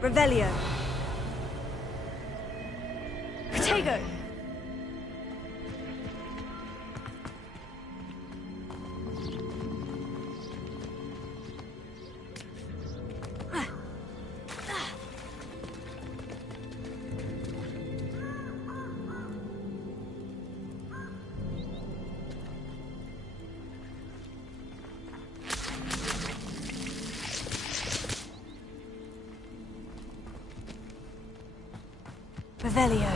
Revelio. Protego. Revelio.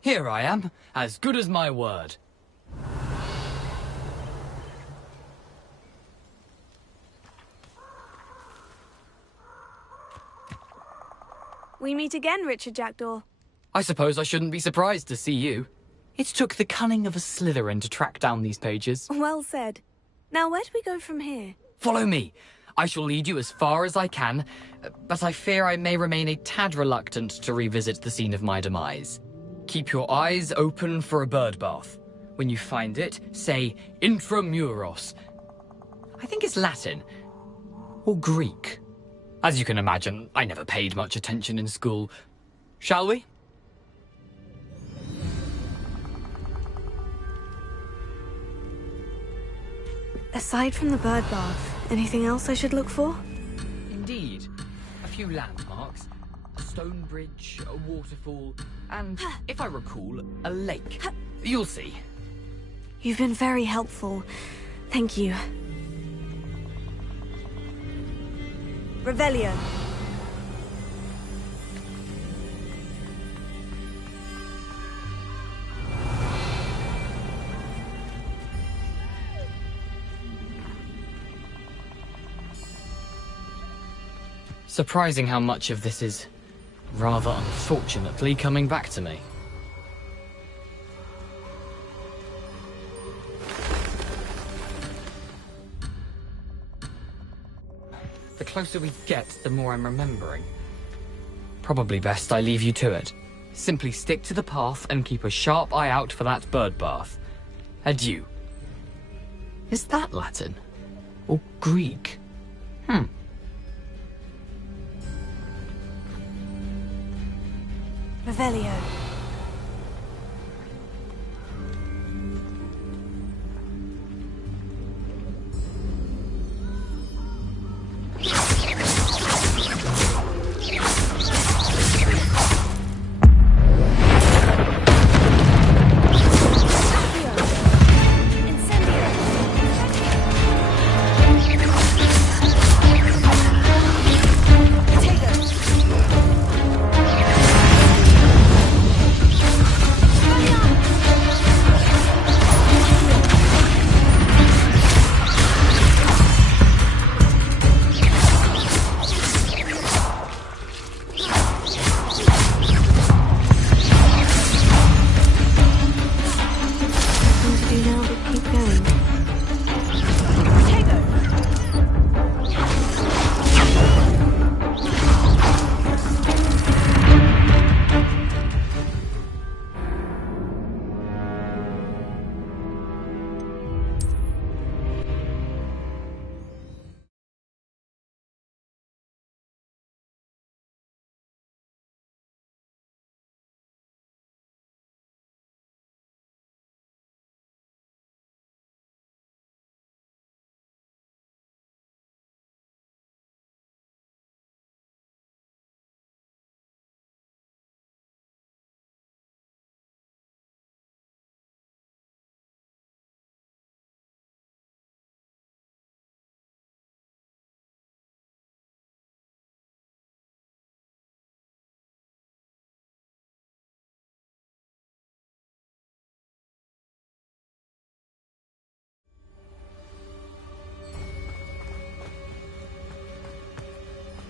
Here I am, as good as my word. We meet again, Richard Jackdaw. I suppose I shouldn't be surprised to see you. It took the cunning of a Slytherin to track down these pages. Well said. Now, where do we go from here? Follow me. I shall lead you as far as I can, but I fear I may remain a tad reluctant to revisit the scene of my demise. Keep your eyes open for a bird bath. When you find it, say intramuros. I think it's Latin. Or Greek. As you can imagine, I never paid much attention in school. Shall we? Aside from the bird bath, anything else I should look for? Indeed. A few landmarks. A stone bridge, a waterfall, and, if I recall, a lake. You'll see. You've been very helpful. Thank you. Revelio. Surprising how much of this is, rather unfortunately, coming back to me. The closer we get, the more I'm remembering. Probably best I leave you to it. Simply stick to the path and keep a sharp eye out for that bird bath. Adieu. Is that Latin? Or Greek? Revelio.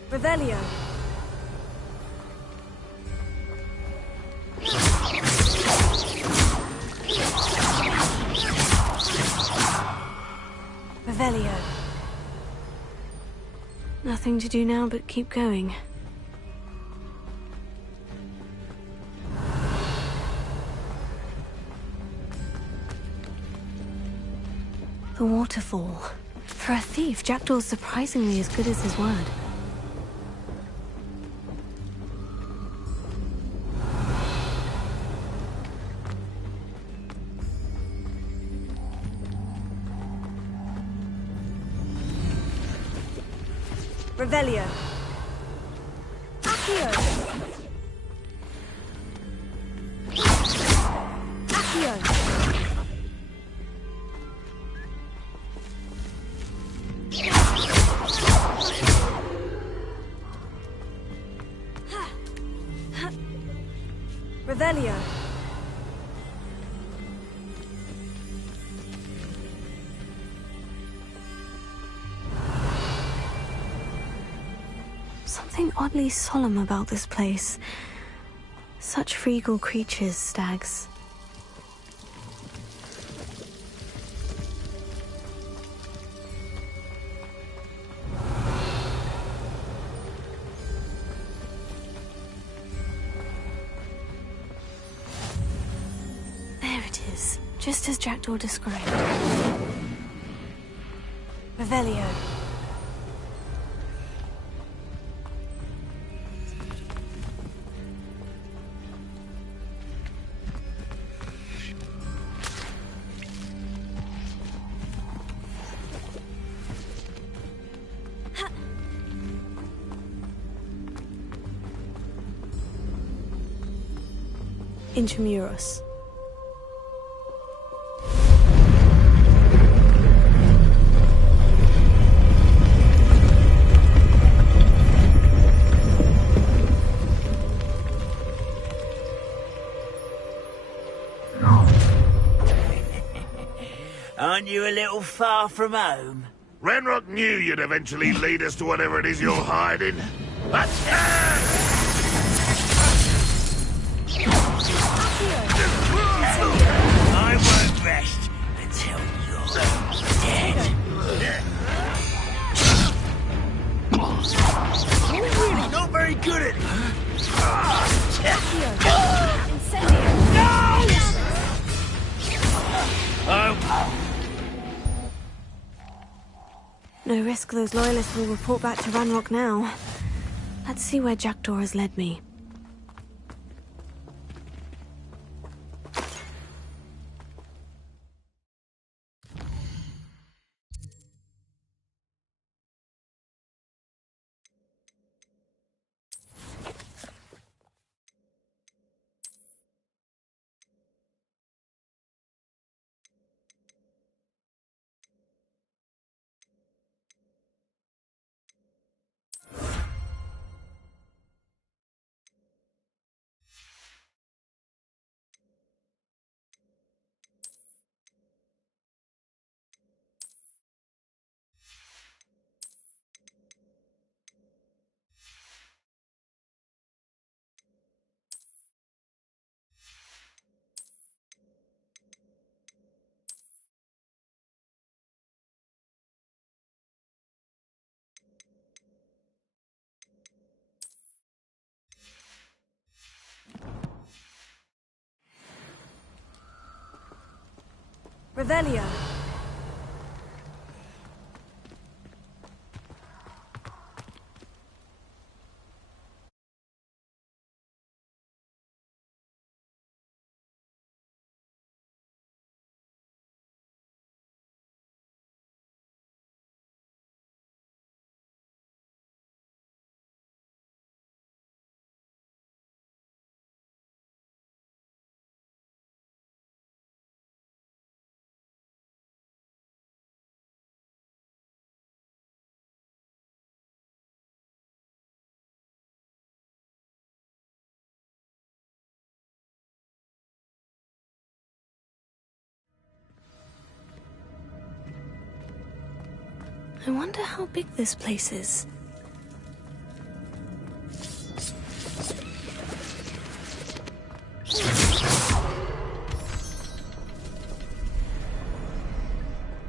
Revelio. Revelio. Nothing to do now but keep going. waterfall. For a thief, Jackdaw's surprisingly as good as his word. Revelio. Accio. Accio. Revelio. Something oddly solemn about this place. Such regal creatures, stags. There it is, just as Jackdaw described. Revelio. Intramuros. Aren't you a little far from home? Ranrock knew you'd eventually lead us to whatever it is you're hiding. Attack! I won't rest until you're dead. You're really not very good at it. No risk those loyalists will report back to Ranrock now. Let's see where Jackdaw has led me. Revelio. I wonder how big this place is.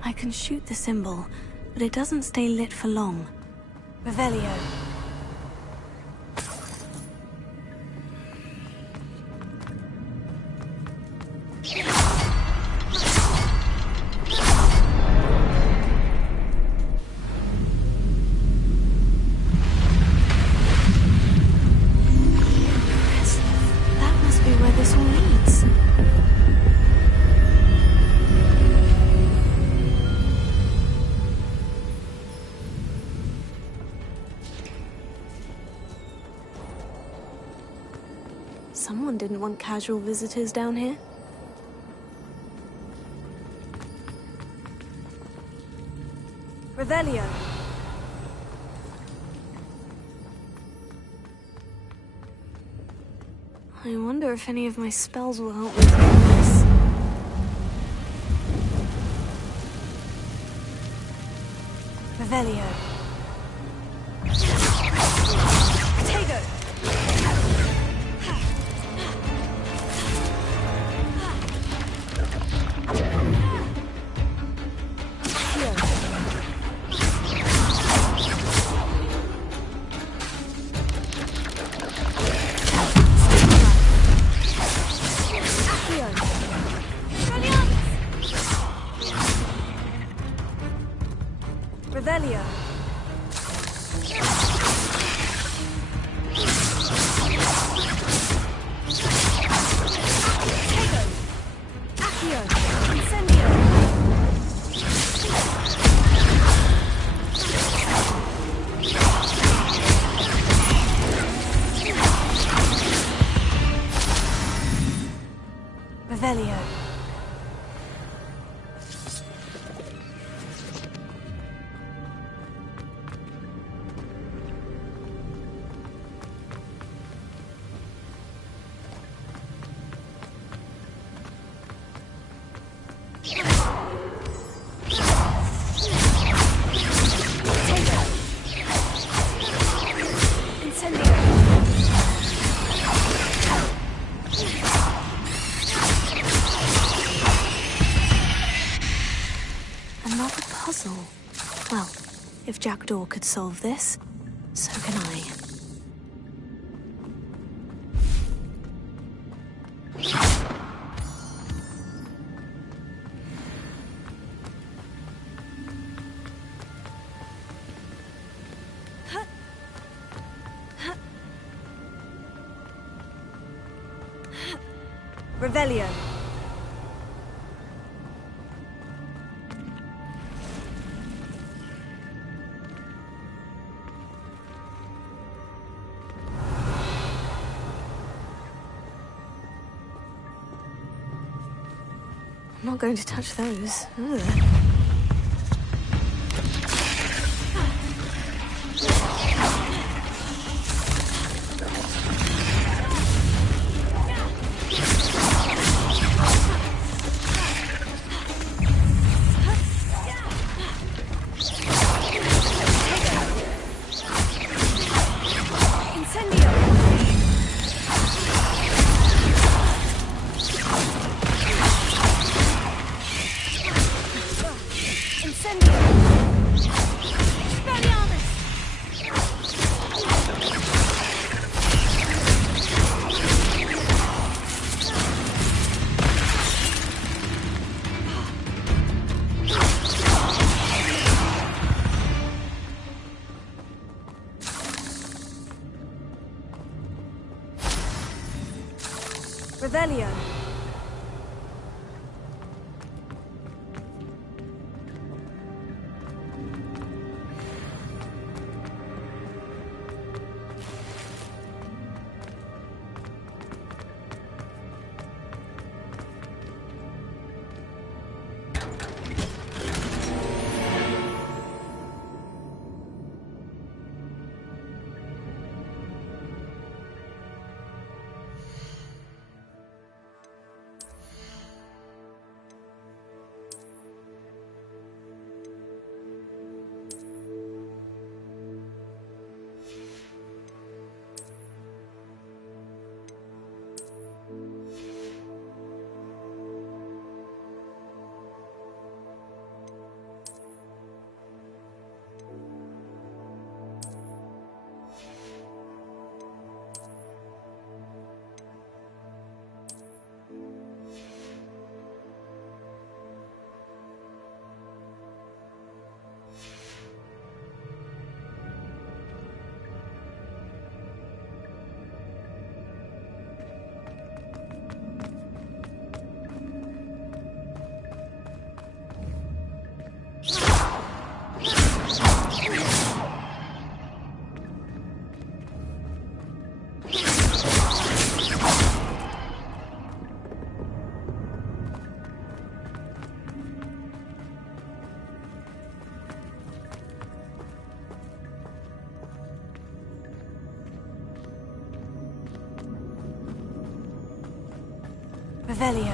I can shoot the symbol, but it doesn't stay lit for long. Revelio. Someone didn't want casual visitors down here. Revelio. I wonder if any of my spells will help me through this. Revelio. Tego. Revelio. Tego. Accio. Incendio. Revelio. Another puzzle. Well, if Jackdaw could solve this, so can I. Revelio. I'm not going to touch those. Ugh. Revelio. Revelio.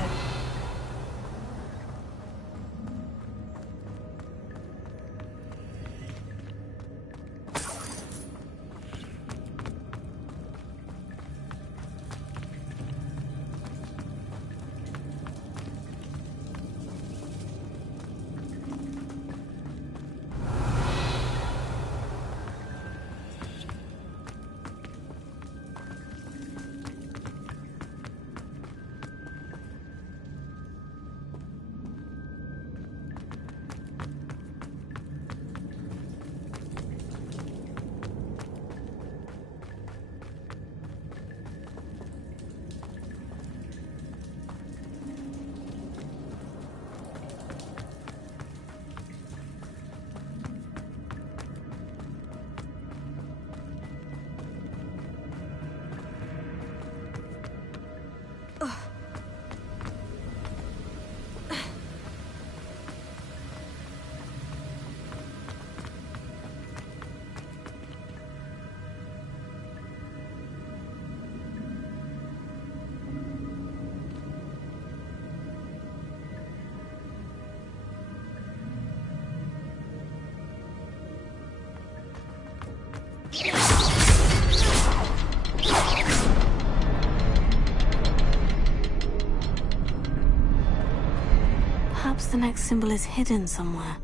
Perhaps the next symbol is hidden somewhere.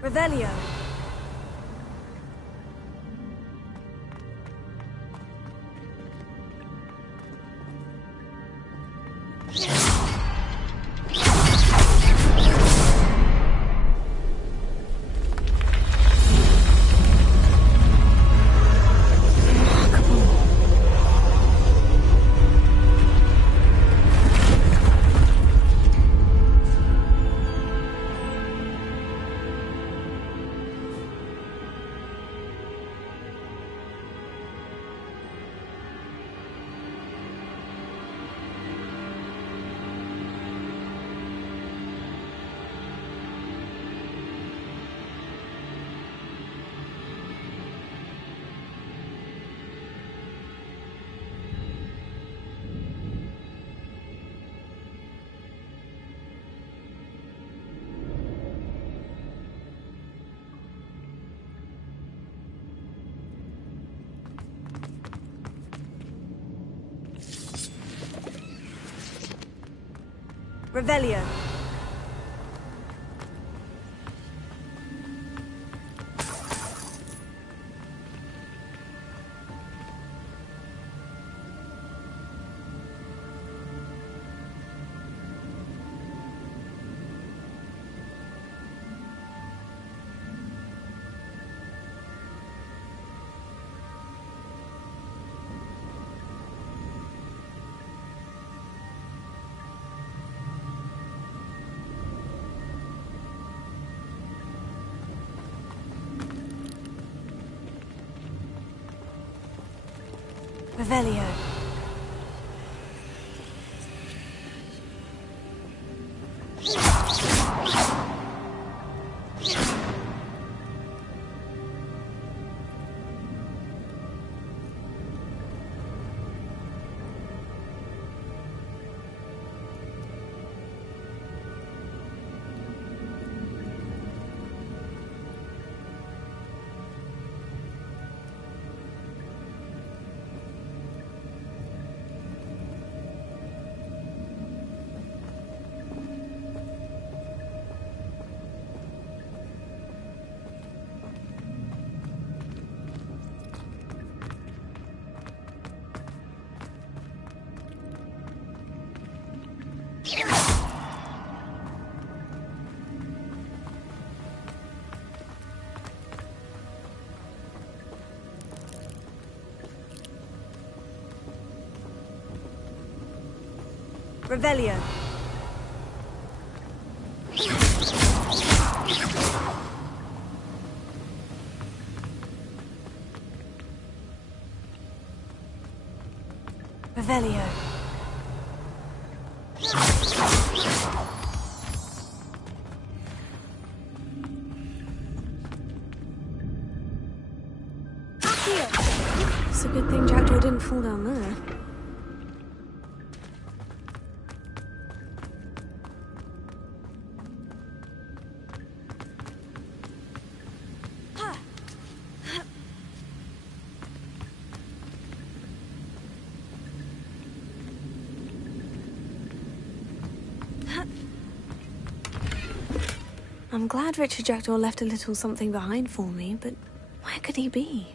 Revelio. Revelio. Revelio. Revelio. Revelio. wouldn't fall down there. I'm glad Richard Jackdaw left a little something behind for me, but where could he be?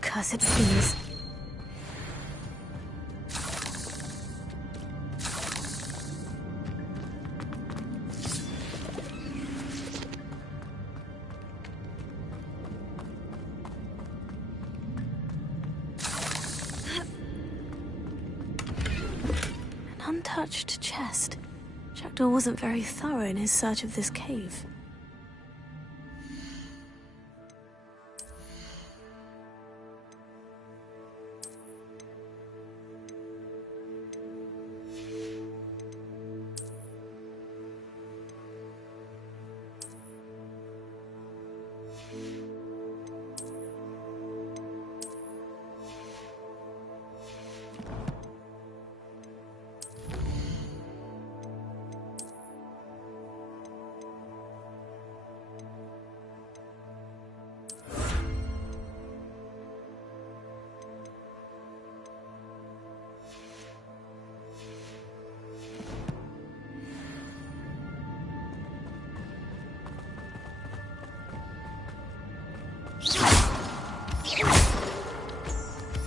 Cursed fiends. An untouched chest. Jackdaw wasn't very thorough in his search of this cave.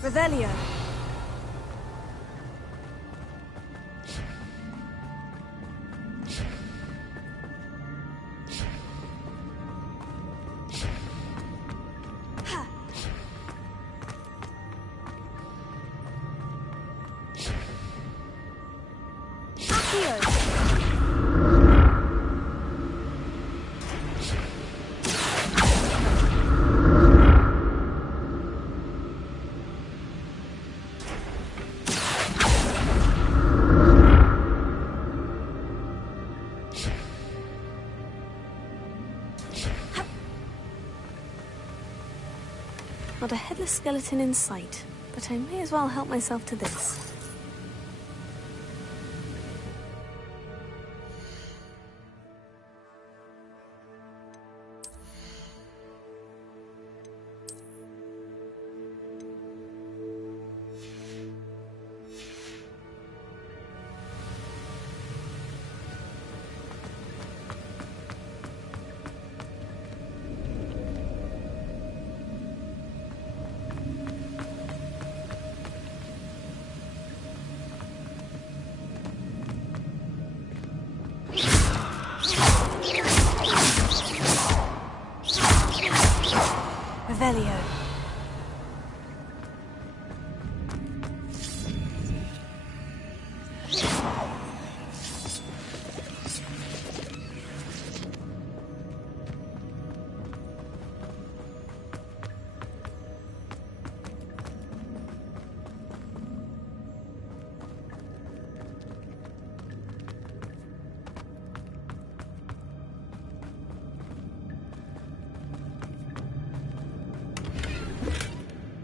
Revelio. Not a headless skeleton in sight, but I may as well help myself to this. Revelio.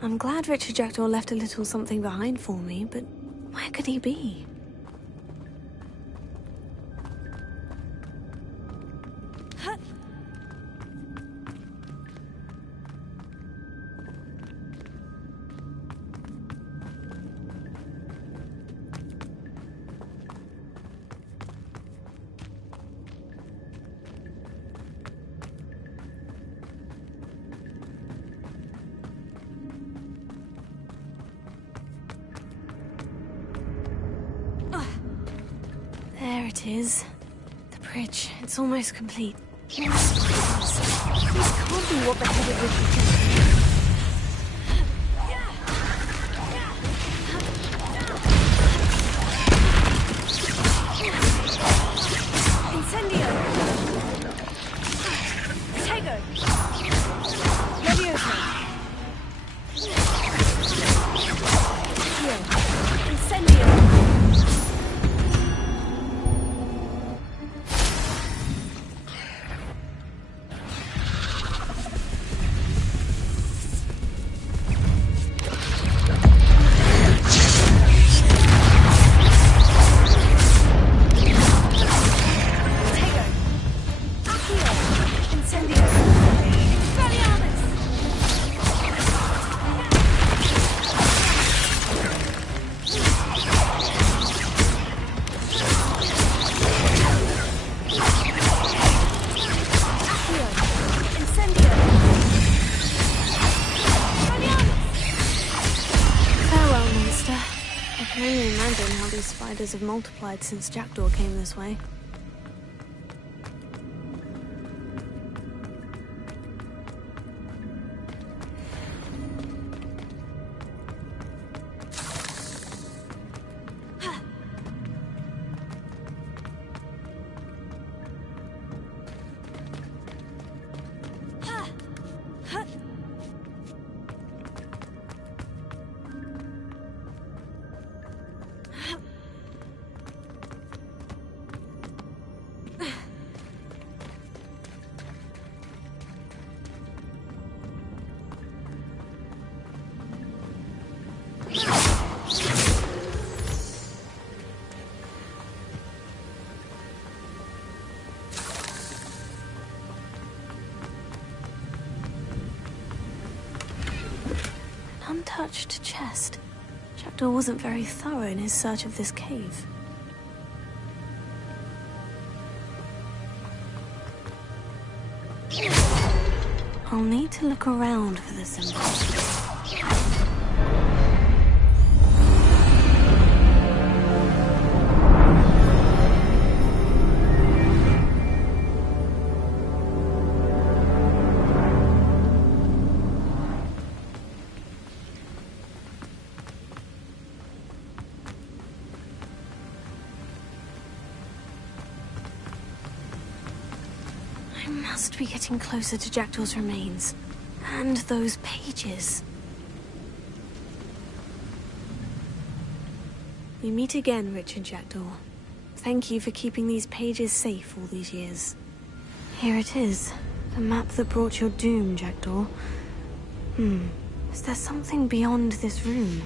I'm glad Richard Jackdaw left a little something behind for me, but where could he be? There it is. The bridge. It's almost complete. These can't be what the headed Richard Jackdaw. Incendio! Tego! Leviosa! Incendio! I can only imagine how these spiders have multiplied since Jackdaw came this way. Untouched chest. Jackdaw wasn't very thorough in his search of this cave. I'll need to look around for the symbol. I must be getting closer to Jackdaw's remains. And those pages. We meet again, Richard Jackdaw. Thank you for keeping these pages safe all these years. Here it is. The map that brought your doom, Jackdaw. Is there something beyond this room?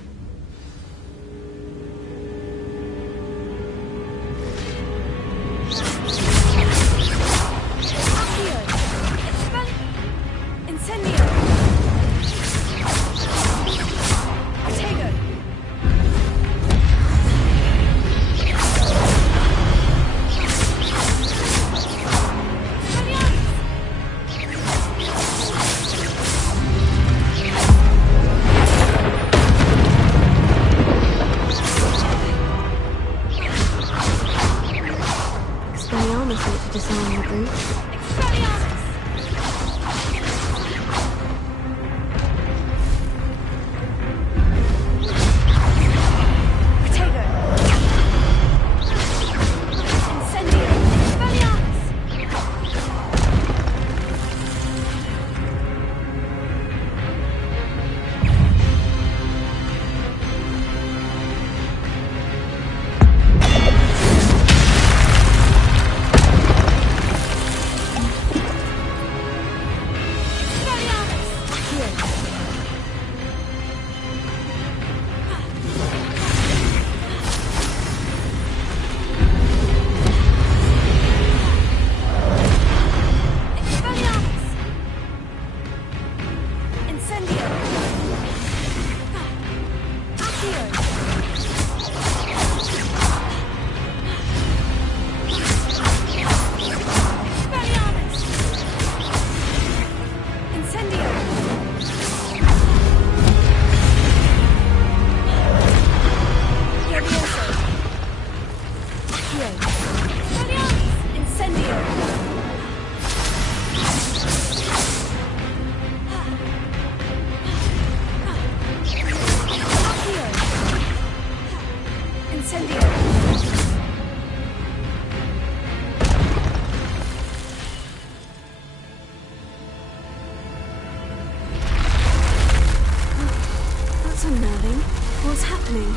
What's happening?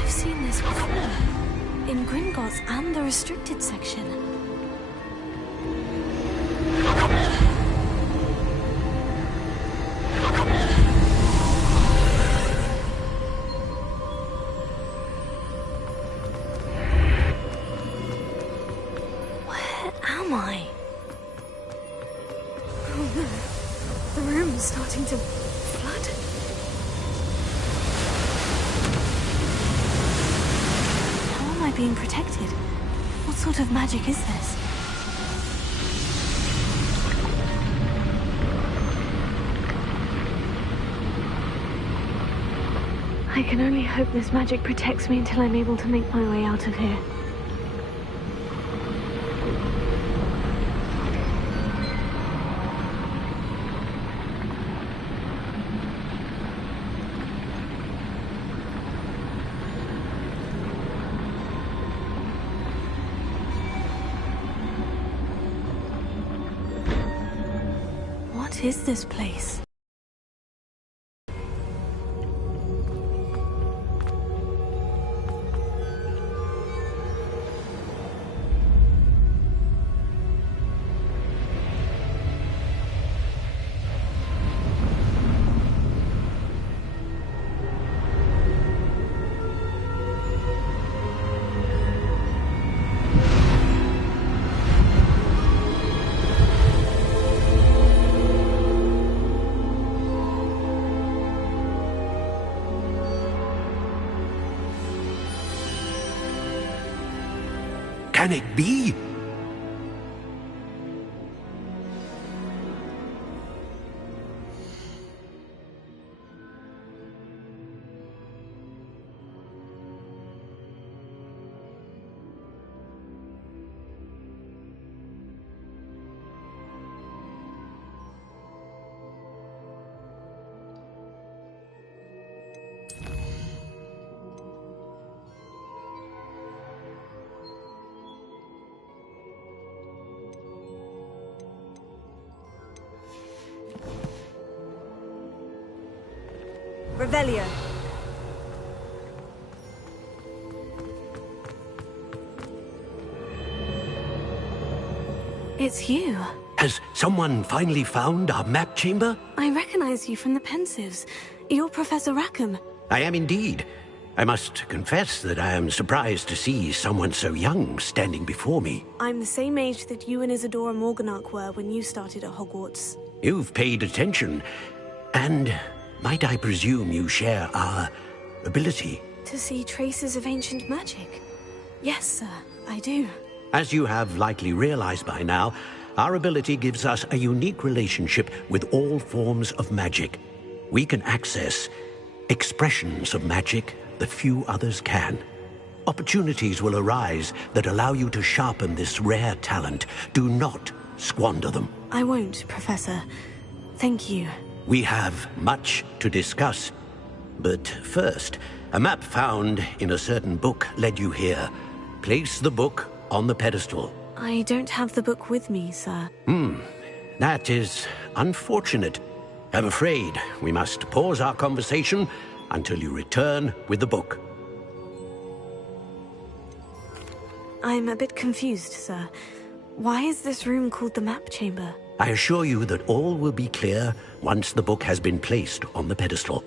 I've seen this before. In Gringotts and the restricted section. Where am I? Oh no. The room's starting to flood. How am I being protected? What sort of magic is this? I can only hope this magic protects me until I'm able to make my way out of here. What is this place? Can it be? Revelio. It's you. Has someone finally found our map chamber? I recognize you from the Pensives. You're Professor Rackham. I am indeed. I must confess that I am surprised to see someone so young standing before me. I'm the same age that you and Isadora Morganach were when you started at Hogwarts. You've paid attention, and might I presume you share our ability? To see traces of ancient magic? Yes, sir, I do. As you have likely realized by now, our ability gives us a unique relationship with all forms of magic. We can access expressions of magic that few others can. Opportunities will arise that allow you to sharpen this rare talent. Do not squander them. I won't, Professor. Thank you. We have much to discuss. But first, a map found in a certain book led you here. Place the book on the pedestal. I don't have the book with me, sir. That is unfortunate. I'm afraid we must pause our conversation until you return with the book. I'm a bit confused, sir. Why is this room called the map chamber? I assure you that all will be clear once the book has been placed on the pedestal.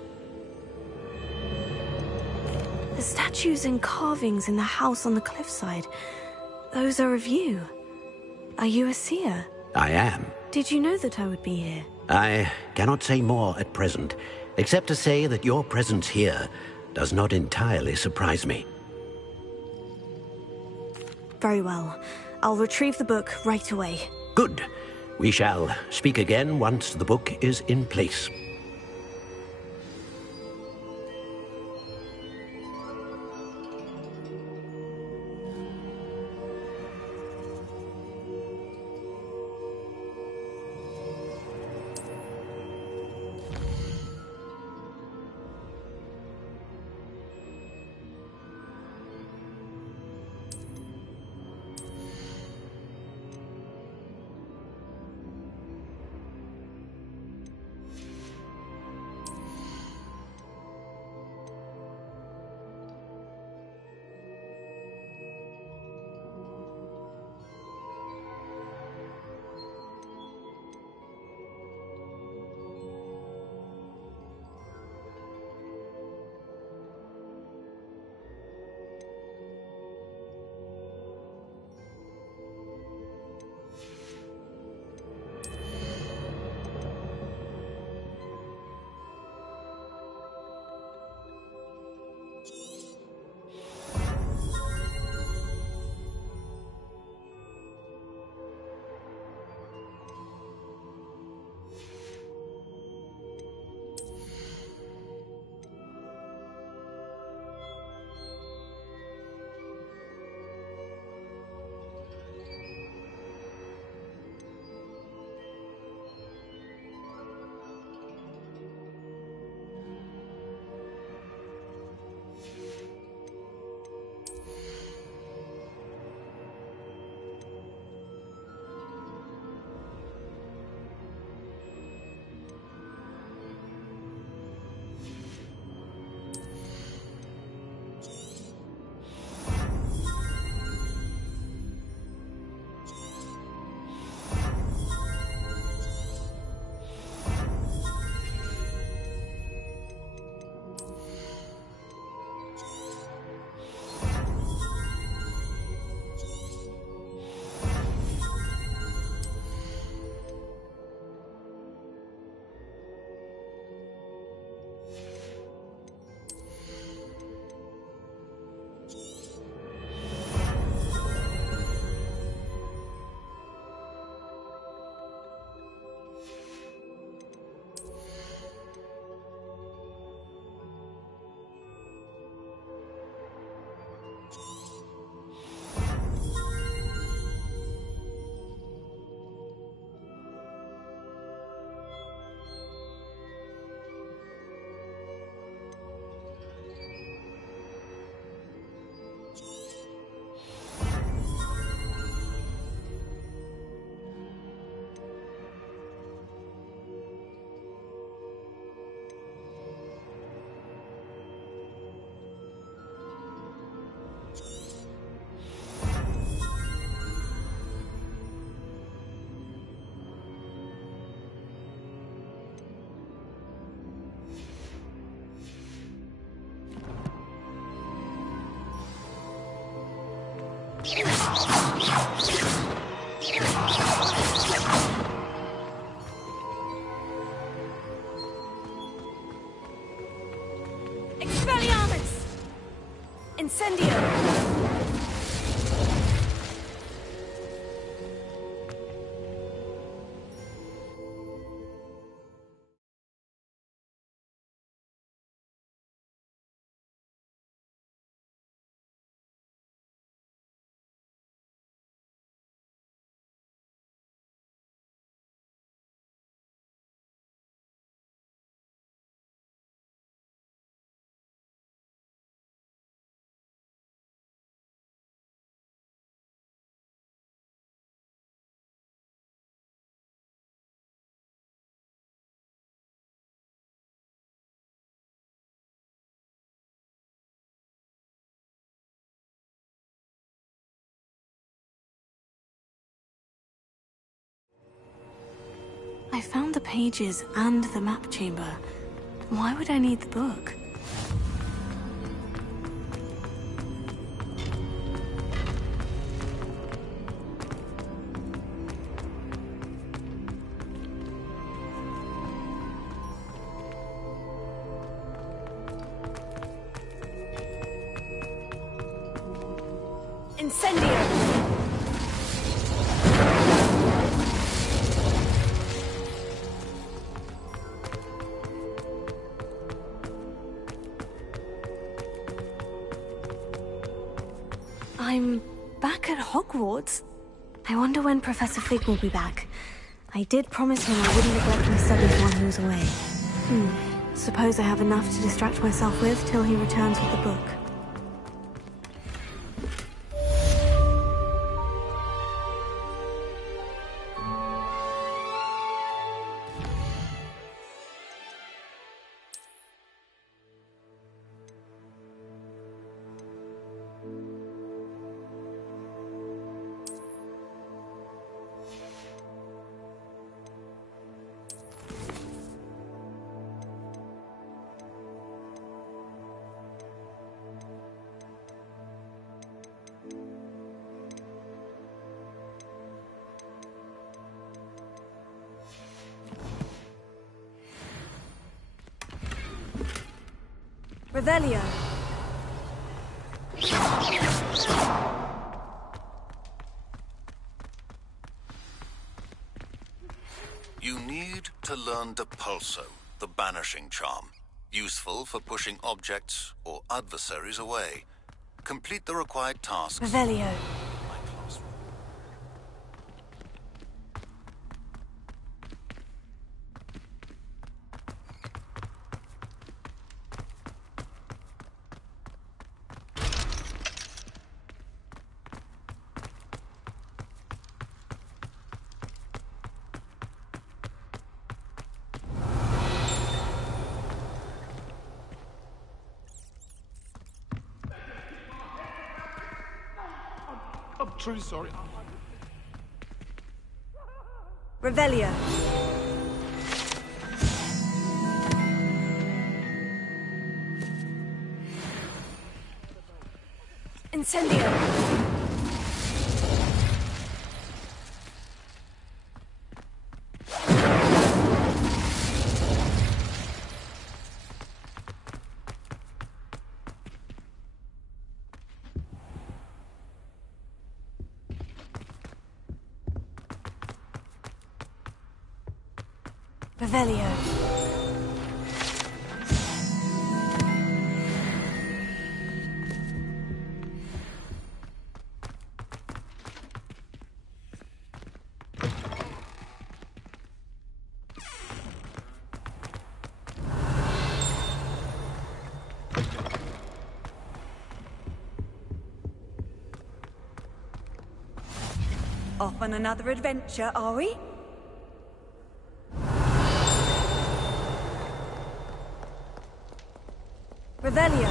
The statues and carvings in the house on the cliffside, those are of you. Are you a seer? I am. Did you know that I would be here? I cannot say more at present, except to say that your presence here does not entirely surprise me. Very well. I'll retrieve the book right away. Good. We shall speak again once the book is in place. Expelliarmus! Incendio! I found the pages and the map chamber. Why would I need the book? Incendio! I'm back at Hogwarts. I wonder when Professor Fig will be back. I did promise him I wouldn't neglect my studies while he was away. Suppose I have enough to distract myself with till he returns with the book. Revelio. You need to learn Depulso, the banishing charm. Useful for pushing objects or adversaries away. Complete the required tasks. Revelio. I'm truly sorry. Revelio. Incendio. Revelio. Off on another adventure, are we? Revelio.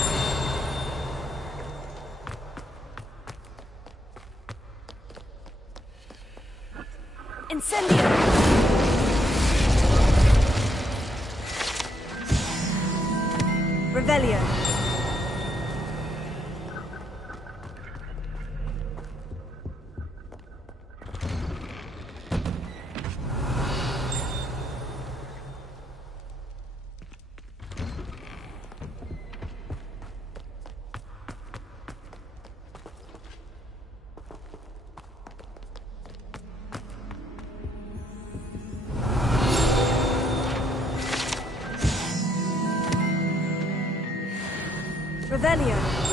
Incendio. Revelio. Revelio.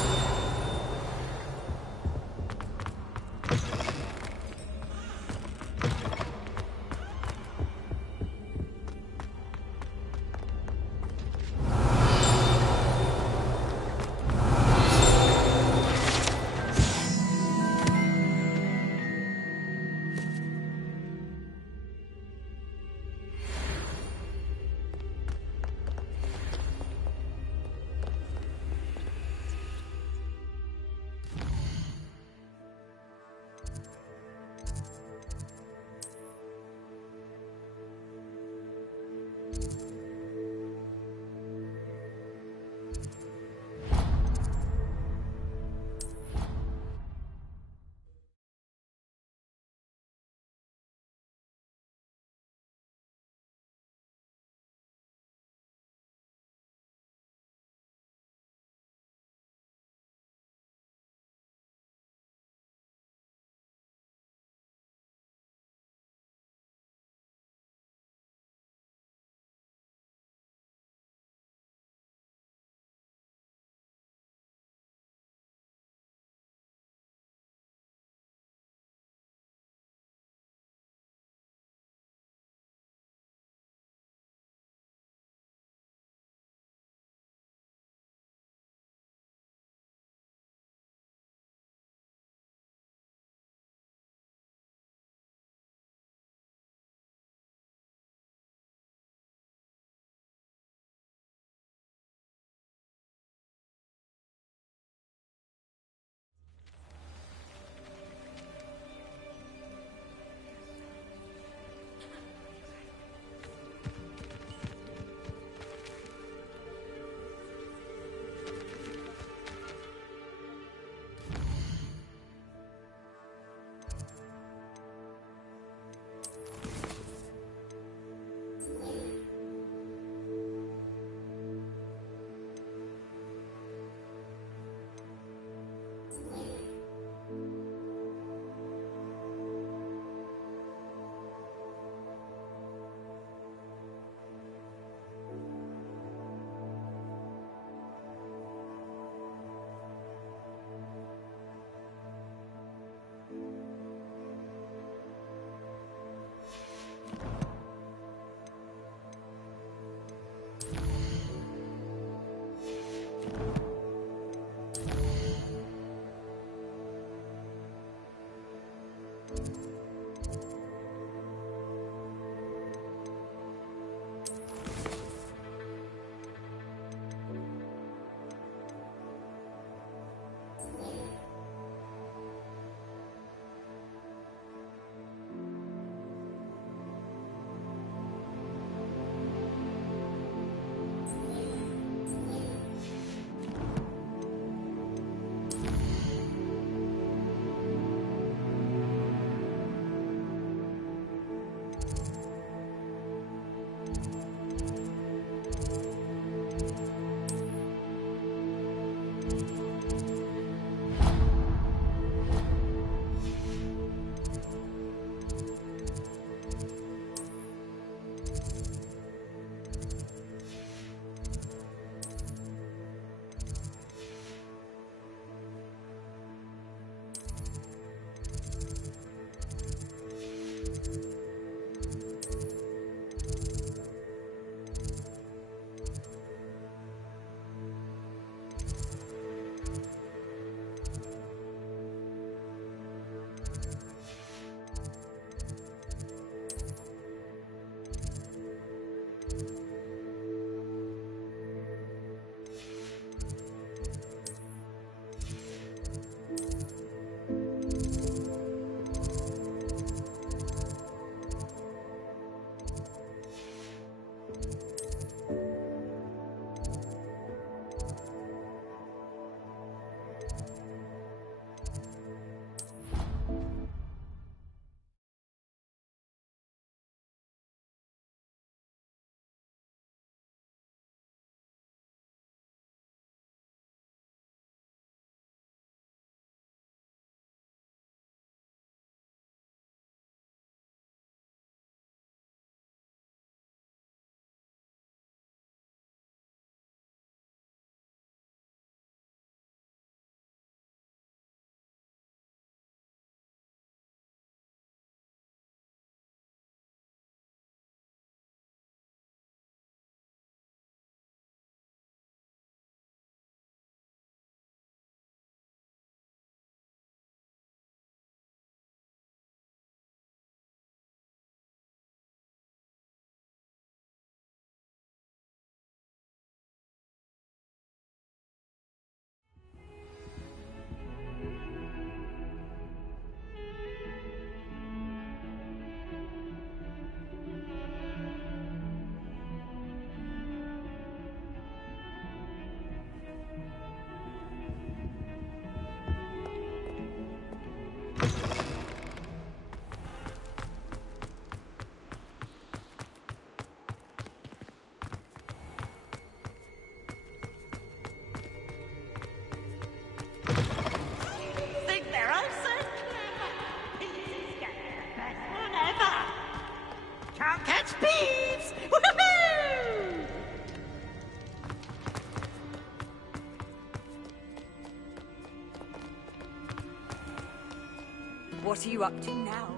What are you up to now?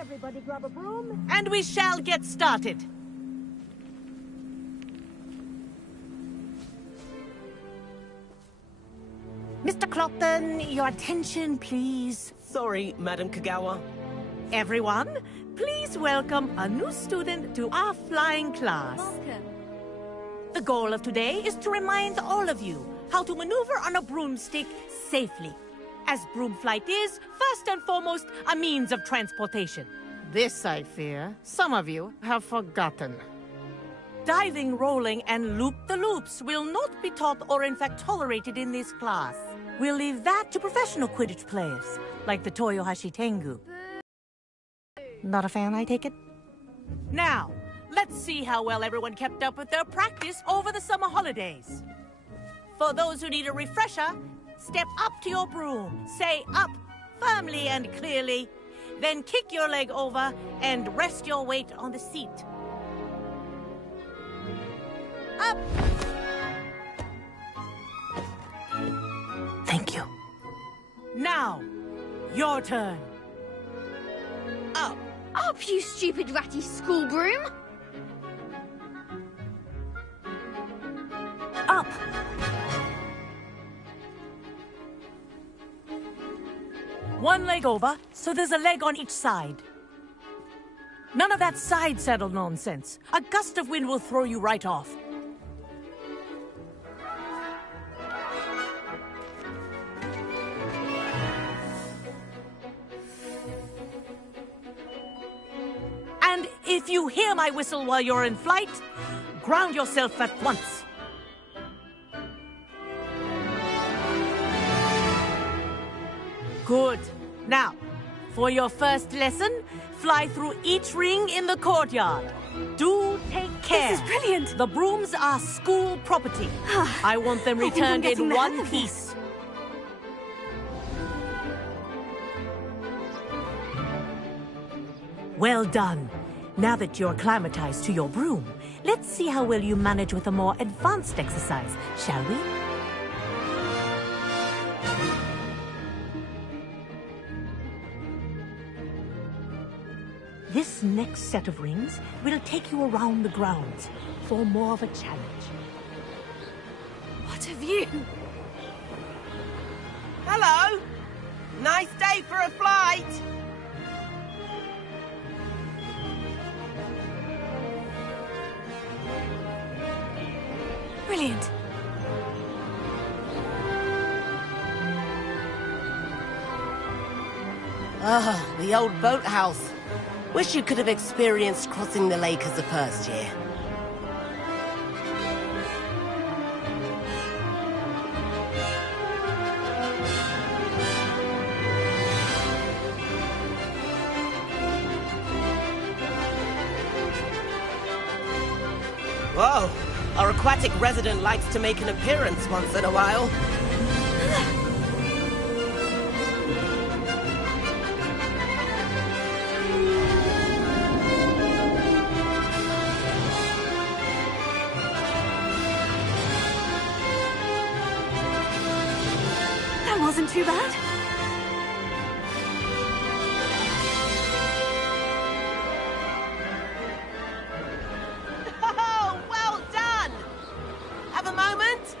Everybody grab a broom, and we shall get started. Mr. Clopton, your attention, please. Sorry, Madam Kagawa. Everyone, please welcome a new student to our flying class. Welcome. The goal of today is to remind all of you how to maneuver on a broomstick safely, as broom flight is, first and foremost, a means of transportation. This, I fear, some of you have forgotten. Diving, rolling, and loop-the-loops will not be taught or in fact tolerated in this class. We'll leave that to professional Quidditch players, like the Toyohashi Tengu. Not a fan, I take it? Now, let's see how well everyone kept up with their practice over the summer holidays. For those who need a refresher, step up to your broom, say up firmly and clearly, then kick your leg over and rest your weight on the seat. Up! Thank you. Now, your turn. Up. Up, you stupid ratty school broom! Up! One leg over, so there's a leg on each side. None of that side saddle nonsense. A gust of wind will throw you right off. And if you hear my whistle while you're in flight, ground yourself at once. Good. Now, for your first lesson, fly through each ring in the courtyard. Do take care. This is brilliant. The brooms are school property. I want them I think I'm returned getting in the hang one of this. piece. Well done. Now that you're acclimatized to your broom, let's see how well you manage with a more advanced exercise, shall we? This next set of rings will take you around the grounds for more of a challenge. What have you? Hello! Nice day for a flight! Brilliant. Ah, the old boathouse. Wish you could have experienced crossing the lake as a first year. Whoa! Our aquatic resident likes to make an appearance once in a while. That wasn't too bad. Oh, well done! Have a moment?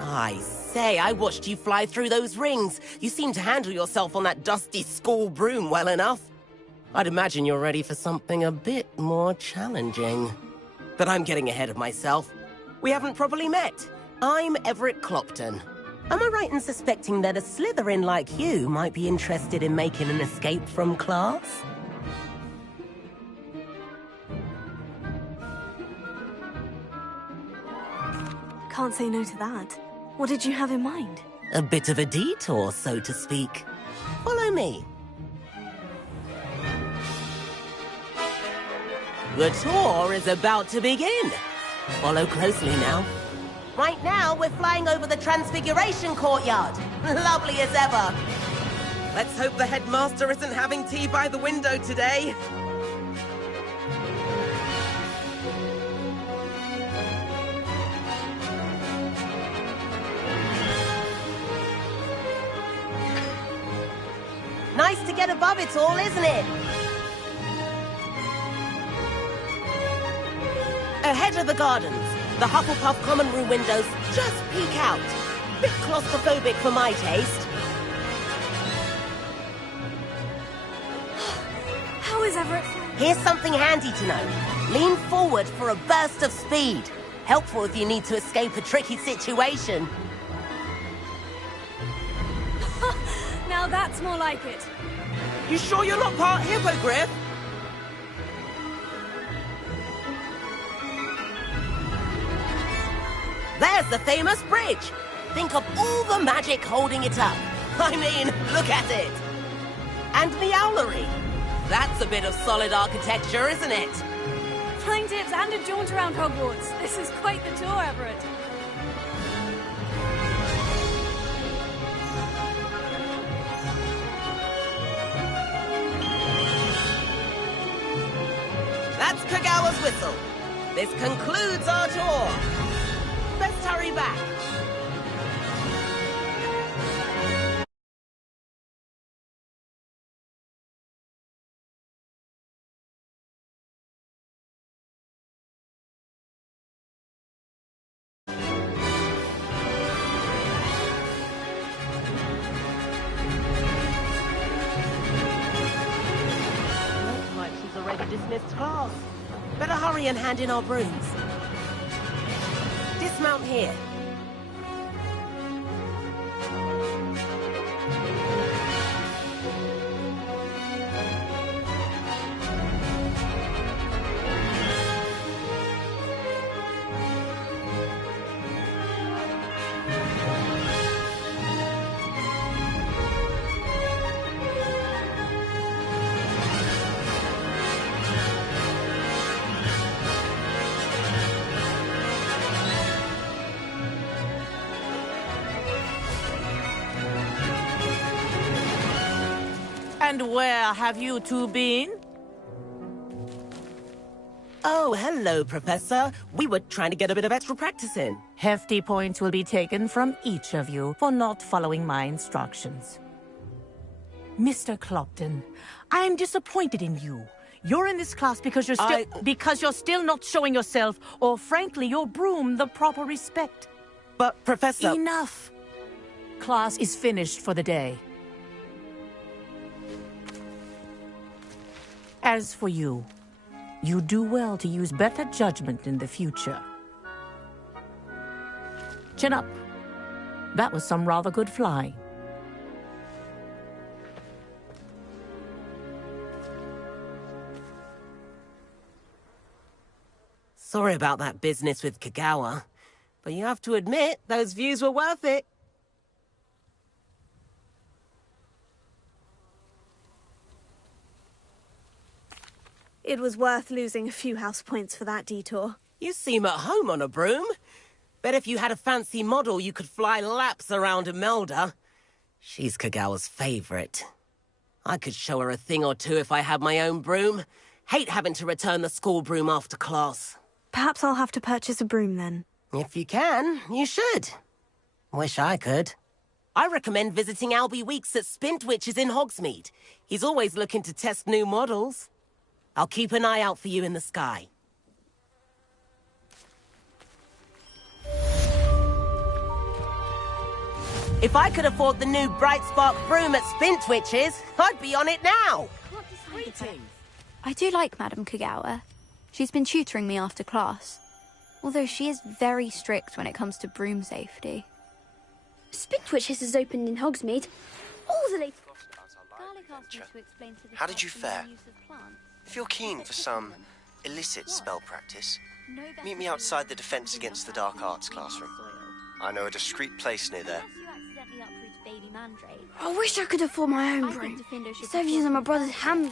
I say, I watched you fly through those rings. You seem to handle yourself on that dusty school broom well enough. I'd imagine you're ready for something a bit more challenging. But I'm getting ahead of myself. We haven't properly met. I'm Everett Clopton. Am I right in suspecting that a Slytherin like you might be interested in making an escape from class? Can't say no to that. What did you have in mind? A bit of a detour, so to speak. Follow me. The tour is about to begin. Follow closely now. Right now, we're flying over the Transfiguration Courtyard. Lovely as ever. Let's hope the headmaster isn't having tea by the window today. Nice to get above it all, isn't it? Ahead of the gardens, the Hufflepuff common room windows just peek out. Bit claustrophobic for my taste. How is Everett? Here's something handy to know. Lean forward for a burst of speed. Helpful if you need to escape a tricky situation. Now that's more like it. You sure you're not part hippogriff? There's the famous bridge. Think of all the magic holding it up. I mean, look at it. And the owlery. That's a bit of solid architecture, isn't it? Flying tips and a jaunt around Hogwarts. This is quite the tour, Everett. That's Kagawa's whistle. This concludes our tour. Let's hurry back. Looks like she's already dismissed class. Better hurry and hand in our brooms. Dismount here. And where have you two been? Oh, hello, Professor. We were trying to get a bit of extra practice in. Hefty points will be taken from each of you for not following my instructions. Mr. Clopton, I'm disappointed in you. You're in this class because you're still not showing yourself, or frankly, your broom, the proper respect. But, Professor... Enough! Class is finished for the day. As for you, you do well to use better judgment in the future. Chin up. That was some rather good flying. Sorry about that business with Kagawa, but you have to admit, those views were worth it. It was worth losing a few house points for that detour. You seem at home on a broom. Bet if you had a fancy model, you could fly laps around Imelda. She's Kagawa's favorite. I could show her a thing or two if I had my own broom. Hate having to return the school broom after class. Perhaps I'll have to purchase a broom then. If you can, you should. Wish I could. I recommend visiting Albie Weeks at Spintwitches in Hogsmeade. He's always looking to test new models. I'll keep an eye out for you in the sky. If I could afford the new Bright Spark broom at Spintwitches, I'd be on it now. I do like Madame Kagawa. She's been tutoring me after class. Although she is very strict when it comes to broom safety. Spintwitches is opened in Hogsmeade. All the latest... How did you fare? If you're keen for some illicit spell practice, meet me outside the Defense Against the Dark Arts classroom. I know a discreet place near there. I wish I could afford my own broom. Instead of using my brother's hand...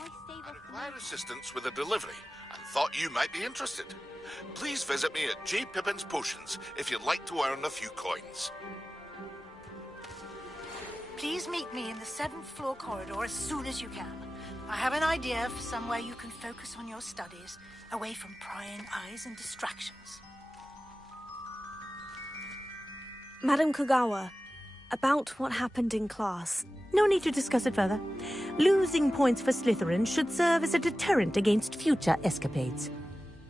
I require assistance with a delivery and thought you might be interested. Please visit me at J. Pippin's Potions if you'd like to earn a few coins. Please meet me in the 7th floor corridor as soon as you can. I have an idea for somewhere you can focus on your studies, away from prying eyes and distractions. Madame Kagawa, about what happened in class. No need to discuss it further. Losing points for Slytherin should serve as a deterrent against future escapades.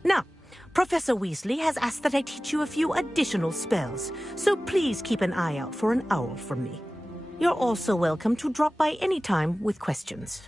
Now, Professor Weasley has asked that I teach you a few additional spells, so please keep an eye out for an owl from me. You're also welcome to drop by any time with questions.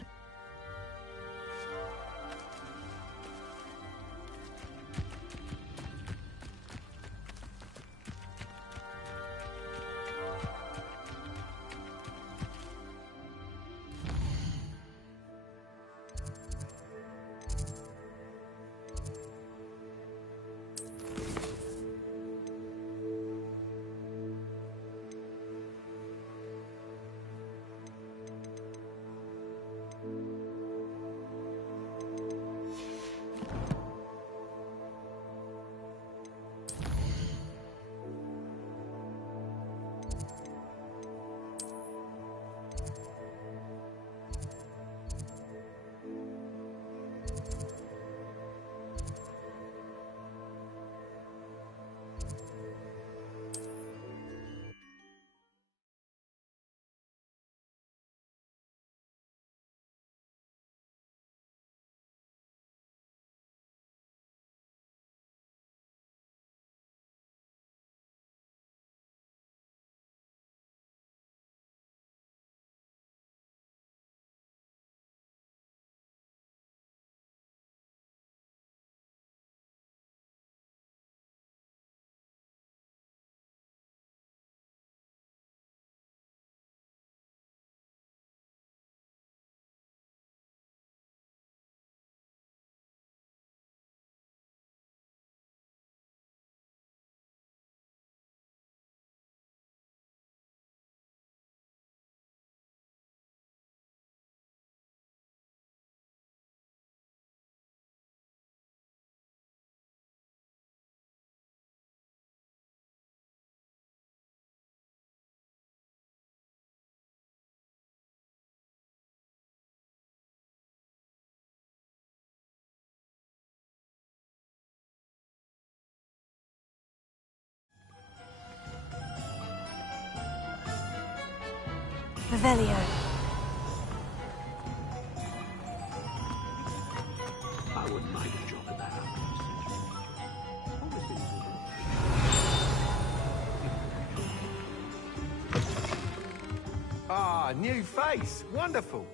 Revelio. I wouldn't mind a job at that. Ah, new face. Wonderful.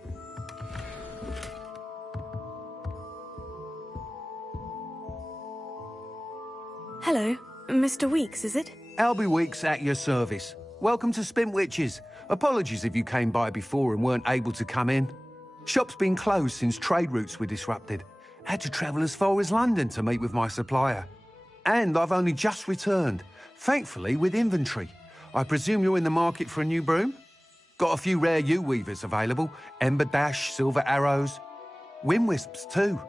Hello, Mr. Weeks, is it? Albie Weeks at your service. Welcome to Spintwitches. Apologies if you came by before and weren't able to come in. Shop's been closed since trade routes were disrupted. Had to travel as far as London to meet with my supplier. And I've only just returned, thankfully with inventory. I presume you're in the market for a new broom? Got a few rare yew-weavers available. Ember Dash, Silver Arrows. Wind Wisps too.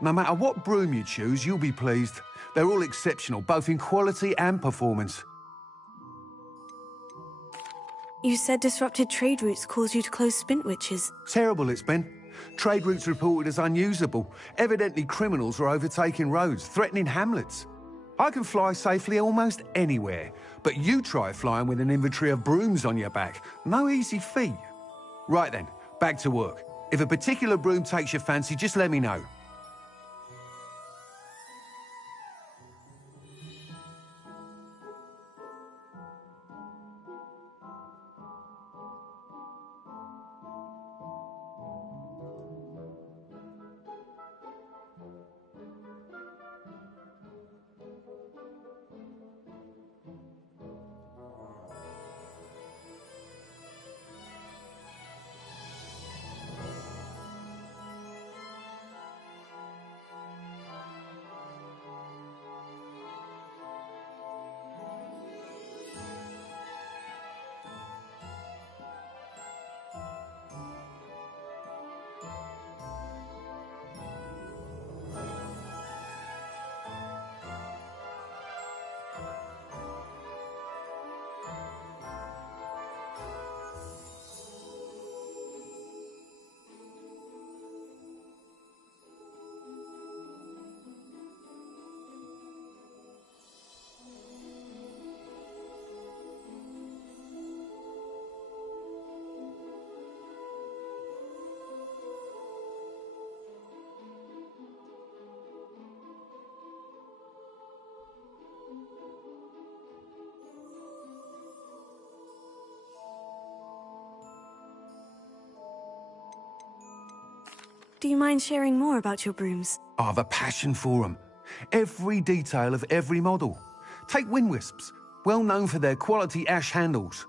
No matter what broom you choose, you'll be pleased. They're all exceptional, both in quality and performance. You said disrupted trade routes caused you to close Spintwitches. Terrible it's been. Trade routes reported as unusable. Evidently criminals are overtaking roads, threatening hamlets. I can fly safely almost anywhere, but you try flying with an inventory of brooms on your back. No easy feat. Right then, back to work. If a particular broom takes your fancy, just let me know. Do you mind sharing more about your brooms? I have a passion for them. Every detail of every model. Take Wind Wisps, well known for their quality ash handles.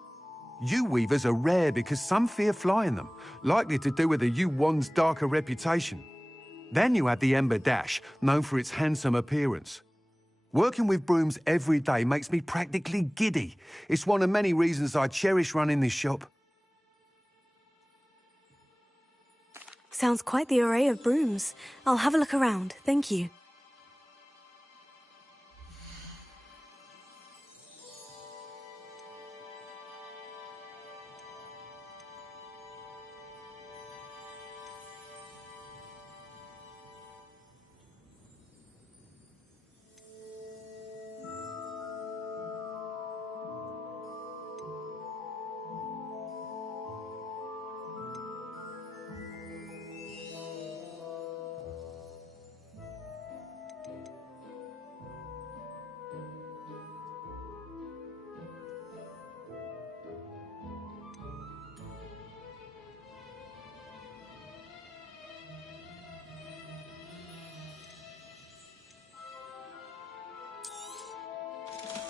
Yew weavers are rare because some fear flying them, likely to do with the yew wand's darker reputation. Then you have the Ember Dash, known for its handsome appearance. Working with brooms every day makes me practically giddy. It's one of many reasons I cherish running this shop. Sounds quite the array of brooms. I'll have a look around, thank you.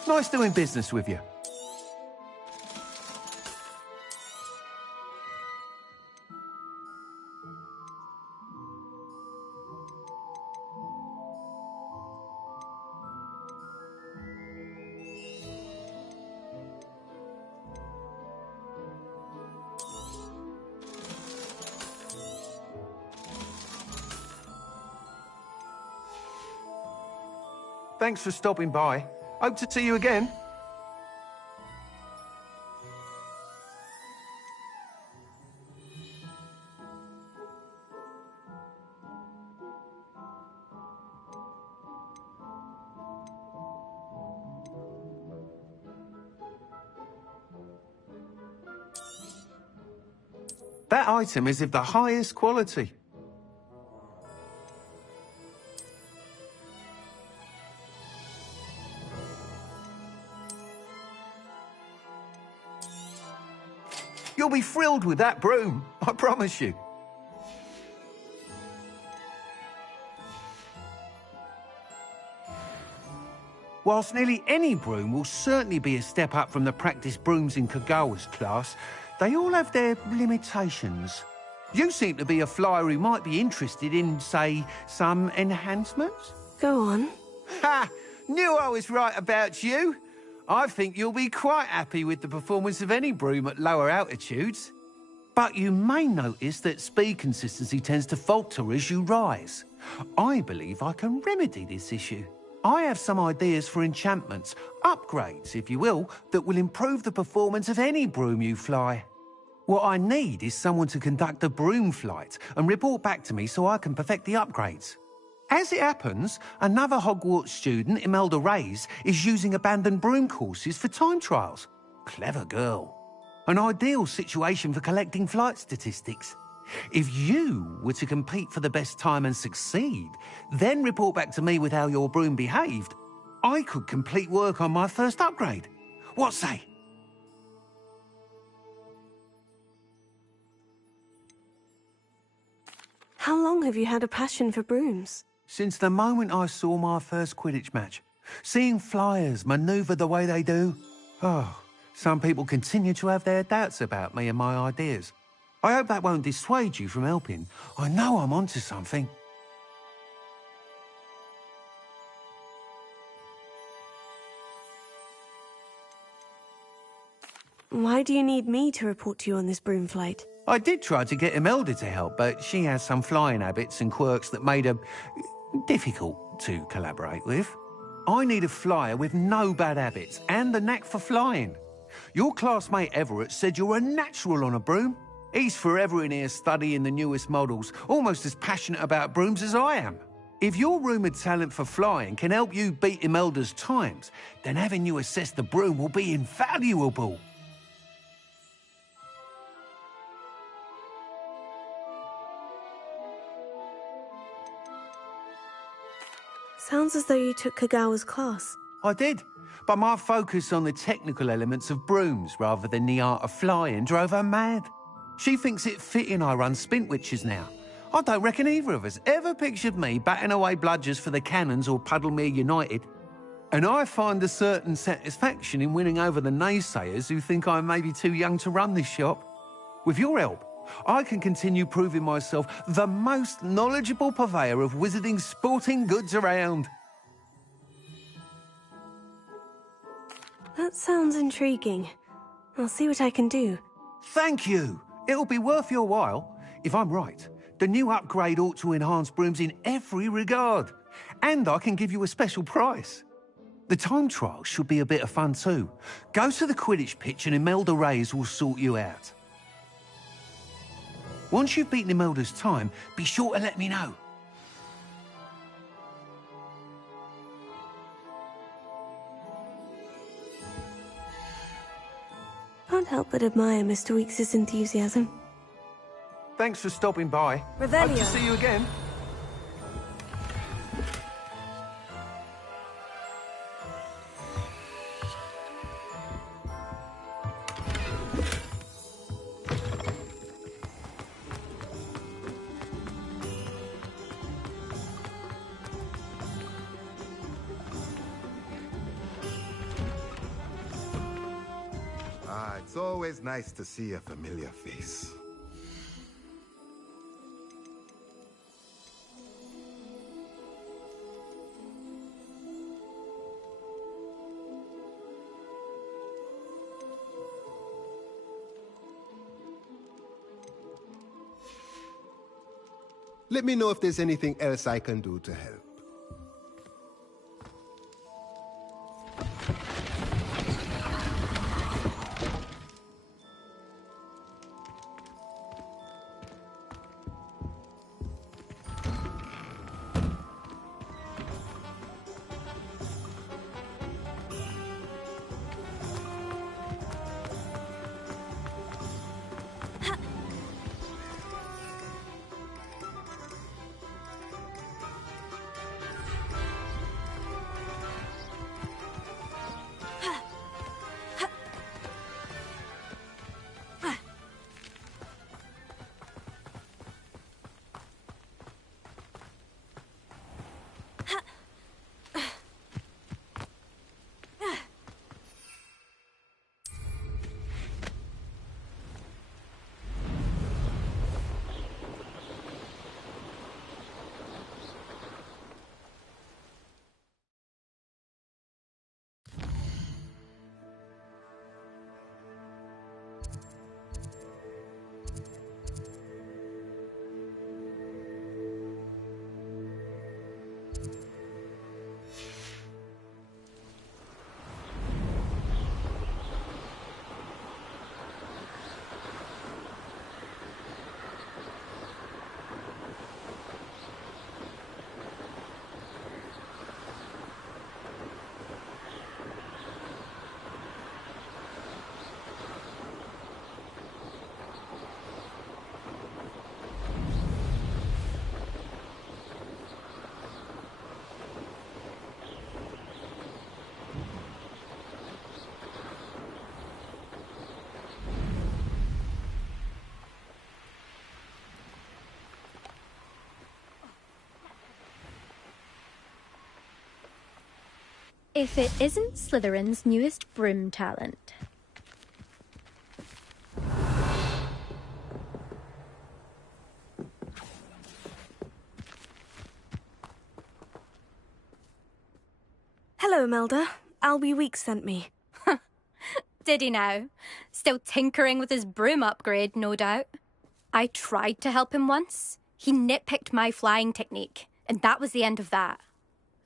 Nice doing business with you. Thanks for stopping by. Hope to see you again. That item is of the highest quality. You'll be thrilled with that broom, I promise you. Whilst nearly any broom will certainly be a step up from the practice brooms in Kagawa's class, they all have their limitations. You seem to be a flyer who might be interested in, say, some enhancements? Go on. Ha! Knew I was right about you. I think you'll be quite happy with the performance of any broom at lower altitudes. But you may notice that speed consistency tends to falter as you rise. I believe I can remedy this issue. I have some ideas for enchantments, upgrades, if you will, that will improve the performance of any broom you fly. What I need is someone to conduct a broom flight and report back to me so I can perfect the upgrades. As it happens, another Hogwarts student, Imelda Reyes, is using abandoned broom courses for time trials. Clever girl. An ideal situation for collecting flight statistics. If you were to compete for the best time and succeed, then report back to me with how your broom behaved, I could complete work on my first upgrade. What say? How long have you had a passion for brooms? Since the moment I saw my first Quidditch match. Seeing flyers manoeuvre the way they do. Oh, some people continue to have their doubts about me and my ideas. I hope that won't dissuade you from helping. I know I'm onto something. Why do you need me to report to you on this broom flight? I did try to get Imelda to help, but she has some flying habits and quirks that made her difficult to collaborate with. I need a flyer with no bad habits and the knack for flying. Your classmate Everett said you're a natural on a broom. He's forever in here studying the newest models, almost as passionate about brooms as I am. If your rumoured talent for flying can help you beat Imelda's times, then having you assess the broom will be invaluable. Sounds as though you took Kagawa's class. I did, but my focus on the technical elements of brooms rather than the art of flying drove her mad. She thinks it fitting I run Spintwitches now. I don't reckon either of us ever pictured me batting away bludgers for the Cannons or Puddlemere United. And I find a certain satisfaction in winning over the naysayers who think I'm maybe too young to run this shop. With your help, I can continue proving myself the most knowledgeable purveyor of wizarding sporting goods around. That sounds intriguing. I'll see what I can do. Thank you. It'll be worth your while. If I'm right, the new upgrade ought to enhance brooms in every regard. And I can give you a special price. The time trial should be a bit of fun too. Go to the Quidditch pitch and Imelda Reyes will sort you out. Once you've beaten Imelda's time, be sure to let me know. Can't help but admire Mr. Weekes' enthusiasm. Thanks for stopping by. Revelio. Hope to see you again. It's always nice to see a familiar face. Let me know if there's anything else I can do to help. If it isn't Slytherin's newest broom talent. Hello, Melda. Albie Weeks sent me. Did he now? Still tinkering with his broom upgrade, no doubt. I tried to help him once. He nitpicked my flying technique, and that was the end of that.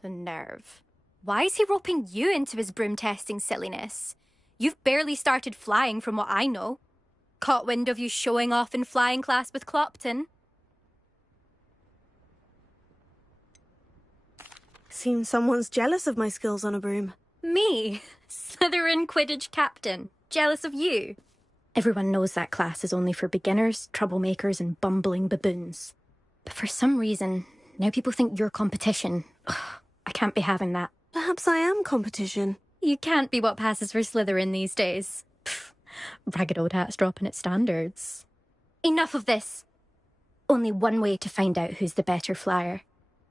The nerve. Why is he roping you into his broom testing silliness? You've barely started flying from what I know. Caught wind of you showing off in flying class with Clopton. Seems someone's jealous of my skills on a broom. Me? Slytherin Quidditch captain. Jealous of you? Everyone knows that class is only for beginners, troublemakers, and bumbling baboons. But for some reason, now people think you're competition. Ugh, I can't be having that. Perhaps I am competition. You can't be what passes for Slytherin these days. Pfft, ragged old hat's dropping its standards. Enough of this. Only one way to find out who's the better flyer.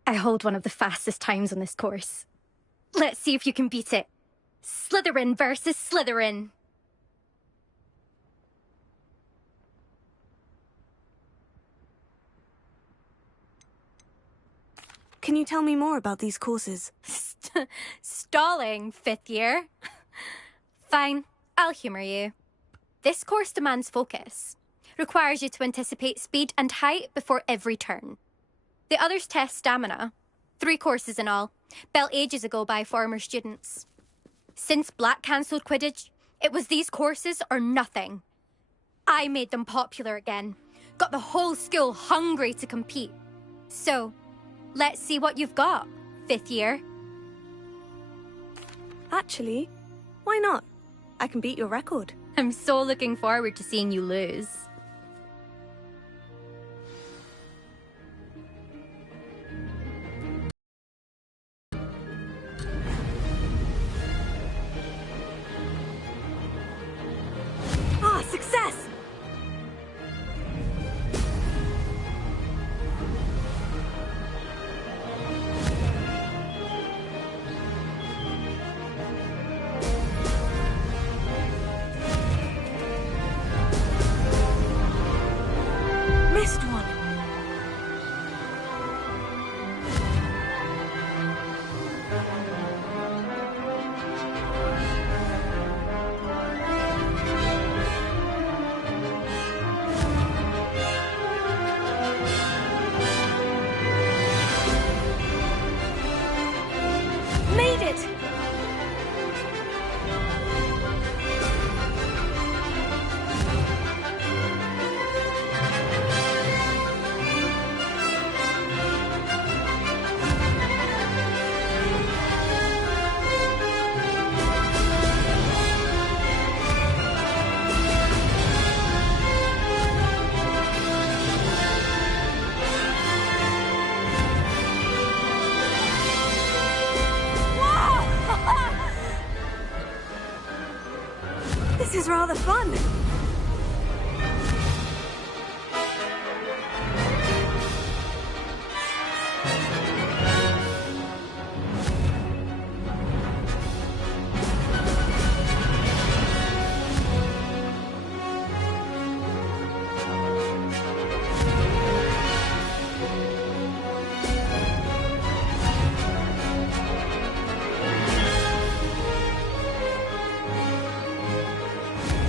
I hold one of the fastest times on this course. Let's see if you can beat it. Slytherin versus Slytherin. Can you tell me more about these courses? Stalling, fifth year. Fine, I'll humour you. This course demands focus. Requires you to anticipate speed and height before every turn. The others test stamina. 3 courses in all, built ages ago by former students. Since Black cancelled Quidditch, it was these courses or nothing. I made them popular again. Got the whole school hungry to compete. So, let's see what you've got, fifth year. Actually, why not? I can beat your record. I'm so looking forward to seeing you lose. Ah, success! Missed one. Made it! This is rather fun.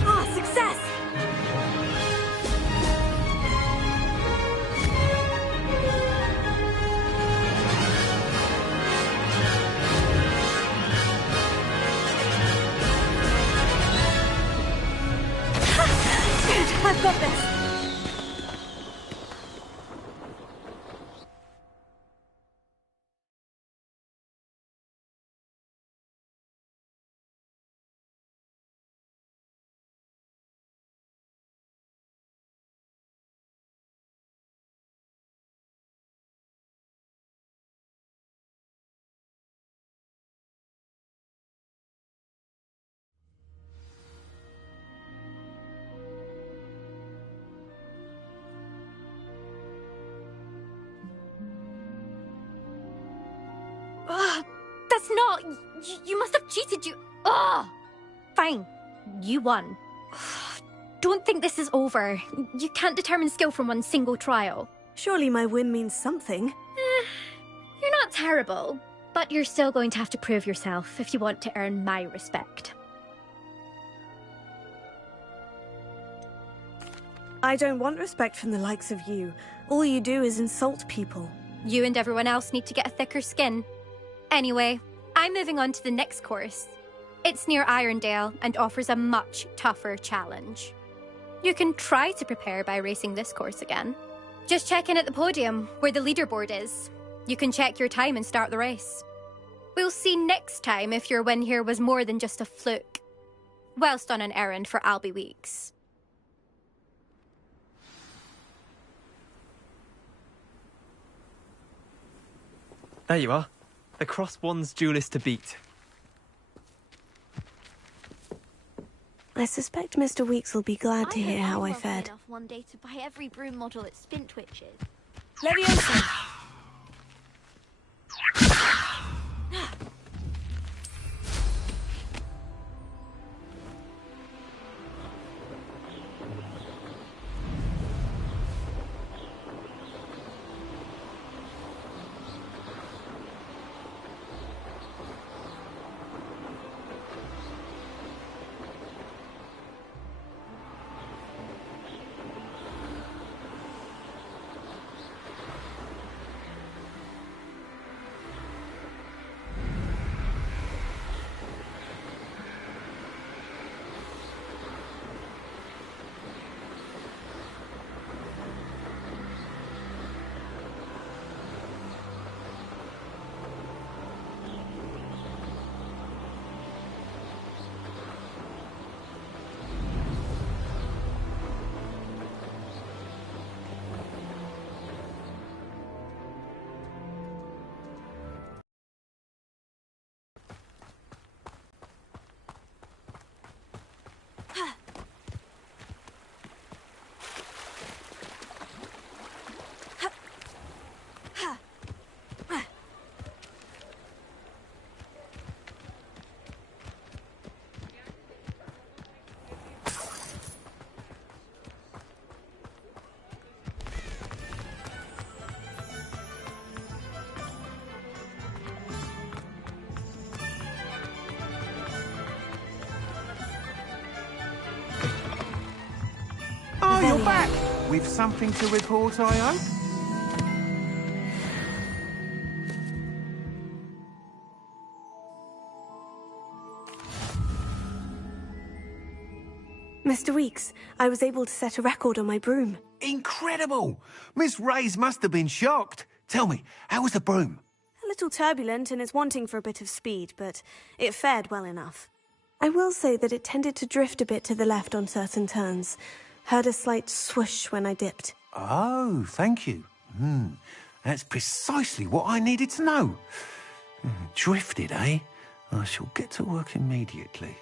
Ah, success! Good, I've got this. That's not... You must have cheated, you... Ugh! Fine. You won. Don't think this is over. You can't determine skill from one single trial. Surely my win means something. You're not terrible, but you're still going to have to prove yourself if you want to earn my respect. I don't want respect from the likes of you. All you do is insult people. You and everyone else need to get a thicker skin. Anyway, I'm moving on to the next course. It's near Irondale and offers a much tougher challenge. You can try to prepare by racing this course again. Just check in at the podium, where the leaderboard is. You can check your time and start the race. We'll see next time if your win here was more than just a fluke. Whilst on an errand for Albie Weeks. There you are. The Cross Wands duelist to beat. I suspect Mr. Weeks will be glad to hear how I fared. Enough one day to buy every broom model at Spintwitches. Leviosa! Oh, you're back! With something to report, I hope? Mr. Weeks, I was able to set a record on my broom. Incredible! Miss Reyes must have been shocked. Tell me, how was the broom? A little turbulent and is wanting for a bit of speed, but it fared well enough. I will say that it tended to drift a bit to the left on certain turns. Heard a slight swoosh when I dipped. Oh, thank you. That's precisely what I needed to know. Drifted, eh? I shall get to work immediately.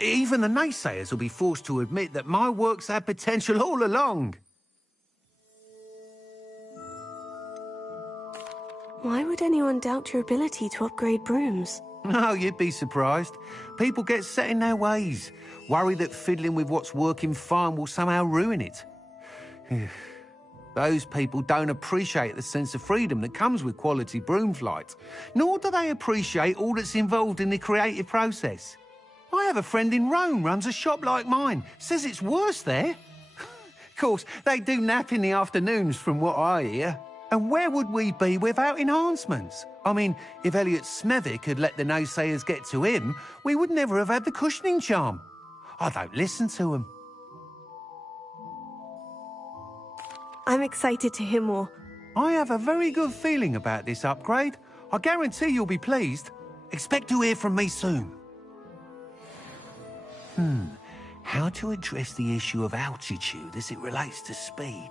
Even the naysayers will be forced to admit that my work's had potential all along. Why would anyone doubt your ability to upgrade brooms? No, you'd be surprised. People get set in their ways, worry that fiddling with what's working fine will somehow ruin it. Those people don't appreciate the sense of freedom that comes with quality broom flight, nor do they appreciate all that's involved in the creative process. I have a friend in Rome runs a shop like mine, says it's worse there. Of course, they do nap in the afternoons from what I hear. And where would we be without enhancements? I mean, if Elliot Smethwick had let the naysayers get to him, we would never have had the cushioning charm. I don't listen to them. I'm excited to hear more. I have a very good feeling about this upgrade. I guarantee you'll be pleased. Expect to hear from me soon. How to address the issue of altitude as it relates to speed?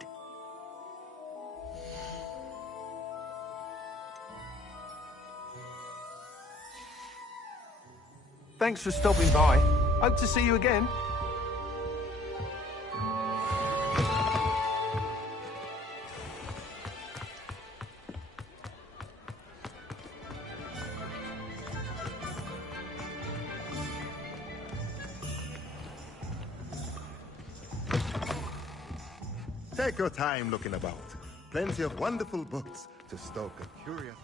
Thanks for stopping by. Hope to see you again. Take your time looking about. Plenty of wonderful books to stoke a curious...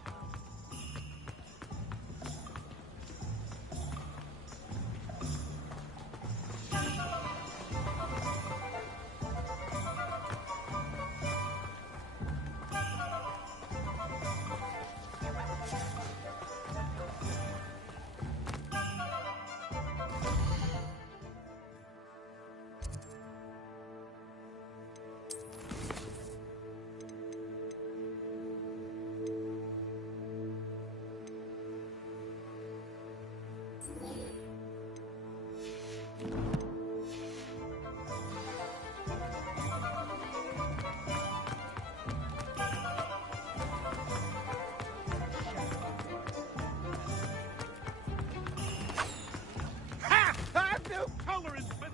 No tolerance for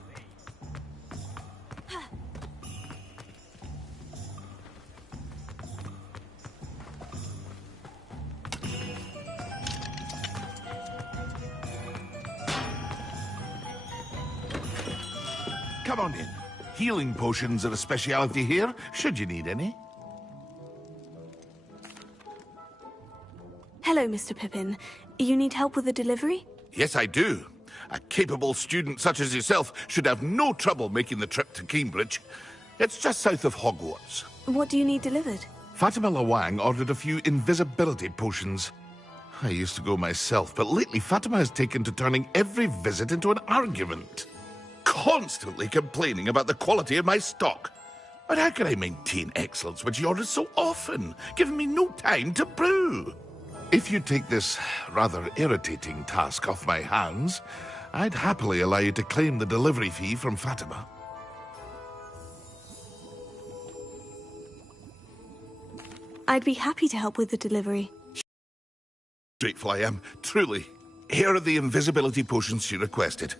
Come on in. Healing potions are a speciality here, should you need any. Hello, Mr. Pippin. You need help with the delivery? Yes, I do. A capable student such as yourself should have no trouble making the trip to Cambridge. It's just south of Hogwarts. What do you need delivered? Fatima Lawang ordered a few invisibility potions. I used to go myself, but lately Fatima has taken to turning every visit into an argument. Constantly complaining about the quality of my stock. But how can I maintain excellence when she orders so often, giving me no time to brew? If you take this rather irritating task off my hands, I'd happily allow you to claim the delivery fee from Fatima. I'd be happy to help with the delivery. Grateful I am, truly. Here are the invisibility potions she requested.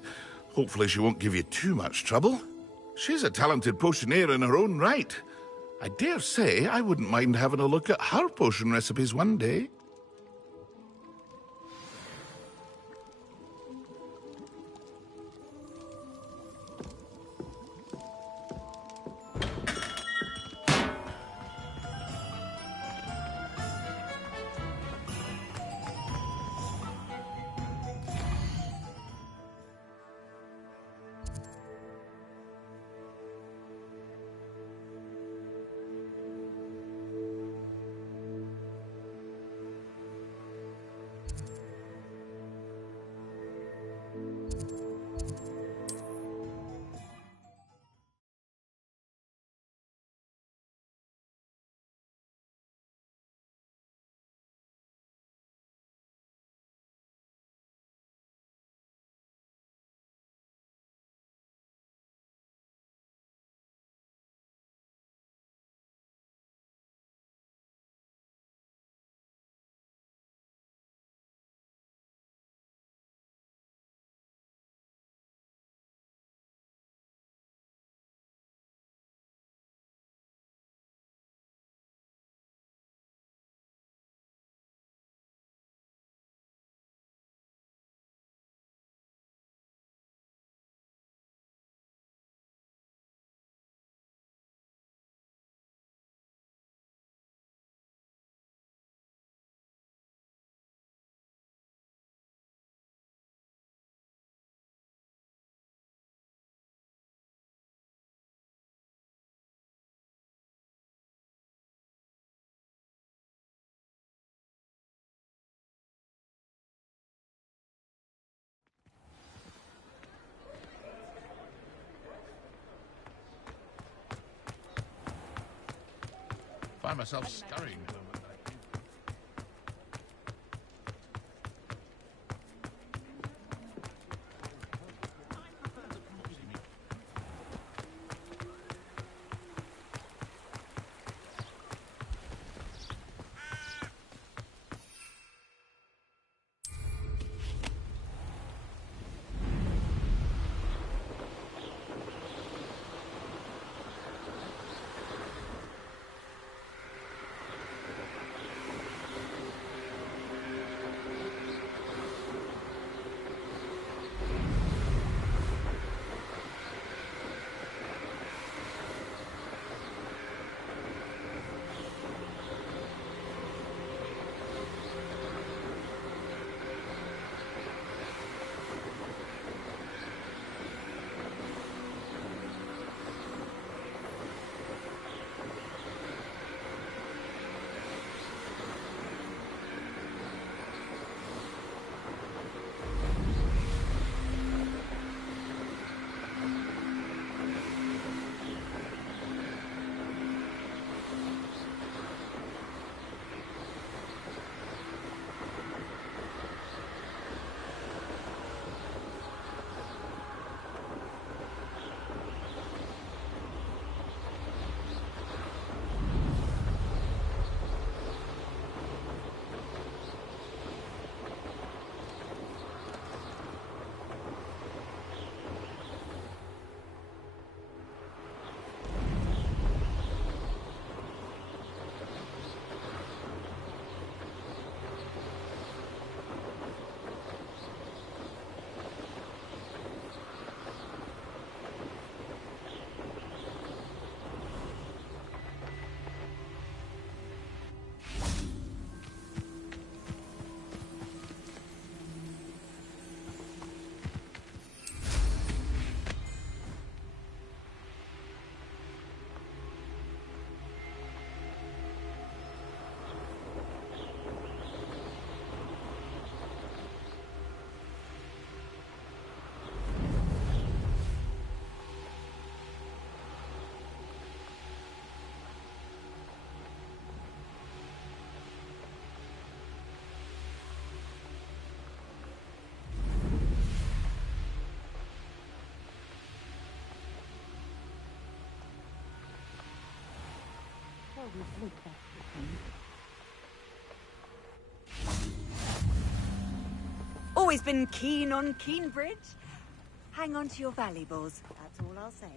Hopefully she won't give you too much trouble. She's a talented potioneer in her own right. I dare say I wouldn't mind having a look at her potion recipes one day. Find myself scurrying. Always been keen on Keenbridge. Hang on to your valuables, that's all I'll say.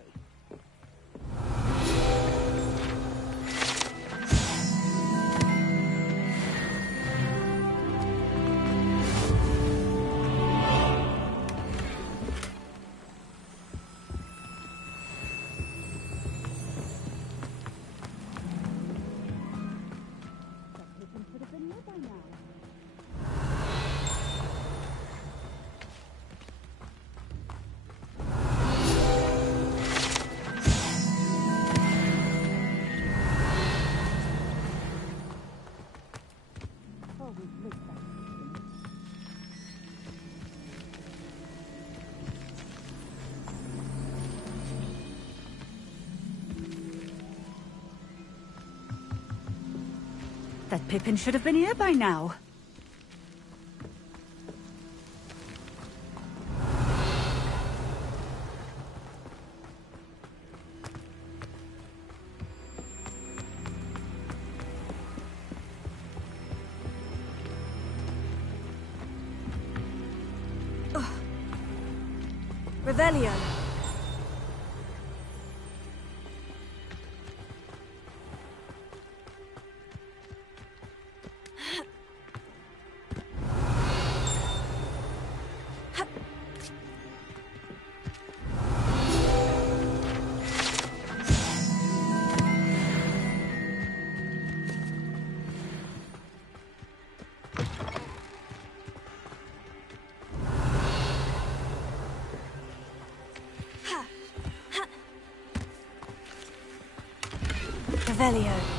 That Pippin should have been here by now. Revelio. Revelio.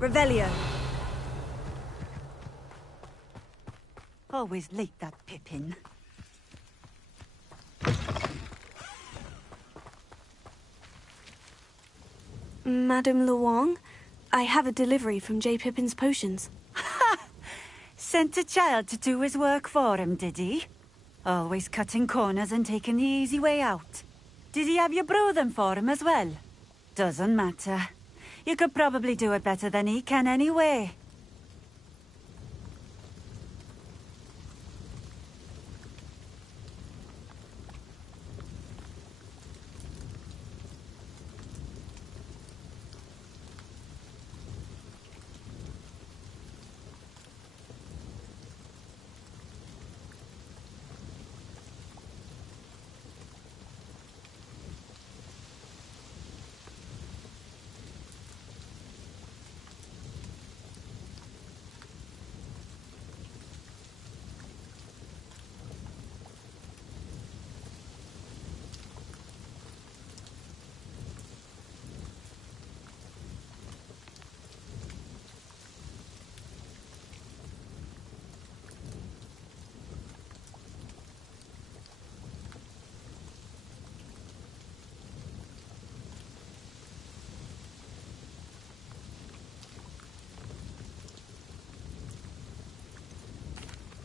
Revelio. Always late, that Pippin. Madame Luong, I have a delivery from J. Pippin's potions. Sent a child to do his work for him, did he? Always cutting corners and taking the easy way out. Did he have you brew them for him as well? Doesn't matter. You could probably do it better than he can anyway.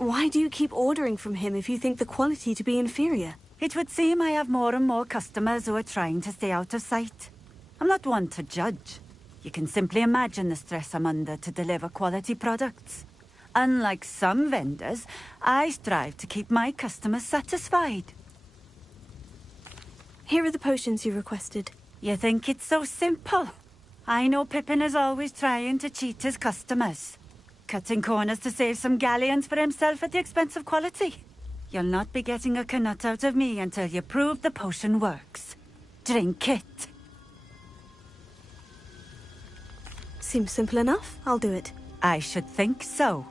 Why do you keep ordering from him if you think the quality to be inferior? It would seem I have more and more customers who are trying to stay out of sight. I'm not one to judge. You can simply imagine the stress I'm under to deliver quality products. Unlike some vendors, I strive to keep my customers satisfied. Here are the potions you requested. You think it's so simple? I know Pippin is always trying to cheat his customers. Cutting corners to save some galleons for himself at the expense of quality. You'll not be getting a knut out of me until you prove the potion works. Drink it. Seems simple enough. I'll do it. I should think so.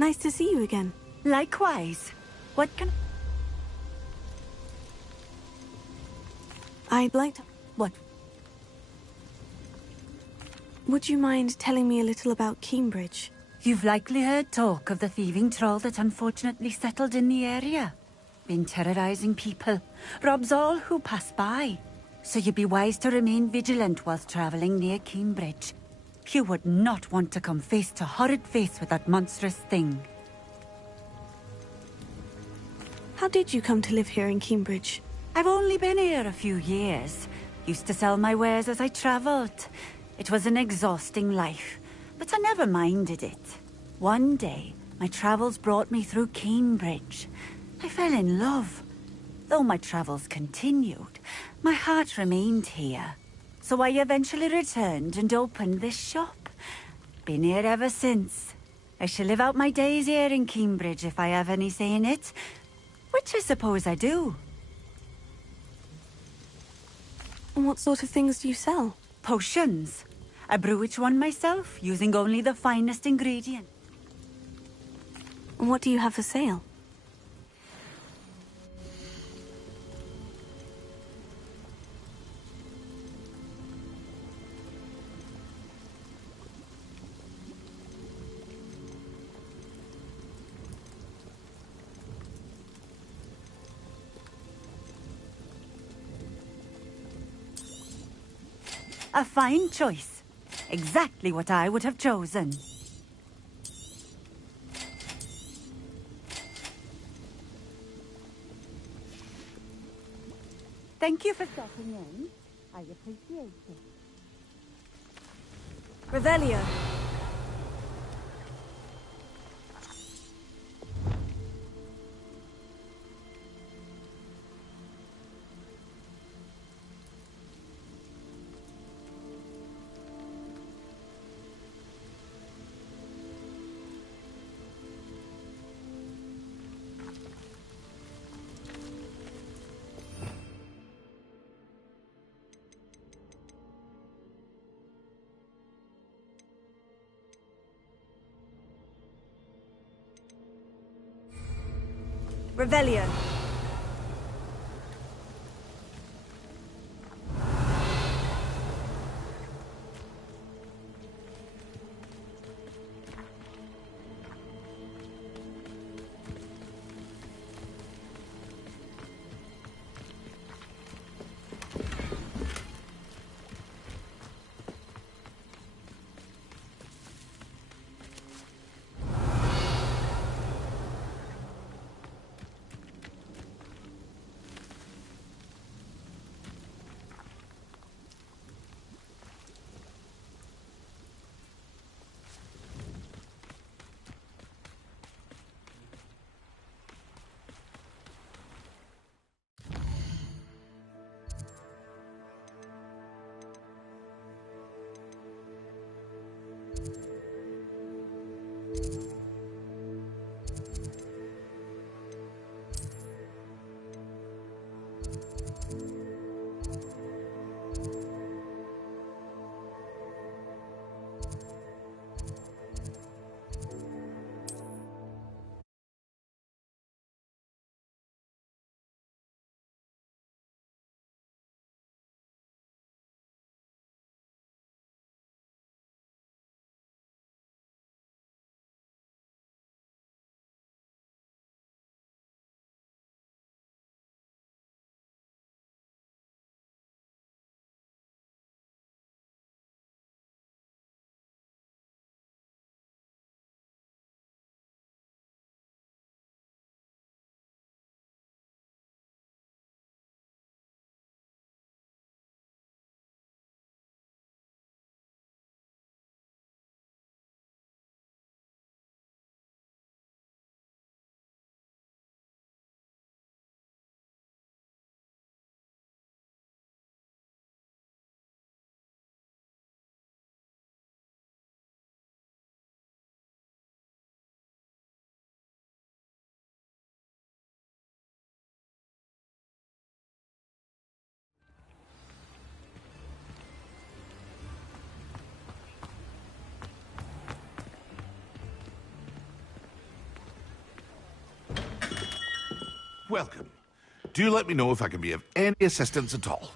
Nice to see you again. Likewise. What can... I'd like to... What? Would you mind telling me a little about Cambridge? You've likely heard talk of the thieving troll that unfortunately settled in the area. Been terrorizing people. Robs all who pass by. So you'd be wise to remain vigilant whilst traveling near Cambridge. You would not want to come face to horrid face with that monstrous thing. How did you come to live here in Cambridge? I've only been here a few years. Used to sell my wares as I travelled. It was an exhausting life, but I never minded it. One day, my travels brought me through Cambridge. I fell in love. Though my travels continued, my heart remained here. So I eventually returned and opened this shop. Been here ever since. I shall live out my days here in Cambridge if I have any say in it. Which I suppose I do. And what sort of things do you sell? Potions. I brew each one myself, using only the finest ingredient. And what do you have for sale? A fine choice. Exactly what I would have chosen. Thank you for stopping in. I appreciate it. Revelio. Revelio. Welcome. Do let me know if I can be of any assistance at all.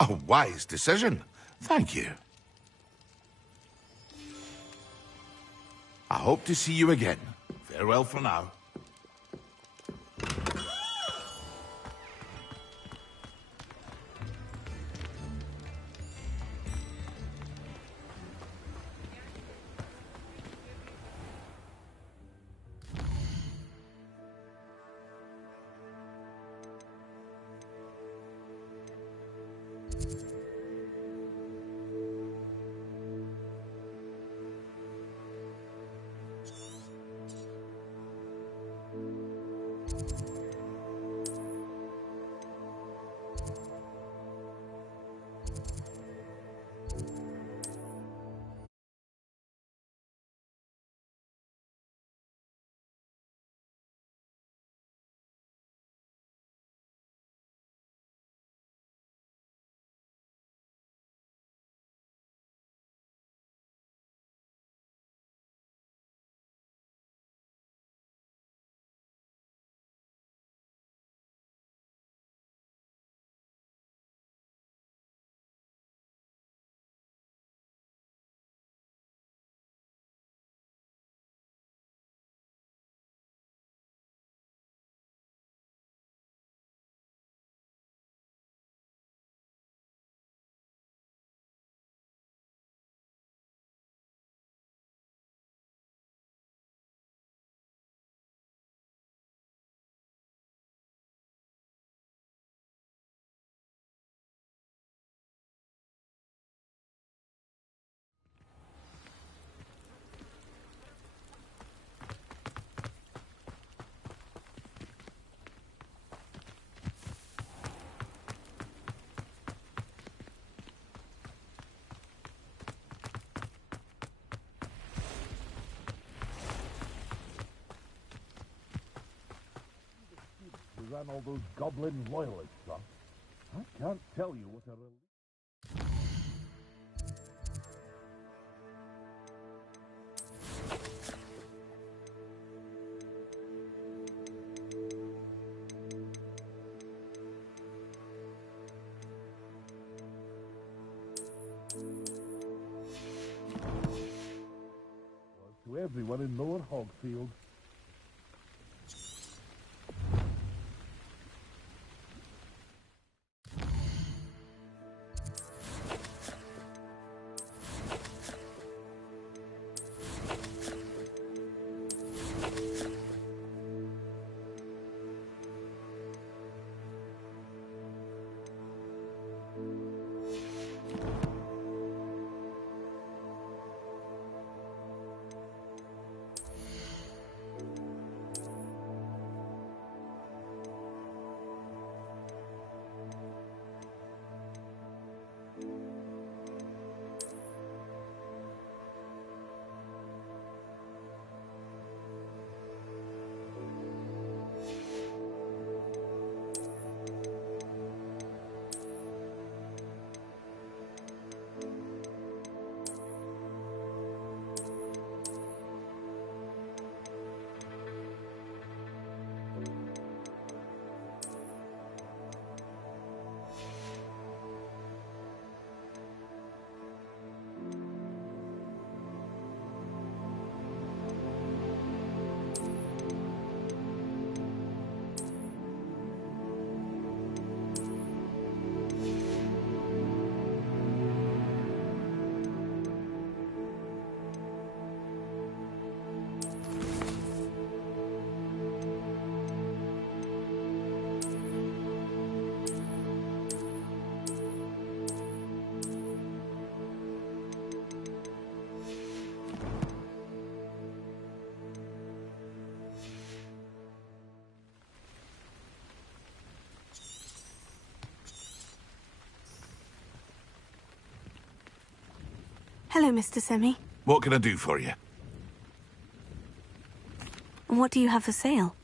A wise decision. Thank you. I hope to see you again. Farewell for now. ran all those goblin loyalists, huh? I can't tell you what a relief. To everyone in Lower Hogfield. Hello, Mr. Semi. What can I do for you? What do you have for sale?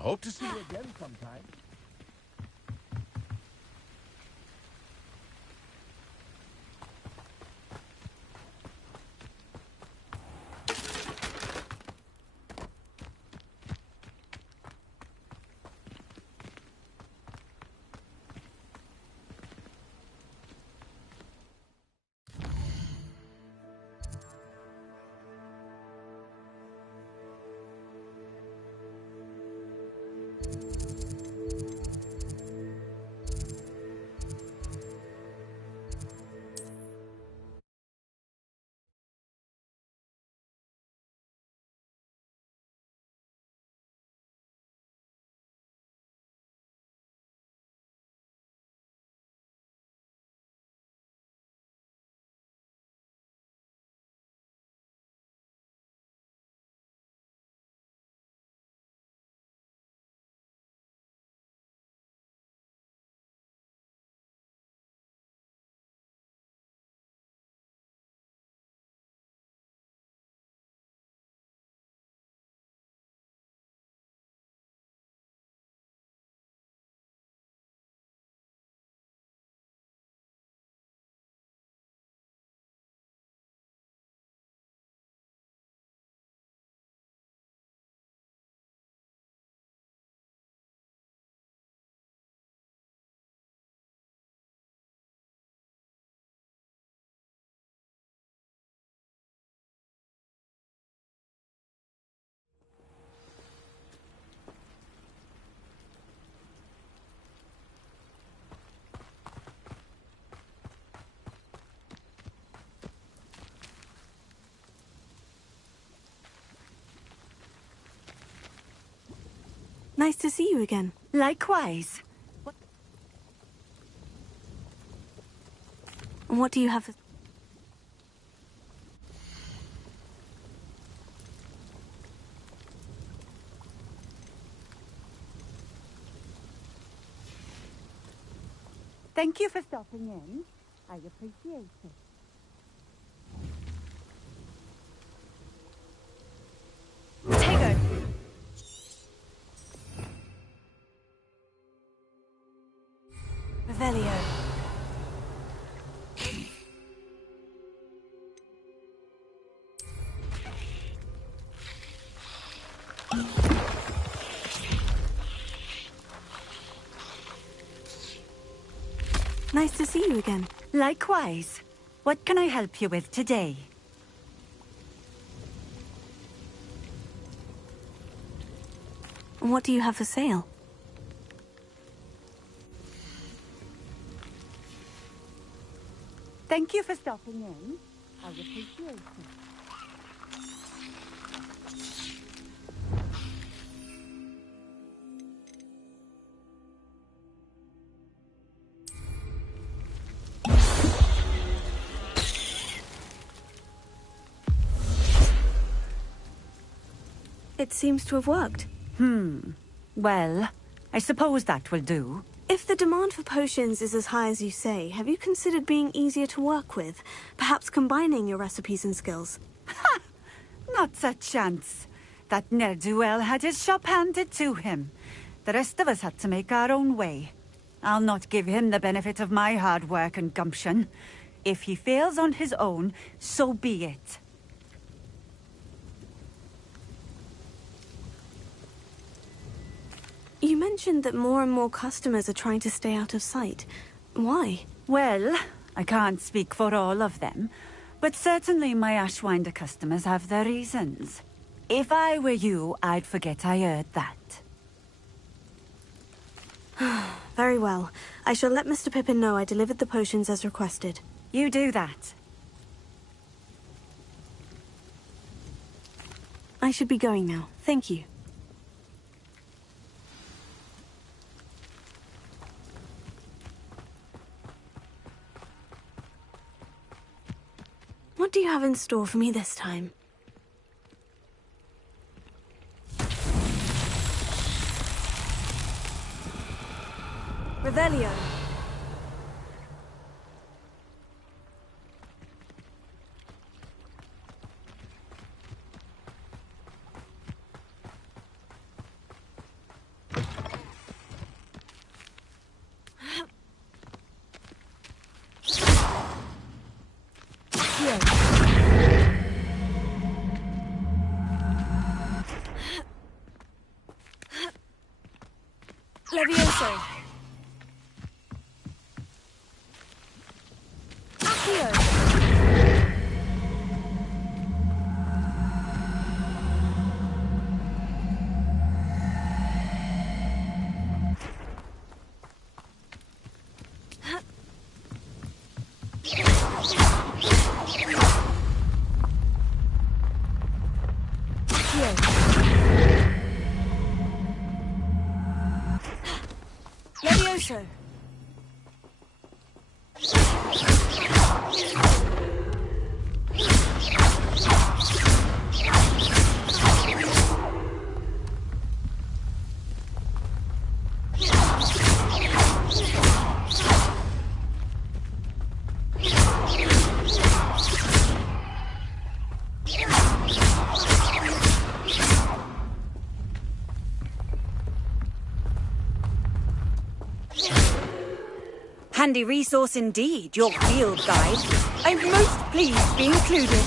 I hope to see you again sometime. Nice to see you again. Likewise. What do you have? Thank you for stopping in. I appreciate it. Tego! Revelio. Nice to see you again. Likewise. What can I help you with today? What do you have for sale? Thank you for stopping in. I appreciate it. It seems to have worked. Well, I suppose that will do. If the demand for potions is as high as you say, have you considered being easier to work with? Perhaps combining your recipes and skills? Ha! Not a chance. That ne'er-do-well had his shop handed to him. The rest of us had to make our own way. I'll not give him the benefit of my hard work and gumption. If he fails on his own, so be it. You mentioned that more and more customers are trying to stay out of sight. Why? Well, I can't speak for all of them, but certainly my Ashwinder customers have their reasons. If I were you, I'd forget I heard that. Very well. I shall let Mr. Pippin know I delivered the potions as requested. You do that. I should be going now. Thank you. What do you have in store for me this time? Revelio. Levioso. Accio. Levioso. Handy resource indeed, your field guide. I'm most pleased to be included.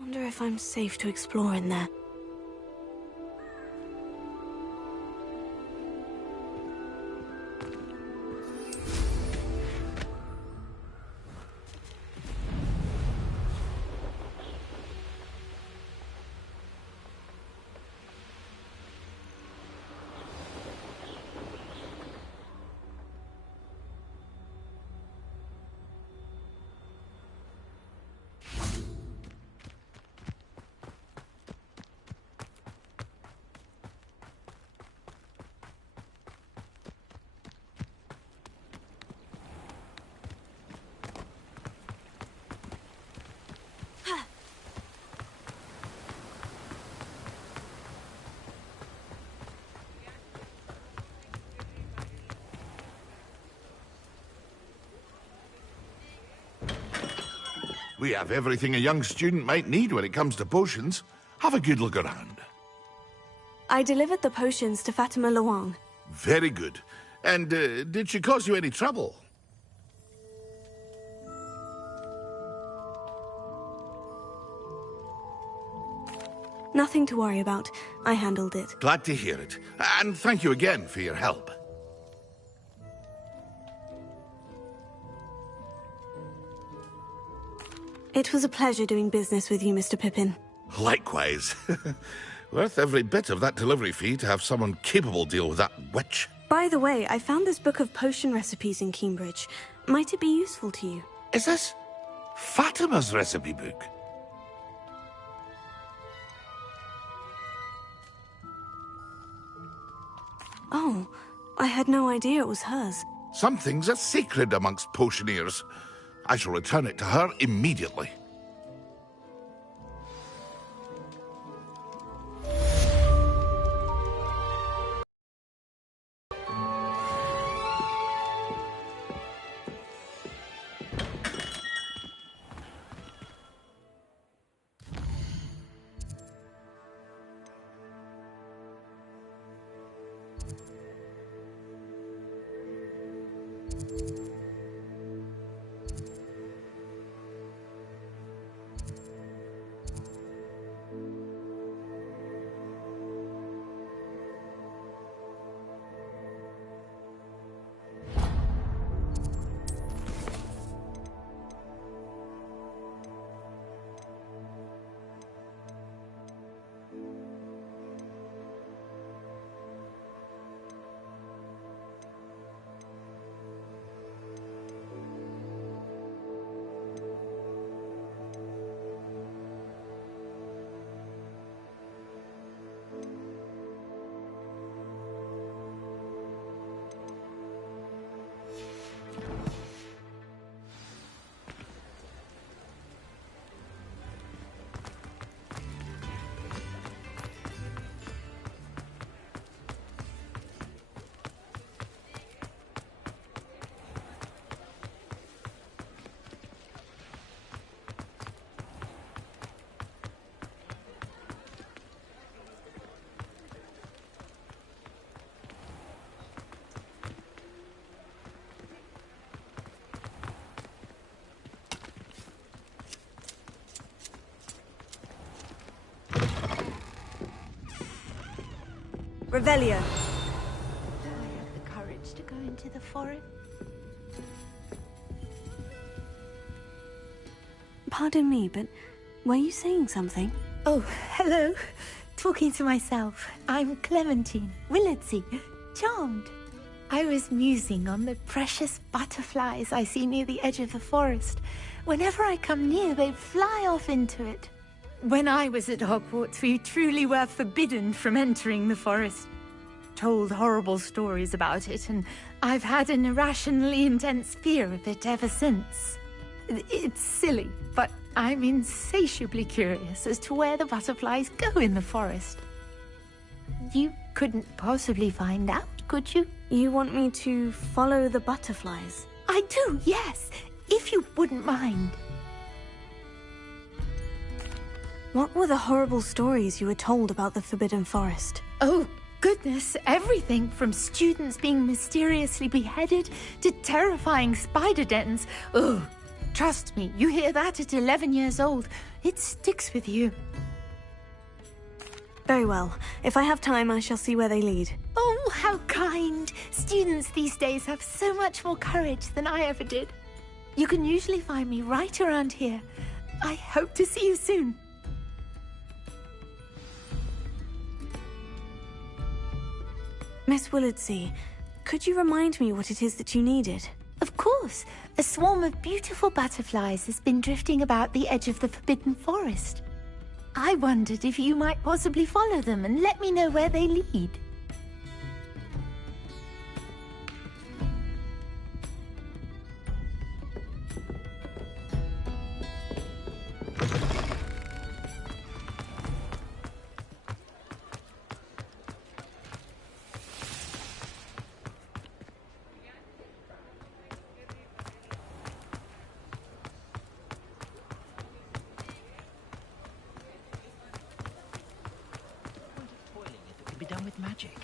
Wonder if I'm safe to explore in there. We have everything a young student might need when it comes to potions. Have a good look around. I delivered the potions to Fatima Luang. Very good. And did she cause you any trouble? Nothing to worry about. I handled it. Glad to hear it. And thank you again for your help. It was a pleasure doing business with you, Mr. Pippin. Likewise. Worth every bit of that delivery fee to have someone capable deal with that witch. By the way, I found this book of potion recipes in Cambridge. Might it be useful to you? Is this Fatima's recipe book? Oh, I had no idea it was hers. Some things are sacred amongst potioneers. I shall return it to her immediately. Revelio. Do I have the courage to go into the forest? Pardon me, but were you saying something? Oh, hello. Talking to myself. I'm Clementine Willardsey. Charmed. I was musing on the precious butterflies I see near the edge of the forest. Whenever I come near, they fly off into it. When I was at Hogwarts, we truly were forbidden from entering the forest. Told horrible stories about it, and I've had an irrationally intense fear of it ever since. It's silly, but I'm insatiably curious as to where the butterflies go in the forest. You couldn't possibly find out, could you? You want me to follow the butterflies? I do, yes, if you wouldn't mind. What were the horrible stories you were told about the Forbidden Forest? Oh, goodness, everything from students being mysteriously beheaded to terrifying spider dens. Ugh. Trust me, you hear that at 11 years old, it sticks with you. Very well. If I have time, I shall see where they lead. Oh, how kind! Students these days have so much more courage than I ever did. You can usually find me right around here. I hope to see you soon. Miss Willardsey, could you remind me what it is that you needed? Of course. A swarm of beautiful butterflies has been drifting about the edge of the Forbidden Forest. I wondered if you might possibly follow them and let me know where they lead. Be done with magic.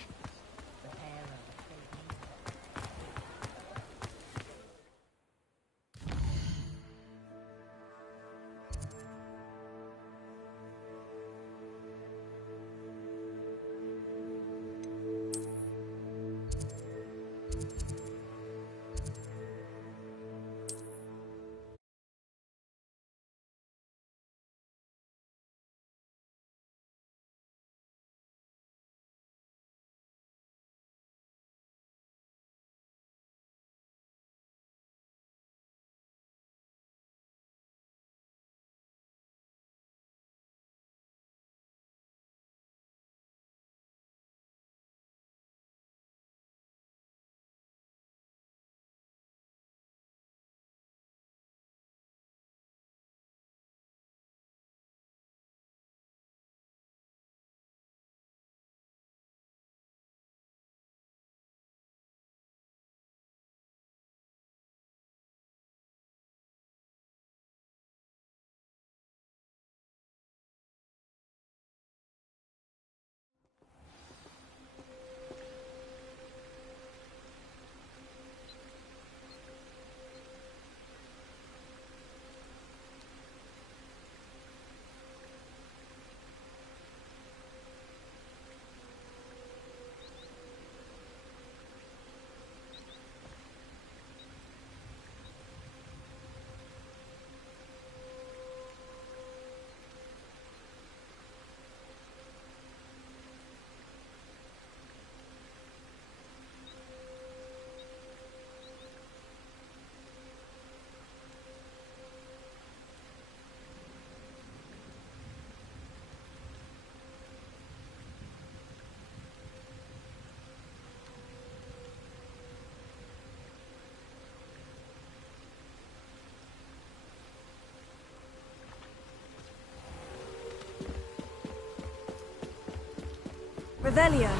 Revelio.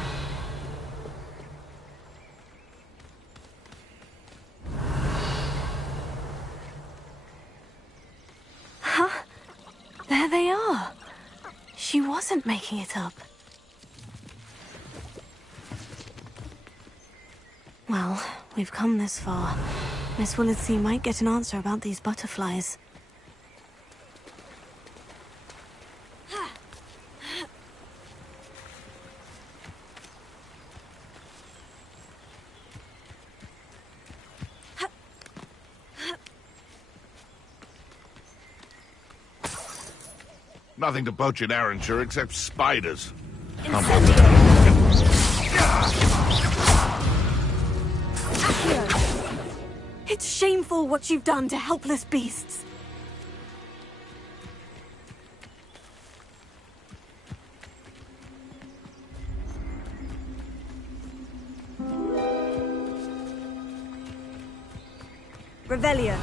Huh? There they are. She wasn't making it up. Well, we've come this far. Miss Willardsey might get an answer about these butterflies. Nothing to poach in Arranshire except spiders. It's shameful what you've done to helpless beasts. Revelio.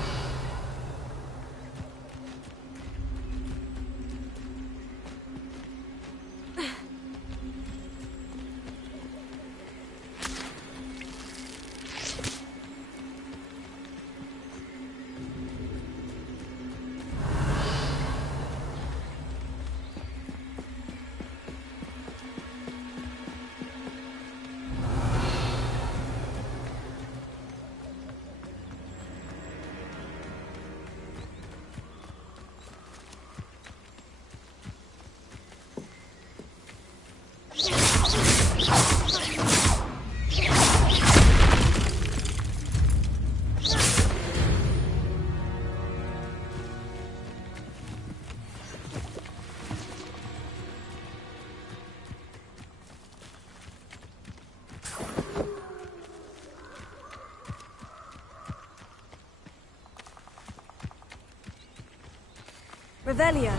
Revelio.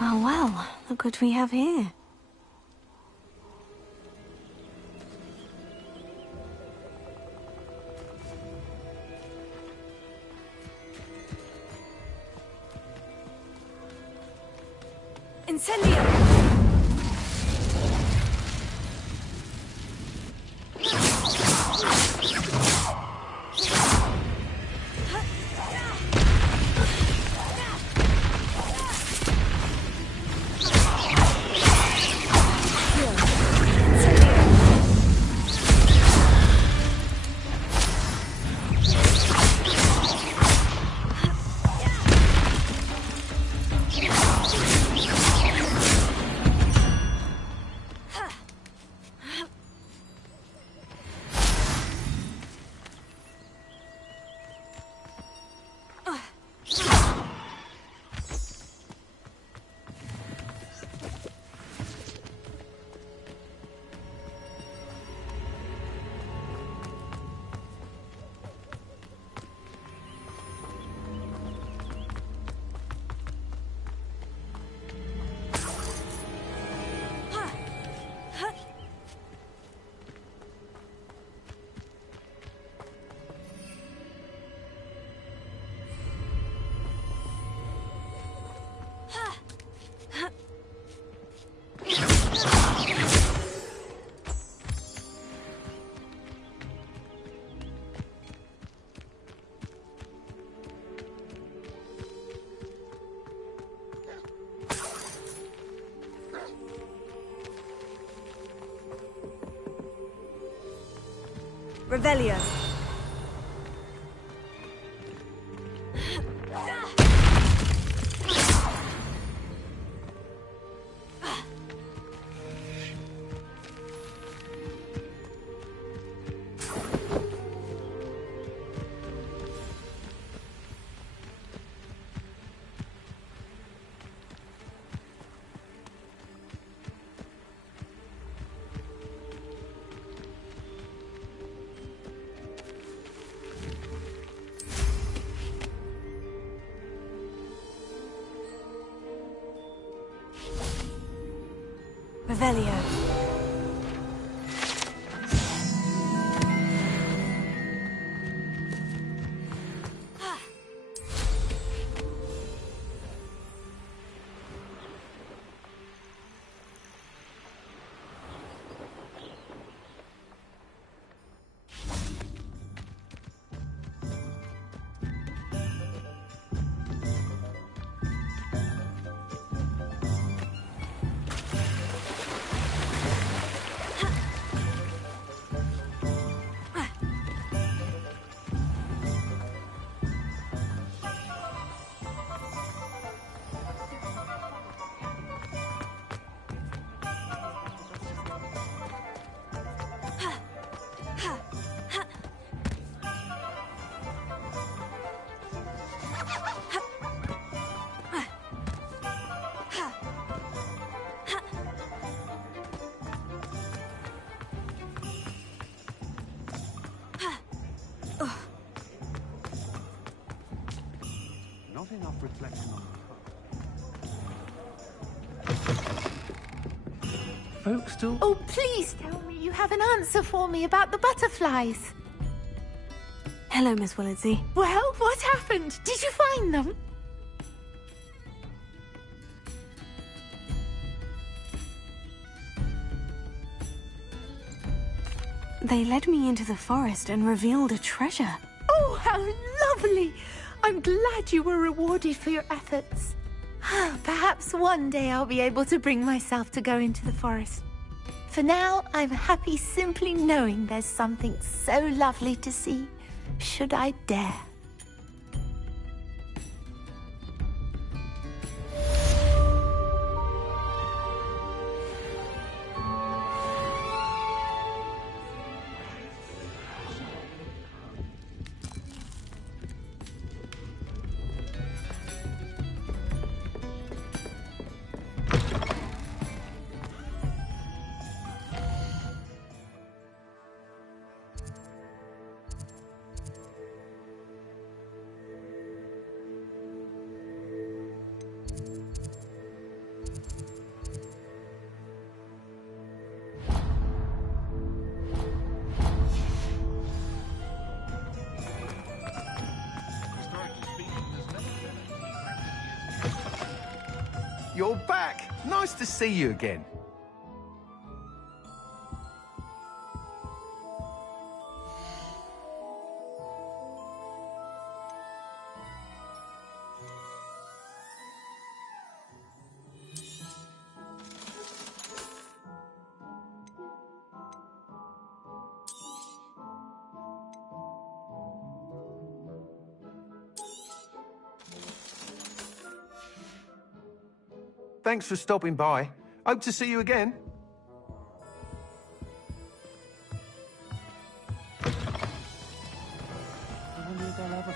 Well, look what we have here. Incendio! Revelio. Revelio. Not enough reflection on the Folks still... Oh, please tell me you have an answer for me about the butterflies. Hello, Miss Willardsey. Well, what happened? Did you find them? They led me into the forest and revealed a treasure. Oh, how lovely! I'm glad you were rewarded for your efforts. Perhaps one day I'll be able to bring myself to go into the forest. For now, I'm happy simply knowing there's something so lovely to see, should I dare. You're back! Nice to see you again. Thanks for stopping by. Hope to see you again. I wonder if they'll ever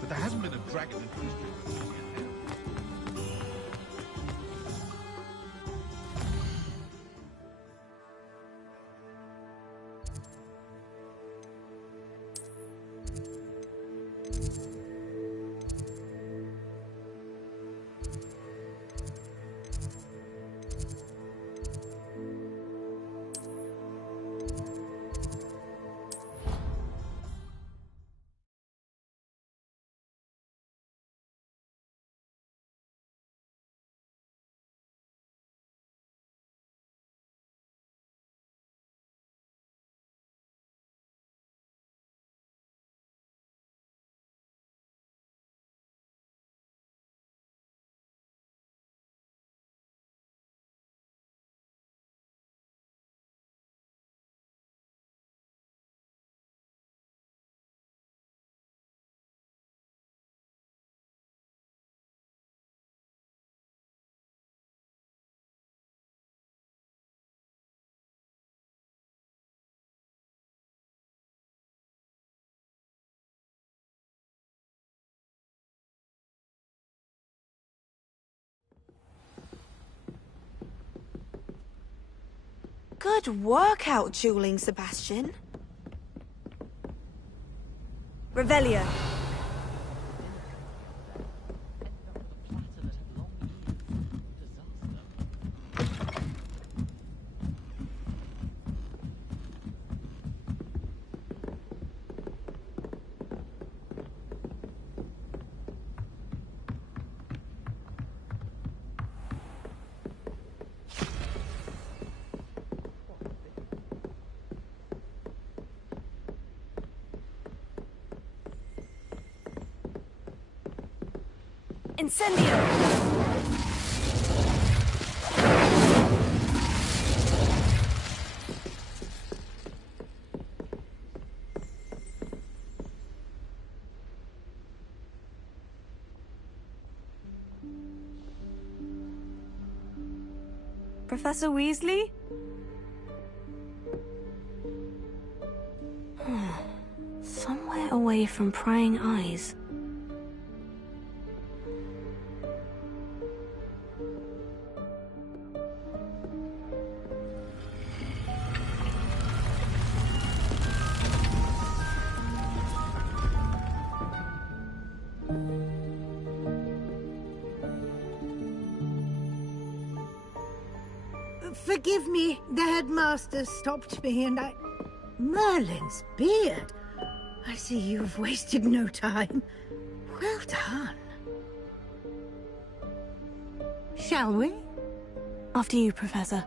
but there hasn't been a dragon introduced. Good workout, dueling, Sebastian. Revelio. Incendio! Professor Weasley? Somewhere away from prying eyes. Forgive me, the headmaster stopped me and I... Merlin's beard! I see you've wasted no time. Well done. Shall we? After you, Professor.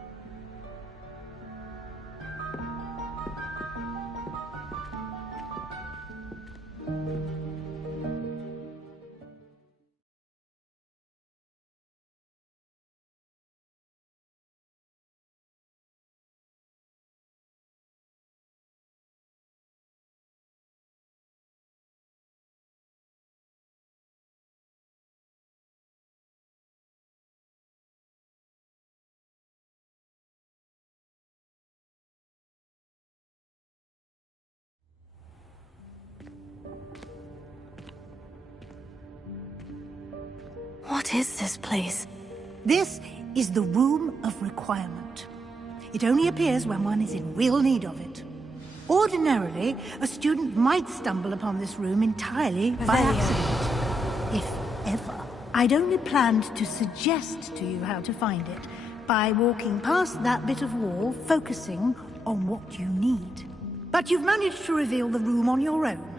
What is this place? This is the Room of Requirement. It only appears when one is in real need of it. Ordinarily, a student might stumble upon this room entirely by accident. If ever. I'd only planned to suggest to you how to find it by walking past that bit of wall, focusing on what you need. But you've managed to reveal the room on your own.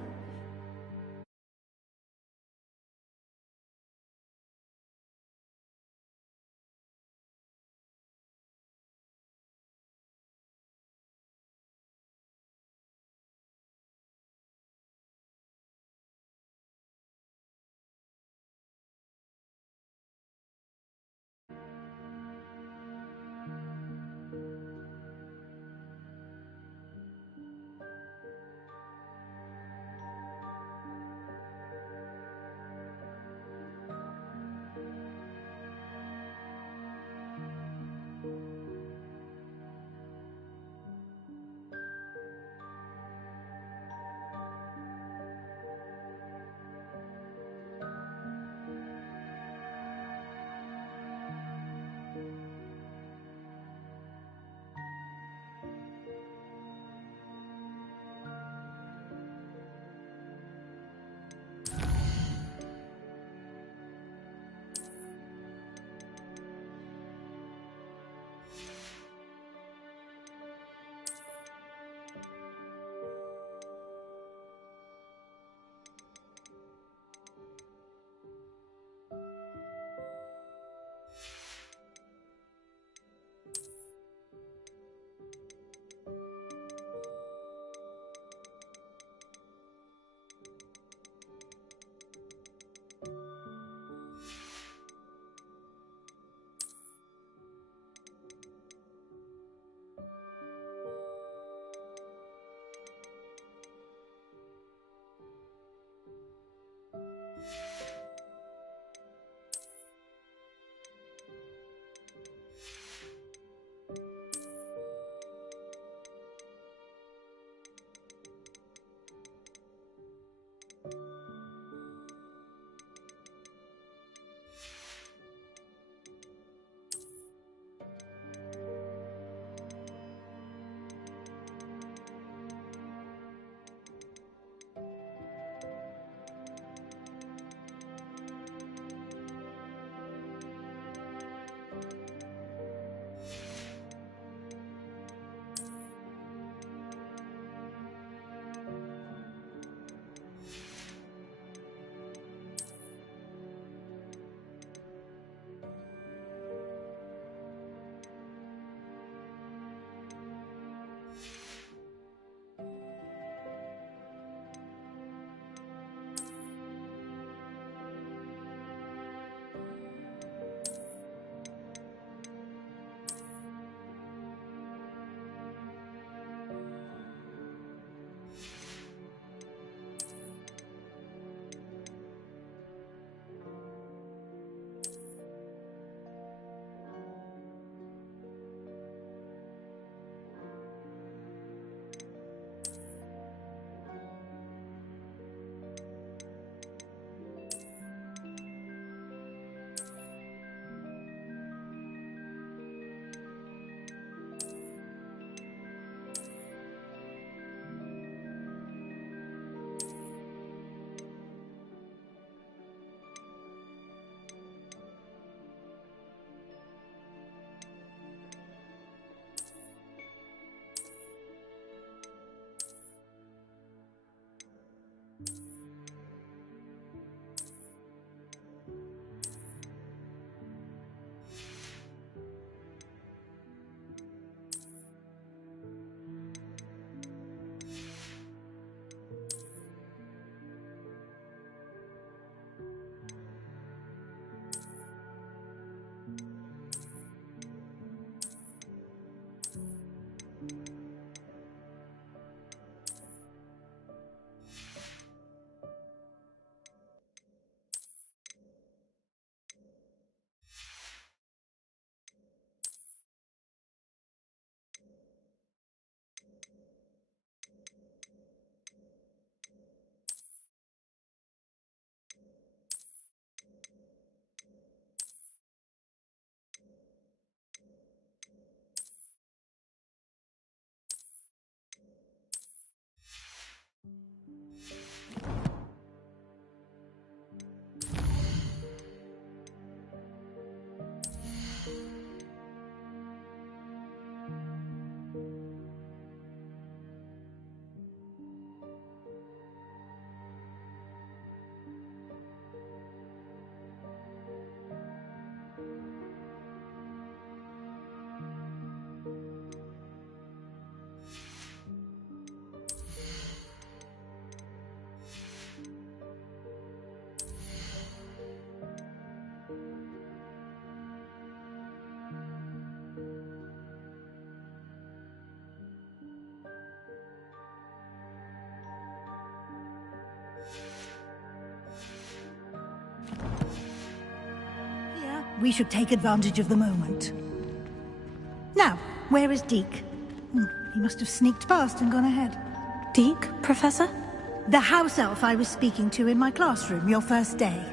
we should take advantage of the moment. Now, where is Deke? He must have sneaked past and gone ahead. Deke, Professor? The house elf I was speaking to in my classroom your first day.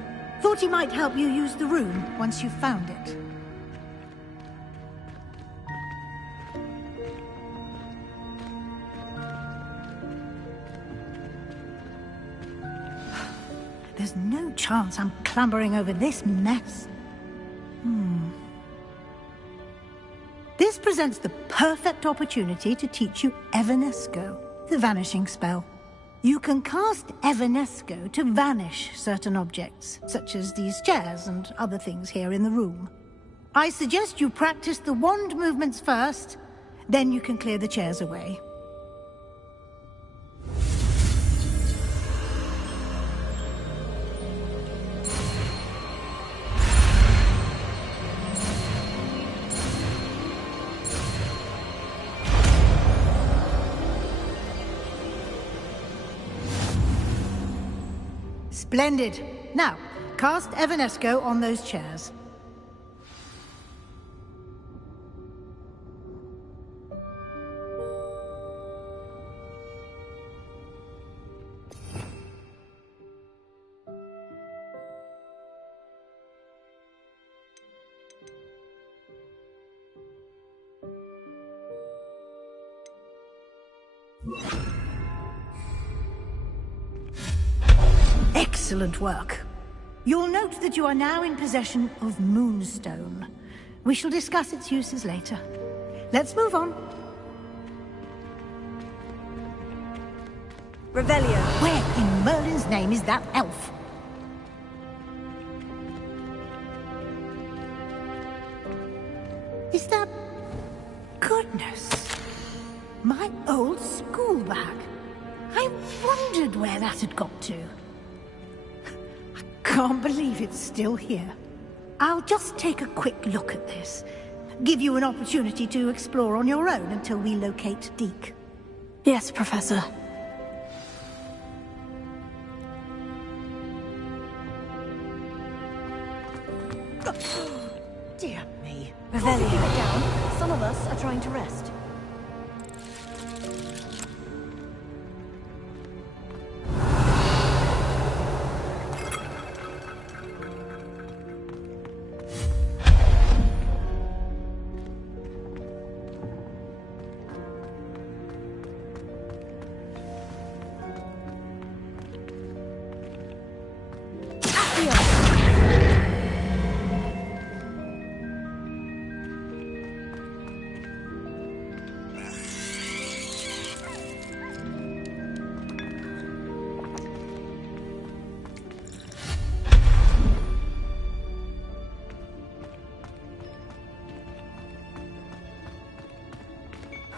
Thought he might help you use the room once you've found it. There's no chance I'm clambering over this mess. This presents the perfect opportunity to teach you Evanesco, the vanishing spell. You can cast Evanesco to vanish certain objects, such as these chairs and other things here in the room. I suggest you practice the wand movements first, then you can clear the chairs away. Splendid. Now, cast Evanesco on those chairs. Excellent work. You'll note that you are now in possession of Moonstone. We shall discuss its uses later. Let's move on. Revelio. Where in Merlin's name is that elf? Is that... Goodness. My old school bag. I wondered where that had got to. Can't believe it's still here. I'll just take a quick look at this. Give you an opportunity to explore on your own until we locate Deke. Yes, Professor. Dear me. Revelio. Keep it down. Some of us are trying to rest.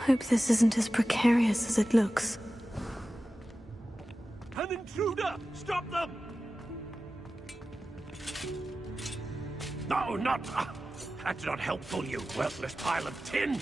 Hope this isn't as precarious as it looks. An intruder! Stop them! No, not... That's not helpful, you worthless pile of tin!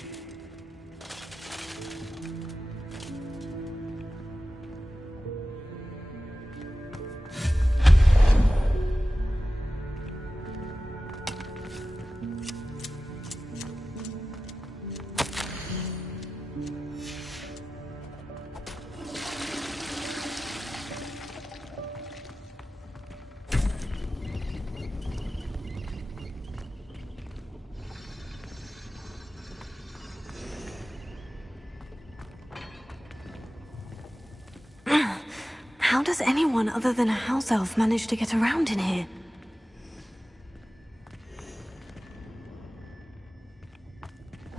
How does anyone other than a house elf manage to get around in here?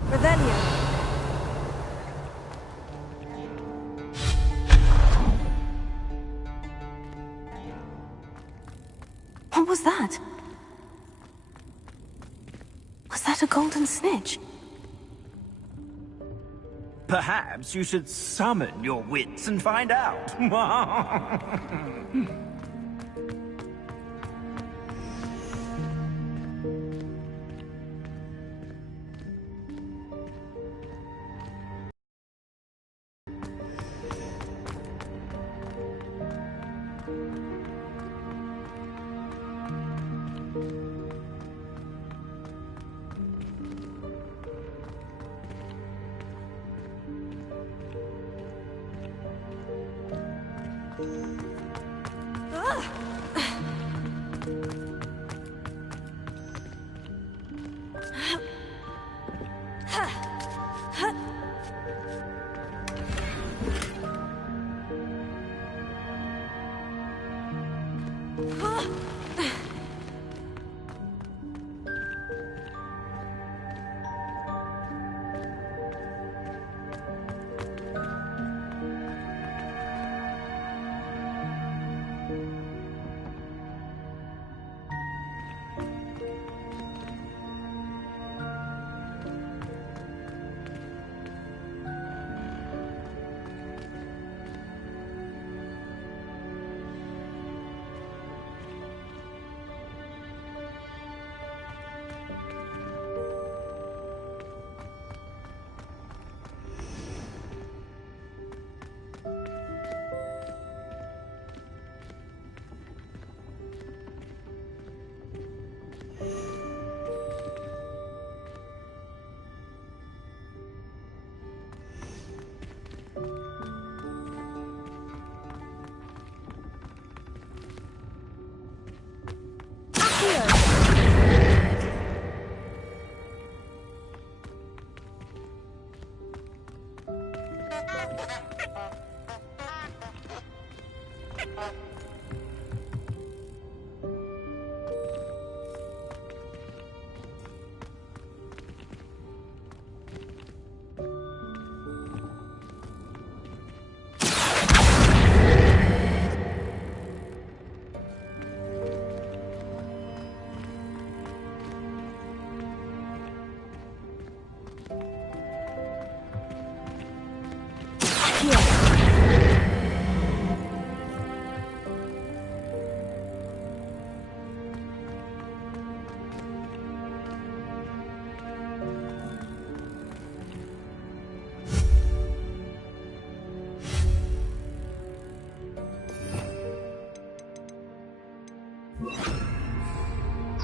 Revelio. What was that? Was that a golden snitch? Perhaps you should summon your wits and find out.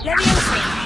Let me open.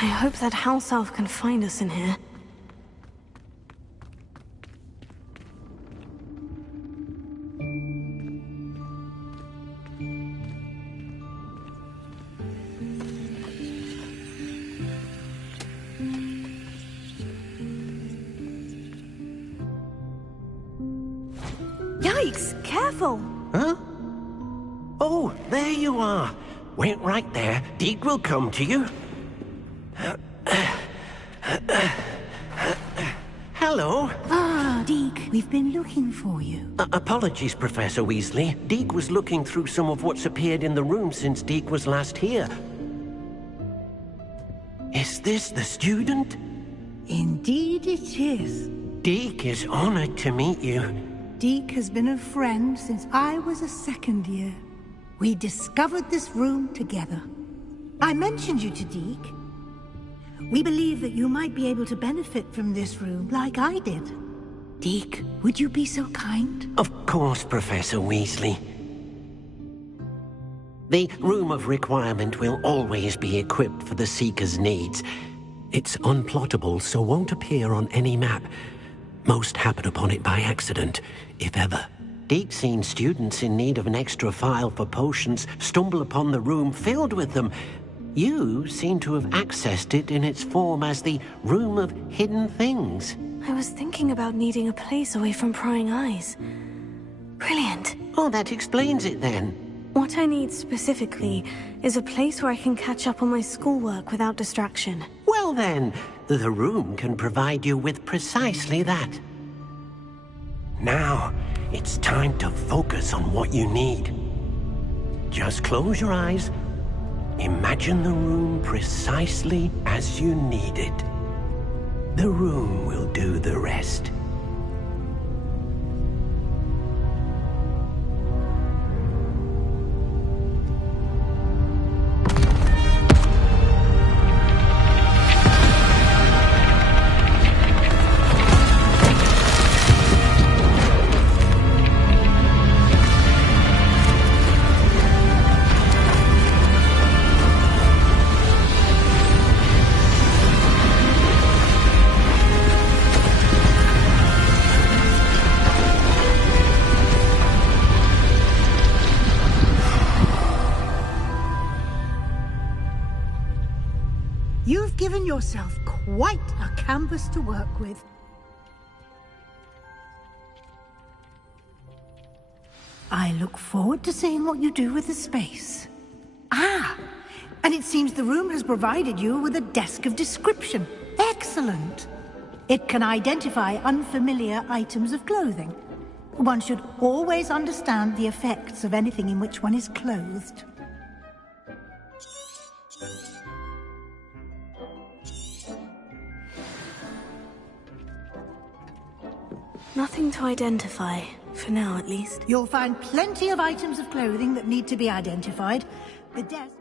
I hope that house elf can find us in here. Yikes! Careful! Huh? Oh, there you are. Wait right there. Deke will come to you. Hello. Ah, Deke, we've been looking for you. Apologies, Professor Weasley. Deke was looking through some of what's appeared in the room since Deke was last here. Is this the student? Indeed it is. Deke is honored to meet you. Deke has been a friend since I was a second year. We discovered this room together. I mentioned you to Deke. We believe that you might be able to benefit from this room like I did. Deke, would you be so kind? Of course, Professor Weasley. The Room of Requirement will always be equipped for the Seeker's needs. It's unplottable, so won't appear on any map. Most happen upon it by accident, if ever. Deke's seen students in need of an extra file for potions stumble upon the room filled with them. You seem to have accessed it in its form as the Room of Hidden Things. I was thinking about needing a place away from prying eyes. Brilliant. Oh, that explains it then. What I need specifically is a place where I can catch up on my schoolwork without distraction. Well then, the room can provide you with precisely that. Now, it's time to focus on what you need. Just close your eyes. Imagine the room precisely as you need it. The room will do the rest. You've given yourself quite a canvas to work with. I look forward to seeing what you do with the space. Ah! And it seems the room has provided you with a desk of description. Excellent! It can identify unfamiliar items of clothing. One should always understand the effects of anything in which one is clothed. Nothing to identify, for now at least. You'll find plenty of items of clothing that need to be identified. The desk...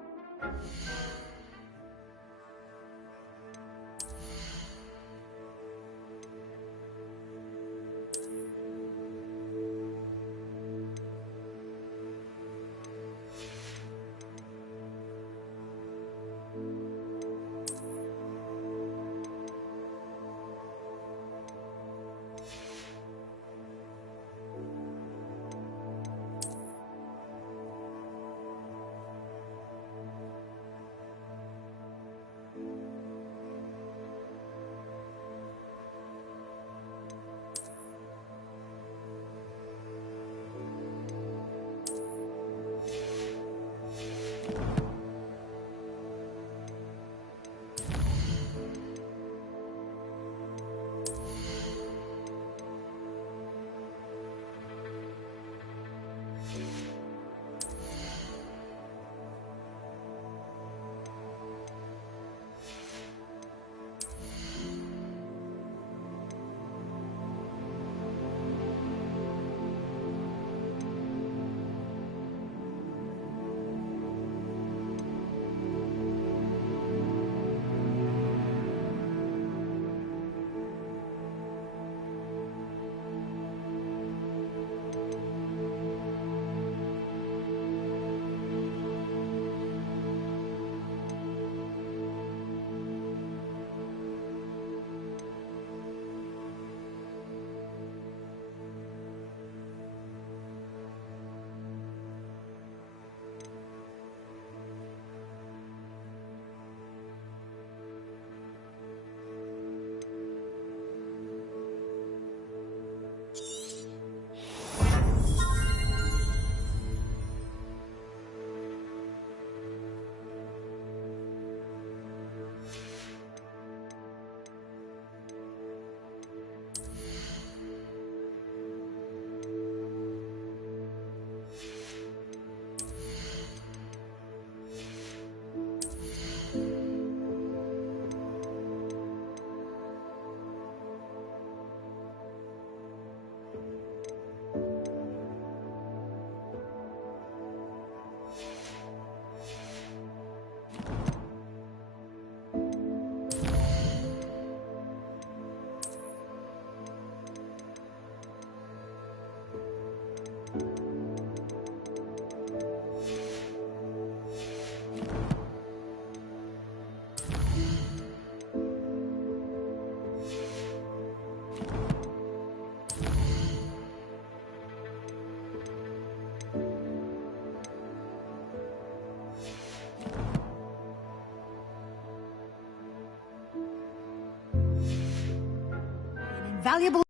valuable...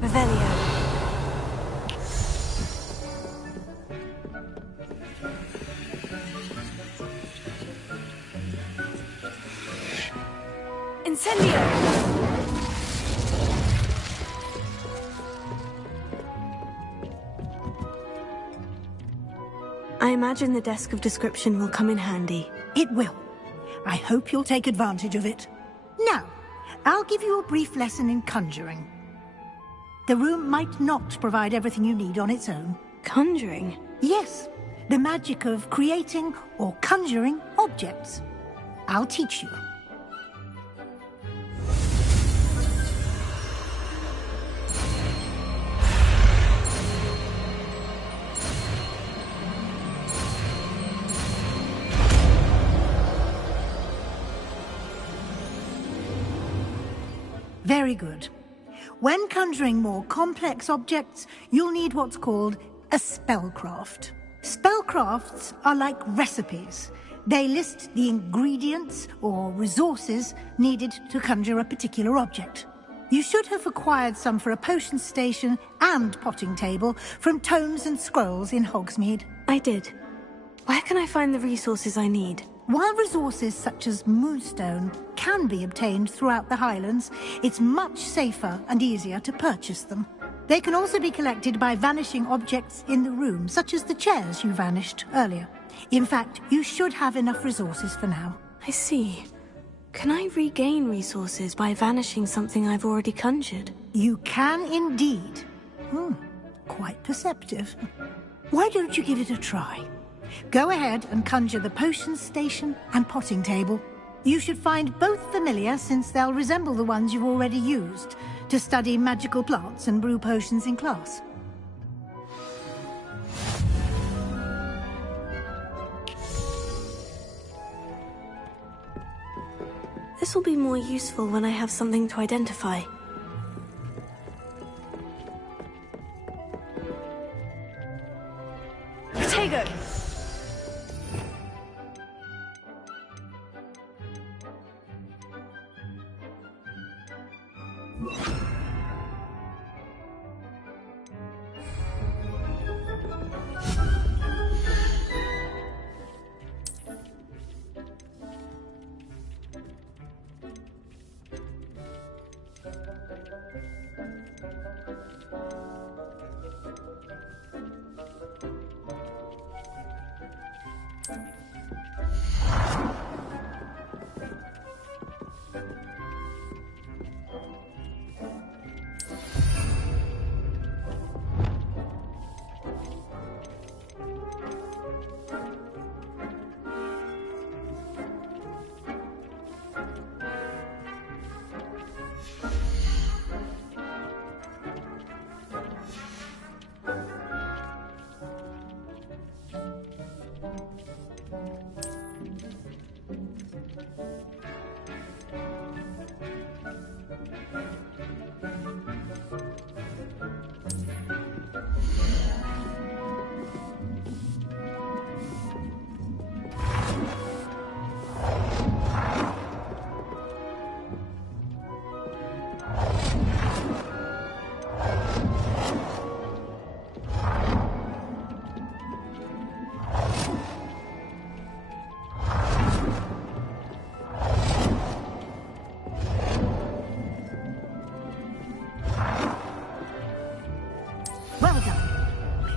Revelio. Incendio! I imagine the desk of description will come in handy. It will. I hope you'll take advantage of it. Now, I'll give you a brief lesson in conjuring. The room might not provide everything you need on its own. Conjuring? Yes, the magic of creating or conjuring objects. I'll teach you. Very good. When conjuring more complex objects, you'll need what's called a spellcraft. Spellcrafts are like recipes. They list the ingredients or resources needed to conjure a particular object. You should have acquired some for a potion station and potting table from tomes and scrolls in Hogsmeade. I did. Where can I find the resources I need? While resources such as moonstone can be obtained throughout the Highlands, it's much safer and easier to purchase them. They can also be collected by vanishing objects in the room, such as the chairs you vanished earlier. In fact, you should have enough resources for now. I see. Can I regain resources by vanishing something I've already conjured? You can indeed. Quite perceptive. Why don't you give it a try? Go ahead and conjure the potion station and potting table. You should find both familiar, since they'll resemble the ones you've already used to study magical plants and brew potions in class. This will be more useful when I have something to identify. Protego!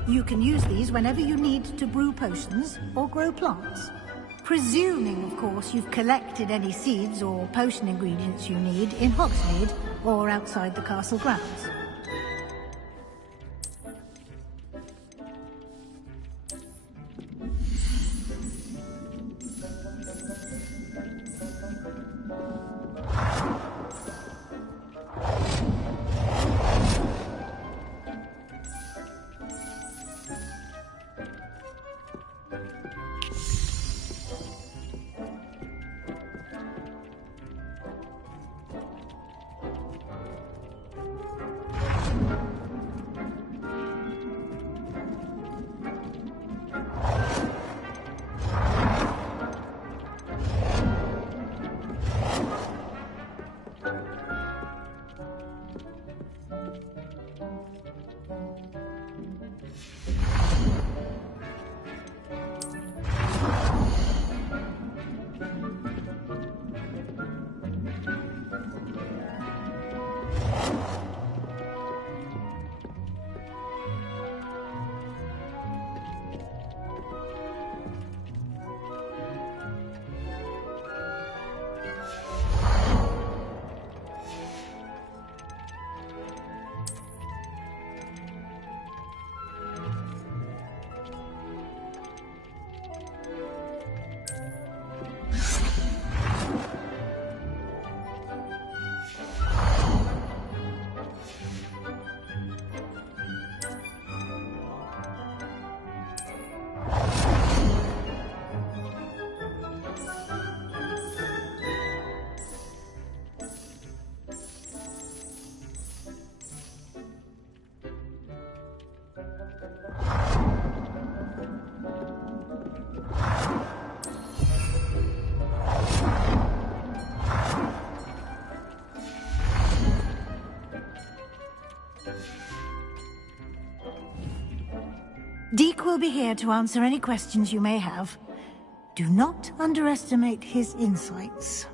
You can use these whenever you need to brew potions or grow plants. Presuming, of course, you've collected any seeds or potion ingredients you need in Hogsmeade or outside the castle grounds. Deek will be here to answer any questions you may have. Do not underestimate his insights.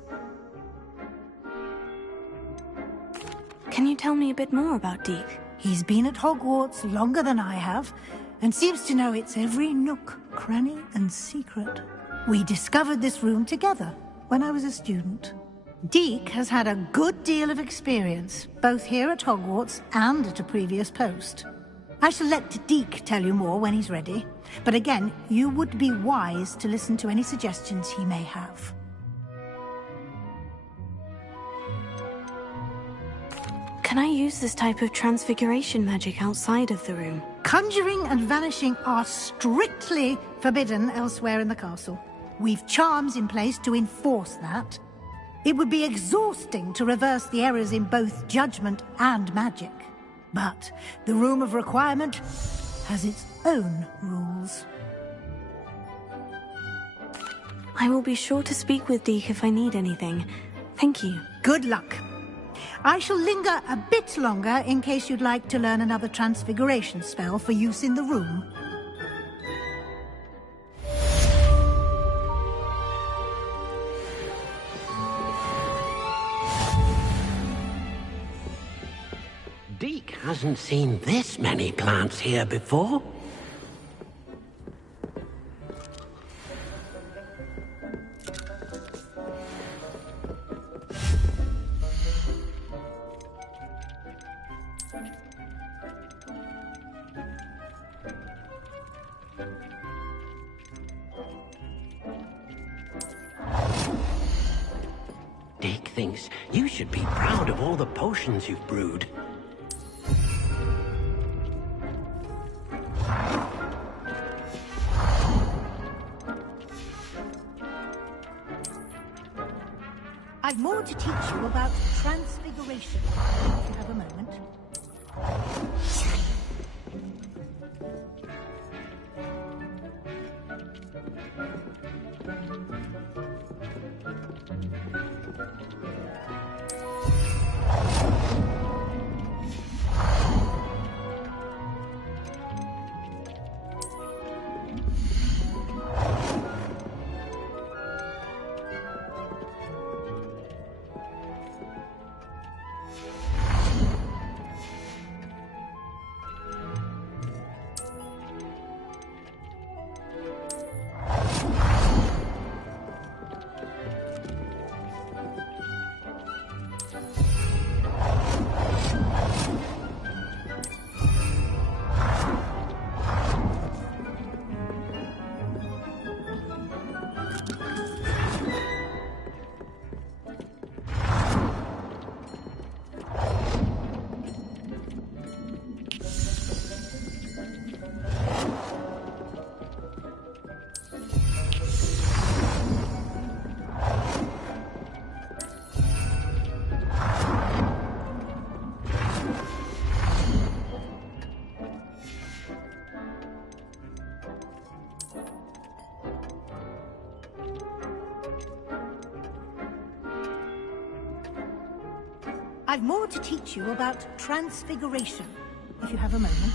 Can you tell me a bit more about Deek? He's been at Hogwarts longer than I have, and seems to know its every nook, cranny, and secret. We discovered this room together when I was a student. Deek has had a good deal of experience, both here at Hogwarts and at a previous post. I shall let Deek tell you more when he's ready, but again, you would be wise to listen to any suggestions he may have. Can I use this type of transfiguration magic outside of the room? Conjuring and vanishing are strictly forbidden elsewhere in the castle. We've charms in place to enforce that. It would be exhausting to reverse the errors in both judgment and magic. But the Room of Requirement has its own rules. I will be sure to speak with Deek if I need anything. Thank you. Good luck. I shall linger a bit longer in case you'd like to learn another transfiguration spell for use in the room. Deek hasn't seen this many plants here before. Deek thinks you should be proud of all the potions you've brewed. I've more to teach you about transfiguration, if you have a moment. I've more to teach you about transfiguration, if you have a moment.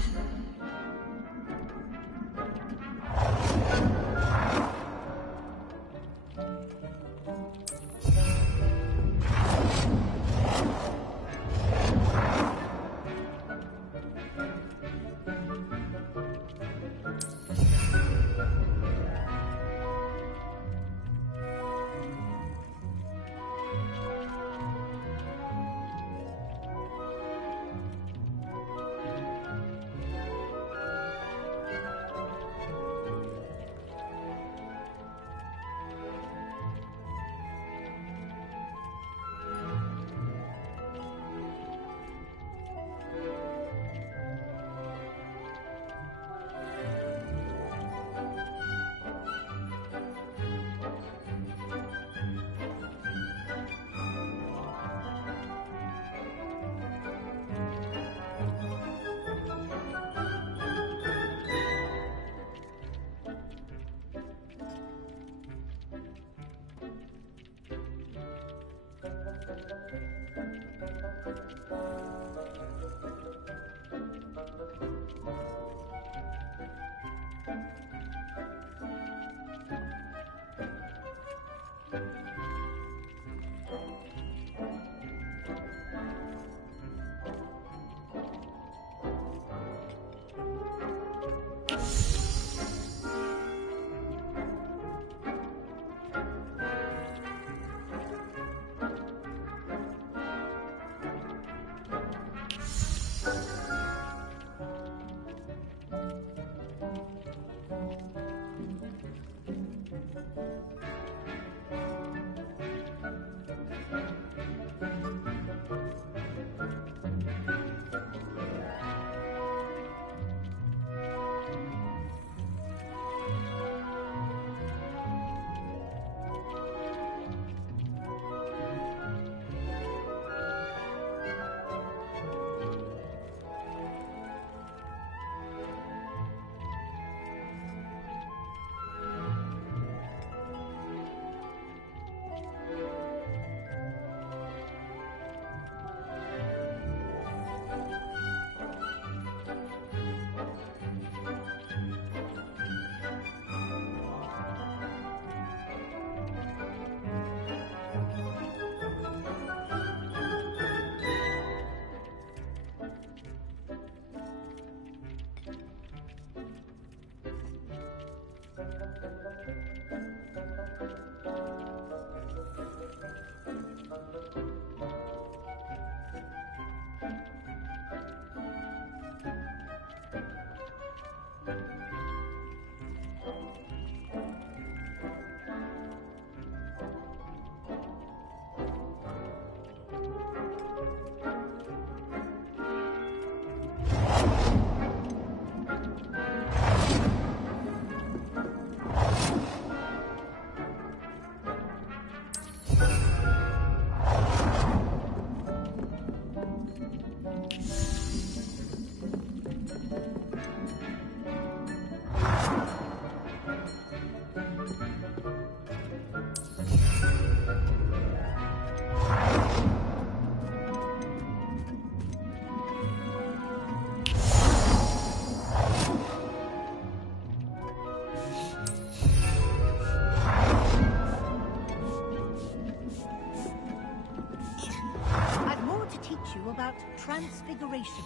Transfiguration,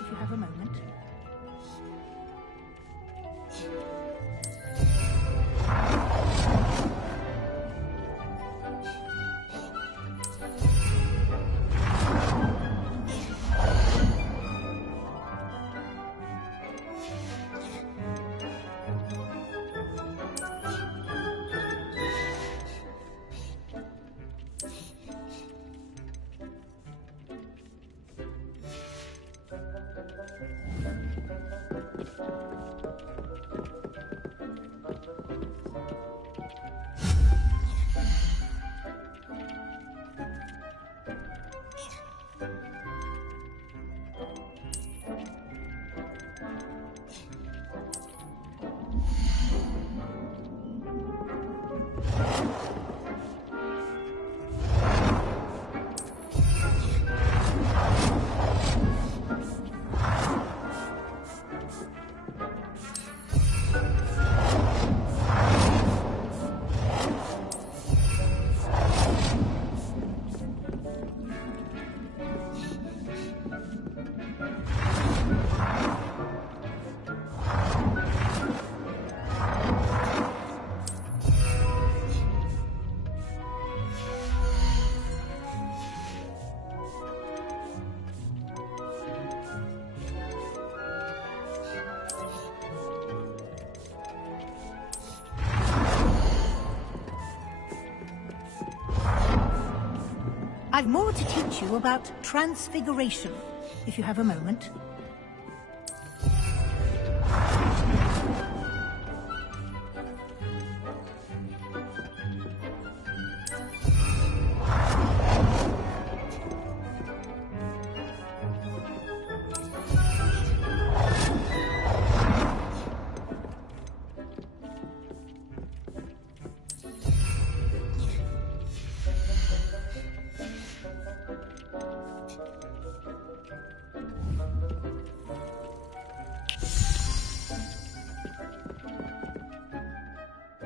if you have a moment. I've more to teach you about transfiguration, if you have a moment.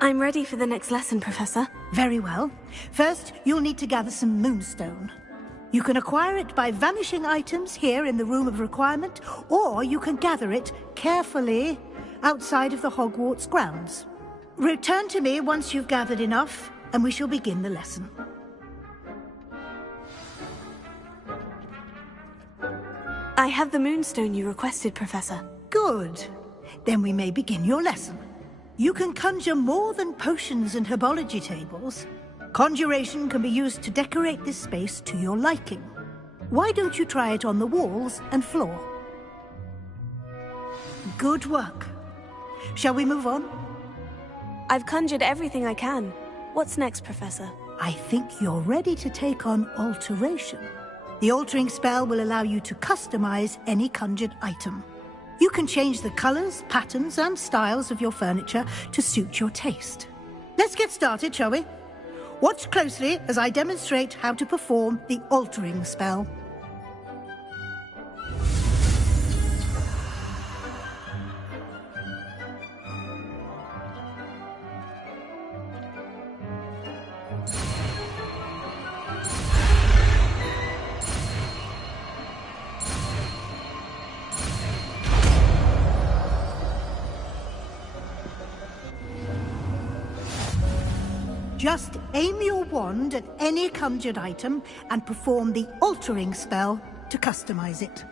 I'm ready for the next lesson, Professor. Very well. First, you'll need to gather some moonstone. You can acquire it by vanishing items here in the Room of Requirement, or you can gather it carefully outside of the Hogwarts grounds. Return to me once you've gathered enough, and we shall begin the lesson. I have the moonstone you requested, Professor. Good. Then we may begin your lesson. You can conjure more than potions and herbology tables. Conjuration can be used to decorate this space to your liking. Why don't you try it on the walls and floor? Good work. Shall we move on? I've conjured everything I can. What's next, Professor? I think you're ready to take on alteration. The altering spell will allow you to customize any conjured item. You can change the colors, patterns, and styles of your furniture to suit your taste. Let's get started, shall we? Watch closely as I demonstrate how to perform the altering spell. Just aim your wand at any conjured item and perform the altering spell to customize it.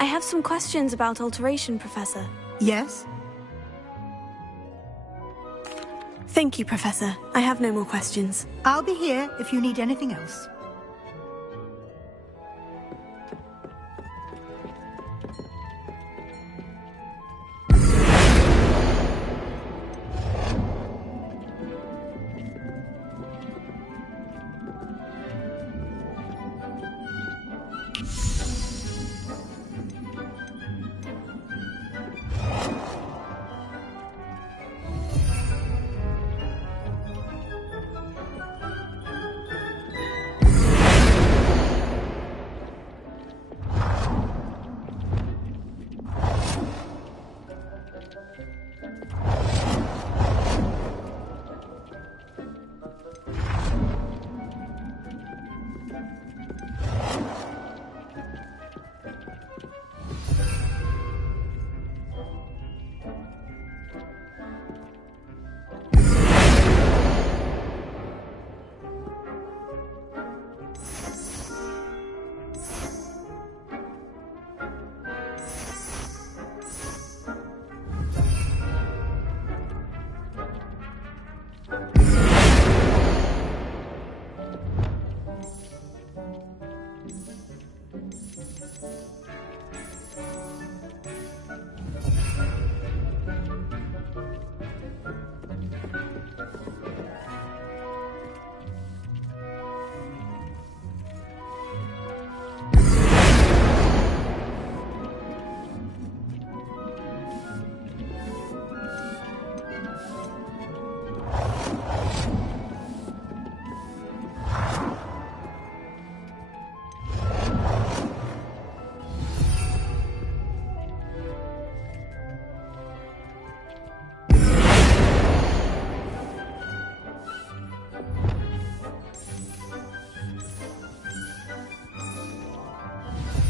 I have some questions about alteration, Professor. Yes? Thank you, Professor. I have no more questions. I'll be here if you need anything else.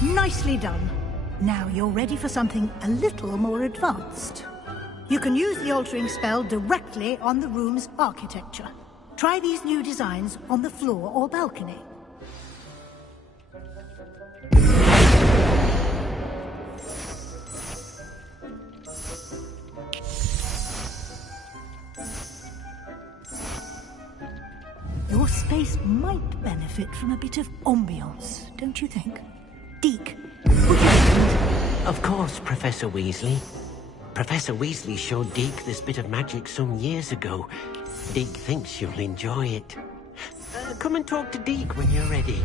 Nicely done. Now you're ready for something a little more advanced. You can use the altering spell directly on the room's architecture. Try these new designs on the floor or balcony. Your space might benefit from a bit of ambiance, don't you think? Deke, would you... Of course, Professor Weasley. Professor Weasley showed Deke this bit of magic some years ago. Deke thinks you'll enjoy it. Come and talk to Deke when you're ready.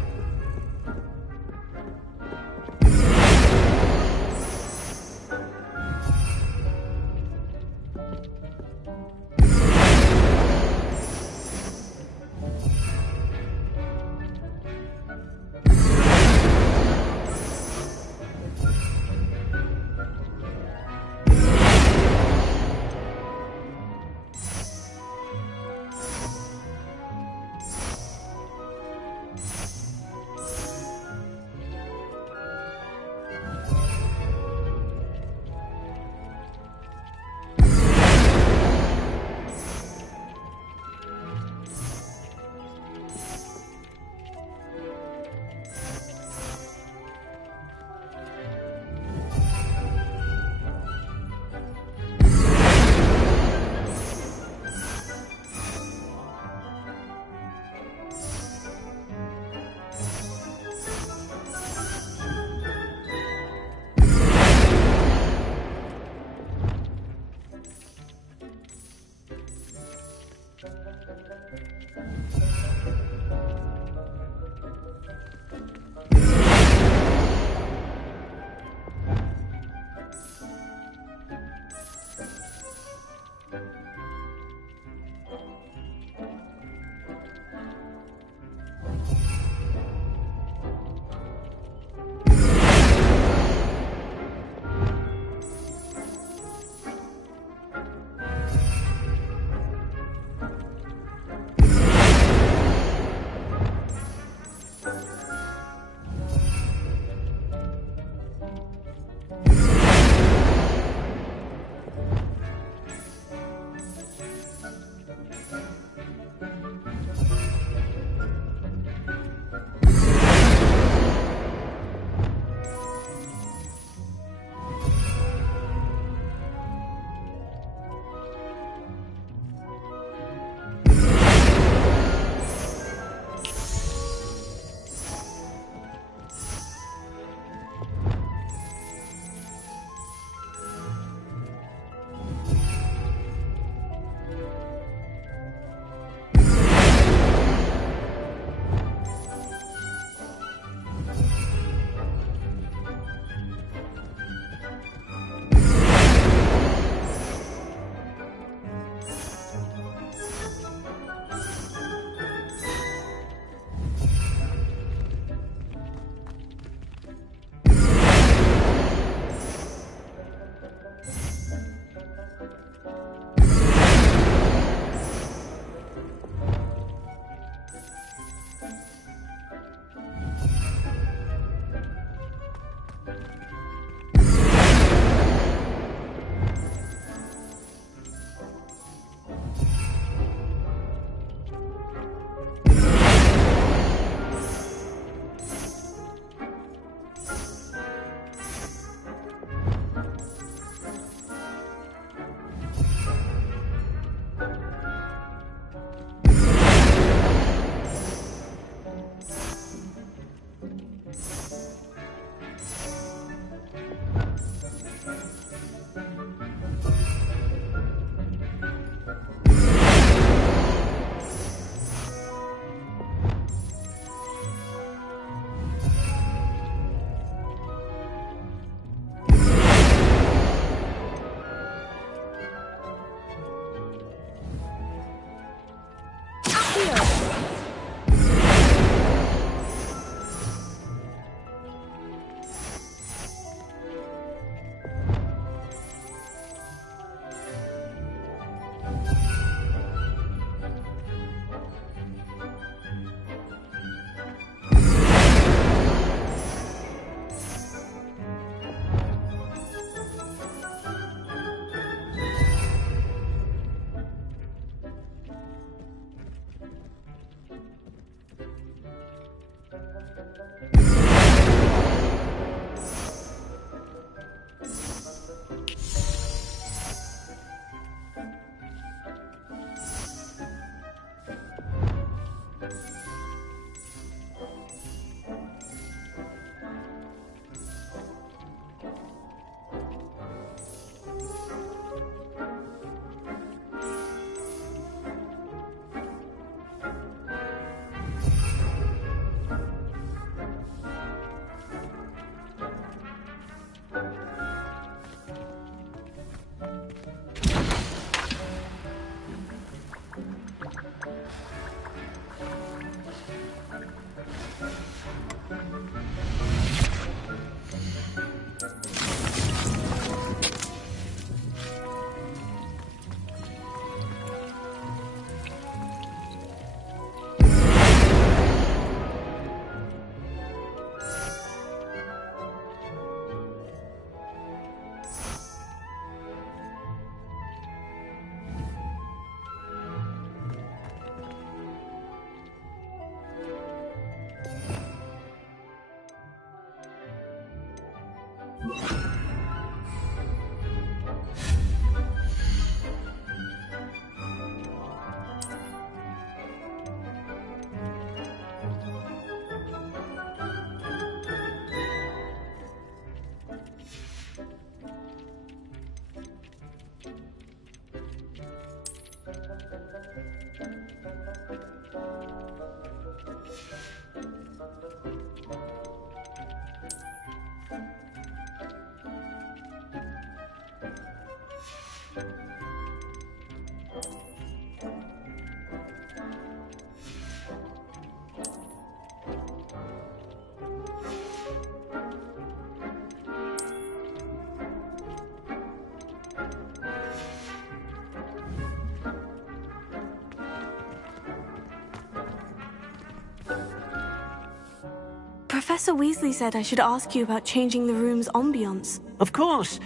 Professor Weasley said I should ask you about changing the room's ambiance. Of course.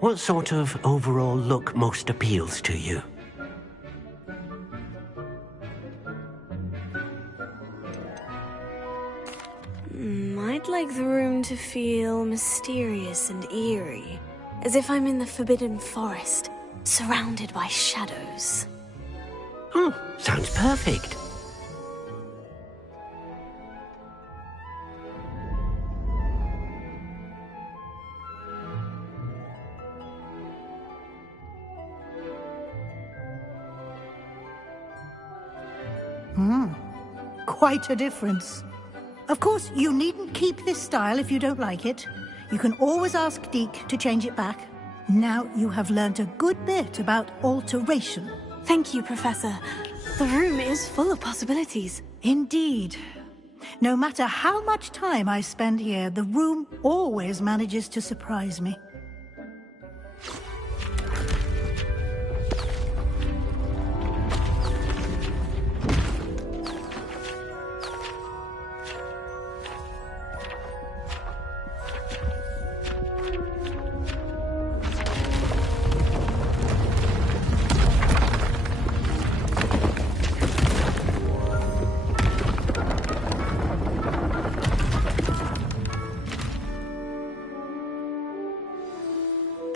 What sort of overall look most appeals to you? I'd like the room to feel mysterious and eerie, as if I'm in the Forbidden Forest, surrounded by shadows. Oh, sounds perfect. Quite a difference. Of course, you needn't keep this style if you don't like it. You can always ask Deke to change it back. Now you have learnt a good bit about alteration. Thank you, Professor. The room is full of possibilities. Indeed. No matter how much time I spend here, the room always manages to surprise me.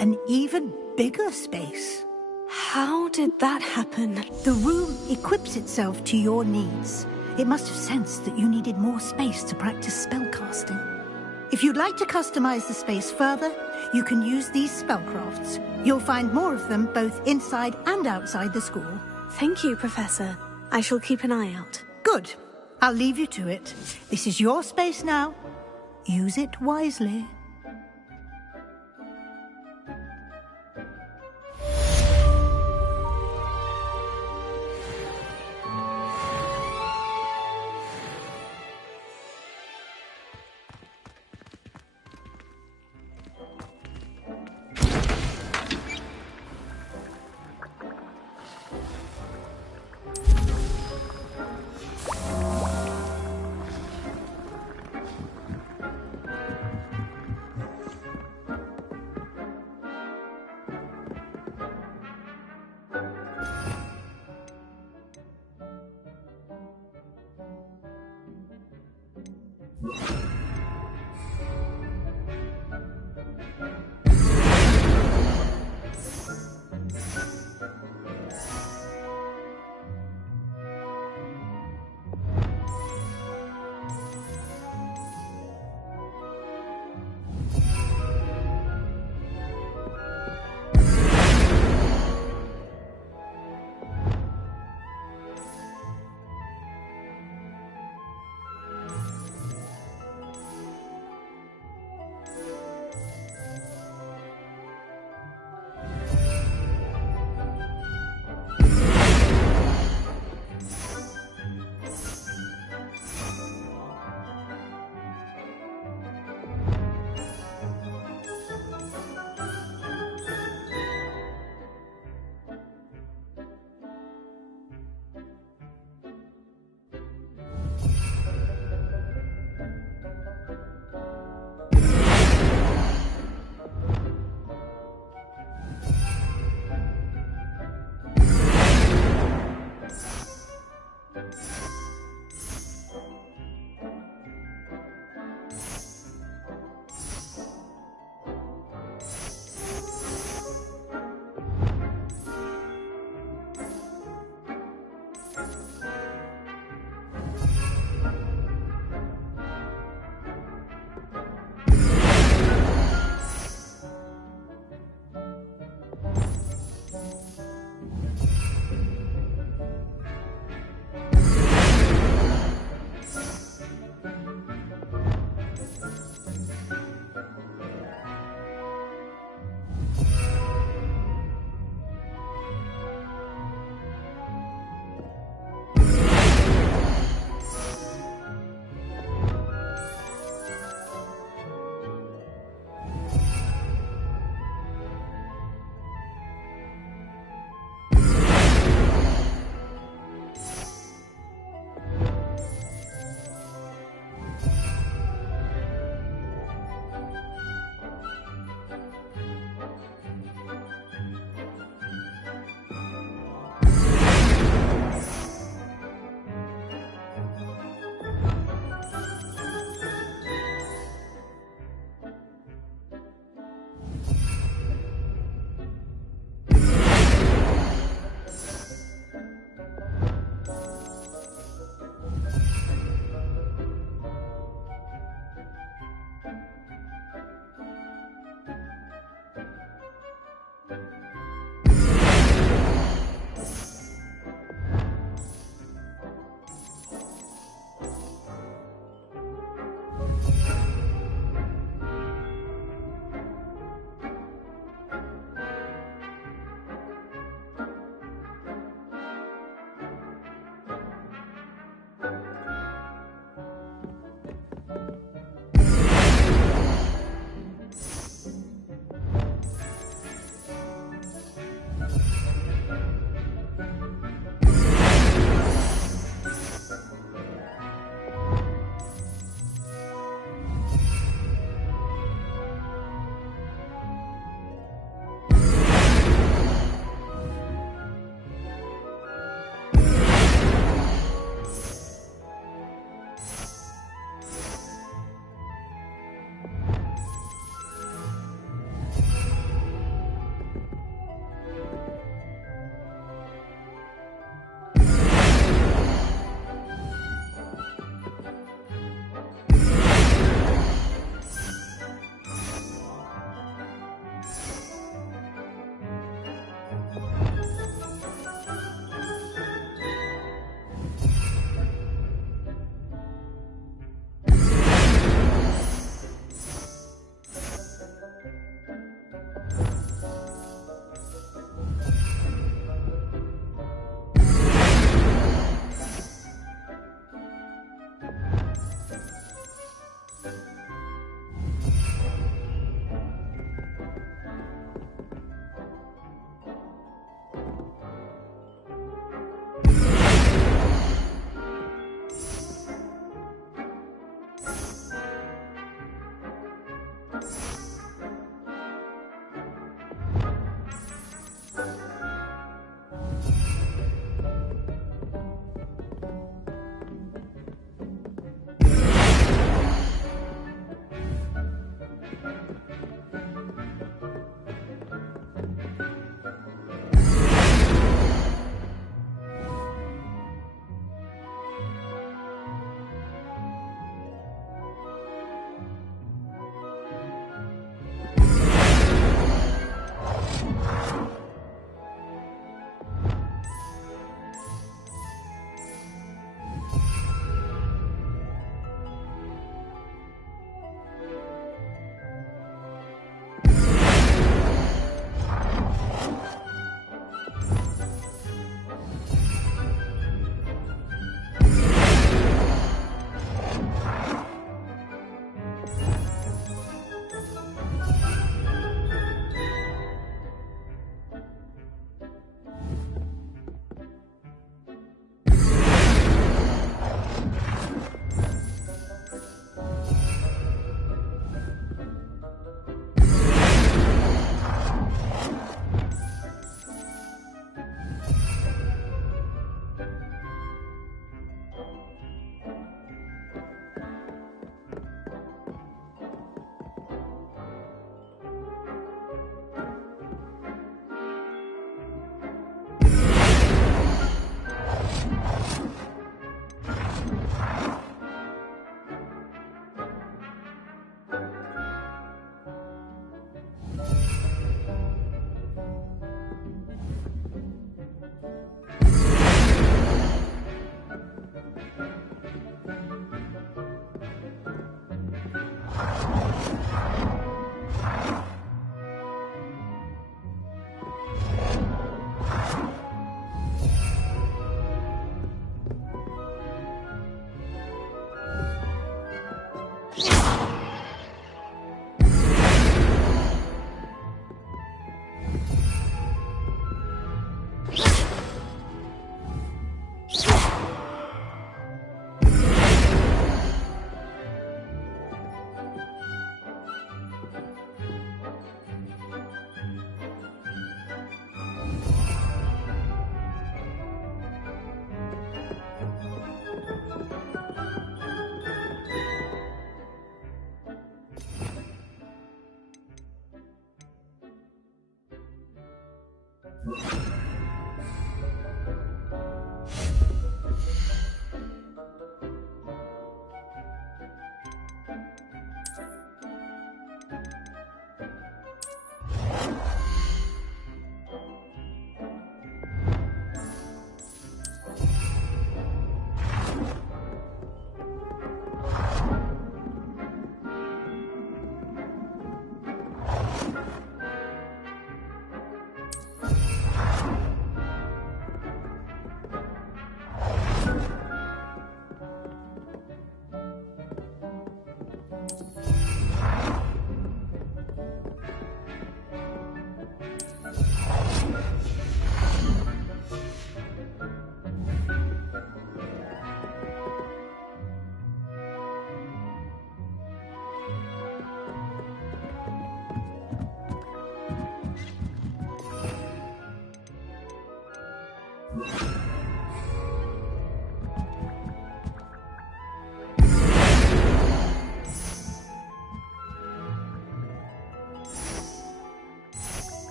An even bigger space. How did that happen? The room equips itself to your needs. It must have sensed that you needed more space to practice spellcasting. If you'd like to customize the space further, you can use these spellcrafts. You'll find more of them both inside and outside the school. Thank you, Professor. I shall keep an eye out. Good. I'll leave you to it. This is your space now. Use it wisely.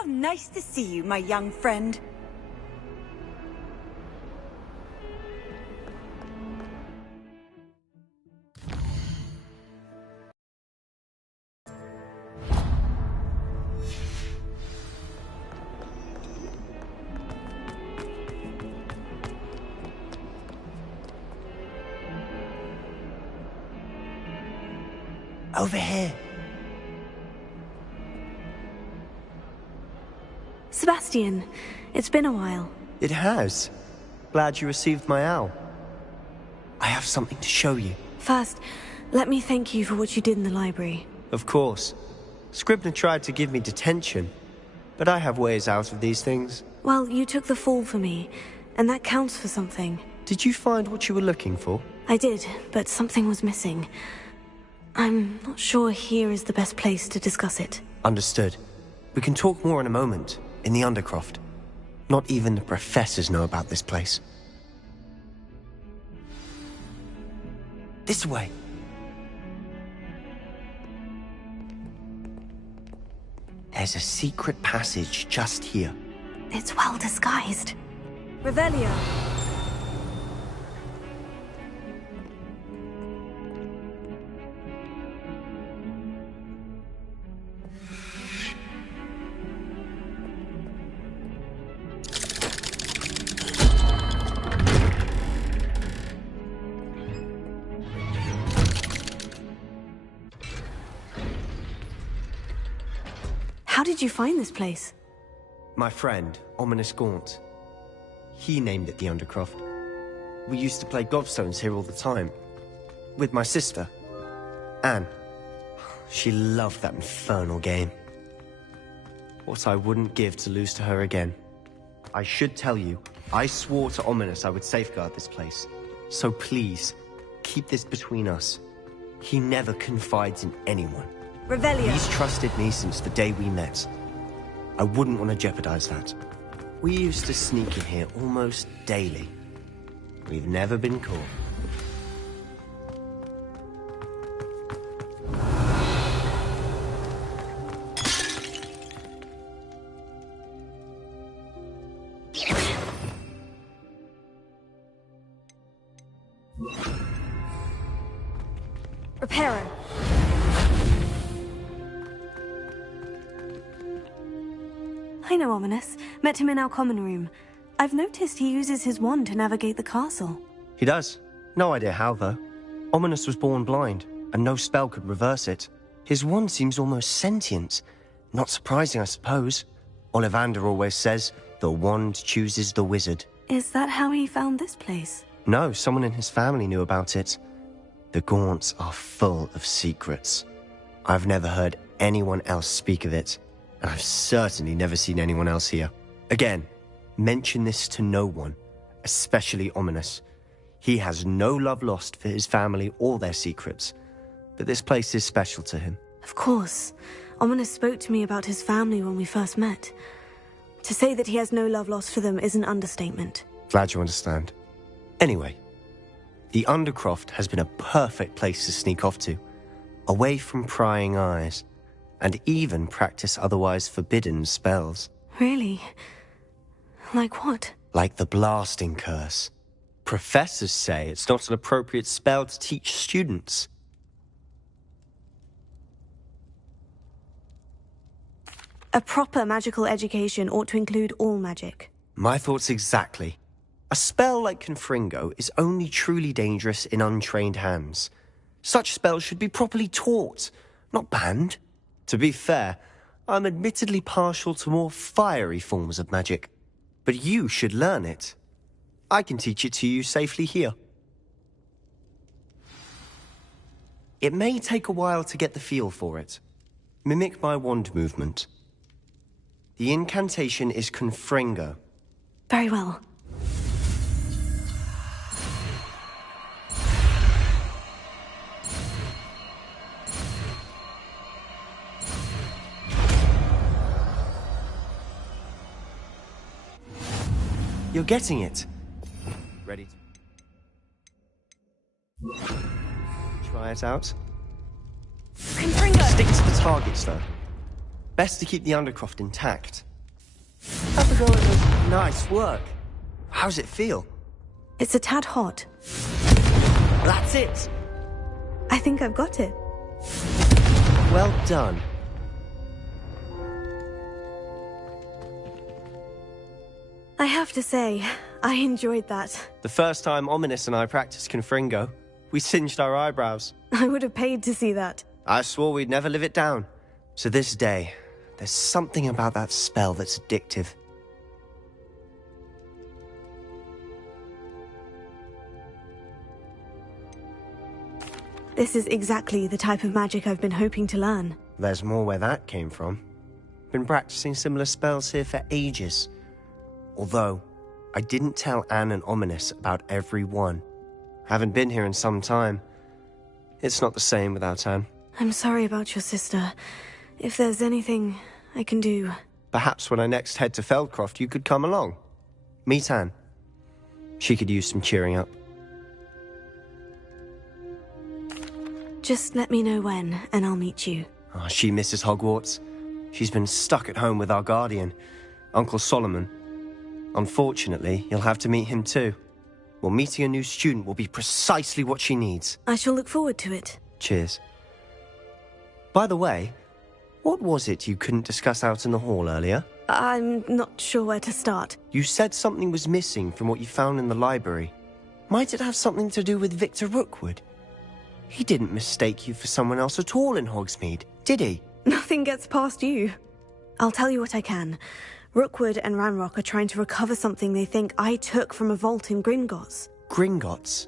How nice to see you, my young friend. Over here. Sebastian, it's been a while. It has. Glad you received my owl. I have something to show you. First, let me thank you for what you did in the library. Of course. Scribner tried to give me detention, but I have ways out of these things. Well, you took the fall for me, and that counts for something. Did you find what you were looking for? I did, but something was missing. I'm not sure here is the best place to discuss it. Understood. We can talk more in a moment, in the Undercroft. Not even the professors know about this place. This way. There's a secret passage just here. It's well disguised. Revelio. How did you find this place? My friend, Ominous Gaunt. He named it the Undercroft. We used to play gobstones here all the time. With my sister, Anne. She loved that infernal game. What I wouldn't give to lose to her again. I should tell you, I swore to Ominous I would safeguard this place. So please, keep this between us. He never confides in anyone. Revelio. He's trusted me since the day we met. I wouldn't want to jeopardize that. We used to sneak in here almost daily. We've never been caught. Reparo. I know Ominous. Met him in our common room. I've noticed he uses his wand to navigate the castle. He does. No idea how, though. Ominous was born blind, and no spell could reverse it. His wand seems almost sentient. Not surprising, I suppose. Ollivander always says, the wand chooses the wizard. Is that how he found this place? No, someone in his family knew about it. The Gaunts are full of secrets. I've never heard anyone else speak of it. And I've certainly never seen anyone else here. Again, mention this to no one, especially Ominous. He has no love lost for his family or their secrets, but this place is special to him. Of course. Ominous spoke to me about his family when we first met. To say that he has no love lost for them is an understatement. Glad you understand. Anyway, the Undercroft has been a perfect place to sneak off to, away from prying eyes, and even practice otherwise forbidden spells. Really? Like what? Like the blasting curse. Professors say it's not an appropriate spell to teach students. A proper magical education ought to include all magic. My thoughts exactly. A spell like Confringo is only truly dangerous in untrained hands. Such spells should be properly taught, not banned. To be fair, I'm admittedly partial to more fiery forms of magic. But you should learn it. I can teach it to you safely here. It may take a while to get the feel for it. Mimic my wand movement. The incantation is Confringo. Very well. You're getting it. Ready to try it out? Confringo! Stick to the targets, though. Best to keep the Undercroft intact. Abigail, it was nice work. How's it feel? It's a tad hot. That's it! I think I've got it. Well done. I have to say, I enjoyed that. The first time Ominous and I practiced Confringo, we singed our eyebrows. I would have paid to see that. I swore we'd never live it down. So this day, there's something about that spell that's addictive. This is exactly the type of magic I've been hoping to learn. There's more where that came from. Been practicing similar spells here for ages. Although, I didn't tell Anne and Ominous about every one. Haven't been here in some time. It's not the same without Anne. I'm sorry about your sister. If there's anything I can do... Perhaps when I next head to Feldcroft, you could come along. Meet Anne. She could use some cheering up. Just let me know when, and I'll meet you. Oh, she misses Hogwarts. She's been stuck at home with our guardian, Uncle Solomon. Unfortunately, you'll have to meet him too. Well, meeting a new student will be precisely what she needs. I shall look forward to it. Cheers. By the way, what was it you couldn't discuss out in the hall earlier? I'm not sure where to start. You said something was missing from what you found in the library. Might it have something to do with Victor Rookwood? He didn't mistake you for someone else at all in Hogsmeade, did he? Nothing gets past you. I'll tell you what I can. Rookwood and Ranrock are trying to recover something they think I took from a vault in Gringotts. Gringotts?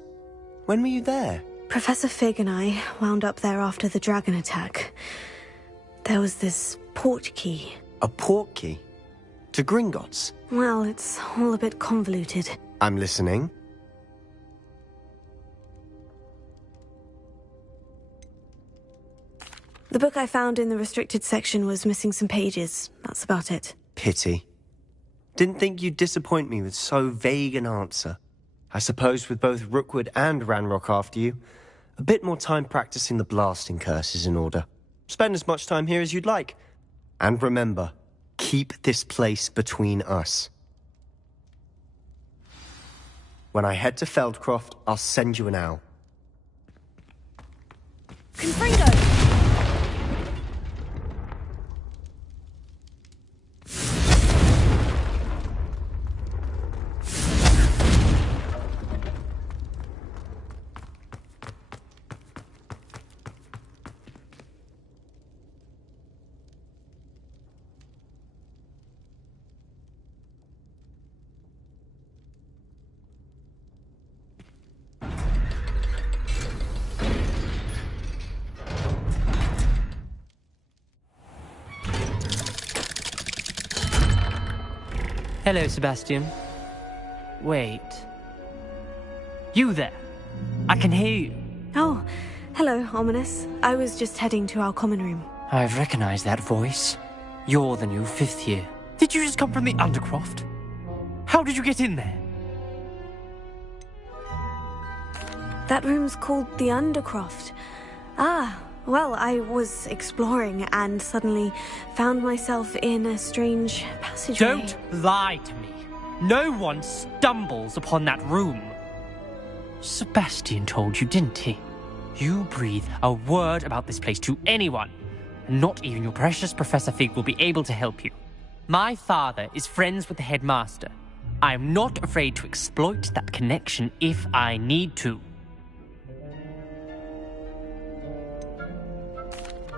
When were you there? Professor Fig and I wound up there after the dragon attack. There was this port key. A port key? To Gringotts? Well, it's all a bit convoluted. I'm listening. The book I found in the restricted section was missing some pages. That's about it. Pity. Didn't think you'd disappoint me with so vague an answer. I suppose with both Rookwood and Ranrock after you, a bit more time practicing the blasting curse is in order. Spend as much time here as you'd like. And remember, keep this place between us. When I head to Feldcroft, I'll send you an owl. Confringo! Hello, Sebastian. Wait. You there? I can hear you. Oh, hello, Ominous. I was just heading to our common room. I've recognized that voice. You're the new 5th year. Did you just come from the Undercroft? How did you get in there? That room's called the Undercroft. Ah, well, I was exploring and suddenly found myself in a strange passageway. Don't lie to me. No one stumbles upon that room. Sebastian told you, didn't he? You breathe a word about this place to anyone, and not even your precious Professor Fig will be able to help you. My father is friends with the headmaster. I'm not afraid to exploit that connection if I need to.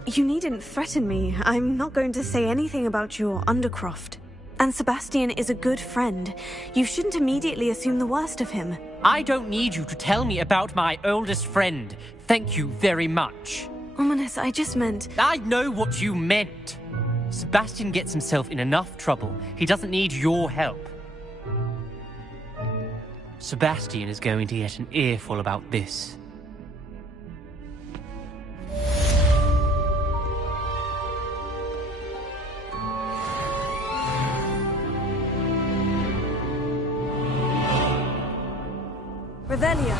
You needn't threaten me. I'm not going to say anything about your Undercroft. And Sebastian is a good friend. You shouldn't immediately assume the worst of him. I don't need you to tell me about my oldest friend. Thank you very much. Ominous, I just meant... I know what you meant. Sebastian gets himself in enough trouble. He doesn't need your help. Sebastian is going to get an earful about this. Revelio.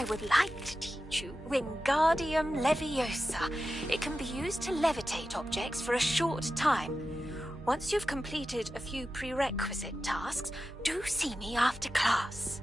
I would like to teach you Wingardium Leviosa. It can be used to levitate objects for a short time. Once you've completed a few prerequisite tasks, do see me after class.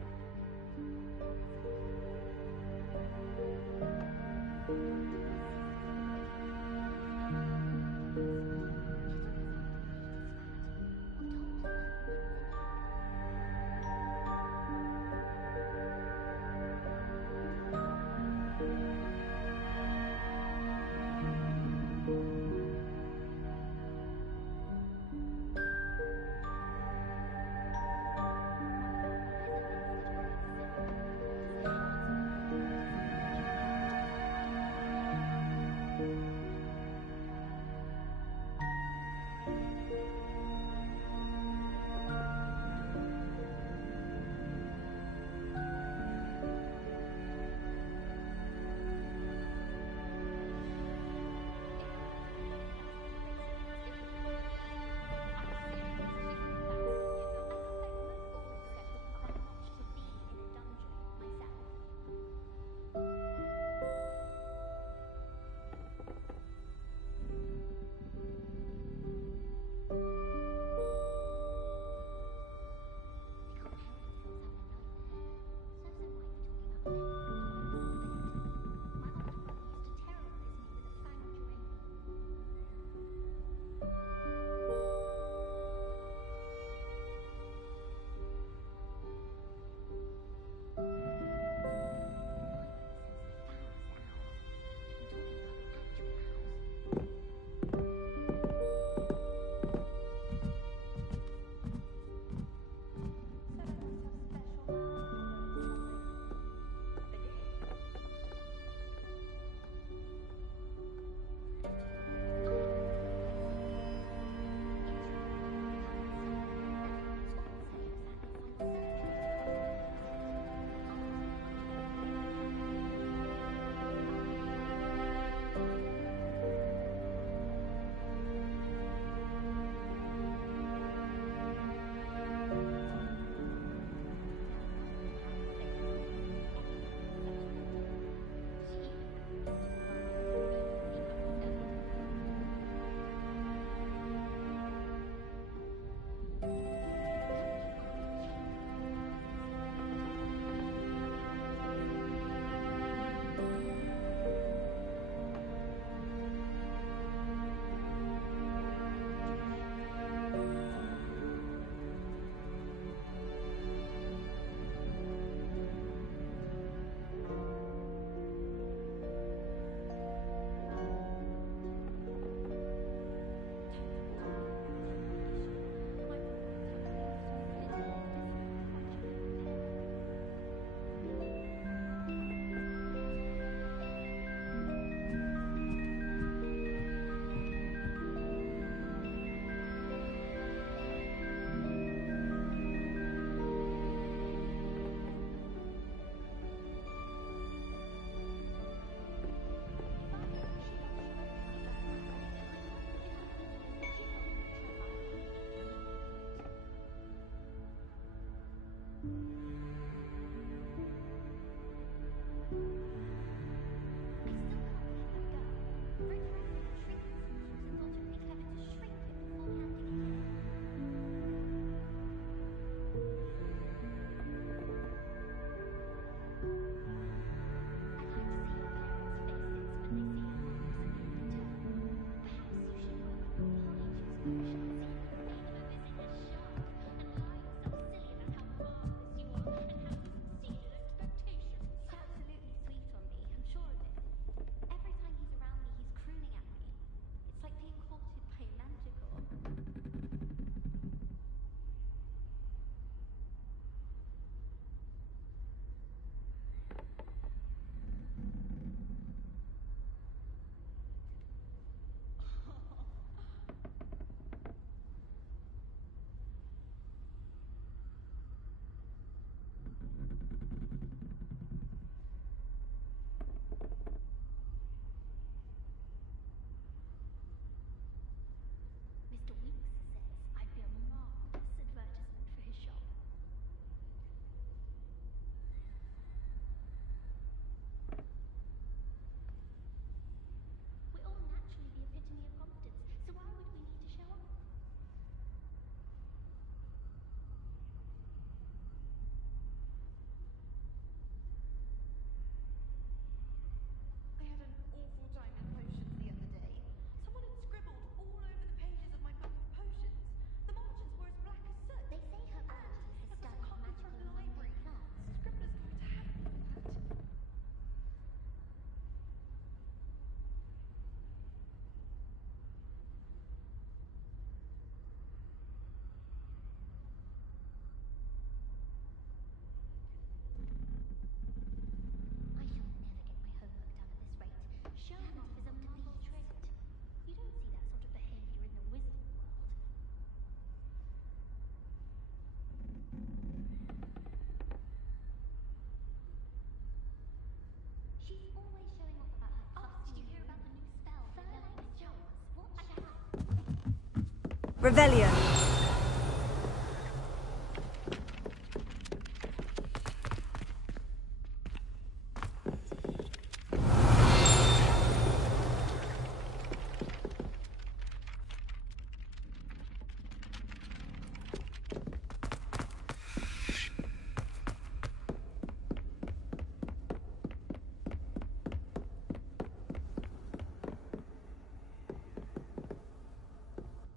Revelio.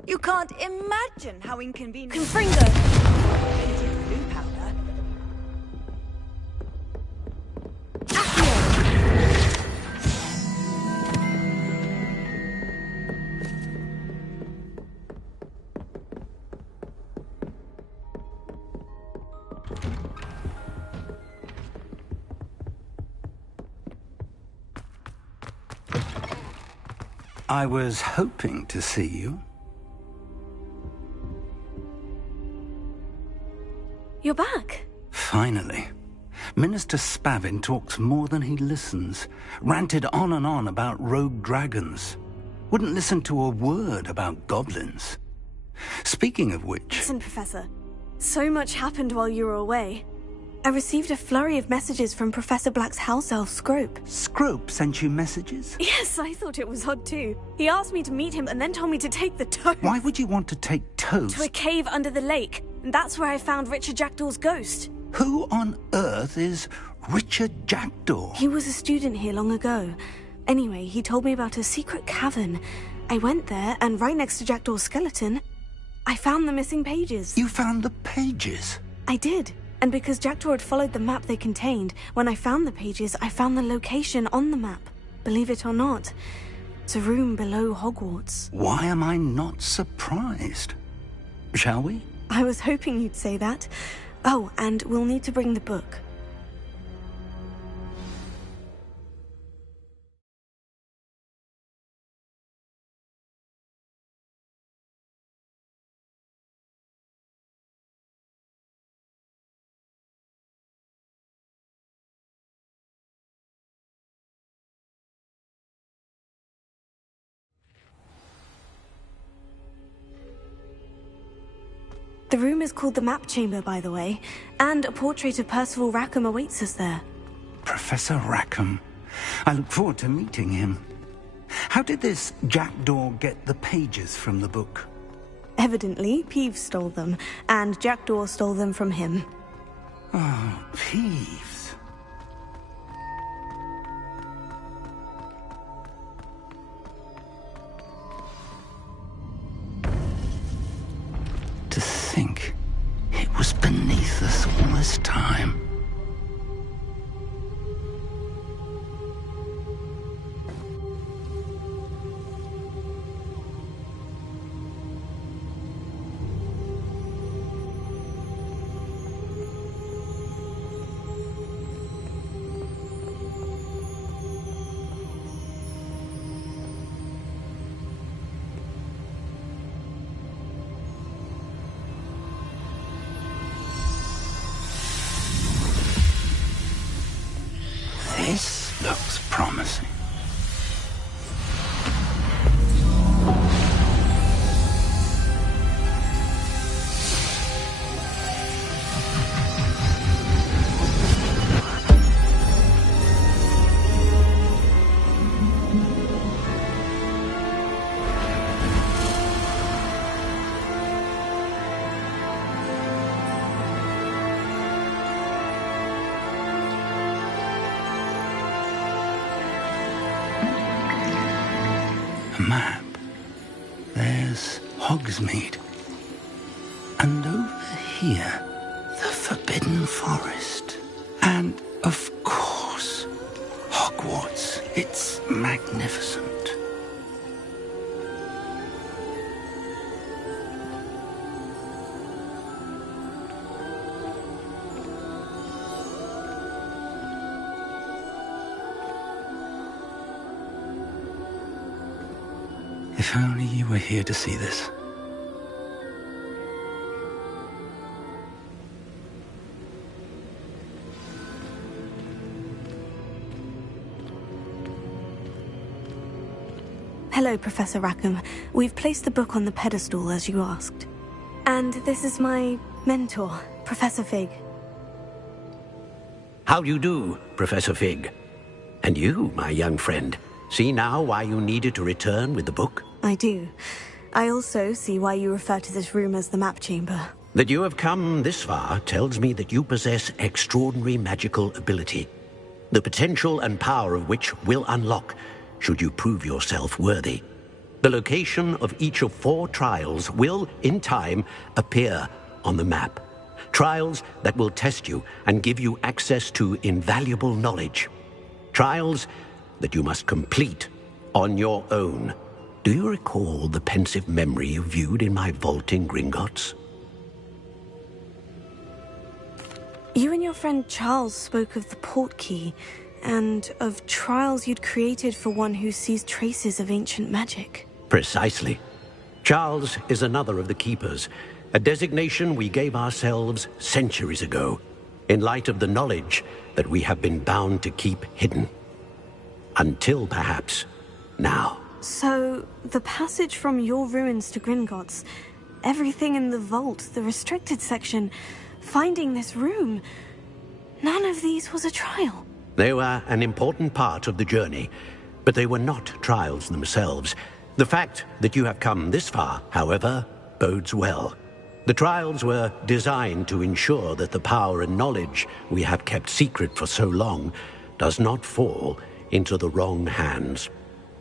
You can't imagine how inconvenient. Confringo! Painted blue powder. I was hoping to see you. You're back. Finally. Minister Spavin talks more than he listens. Ranted on and on about rogue dragons. Wouldn't listen to a word about goblins. Speaking of which... Listen, Professor. So much happened while you were away. I received a flurry of messages from Professor Black's house elf, Scrope. Scrope sent you messages? Yes, I thought it was odd too. He asked me to meet him and then told me to take the toad. Why would you want to take toads? To a cave under the lake. And that's where I found Richard Jackdaw's ghost. Who on earth is Richard Jackdaw? He was a student here long ago. Anyway, he told me about a secret cavern. I went there, and right next to Jackdaw's skeleton, I found the missing pages. You found the pages? I did. And because Jackdaw had followed the map they contained, when I found the pages, I found the location on the map. Believe it or not, it's a room below Hogwarts. Why am I not surprised? Shall we? I was hoping you'd say that. Oh, and we'll need to bring the book. The room is called the Map Chamber, by the way, and a portrait of Percival Rackham awaits us there. Professor Rackham. I look forward to meeting him. How did this Jackdaw get the pages from the book? Evidently, Peeves stole them, and Jackdaw stole them from him. Oh, Peeves. To think it was beneath us all this time. This looks promising. Map. There's Hogsmeade. And over here, the Forbidden Forest. And, of course, Hogwarts. It's magnificent. If only you were here to see this. Hello, Professor Rackham. We've placed the book on the pedestal as you asked. And this is my mentor, Professor Fig. How do you do, Professor Fig? And you, my young friend, see now why you needed to return with the book? I do. I also see why you refer to this room as the map chamber. That you have come this far tells me that you possess extraordinary magical ability, the potential and power of which will unlock should you prove yourself worthy. The location of each of 4 trials will, in time, appear on the map. Trials that will test you and give you access to invaluable knowledge. Trials that you must complete on your own. Do you recall the pensive memory you viewed in my vault in Gringotts? You and your friend Charles spoke of the portkey, and of trials you'd created for one who sees traces of ancient magic. Precisely. Charles is another of the Keepers, a designation we gave ourselves centuries ago, in light of the knowledge that we have been bound to keep hidden. Until, perhaps, now. So, the passage from your ruins to Gringotts, everything in the vault, the restricted section, finding this room, none of these was a trial. They were an important part of the journey, but they were not trials themselves. The fact that you have come this far, however, bodes well. The trials were designed to ensure that the power and knowledge we have kept secret for so long does not fall into the wrong hands.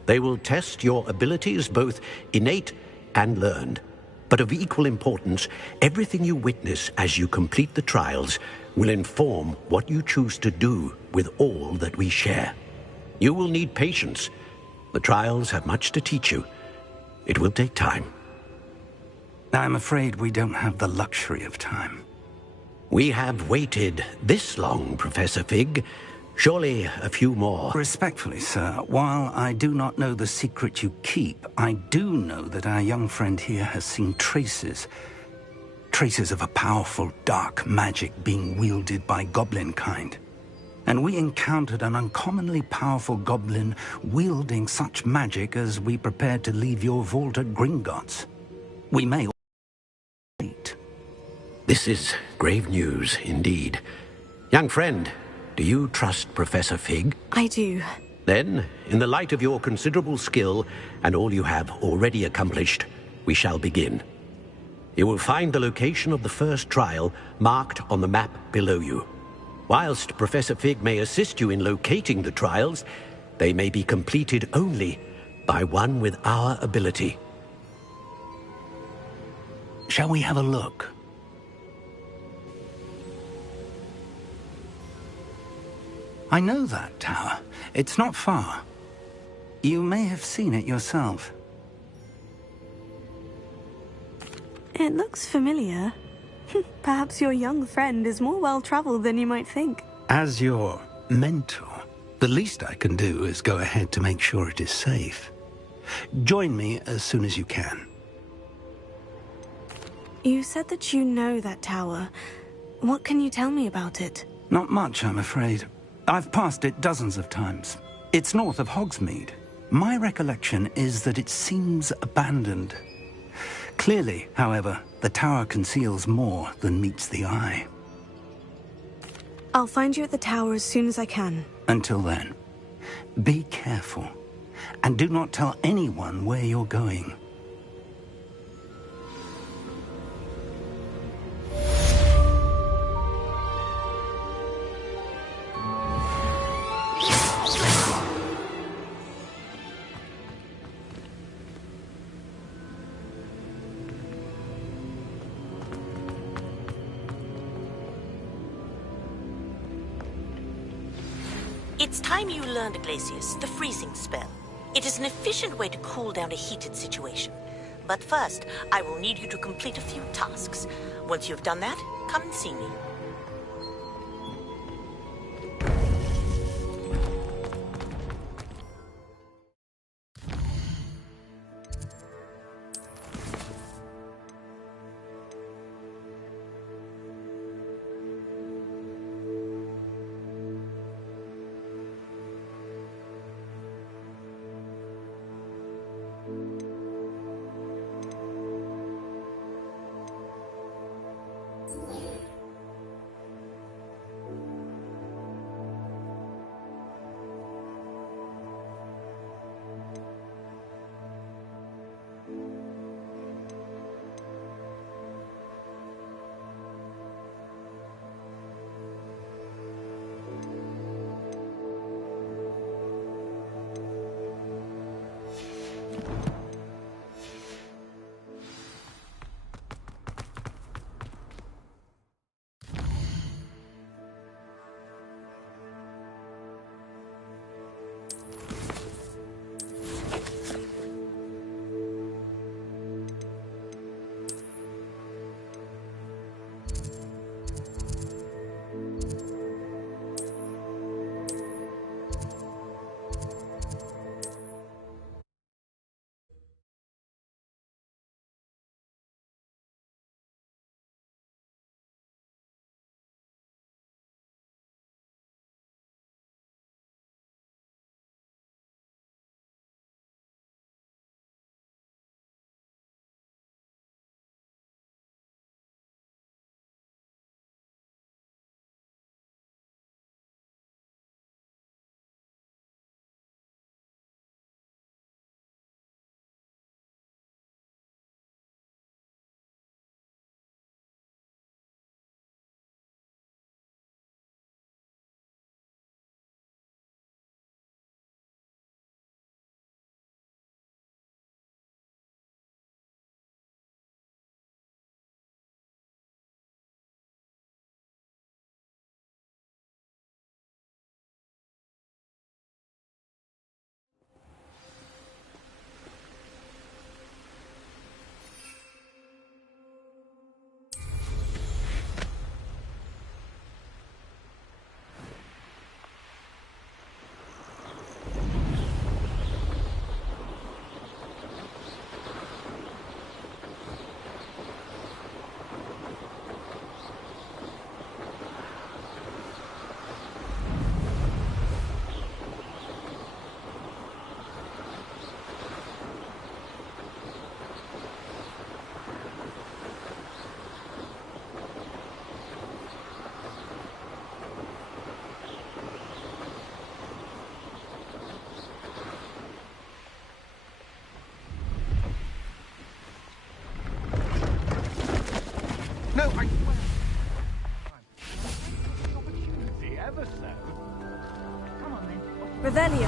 They will test your abilities, both innate and learned. But of equal importance, everything you witness as you complete the trials will inform what you choose to do with all that we share. You will need patience. The trials have much to teach you. It will take time. I'm afraid we don't have the luxury of time. We have waited this long, Professor Fig. Surely a few more. Respectfully, sir, while I do not know the secret you keep, I do know that our young friend here has seen traces of a powerful dark magic being wielded by goblin kind. And we encountered an uncommonly powerful goblin wielding such magic as we prepared to leave your vault at Gringotts. We may wait. This is grave news indeed. Young friend, do you trust Professor Fig? I do. Then, in the light of your considerable skill and all you have already accomplished, we shall begin. You will find the location of the first trial marked on the map below you. Whilst Professor Fig may assist you in locating the trials, they may be completed only by one with our ability. Shall we have a look? I know that tower. It's not far. You may have seen it yourself. It looks familiar. Perhaps your young friend is more well-traveled than you might think. As your mentor, the least I can do is go ahead to make sure it is safe. Join me as soon as you can. You said that you know that tower. What can you tell me about it? Not much, I'm afraid. I've passed it dozens of times. It's north of Hogsmeade. My recollection is that it seems abandoned. Clearly, however, the tower conceals more than meets the eye. I'll find you at the tower as soon as I can. Until then, be careful, and do not tell anyone where you're going. It's time you learned, Glacius, the freezing spell. It is an efficient way to cool down a heated situation. But first, I will need you to complete a few tasks. Once you've done that, come and see me. No, I swear. Opportunity ever so. Come on then. Revelio.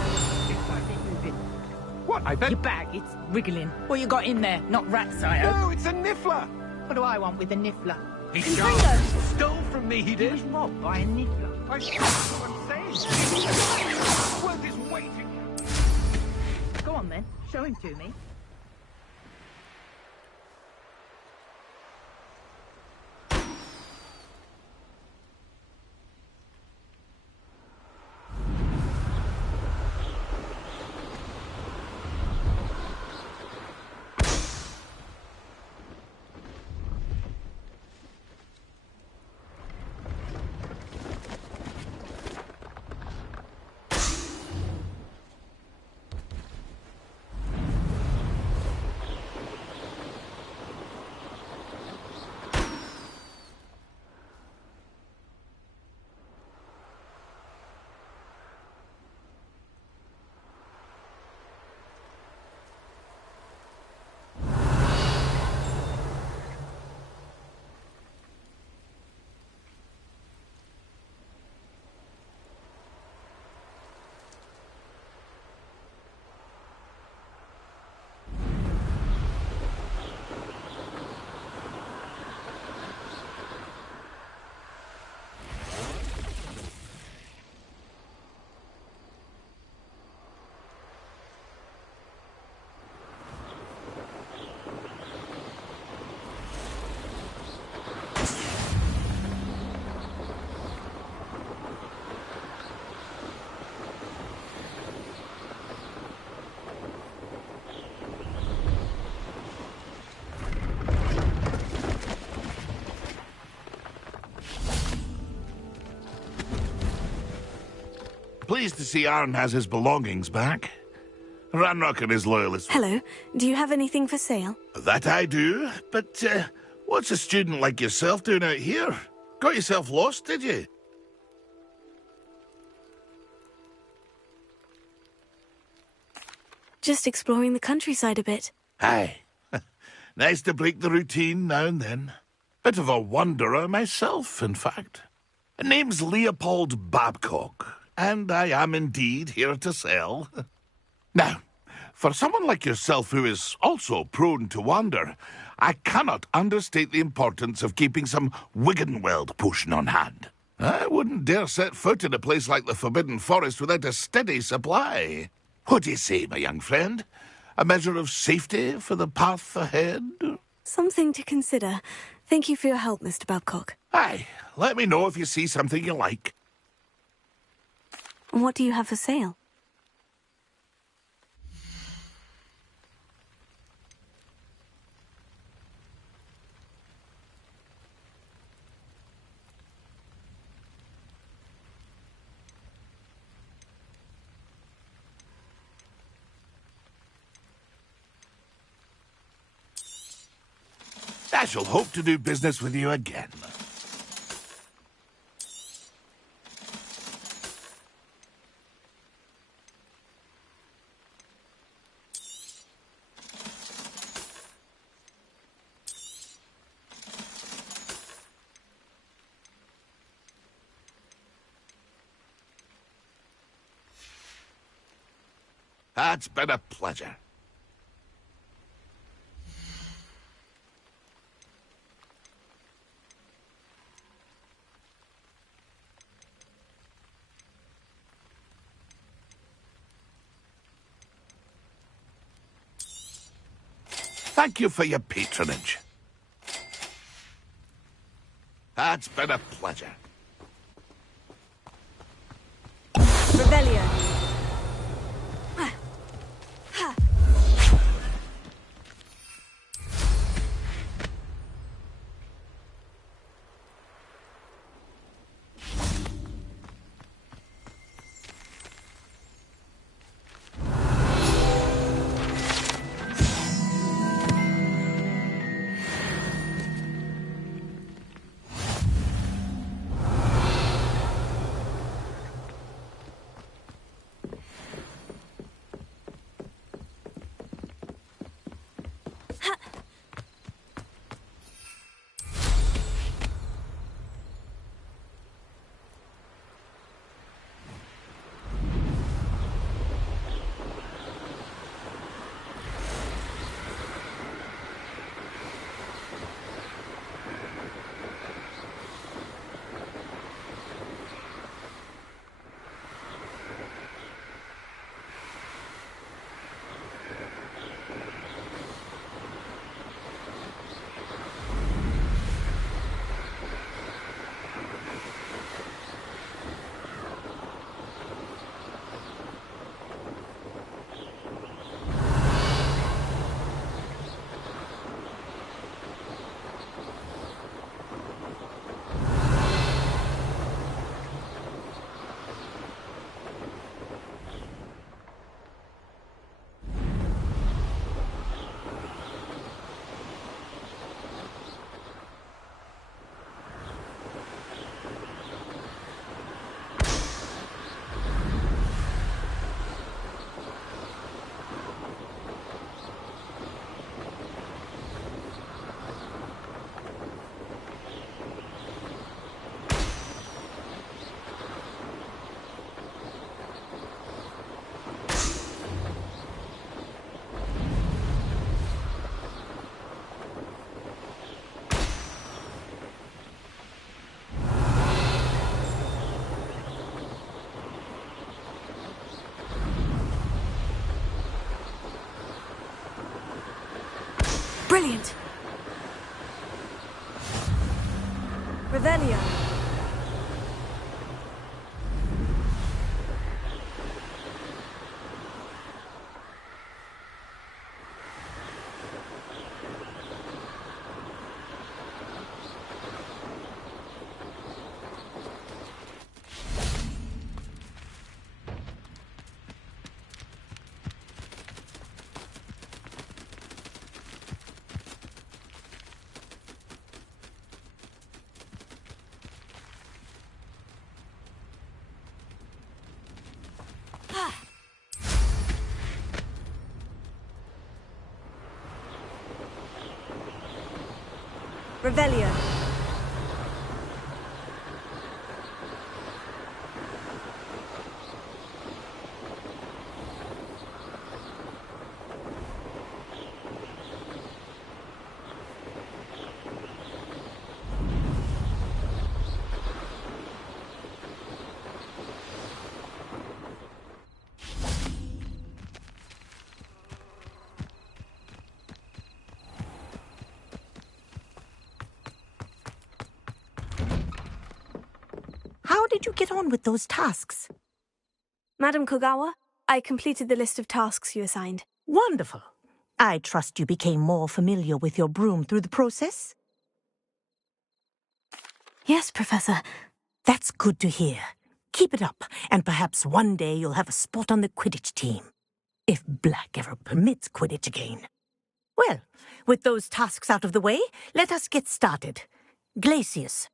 What? I bet. Your bag, it's wriggling. What you got in there? Not rat sire. No, it's a niffler. What do I want with a niffler? He Confringo. stole from me, he He did. was robbed by a niffler. What I'm saying. World is waiting. Go on then. Show him to me. Pleased to see Arn has his belongings back. Ranrock and his loyalists. Hello. Do you have anything for sale? That I do, but what's a student like yourself doing out here? Got yourself lost, did you? Just exploring the countryside a bit. Aye. Nice to break the routine now and then. Bit of a wanderer myself, in fact. Name's Leopold Babcock, and I am indeed here to sell. Now, for someone like yourself who is also prone to wander, I cannot understate the importance of keeping some Wiggenweld potion on hand. I wouldn't dare set foot in a place like the Forbidden Forest without a steady supply. What do you say, my young friend? A measure of safety for the path ahead? Something to consider. Thank you for your help, Mr. Babcock. Aye, let me know if you see something you like. What do you have for sale? I shall hope to do business with you again. It's been a pleasure. Thank you for your patronage. It's been a pleasure. Rebellion. Brilliant! Revelio. Revelio. How did you get on with those tasks? Madam Kogawa, I completed the list of tasks you assigned. Wonderful. I trust you became more familiar with your broom through the process? Yes, Professor. That's good to hear. Keep it up, and perhaps one day you'll have a spot on the Quidditch team. If Black ever permits Quidditch again. Well, with those tasks out of the way, let us get started. Glacius.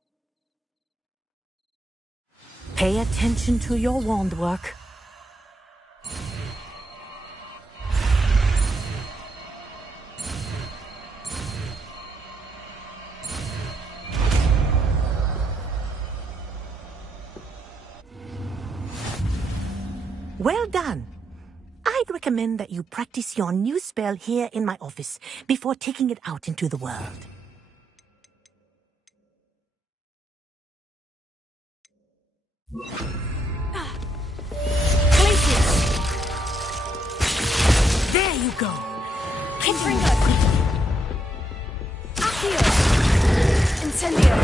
Pay attention to your wand work. Well done. I'd recommend that you practice your new spell here in my office before taking it out into the world. Glacius! There you go. Confringo! Accio! Incendio!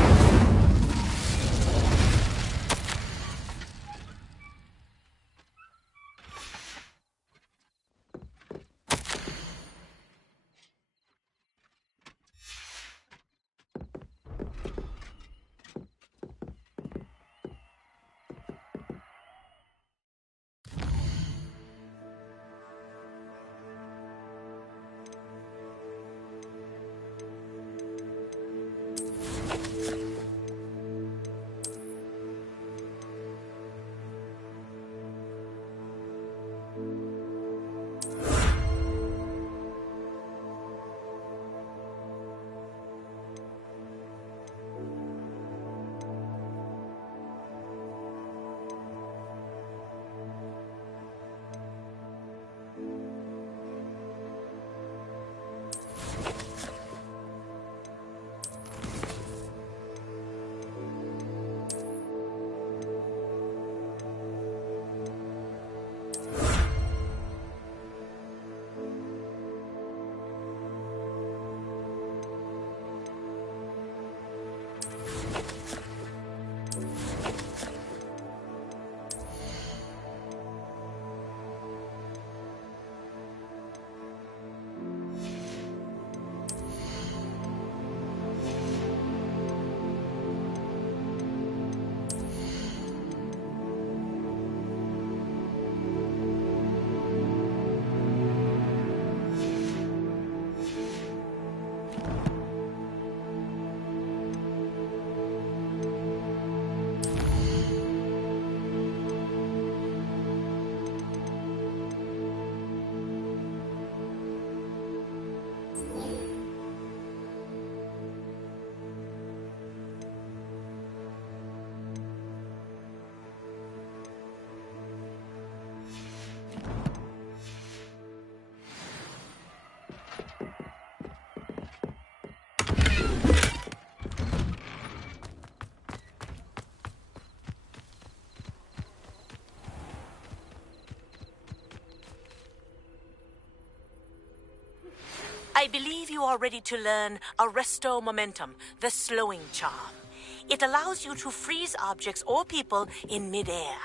I believe you are ready to learn Arresto Momentum, the slowing charm. It allows you to freeze objects or people in midair.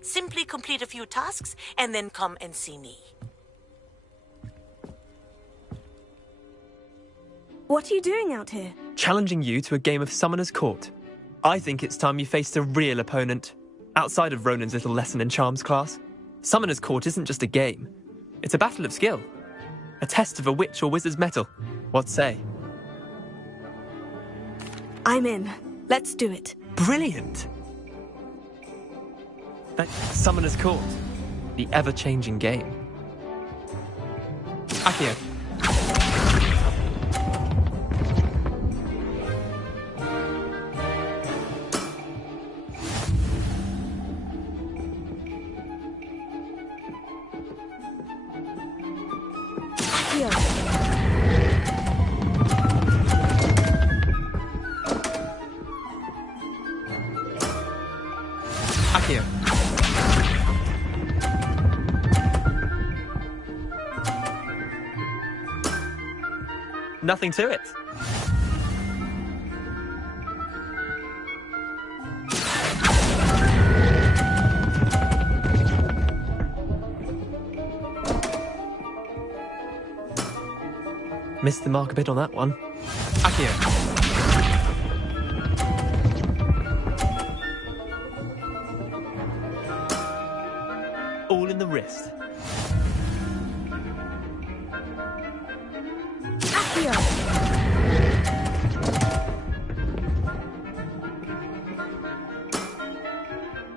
Simply complete a few tasks and then come and see me. What are you doing out here? Challenging you to a game of Summoner's Court. I think it's time you faced a real opponent. Outside of Ronan's little lesson in charms class, Summoner's Court isn't just a game. It's a battle of skill. A test of a witch or wizard's mettle. What say? I'm in. Let's do it. Brilliant! Summoner's Court. The ever-changing game. Accio. Accio. Nothing to it. Missed the mark a bit on that one. Accio. All in the wrist.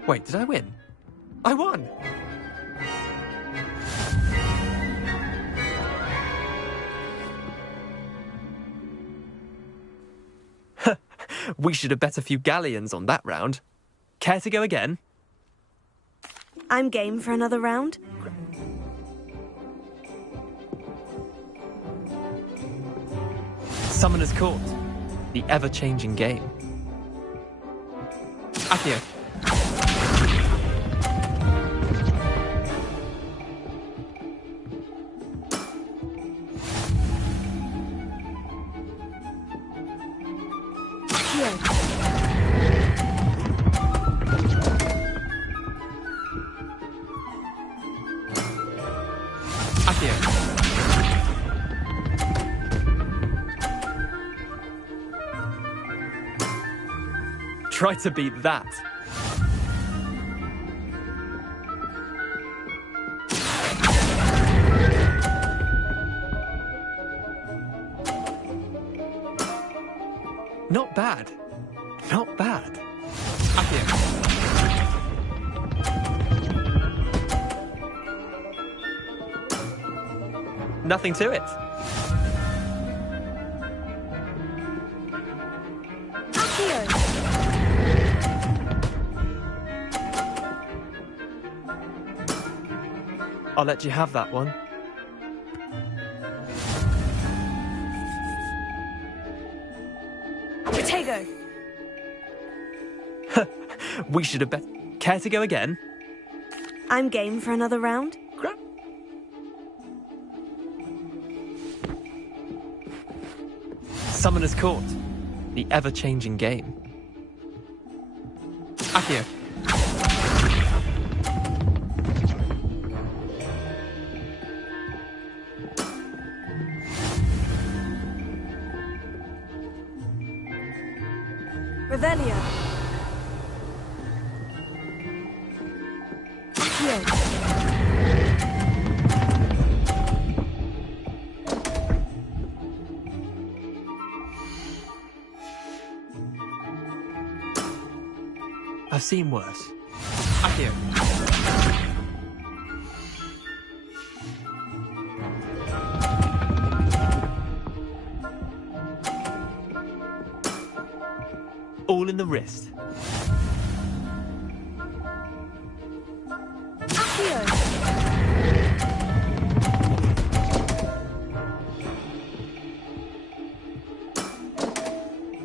Wait, did I win? I won! We should have bet a few galleons on that round. Care to go again? I'm game for another round. Summoner's Court. The ever-changing game. Accio. Try to beat that. Not bad. Not bad. Accio. Nothing to it. I'll let you have that one. Protego. We should have bet. Care to go again? I'm game for another round. Summoner's Court. The ever-changing game. Accio. Revelio. I've seen worse. Accio. All in the wrist.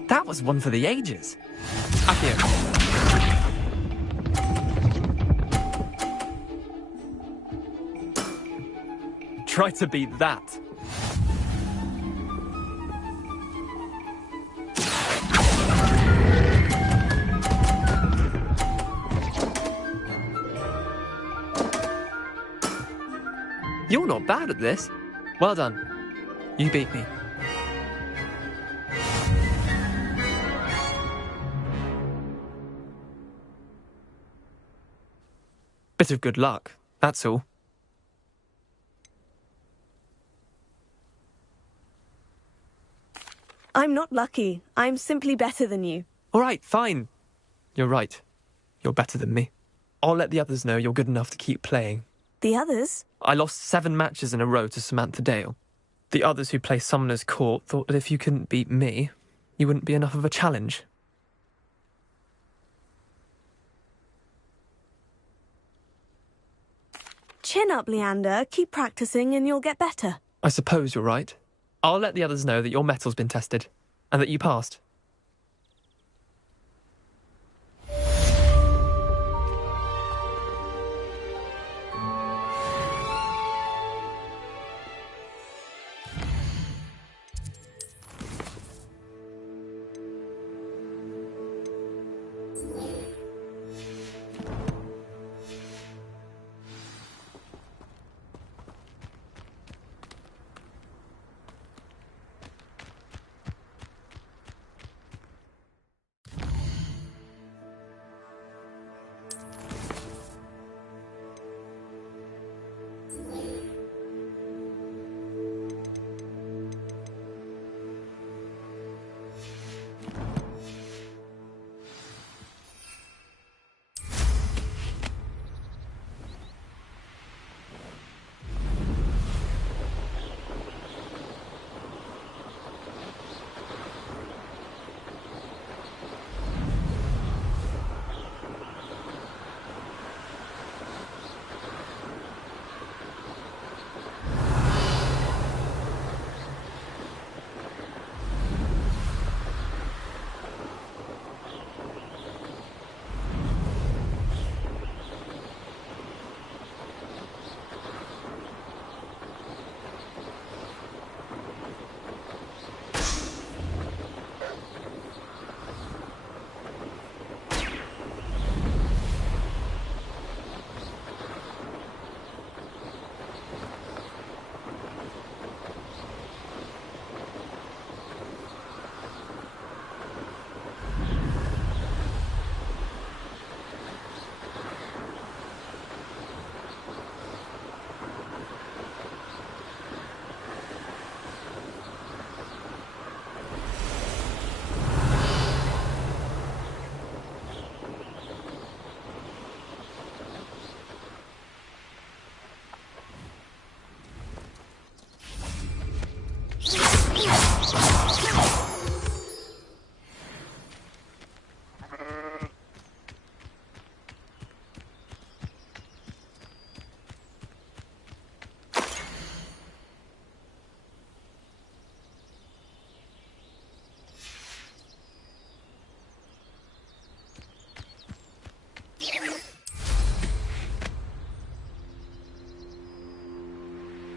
That was one for the ages. Accio. Try to beat that. You're not bad at this. Well done. You beat me. Bit of good luck, that's all. I'm not lucky. I'm simply better than you. All right, fine. You're right. You're better than me. I'll let the others know you're good enough to keep playing. The others? I lost 7 matches in a row to Samantha Dale. The others who play Summoner's Court thought that if you couldn't beat me, you wouldn't be enough of a challenge. Chin up, Leander. Keep practicing and you'll get better. I suppose you're right. I'll let the others know that your metal's been tested, and that you passed.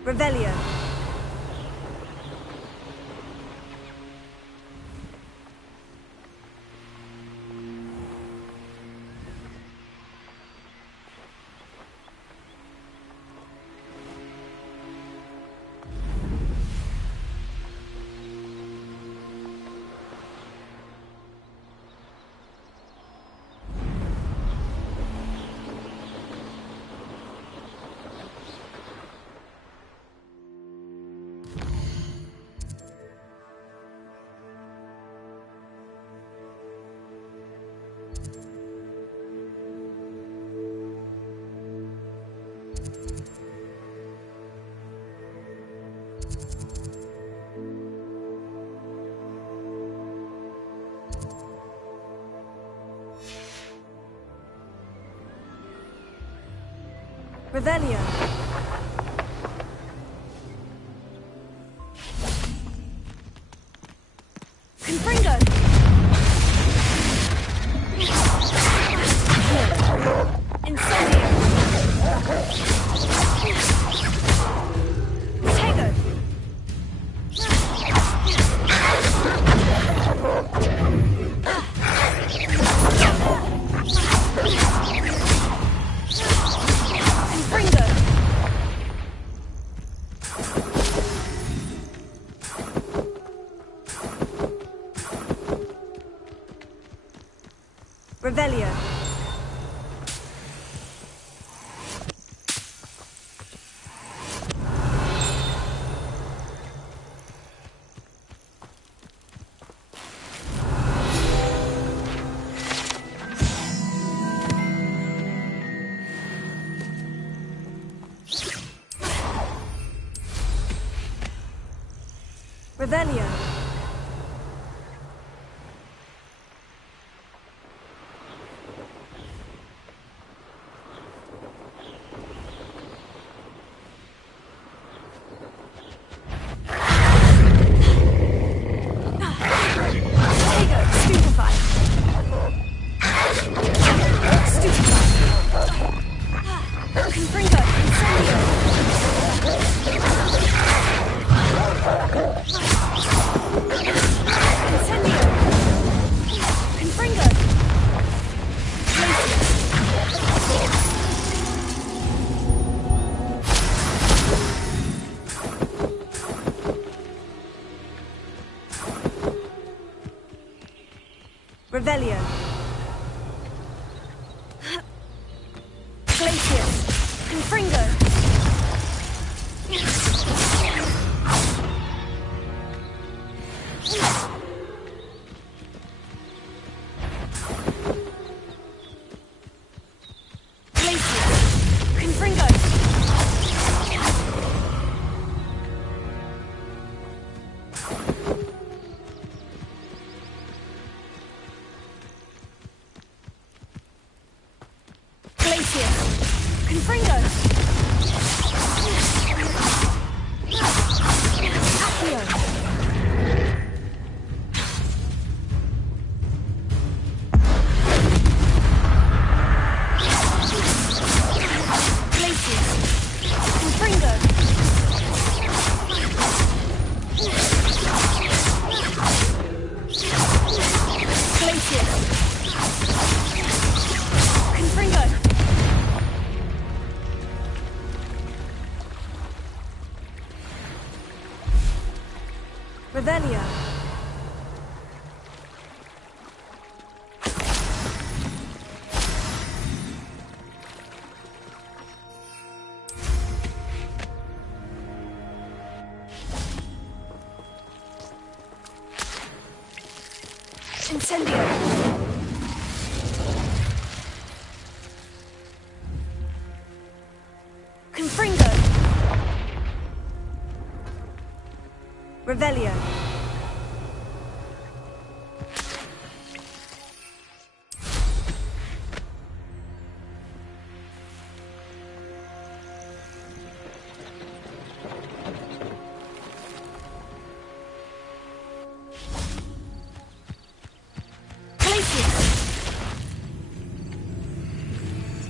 Revelio. Revelio. Confringo. Incendio. Tego. Confringo. Revelio. Revelio. Revelio. Glacius. Confringo. Glacius. Confringo. Confringo! Accio! Glacius! Confringo! Glacius! Confringo! Revelio. Incendio. Confringo. Revelio.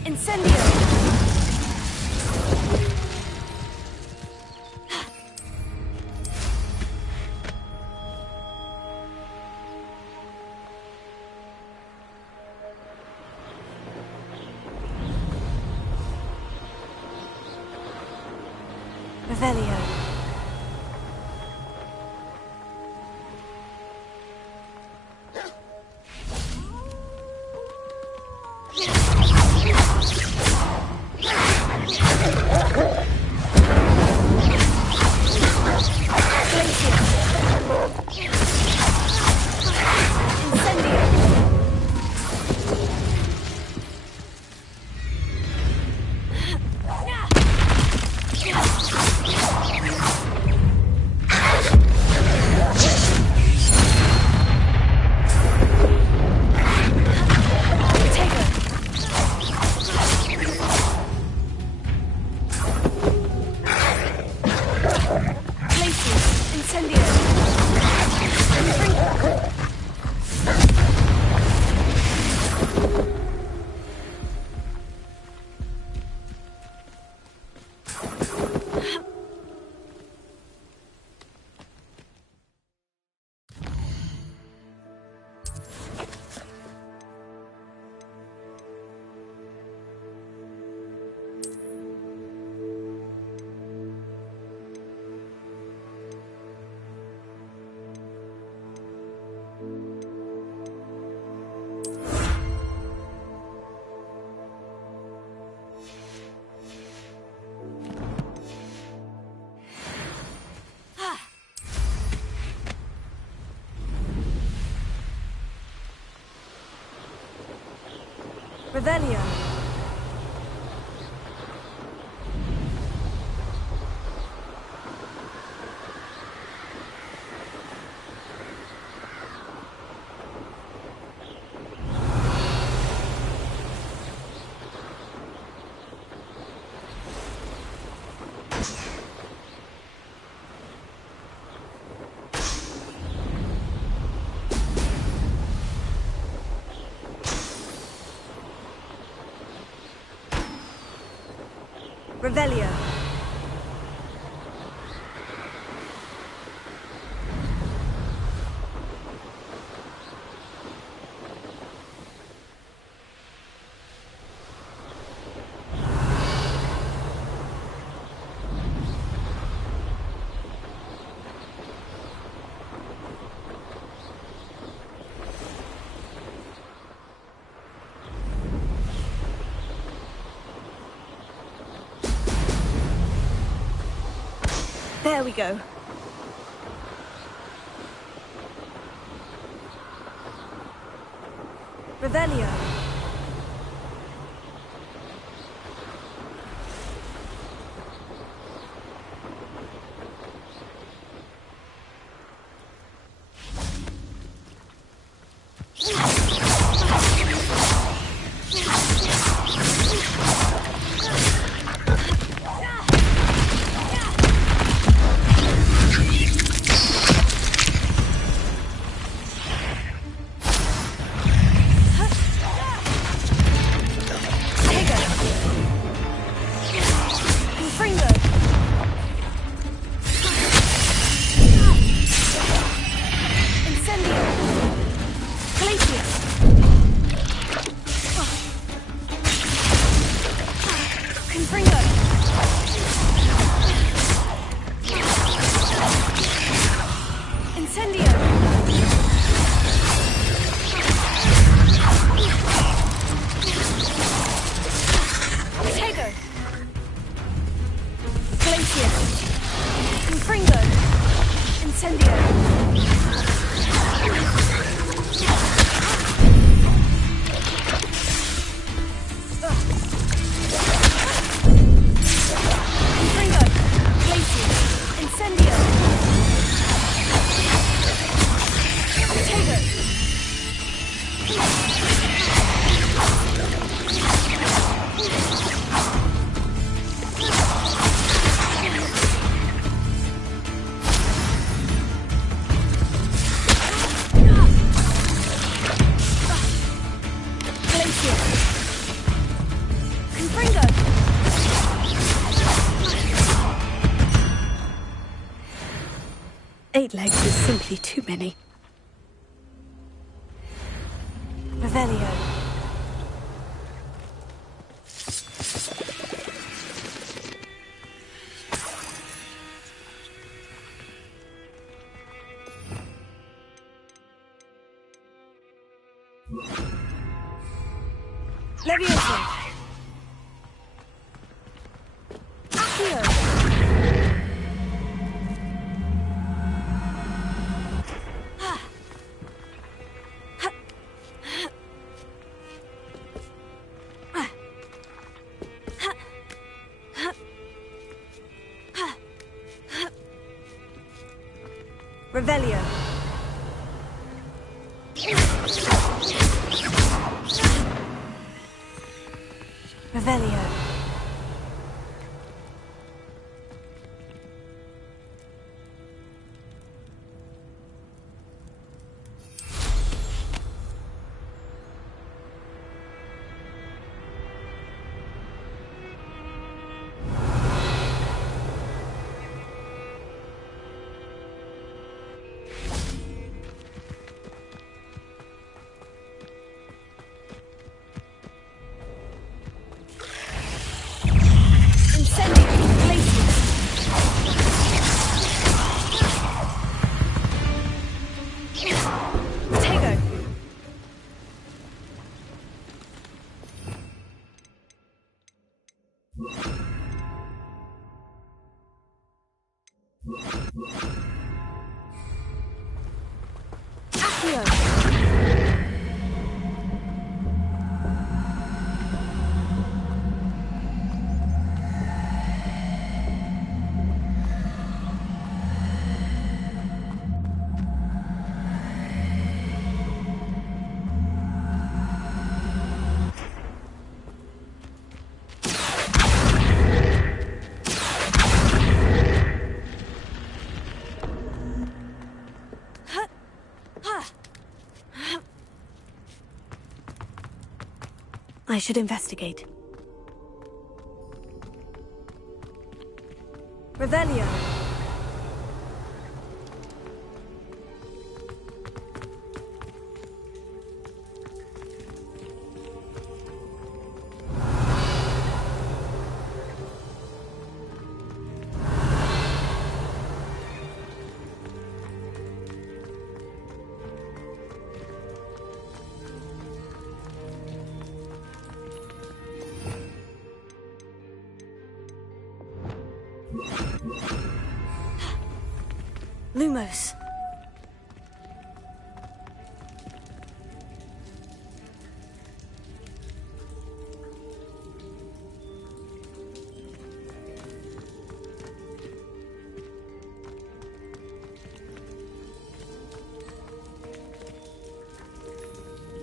Incendio! Revelio. Revelio. Revelio. There we go. Revelio. Eight legs is simply too many. Revelio. Leviosa. Accio. Revelio. Revelio. I should investigate. Revelio. Lumos.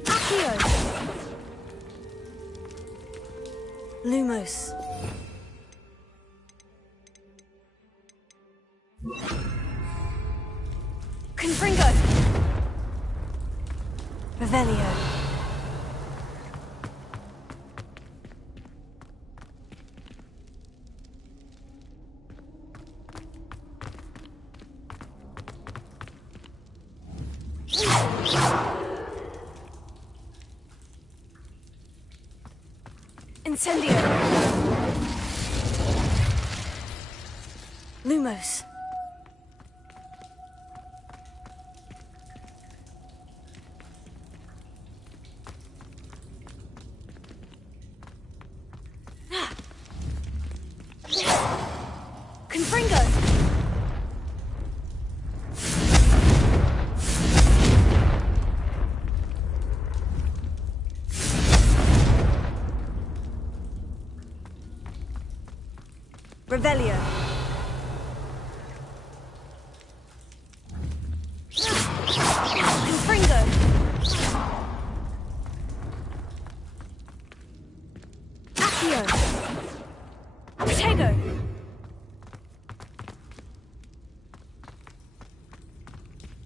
Accio. Lumos. Confringo! Revelio. Incendio! Lumos. Confringo! Revelio. Confringo! Accio! Protego!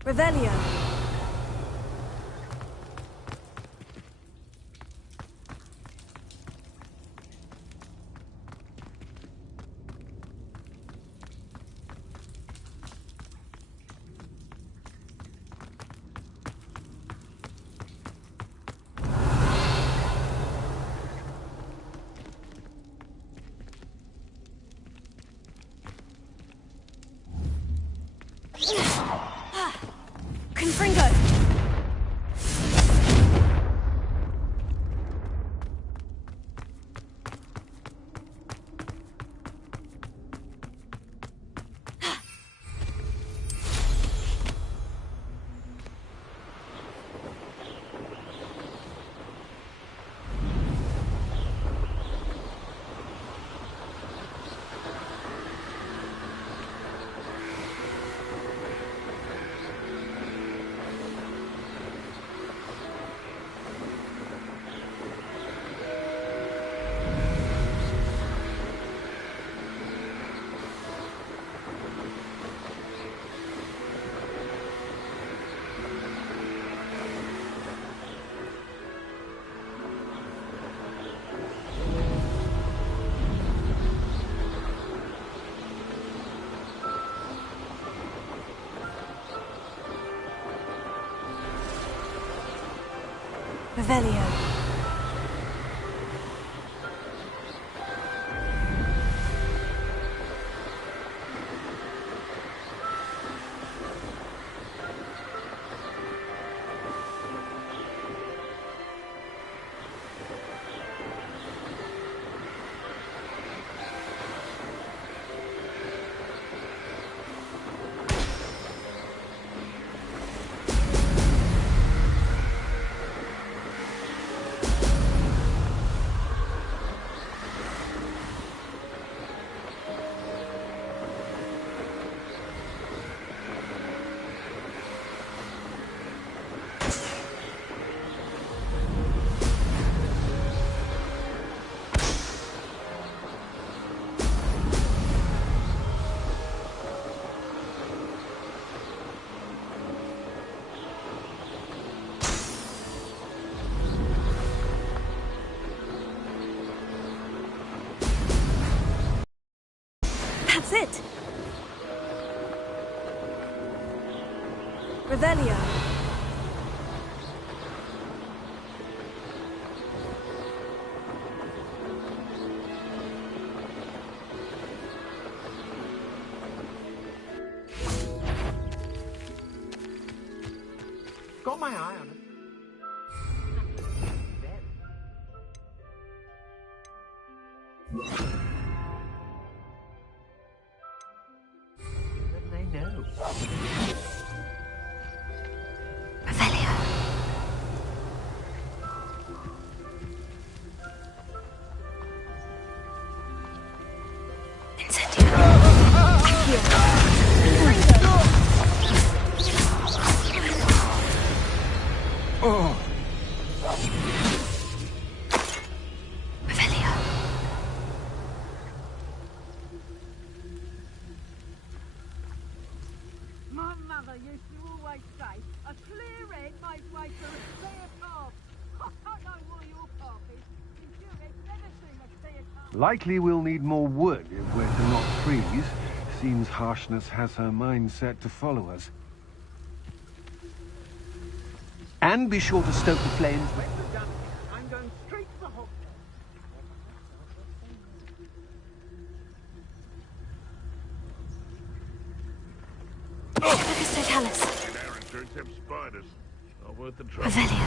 Revelio. Confringo! Revelio. Revelio. Got my eye on it. They know. Revelio. Oh. Revelio. My mother used to always say, a clear head makes way for a clear path. I don't know what your path is. You have never seen a clear path. Likely we'll need more wood if we're to not freeze. Seems harshness has her mind set to follow us. And be sure to stoke the flames. I'm going straight for Hogwarts. Totalis. Aaron turns them spiders. Not worth the trouble. Revelio.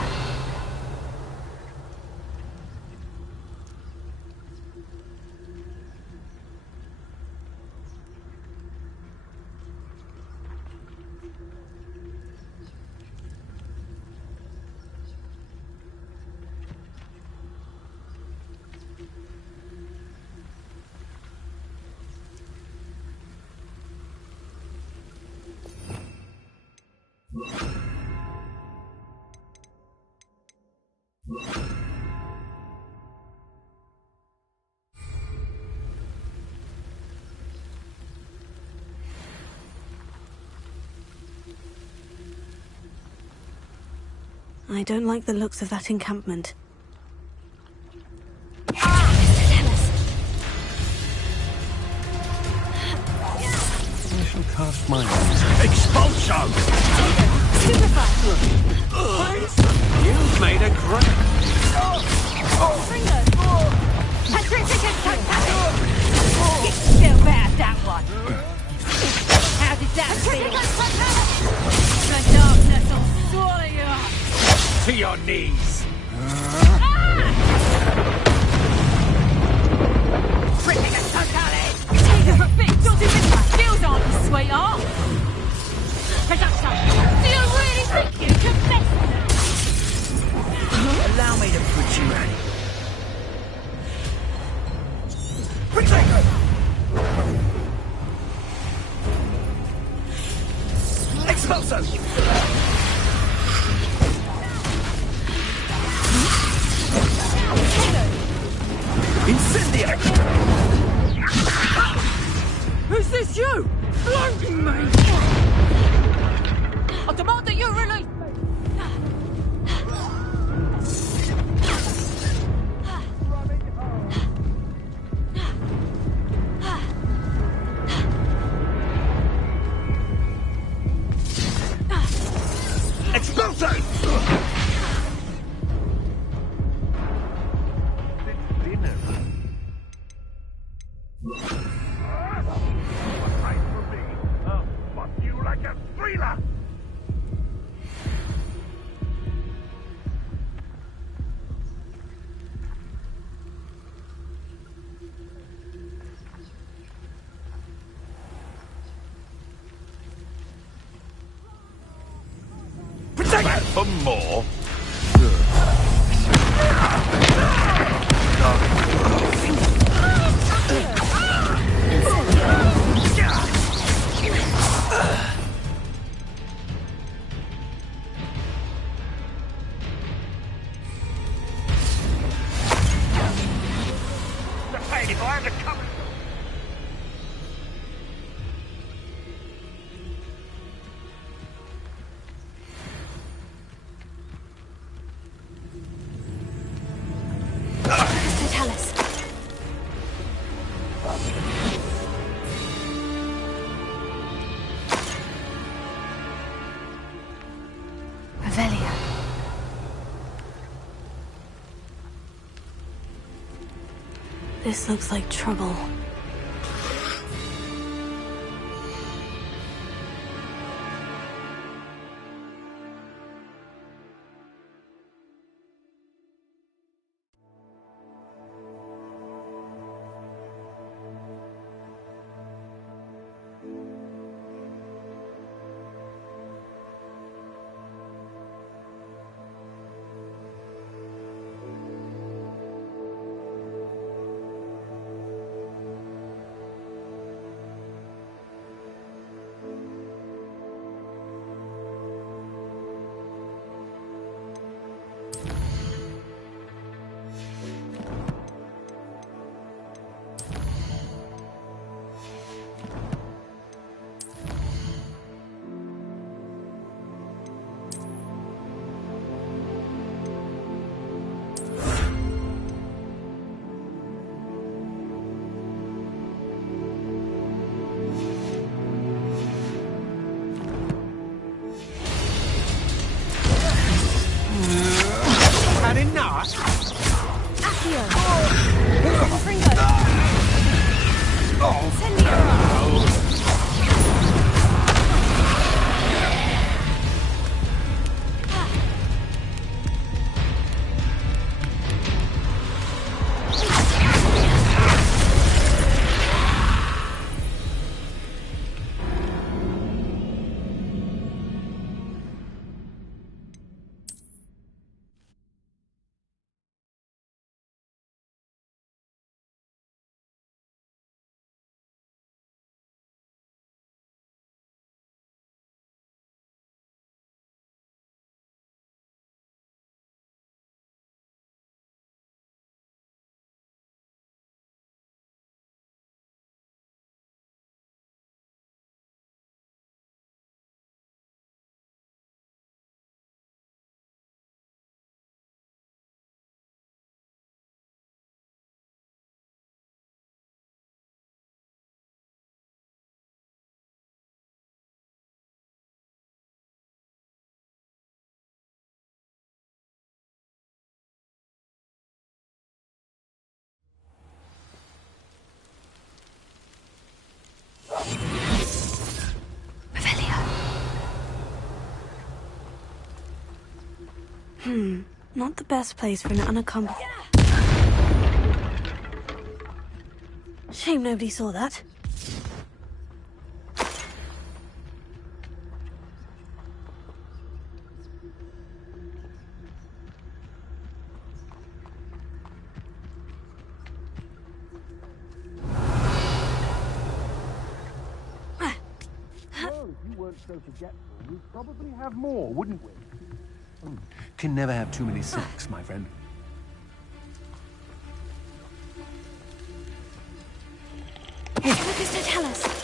I don't like the looks of that encampment. I shall cast my Expulso! You've made a great... Feel bad, that one. How did that feel? The darkness will swallow you up. To your knees! Ripping a totally! Take her a bit, don't do this one. Skills aren't you, sweetheart? Do you really think you can mess with them? Allow me to put you at it. Expulso! Incendio! Who's this you? Floating me! I demand that you release me! Expulso! Dinner. Fight for me. I'll fuck you like a thriller! Back for more? Hey, if I have to come... This looks like trouble. Had enough? Accio! Confringo! Incendio! Not the best place for an unaccompanied... Shame nobody saw that. Well, if you weren't so forgetful, we'd probably have more, wouldn't we? Can never have too many snacks, my friend. Lucas, don't tell us.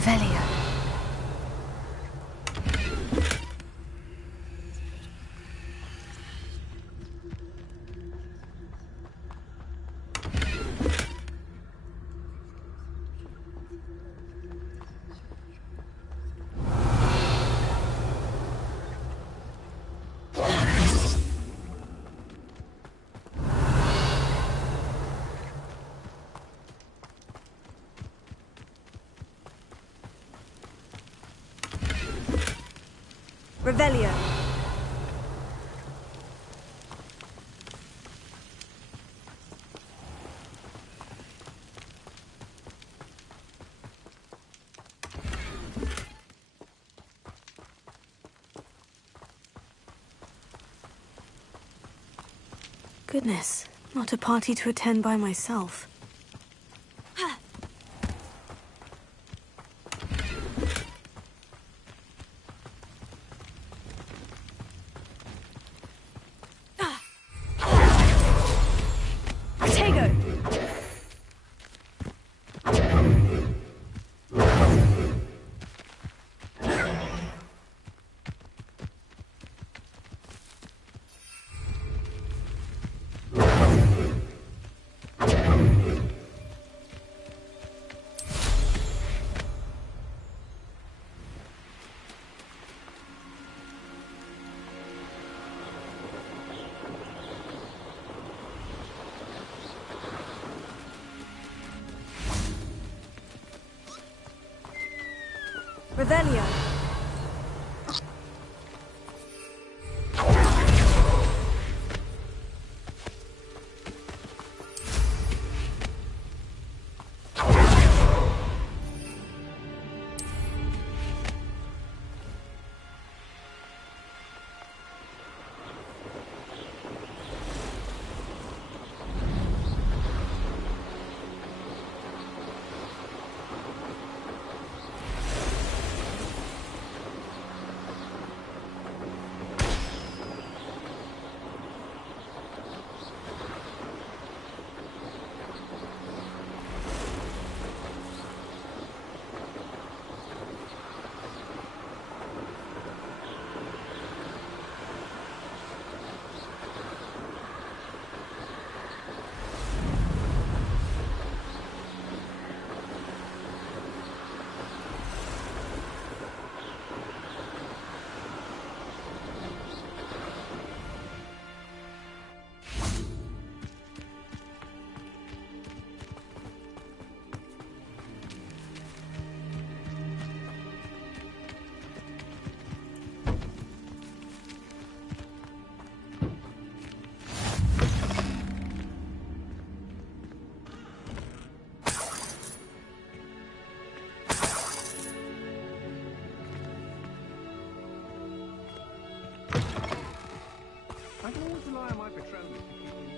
Revelio. Revelio. Goodness, not a party to attend by myself. Revelio. I can always rely on my Patronus to keep me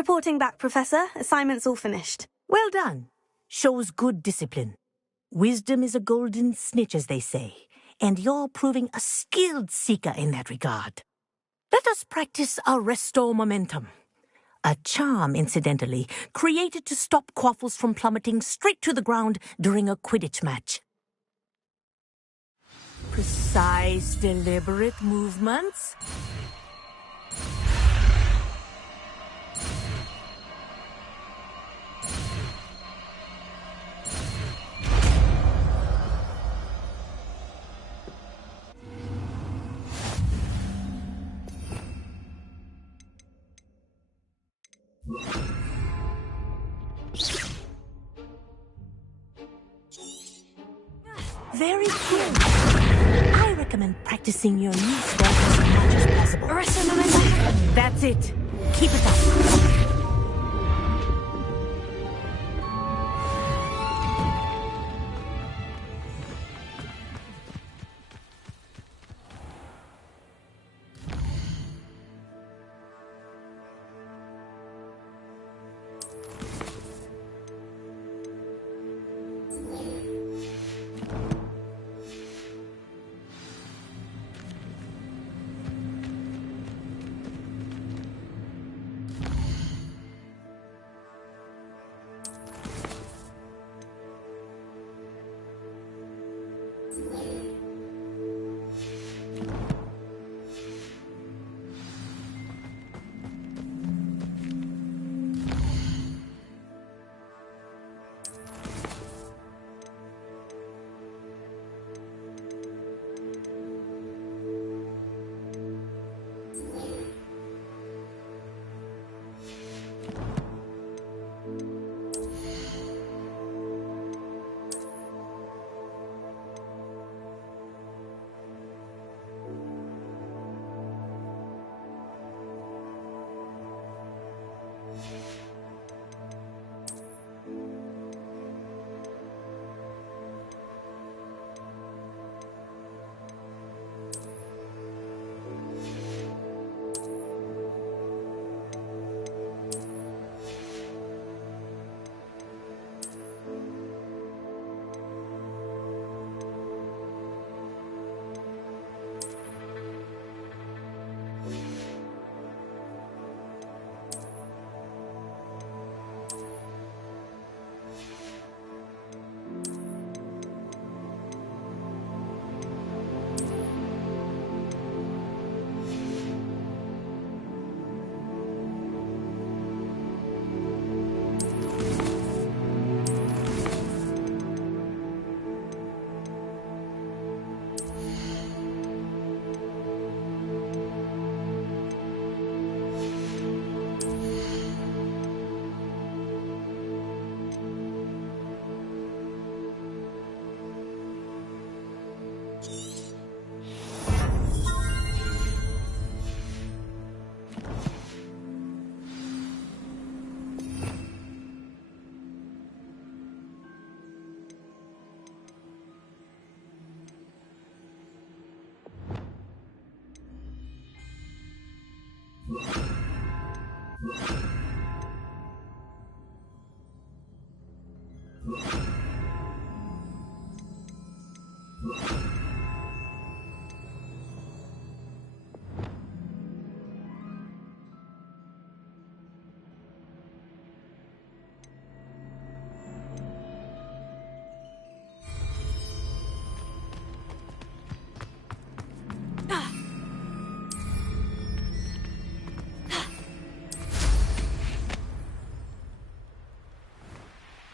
Reporting back, Professor. Assignment's all finished. Well done. Shows good discipline. Wisdom is a golden snitch, as they say, and you're proving a skilled seeker in that regard. Let us practice our restore momentum. A charm, incidentally, created to stop quaffles from plummeting straight to the ground during a Quidditch match. Precise, deliberate movements. Very good. I recommend practicing your new spell as much as possible. That's it. Keep it up.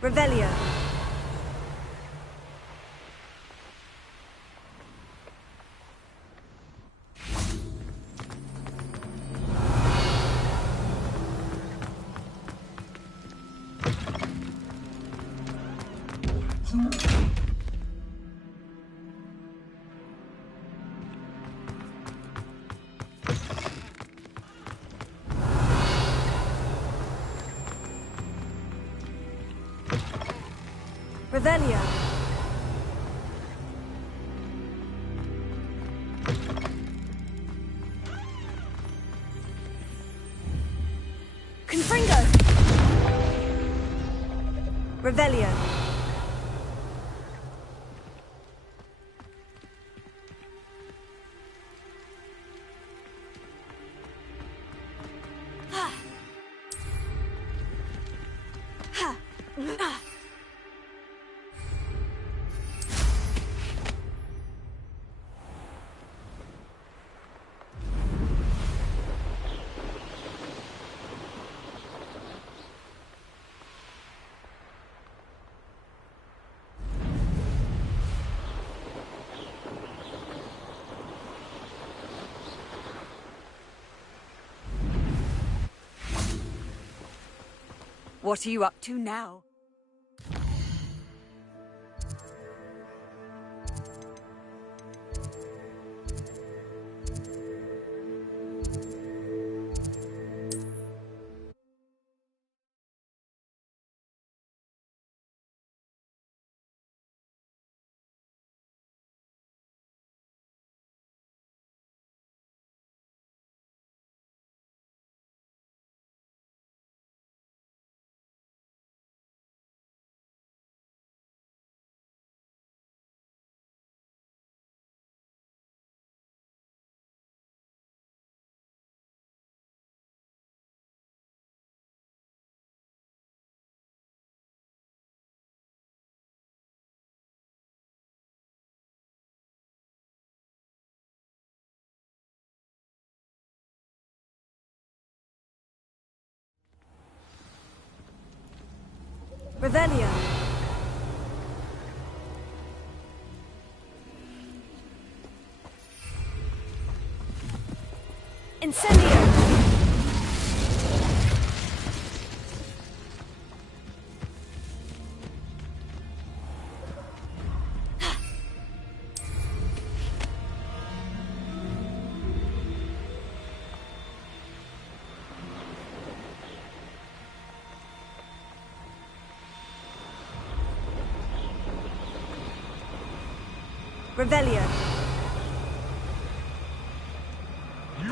Revelio. Revelio. Confringo. Revelio. What are you up to now? Revelio. Incendio. Revelio.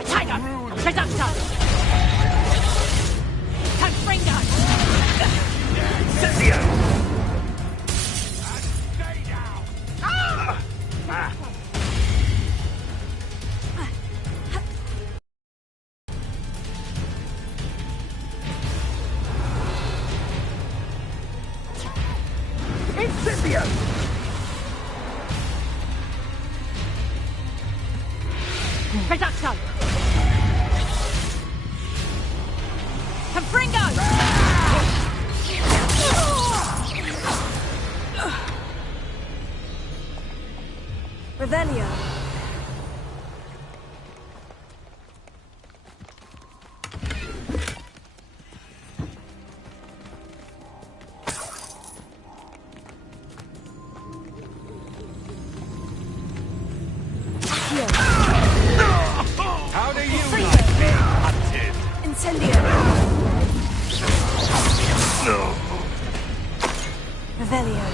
Tiger! Reductor! Confringo! Incendio! Incendio! Reducto! Confringo! Revelio. How do you like being hunted? Incendio. No. Revelio.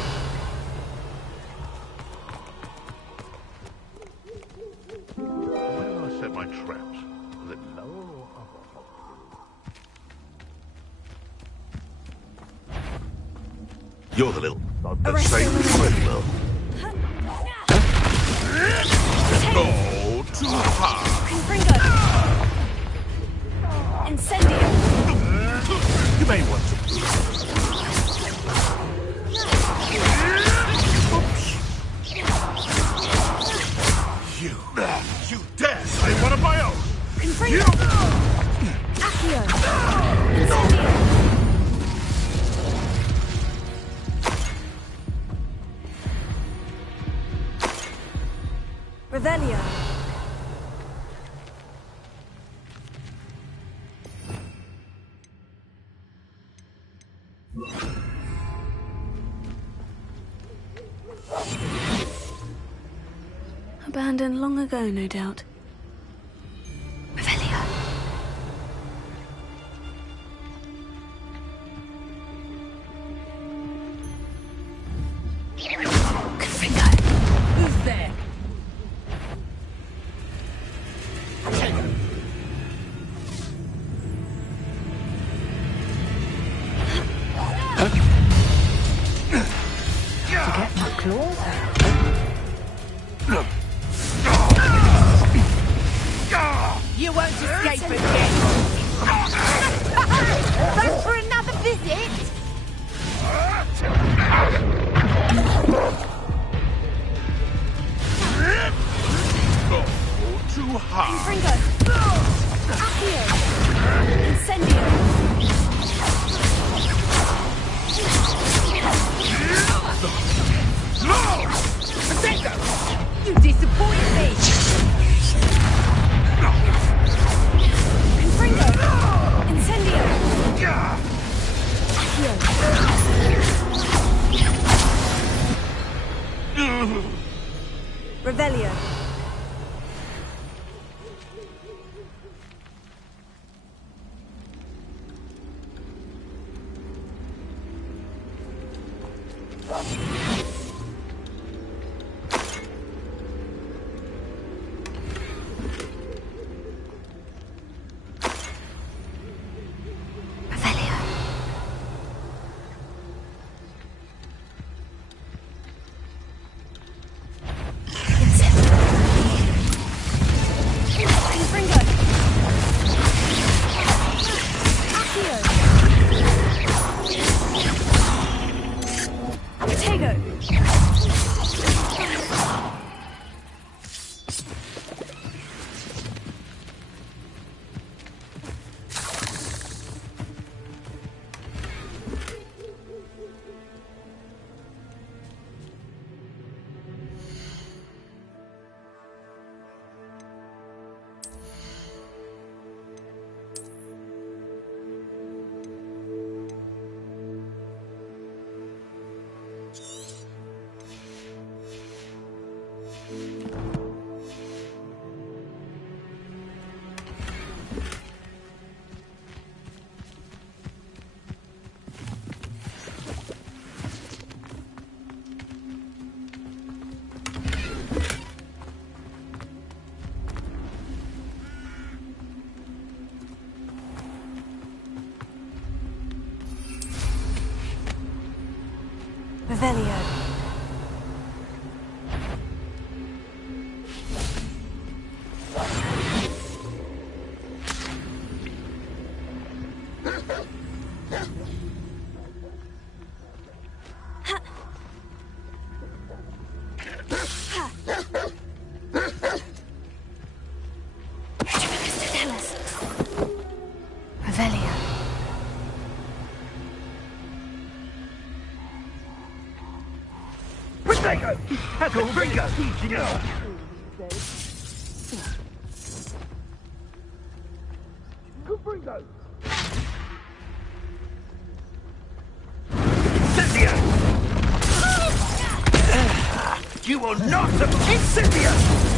Where do I set my traps? Is it lower or upper? You're the little bug that saved me from Edinburgh. Go too hard. Confringo. Incendio. You may want to. You dare say one of my own! Confringo. Accio. Incendio. Revelio. Abandoned long ago, no doubt. Revelio. Confringo. Who's there? To get my claws out. You won't escape again! Back for another visit? Go too hard. Confringo. Accio. Incendio. No! Potato! You disappoint me! Confringo. Incendio. Revelio. You will not submit, Cynthia!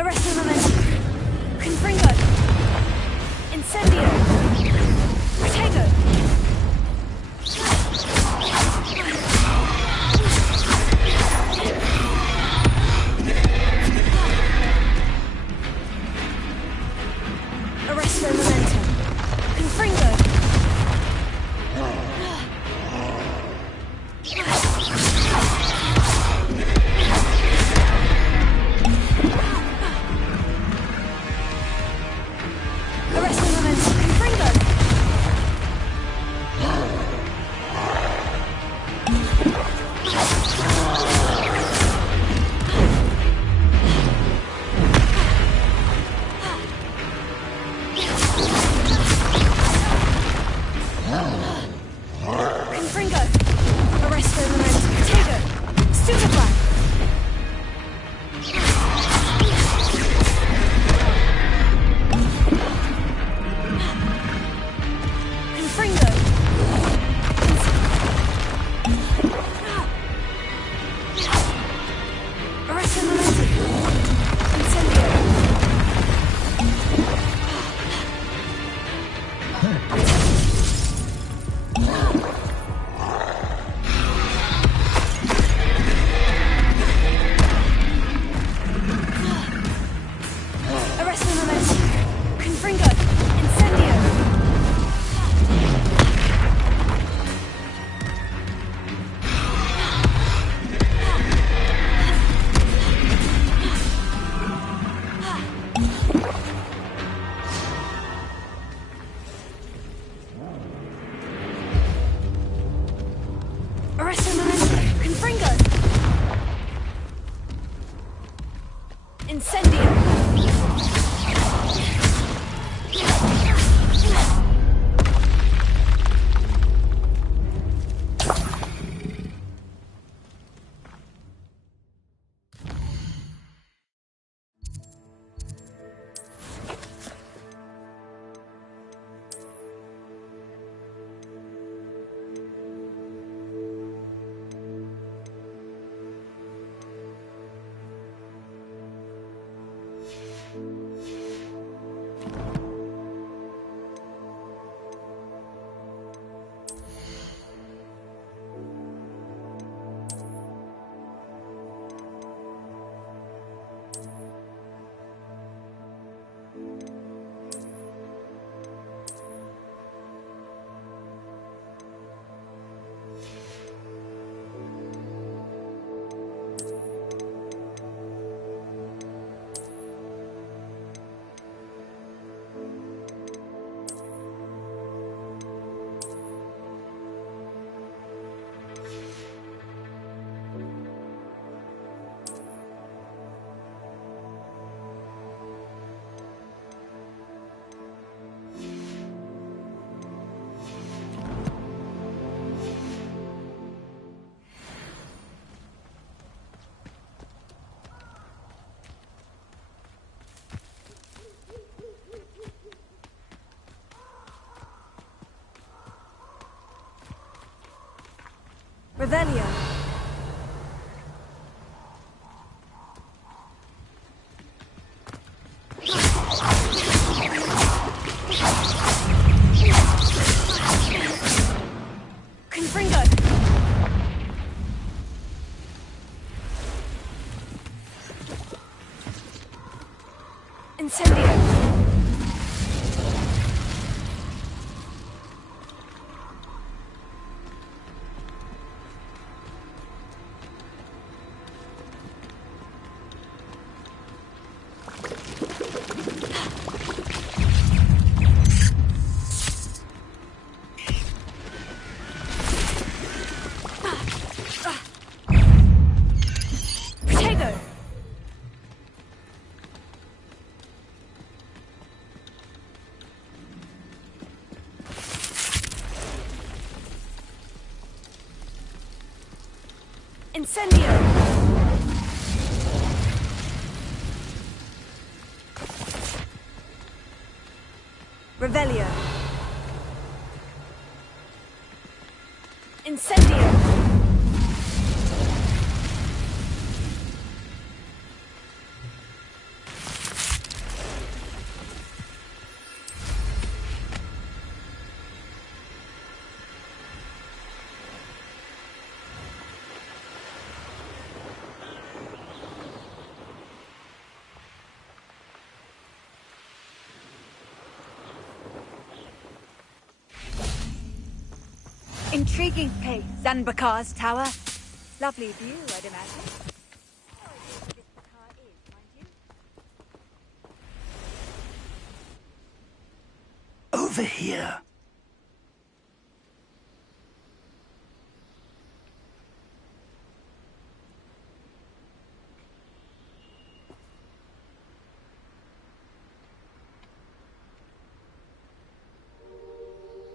Arresto momentum. Confringo. Incendio. Protego. Arresto momentum. Confringo. Arresto momentum. Arresto Memento! Confringo! Incendio! Revelio. Confringo. Incendio. Incendio! Revelio. Incendio! Intriguing place, Zanbakar's tower. Lovely view, I'd imagine. Over here.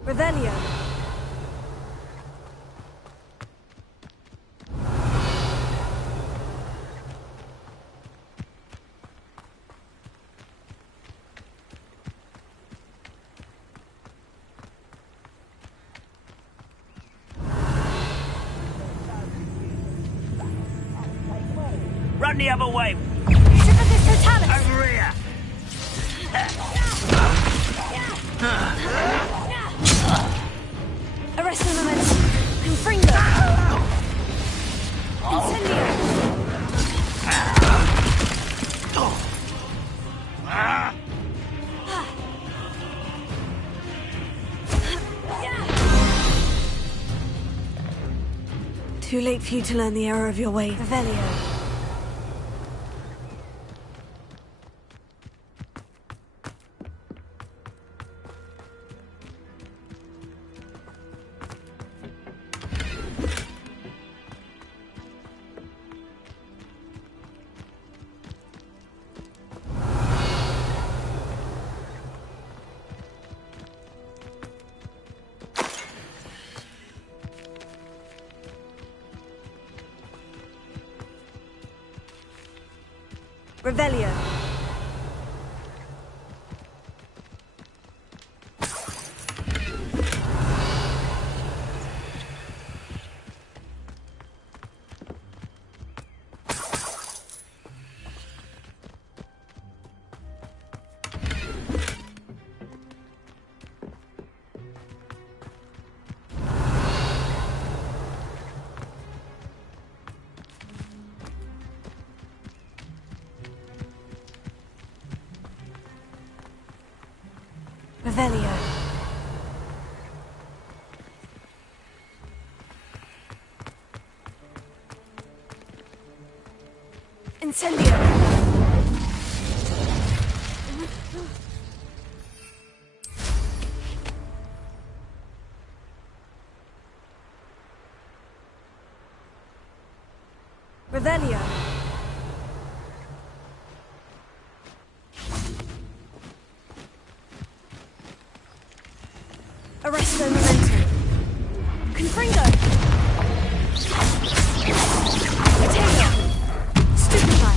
Revelio. Run the other way! Over here! Arresto Memento. Confringo. Incendio. Too late for you to learn the error of your way, Revelio. Revelio. Revelio. Incendio. Revelio. Arresto momentum. Confringo. Potato. Stupefy.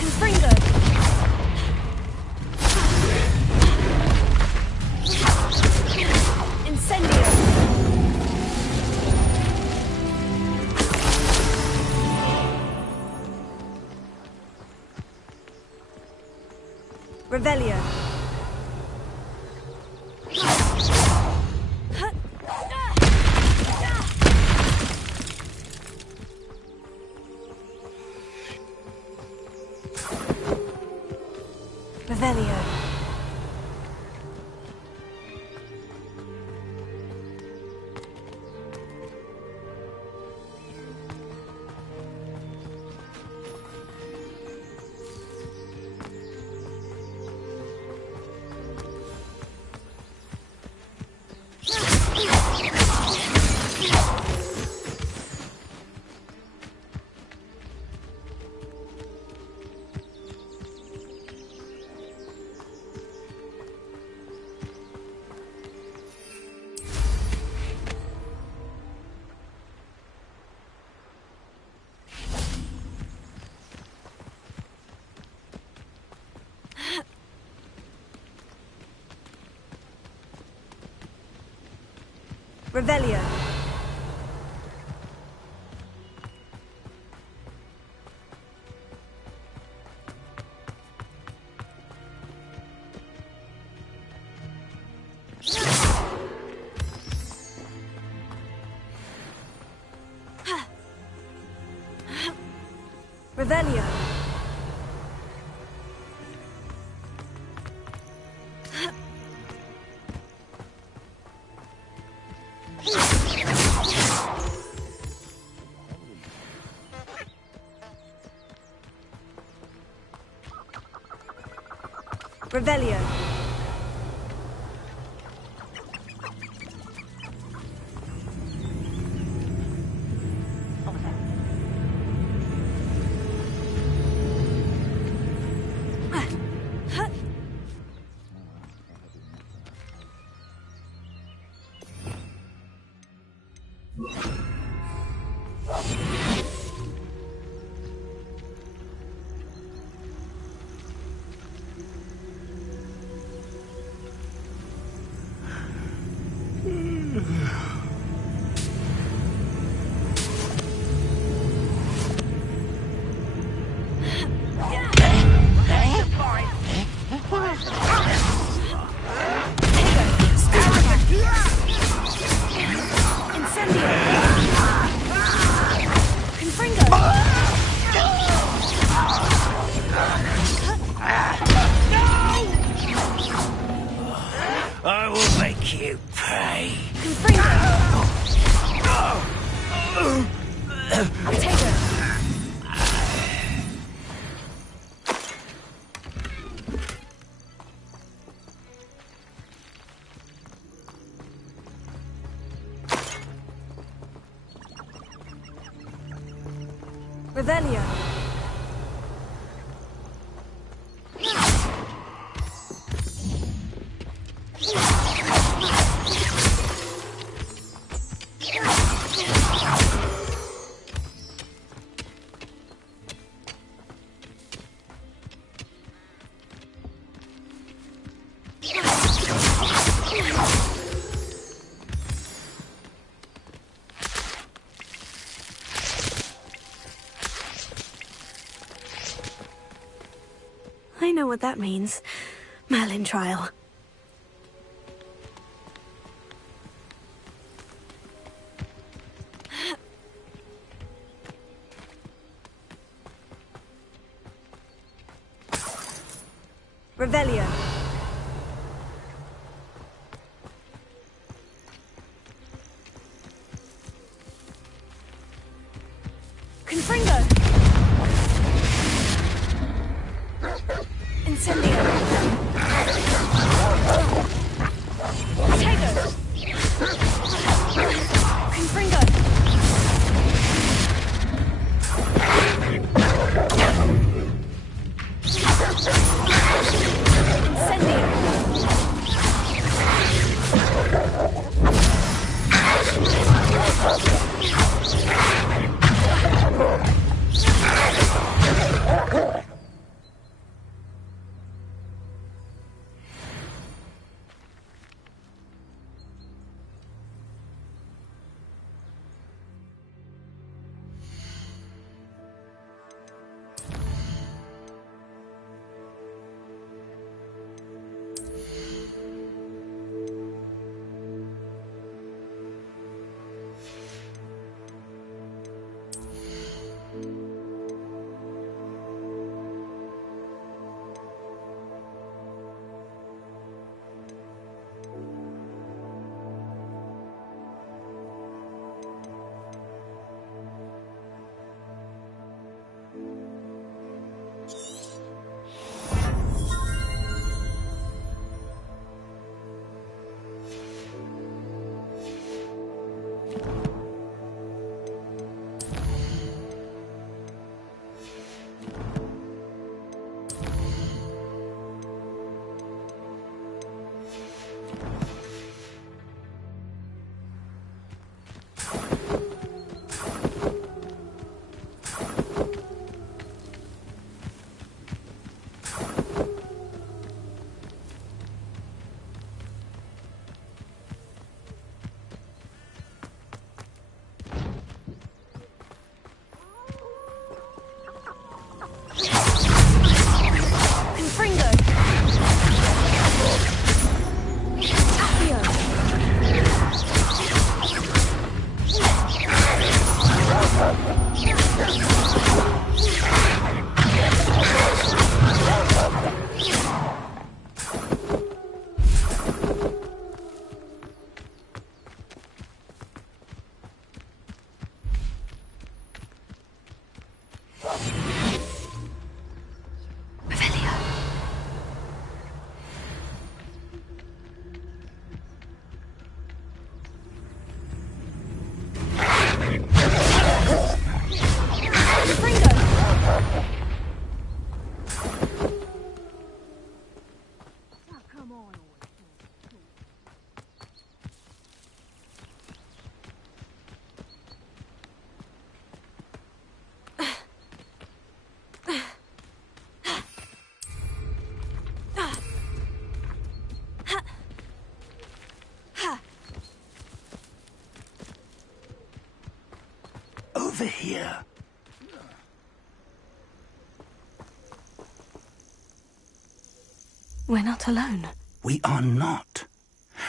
Confringo. Incendio. Revelio. Revelio. Revelio. Revelio. Revelio. I will make you pay. Revelio. know what that means. Merlin trial. Revelio. Confringo. Incendio. Potato. Confringo. Over here. We're not alone. We are not.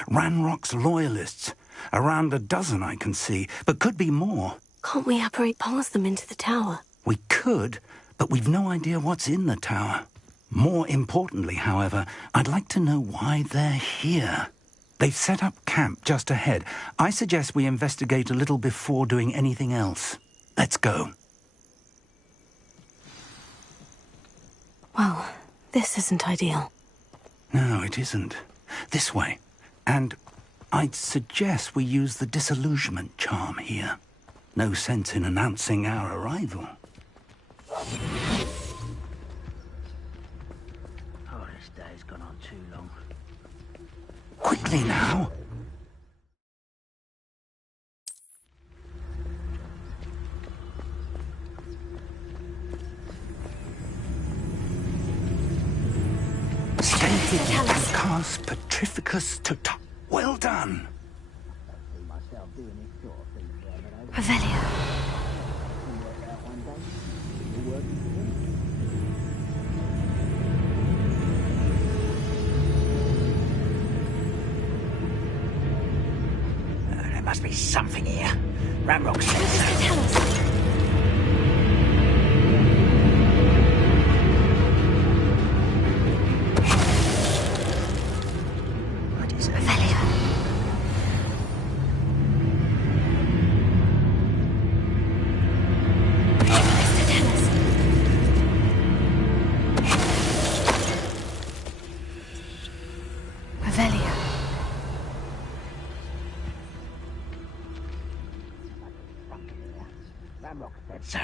Ranrock's loyalists. Around a dozen I can see, but could be more. Can't we apparate past them into the tower? We could, but we've no idea what's in the tower. More importantly, however, I'd like to know why they're here. They've set up camp just ahead. I suggest we investigate a little before doing anything else. Let's go. Well, this isn't ideal. No, it isn't. This way. And I'd suggest we use the disillusionment charm here. No sense in announcing our arrival. Oh, this day's gone on too long. Quickly now. Cast Petrificus Tota. Well done. Revelio. must be something here. Ramrock says so. Tell us. What is it? Revelio. Ramrock said so.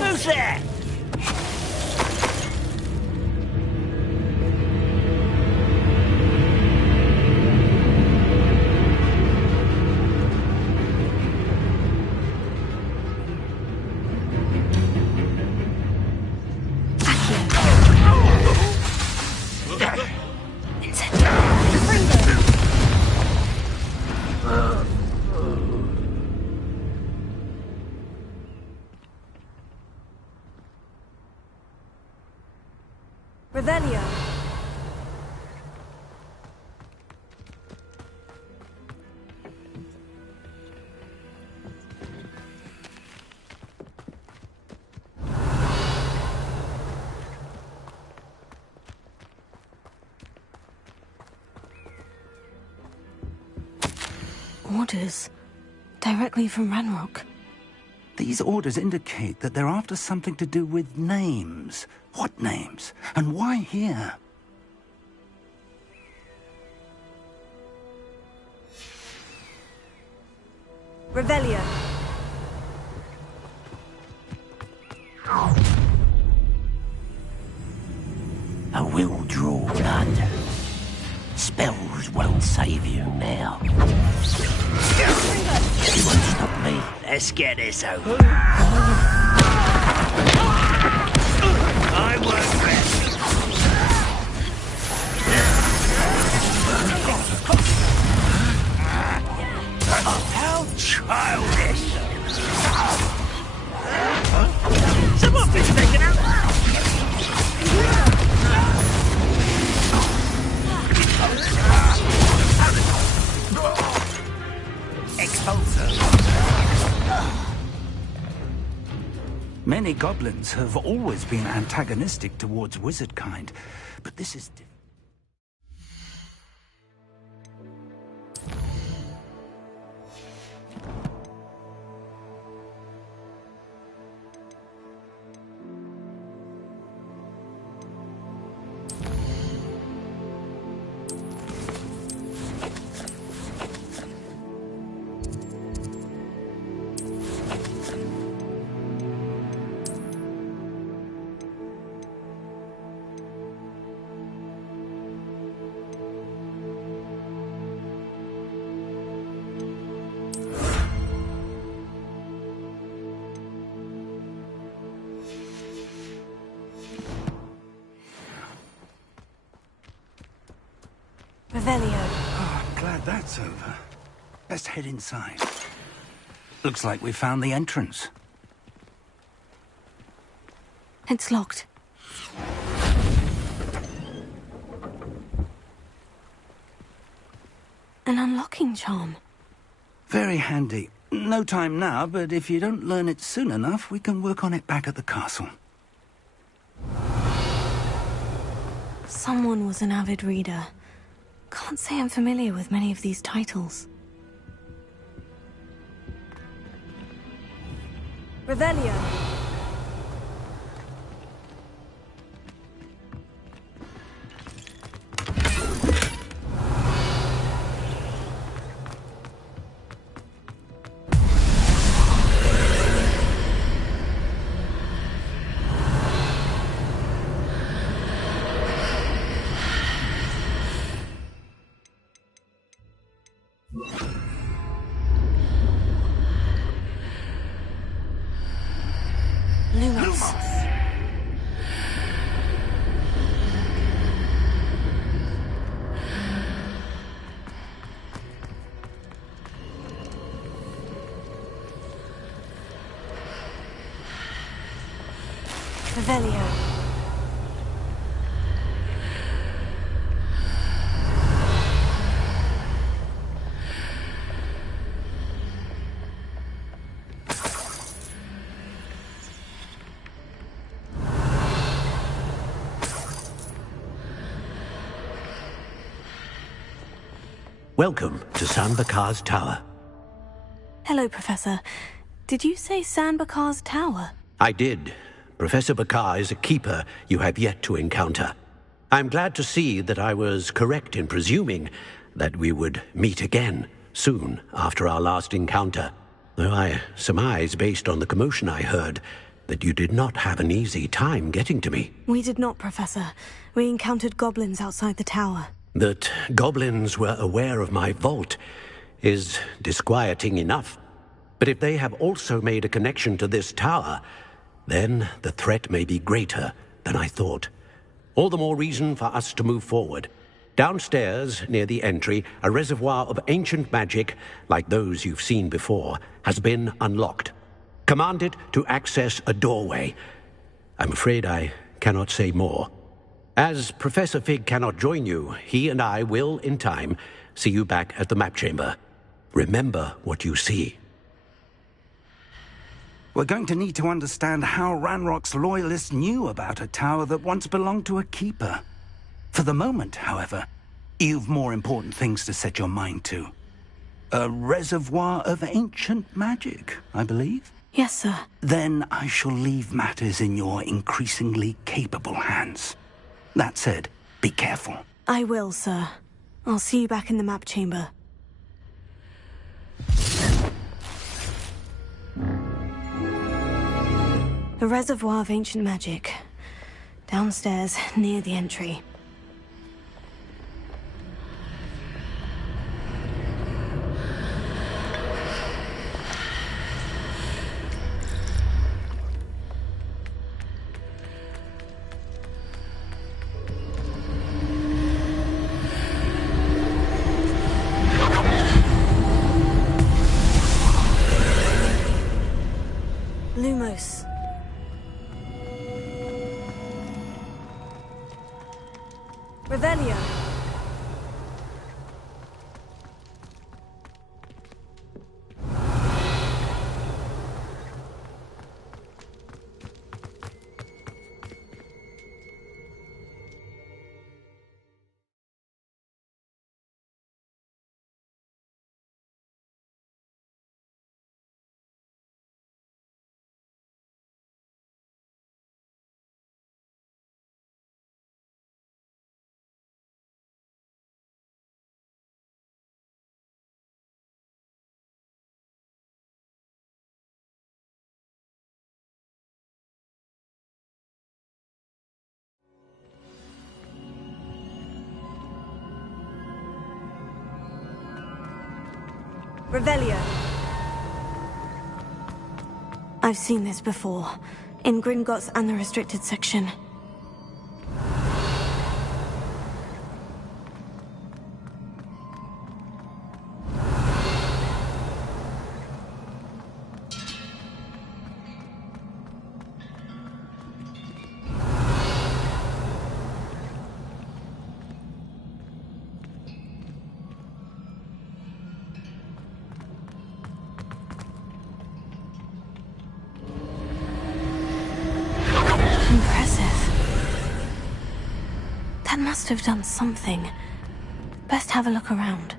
Who's there? Revelio. Orders. Directly from Ranrock. These orders indicate that they're after something to do with names. What names? And why here? Revelio. I will draw blood. Spells won't save you now. You won't stop me. Let's get this over. I won't rest. How childish! Someone's been taken out loud! Many goblins have always been antagonistic towards wizard kind, but this is different. Revelio. Oh, I'm glad that's over. Let's head inside. Looks like we found the entrance. It's locked. An unlocking charm. Very handy. No time now, but if you don't learn it soon enough, we can work on it back at the castle. Someone was an avid reader. Can't say I'm familiar with many of these titles. Revelio. Revelio. Welcome to Sanbakar's Tower. Hello, Professor. Did you say Sanbakar's Tower? I did. Professor Bakar is a keeper you have yet to encounter. I'm glad to see that I was correct in presuming that we would meet again soon after our last encounter, though I surmise, based on the commotion I heard, that you did not have an easy time getting to me. We did not, Professor. We encountered goblins outside the tower. That goblins were aware of my vault is disquieting enough. But if they have also made a connection to this tower, then the threat may be greater than I thought. All the more reason for us to move forward. Downstairs, near the entry, a reservoir of ancient magic, like those you've seen before, has been unlocked. Command it to access a doorway. I'm afraid I cannot say more. As Professor Fig cannot join you, he and I will, in time, see you back at the map chamber. Remember what you see. We're going to need to understand how Ranrock's loyalists knew about a tower that once belonged to a keeper. For the moment, however, you've more important things to set your mind to. A reservoir of ancient magic, I believe? Yes, sir. Then I shall leave matters in your increasingly capable hands. That said, be careful. I will, sir. I'll see you back in the map chamber. A reservoir of ancient magic. Downstairs, near the entry. Lumos. Revelio. Revelio. I've seen this before, in Gringotts and the restricted section. Must have done something. Best have a look around.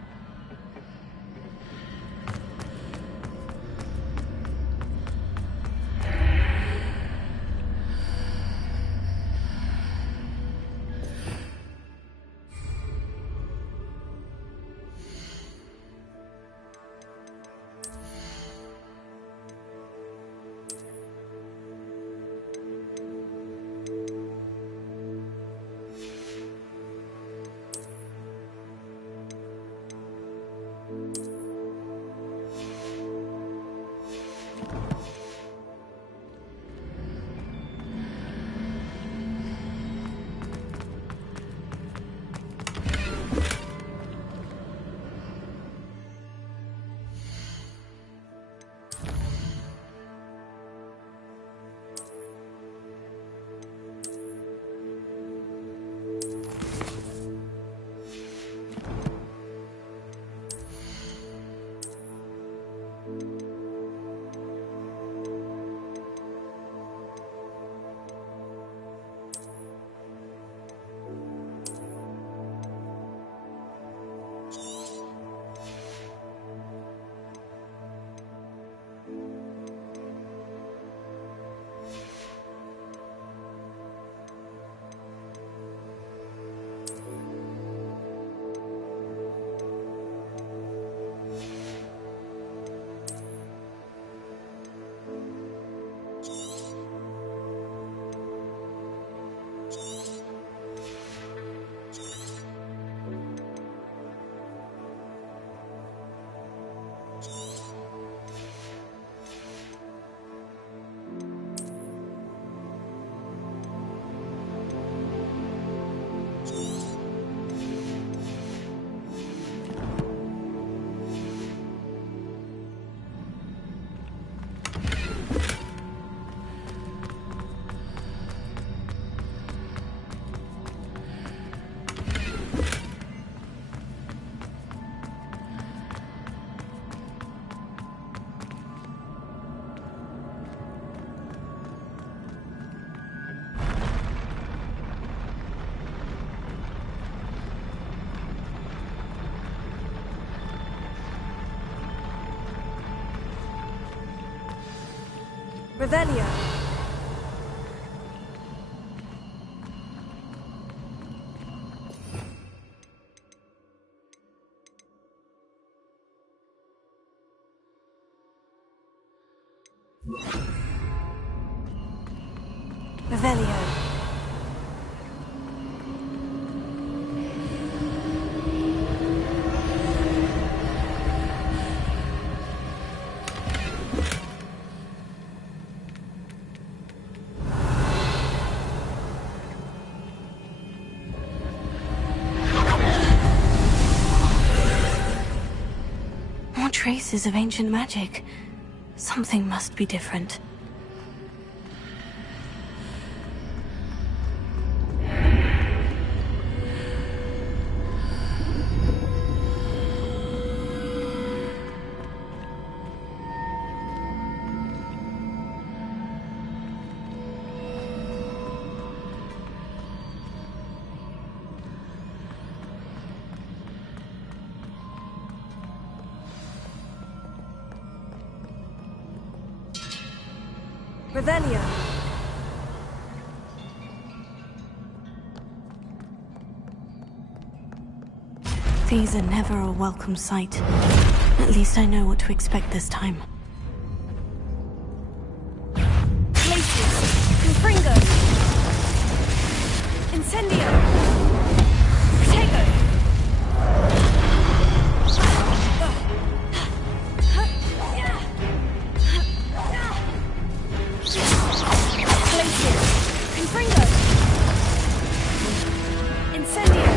Revelio. Revelio. More traces of ancient magic. Something must be different. Revelio. These are never a welcome sight. At least I know what to expect this time. Glacius. Confringo. Incendio. Protego. Glacius. Confringo. Incendio.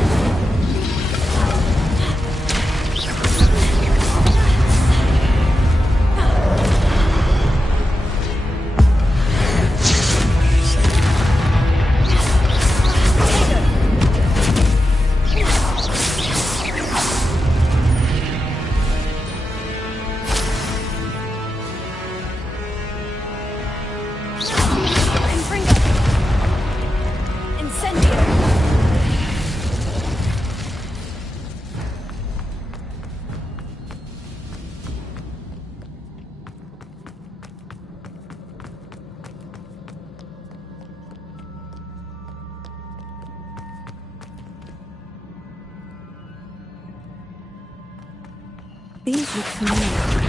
These look familiar.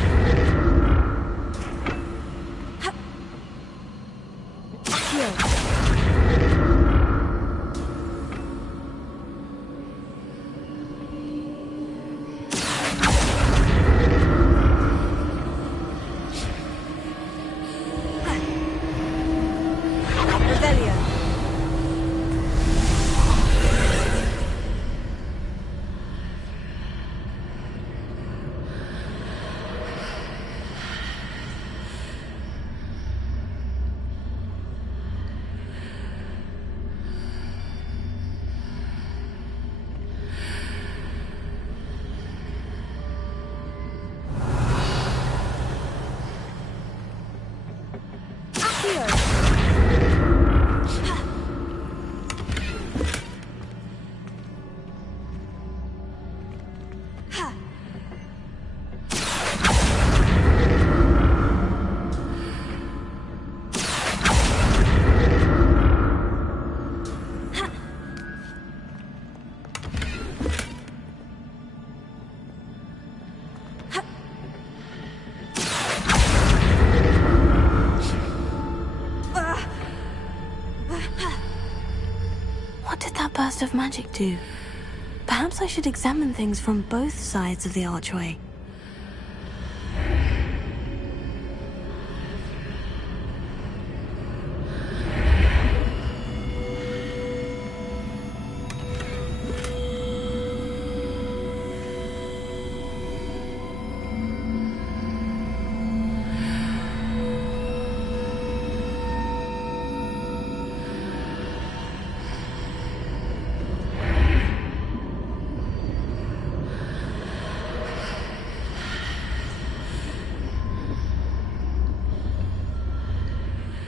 What did that burst of magic do? Perhaps I should examine things from both sides of the archway.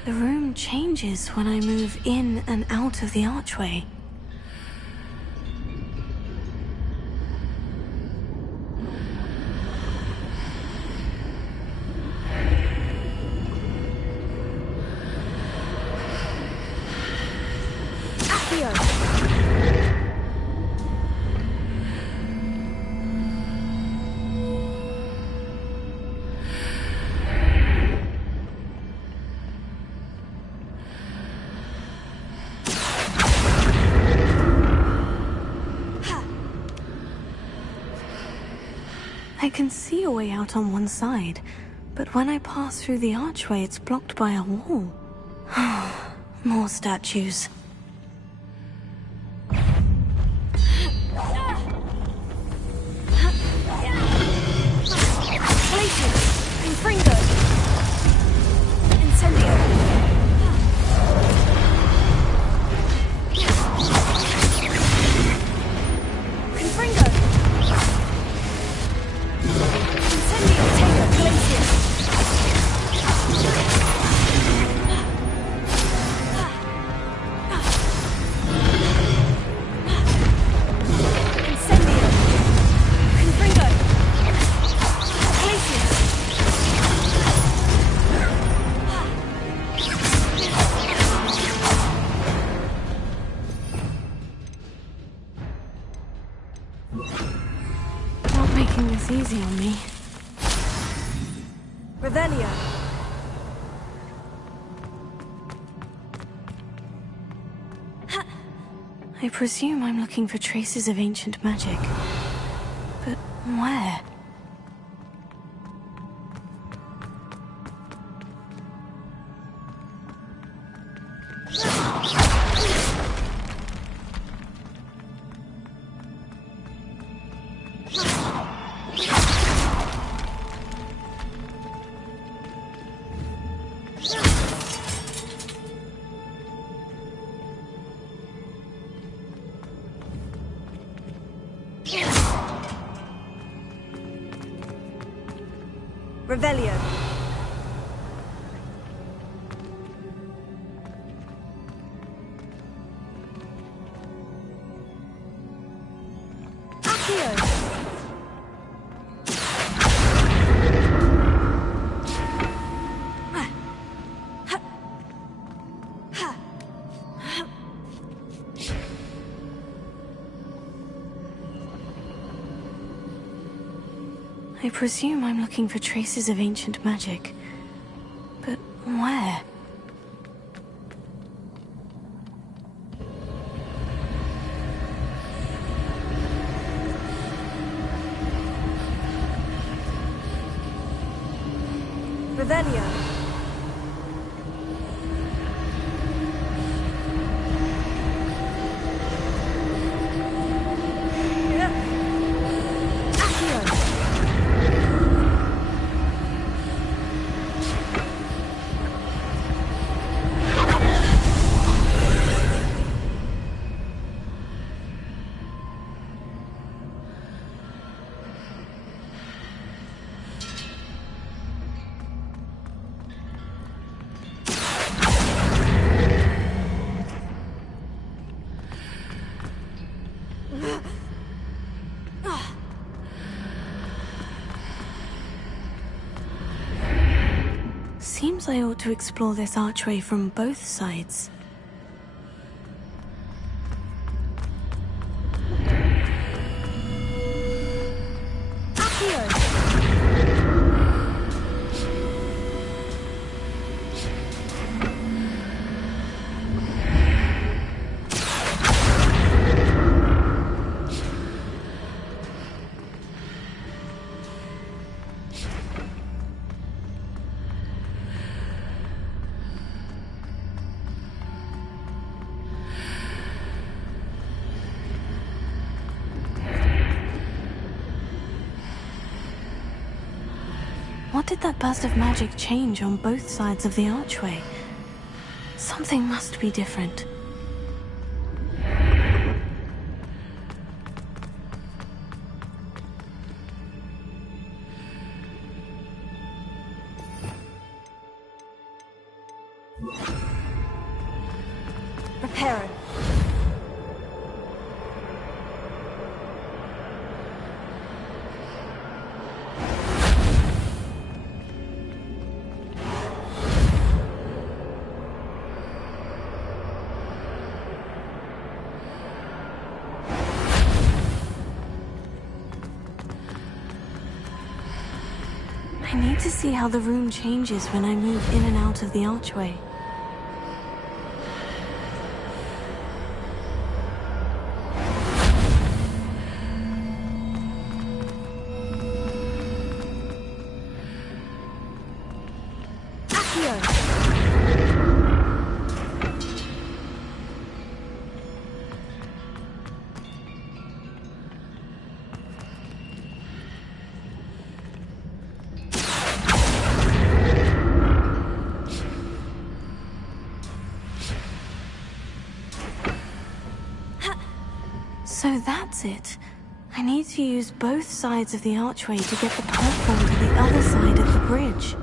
The room changes when I move in and out of the archway. I can see a way out on one side, but when I pass through the archway, it's blocked by a wall. More statues. Confringo! Incendio! Confringo! Incendio! Taylor! Glacier! Incendio! Confringo! Glacier! Not making this easy on me. Revelio! I presume I'm looking for traces of ancient magic. But where? Revelio! Accio! I presume I'm looking for traces of ancient magic. But where? Revelio! Seems I ought to explore this archway from both sides. What did that burst of magic change on both sides of the archway? Something must be different. Reparo. I need to see how the room changes when I move in and out of the archway. So that's it. I need to use both sides of the archway to get the platform to the other side of the bridge.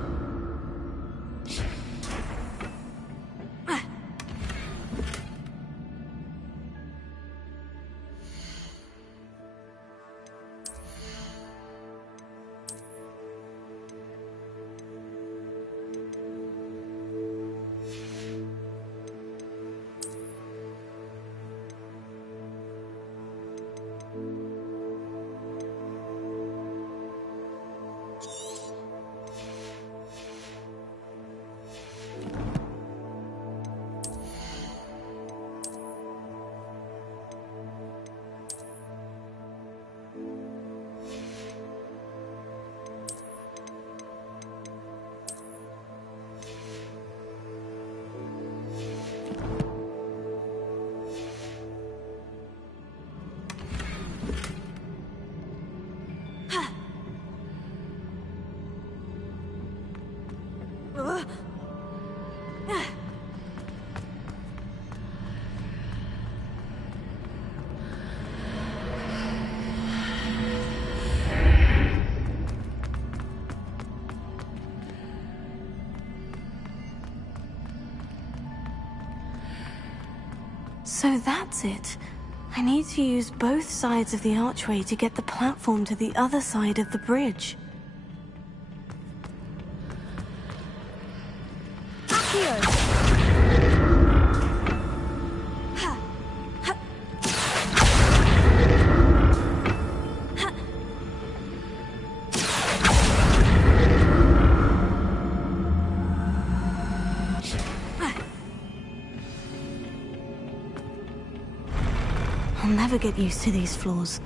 So that's it. I need to use both sides of the archway to get the platform to the other side of the bridge. I'll never get used to these floors.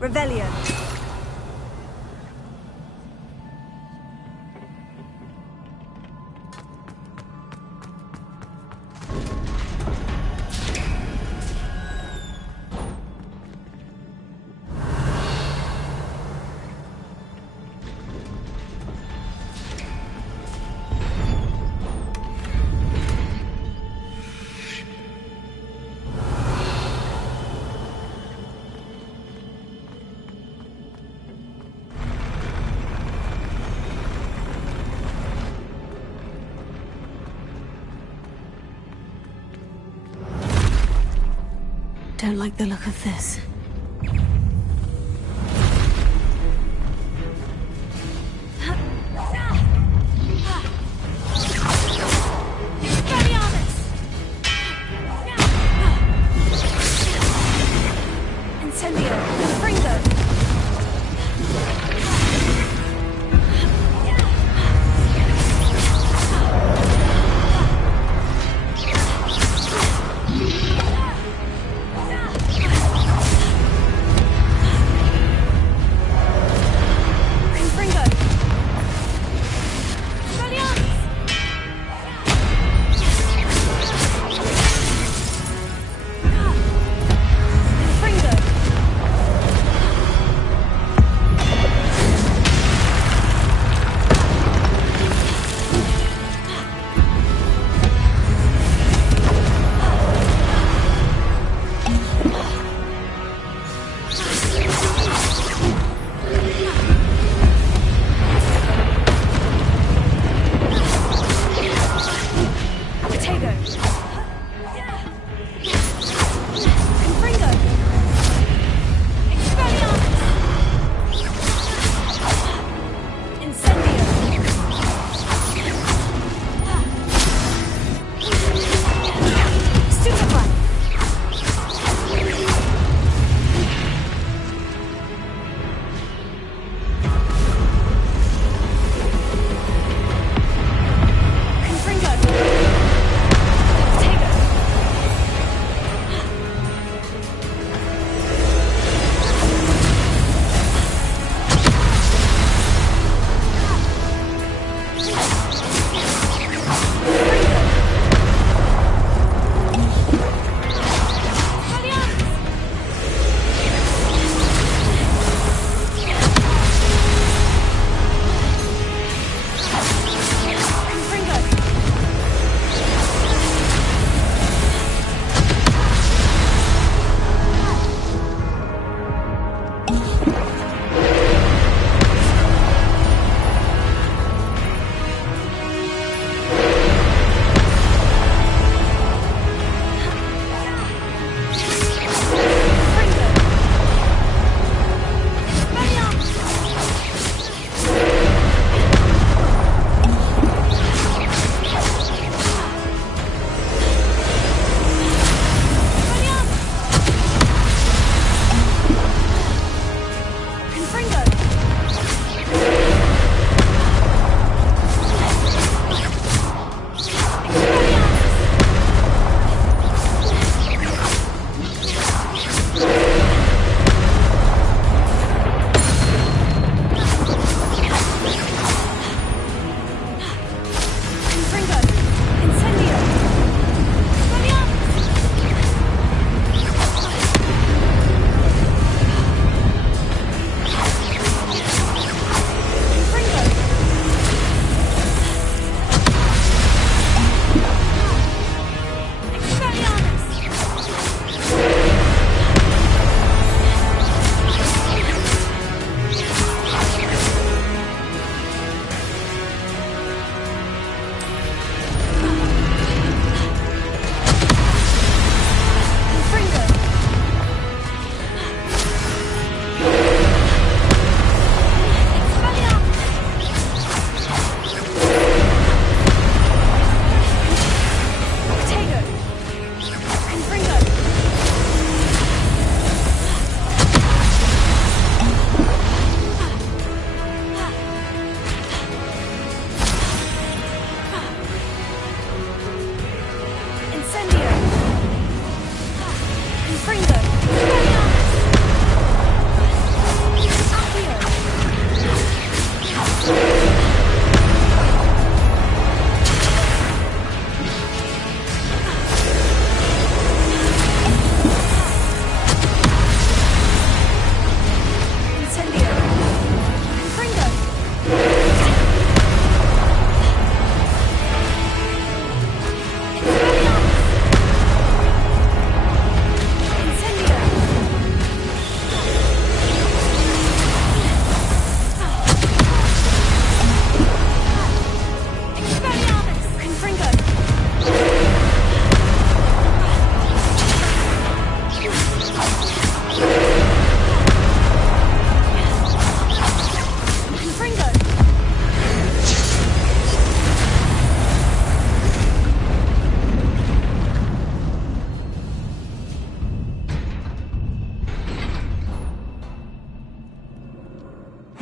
Revelio. Don't like the look of this.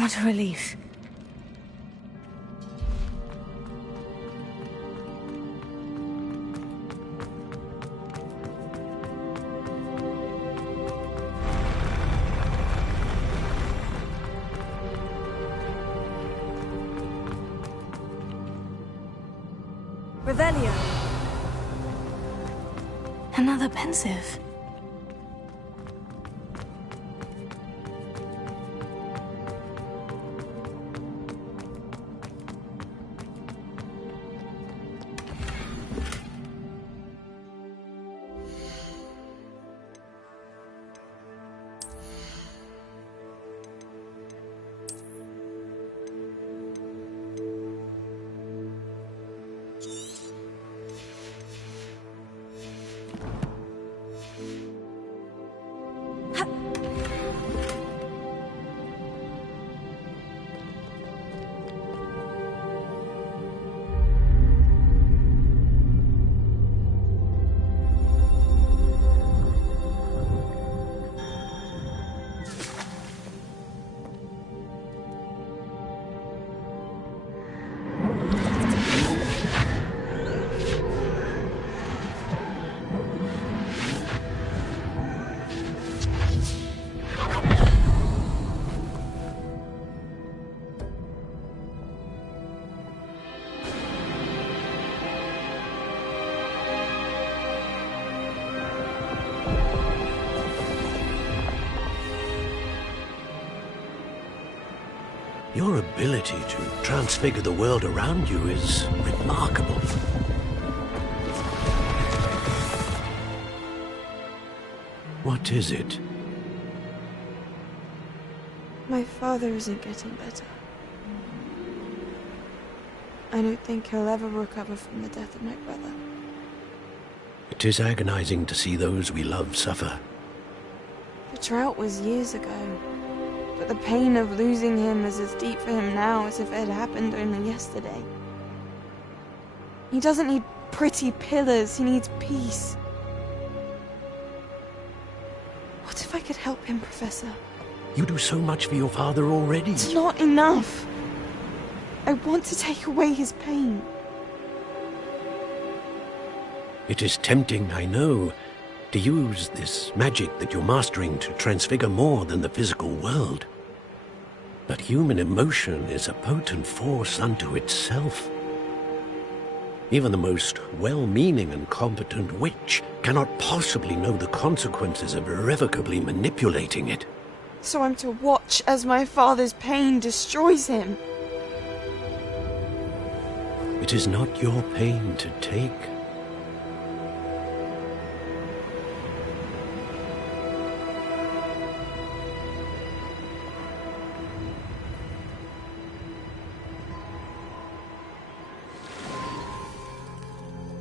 What a relief. Revelio. Another pensive. Your ability to transfigure the world around you is remarkable. What is it? My father isn't getting better. I don't think he'll ever recover from the death of my brother. It is agonizing to see those we love suffer. The drought was years ago, but the pain of losing him is as deep for him now as if it had happened only yesterday. He doesn't need pretty pillars, he needs peace. What if I could help him, Professor? You do so much for your father already. It's not enough. I want to take away his pain. It is tempting, I know, to use this magic that you're mastering to transfigure more than the physical world. But human emotion is a potent force unto itself. Even the most well-meaning and competent witch cannot possibly know the consequences of irrevocably manipulating it. So I'm to watch as my father's pain destroys him. It is not your pain to take.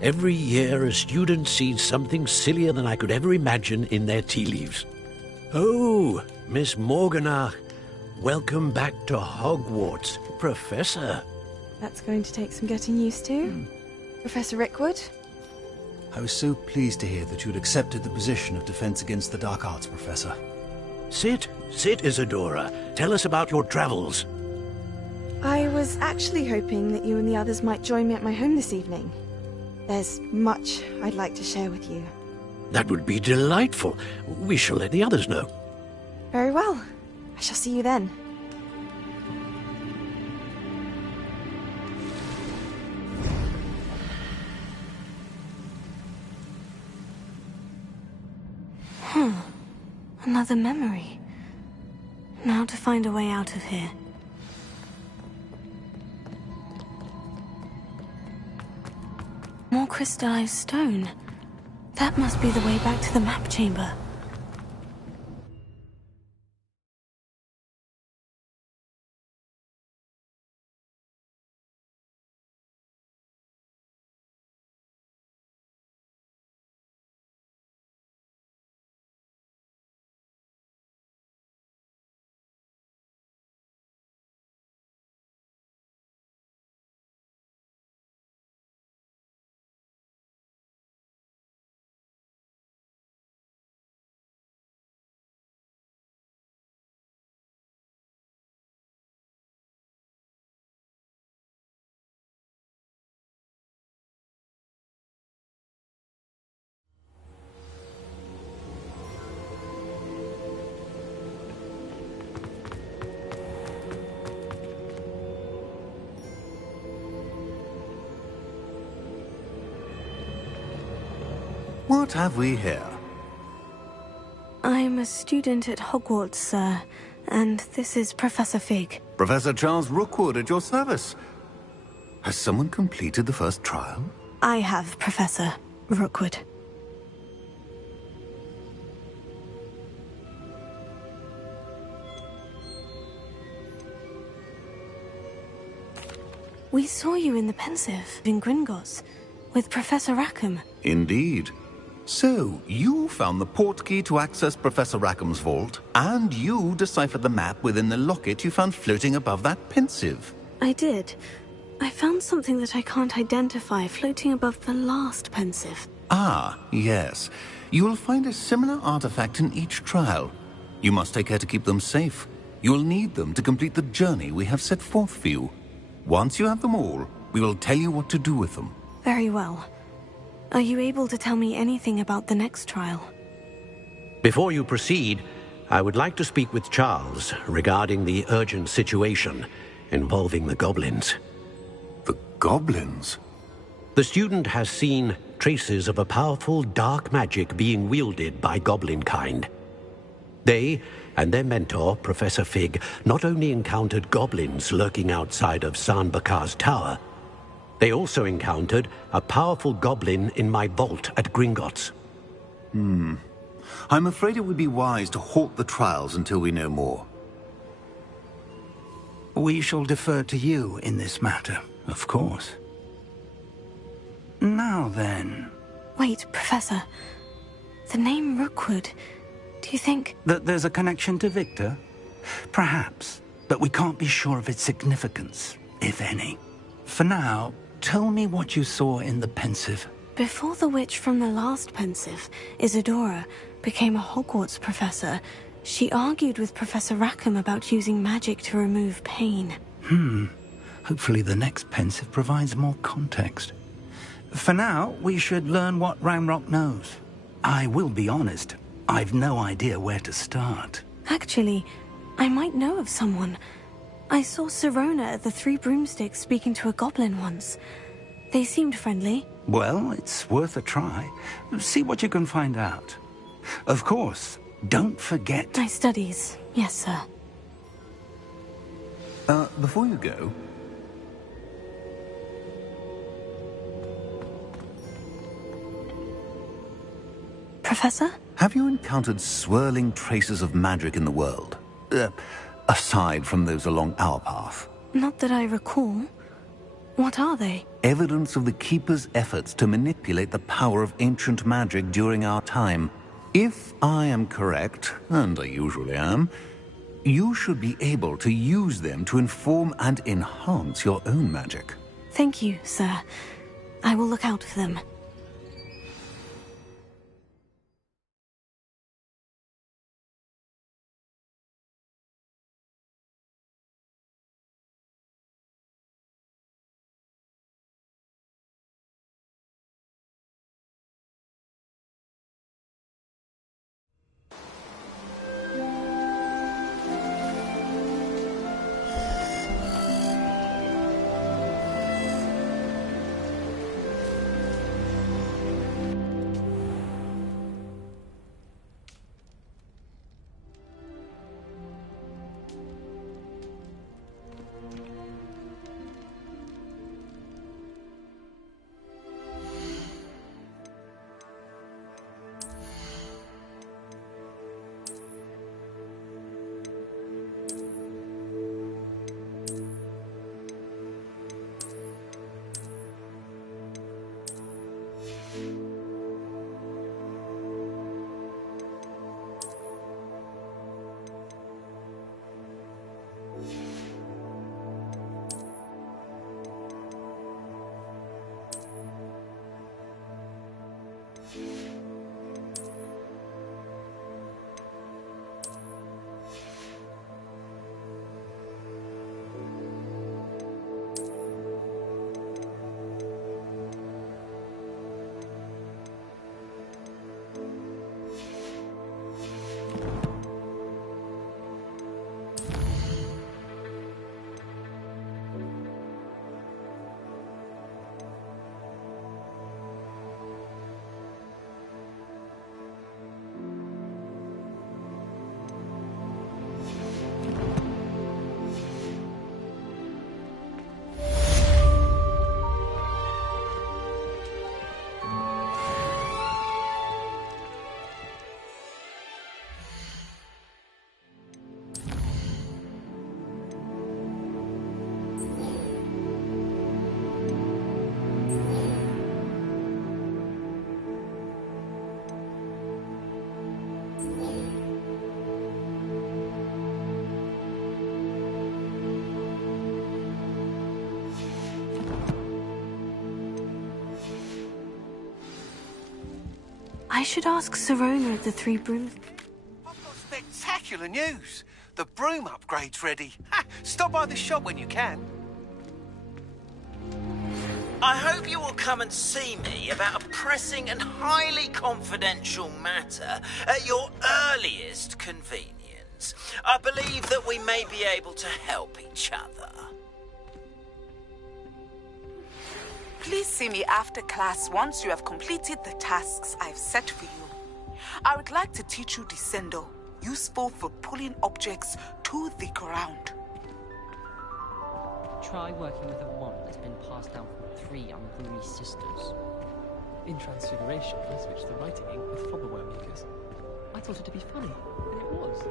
Every year, a student sees something sillier than I could ever imagine in their tea leaves. Oh, Miss Morganach, welcome back to Hogwarts, Professor. That's going to take some getting used to. Professor Rickwood? I was so pleased to hear that you had accepted the position of Defense Against the Dark Arts, Professor. Sit, Isadora. Tell us about your travels. I was actually hoping that you and the others might join me at my home this evening. There's much I'd like to share with you. That would be delightful. We shall let the others know. Very well. I shall see you then. Another memory. Now to find a way out of here. More crystallized stone. That must be the way back to the map chamber. What have we here? I'm a student at Hogwarts, sir, and this is Professor Fig. Professor Charles Rookwood at your service. Has someone completed the first trial? I have, Professor Rookwood. We saw you in the Pensive in Gringotts with Professor Rackham. Indeed. So, you found the portkey to access Professor Rackham's vault, and you deciphered the map within the locket you found floating above that Pensive. I did. I found something that I can't identify floating above the last Pensive. Ah, yes. You will find a similar artifact in each trial. You must take care to keep them safe. You will need them to complete the journey we have set forth for you. Once you have them all, we will tell you what to do with them. Very well. Are you able to tell me anything about the next trial? Before you proceed, I would like to speak with Charles regarding the urgent situation involving the goblins. The goblins? The student has seen traces of a powerful dark magic being wielded by goblin kind. They and their mentor, Professor Fig, not only encountered goblins lurking outside of Sanbakar's tower, they also encountered a powerful goblin in my vault at Gringotts. I'm afraid it would be wise to halt the trials until we know more. We shall defer to you in this matter, of course. Now then... Wait, Professor. The name Rookwood. Do you think... that there's a connection to Victor? Perhaps, but we can't be sure of its significance, if any. For now, tell me what you saw in the Pensive. Before the witch from the last Pensive, Isadora, became a Hogwarts professor, she argued with Professor Rackham about using magic to remove pain. Hopefully the next Pensive provides more context. For now, we should learn what Ranrock knows. I will be honest, I've no idea where to start. Actually, I might know of someone. I saw Sirona at the Three Broomsticks speaking to a goblin once. They seemed friendly. Well, it's worth a try. See what you can find out. Of course, don't forget... My studies. Yes, sir. Before you go... Professor? Have you encountered swirling traces of magic in the world? Aside from those along our path? Not that I recall. What are they? Evidence of the Keeper's efforts to manipulate the power of ancient magic during our time. If I am correct, and I usually am, you should be able to use them to inform and enhance your own magic. Thank you, sir. I will look out for them. I should ask Serona of the Three Brooms. Spectacular news! The broom upgrade's ready. Ha! Stop by the shop when you can. I hope you will come and see me about a pressing and highly confidential matter at your earliest convenience. I believe that we may be able to help each other. Please see me after class once you have completed the tasks I've set for you. I would like to teach you Descendo, useful for pulling objects to the ground. Try working with a wand that's been passed down from 3 unruly sisters. In Transfiguration, I switched the writing ink with flobberware makers. I thought it to be funny, and it was.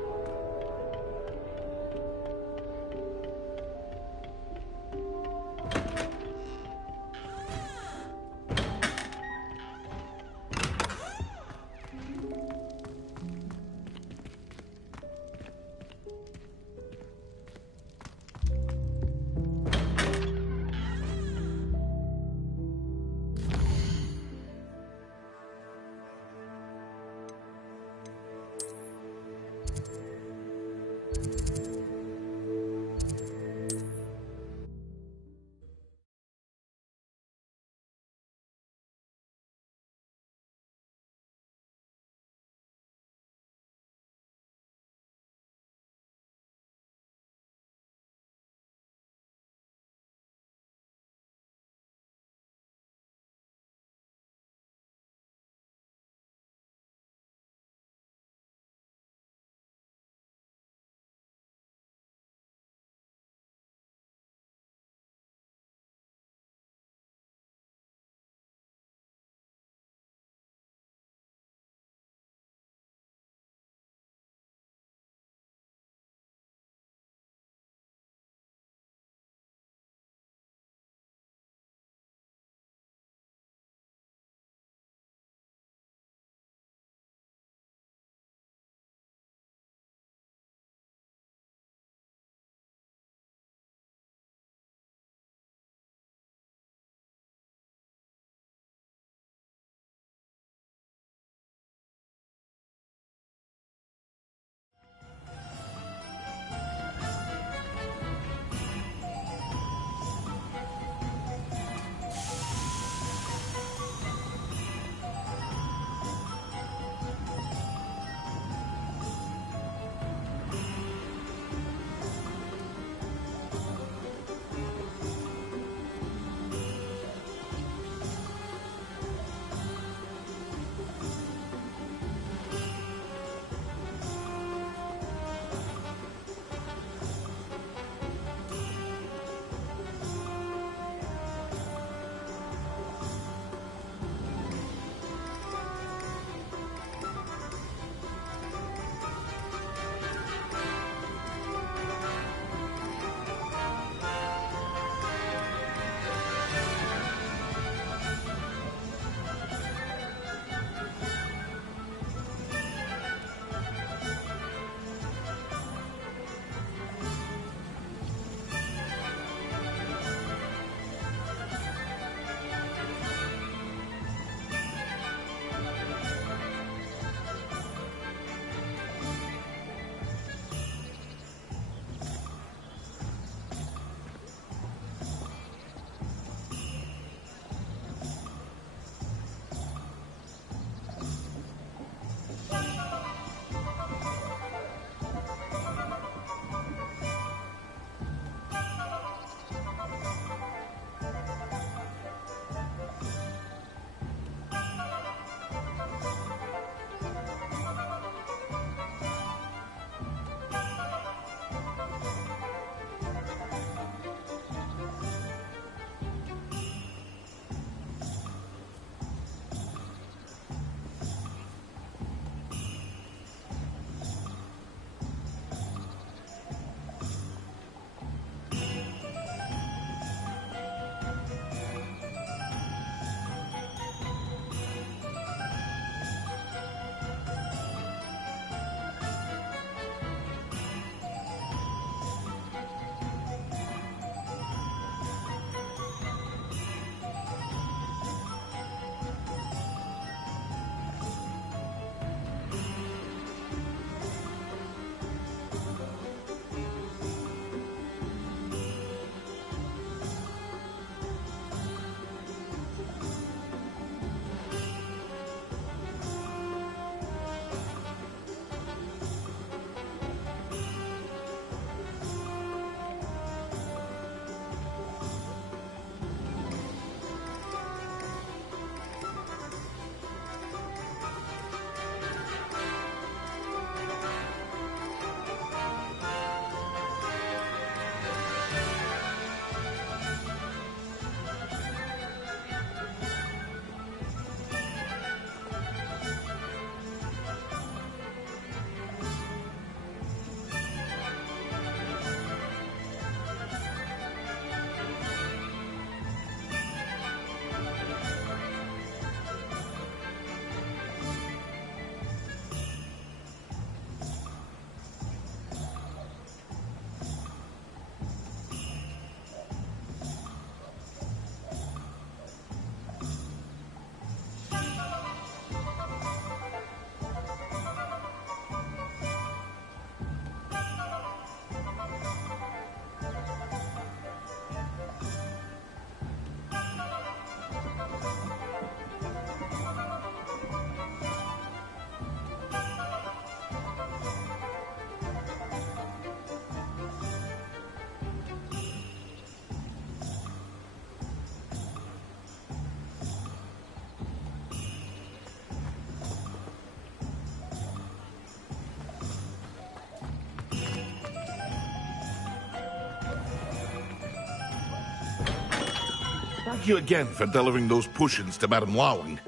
Thank you again for delivering those potions to Madame Lawing.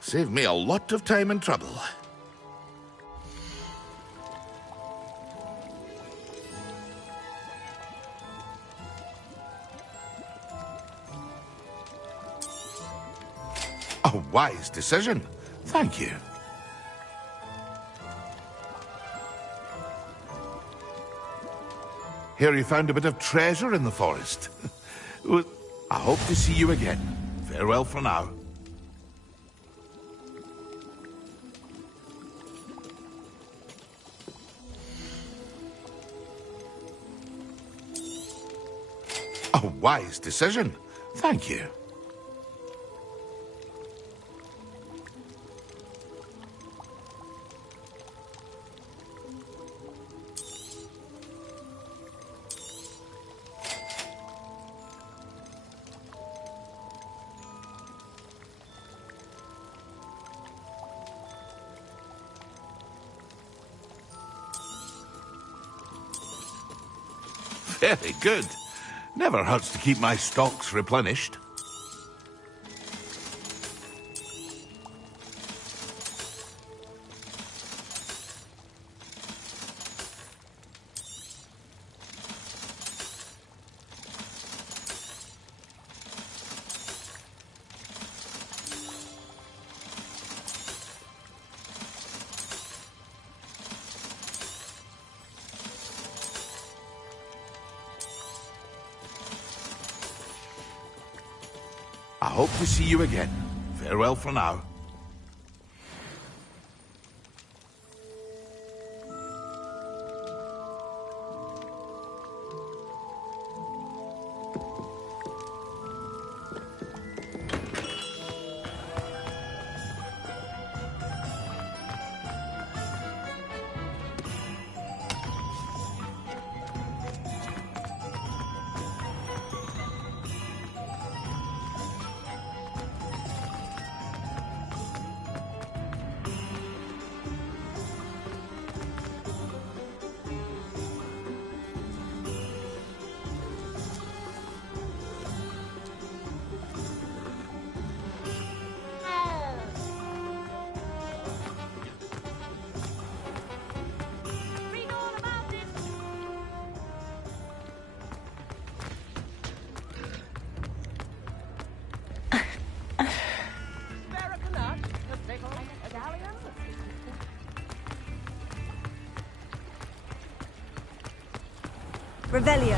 Saved me a lot of time and trouble. A wise decision. Thank you. Hear you found a bit of treasure in the forest. Well, I hope to see you again. Farewell for now. A wise decision. Thank you. Very good. Never hurts to keep my stocks replenished. I hope to see you again. Farewell for now. Revelio.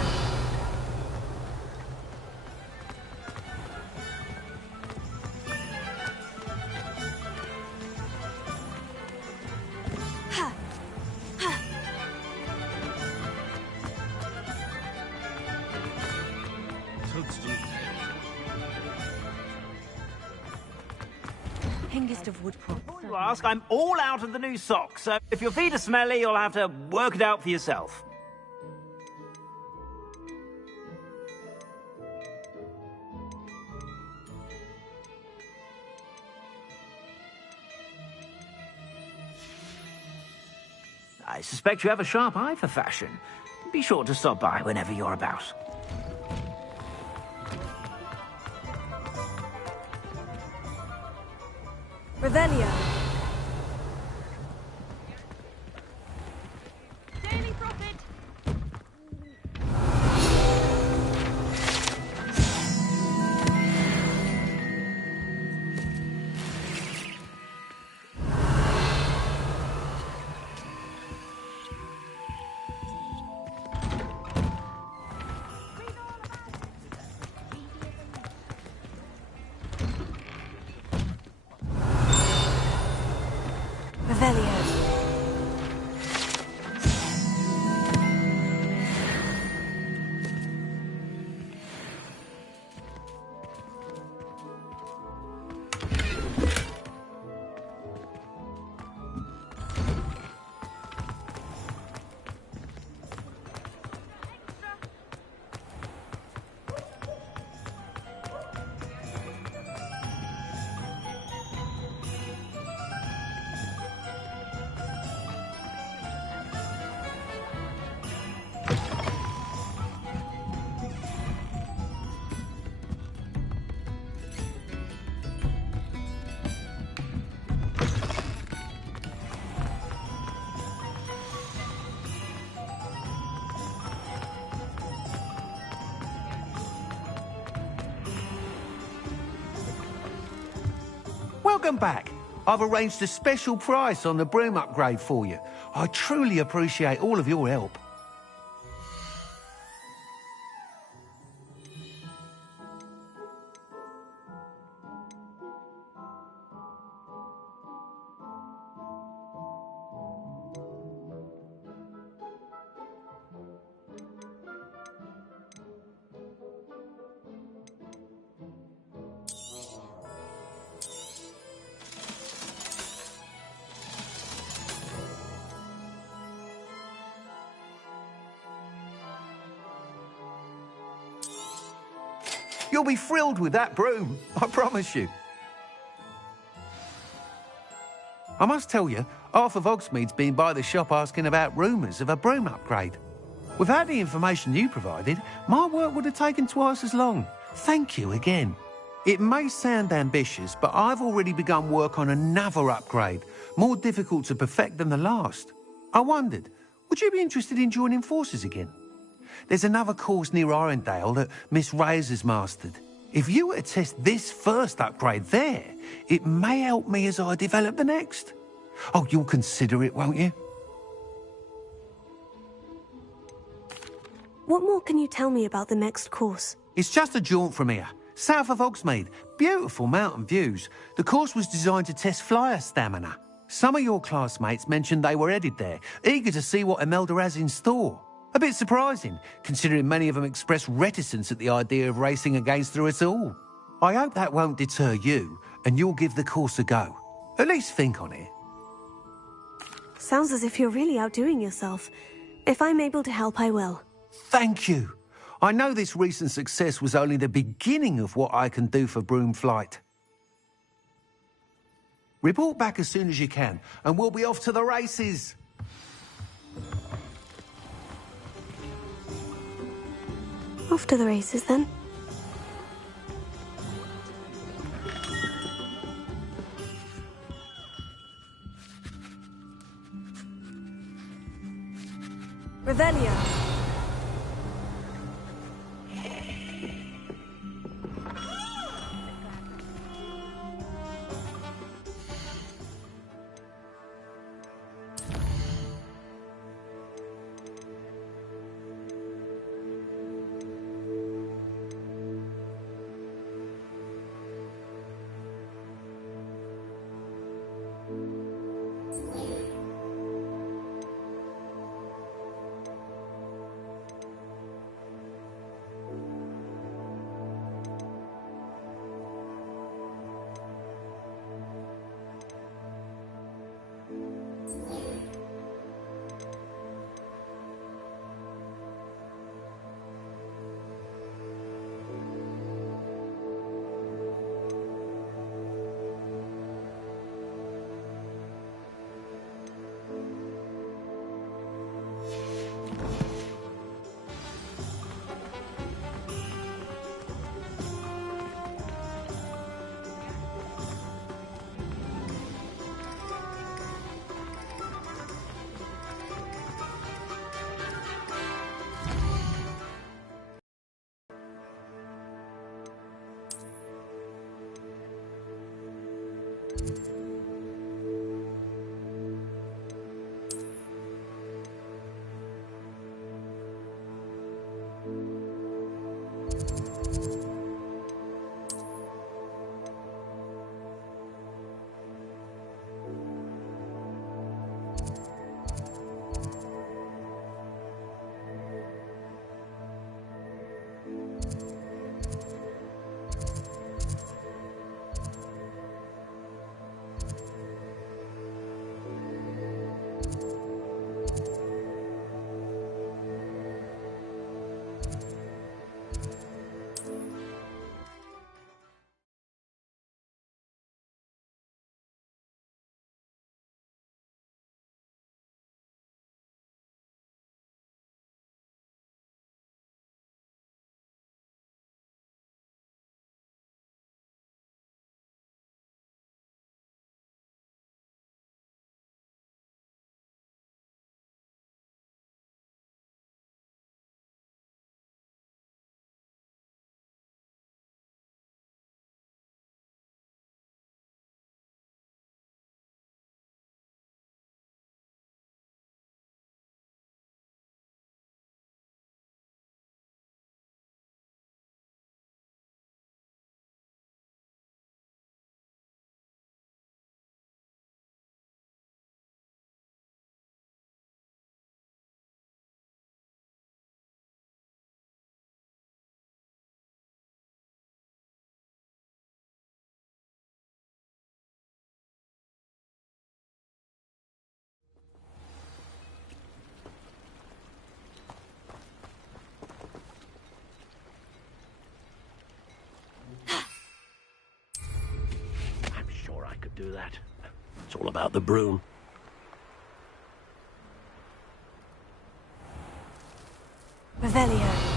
Hengist of Woodcroft. Before you ask, I'm all out of the new socks, so if your feet are smelly, you'll have to work it out for yourself. I suspect you have a sharp eye for fashion. Be sure to stop by whenever you're about. Revelio. Daily profit. Welcome back. I've arranged a special price on the broom upgrade for you. I truly appreciate all of your help. You'll be thrilled with that broom, I promise you. I must tell you, half of Hogsmeade's been by the shop asking about rumours of a broom upgrade. Without the information you provided, my work would have taken twice as long. Thank you again. It may sound ambitious, but I've already begun work on another upgrade, more difficult to perfect than the last. I wondered, would you be interested in joining forces again? There's another course near Arendelle that Miss Reyes has mastered. If you were to test this first upgrade there, it may help me as I develop the next. Oh, you'll consider it, won't you? What more can you tell me about the next course? It's just a jaunt from here, south of Hogsmeade. Beautiful mountain views. The course was designed to test flyer stamina. Some of your classmates mentioned they were headed there, eager to see what Imelda has in store. A bit surprising, considering many of them expressed reticence at the idea of racing against her at all. I hope that won't deter you, and you'll give the course a go. At least think on it. Sounds as if you're really outdoing yourself. If I'm able to help, I will. Thank you. I know this recent success was only the beginning of what I can do for broom flight. Report back as soon as you can, and we'll be off to the races. Off to the races, then. Revelio. do that. It's all about the broom. Revelio.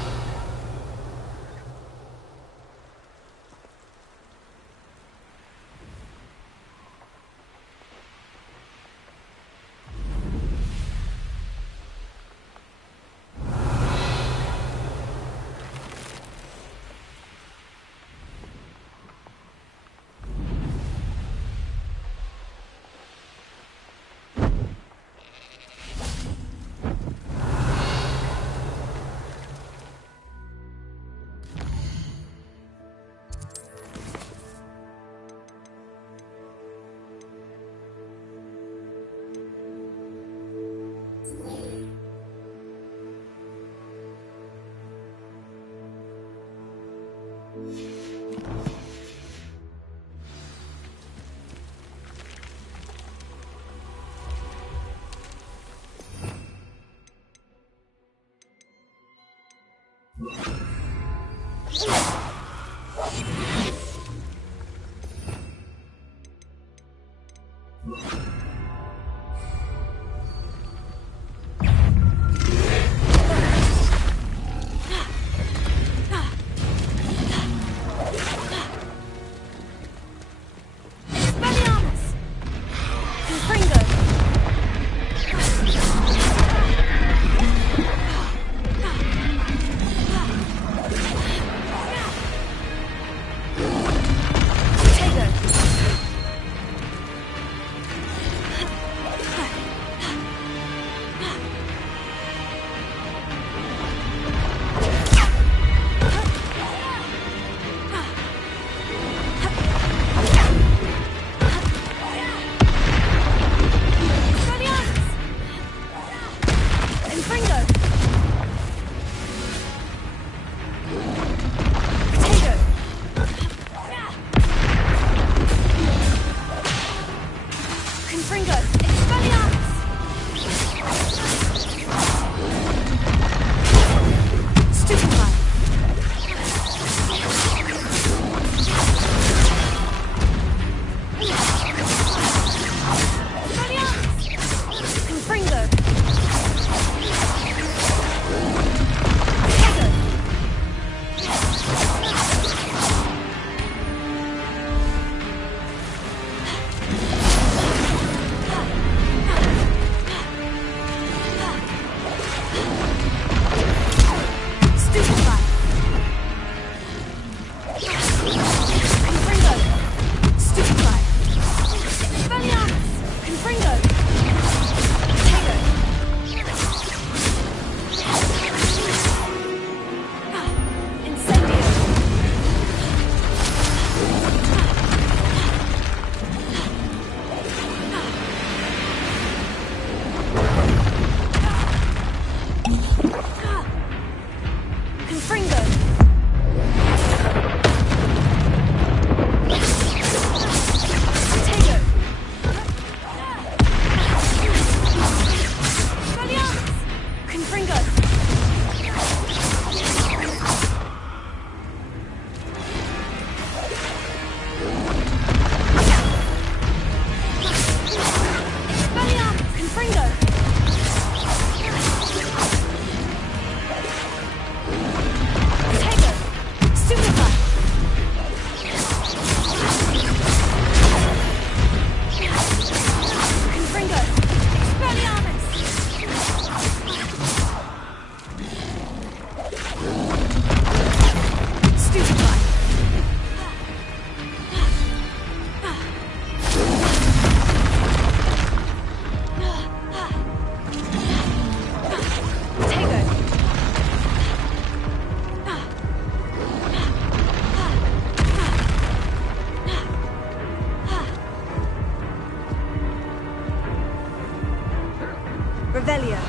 Revelio.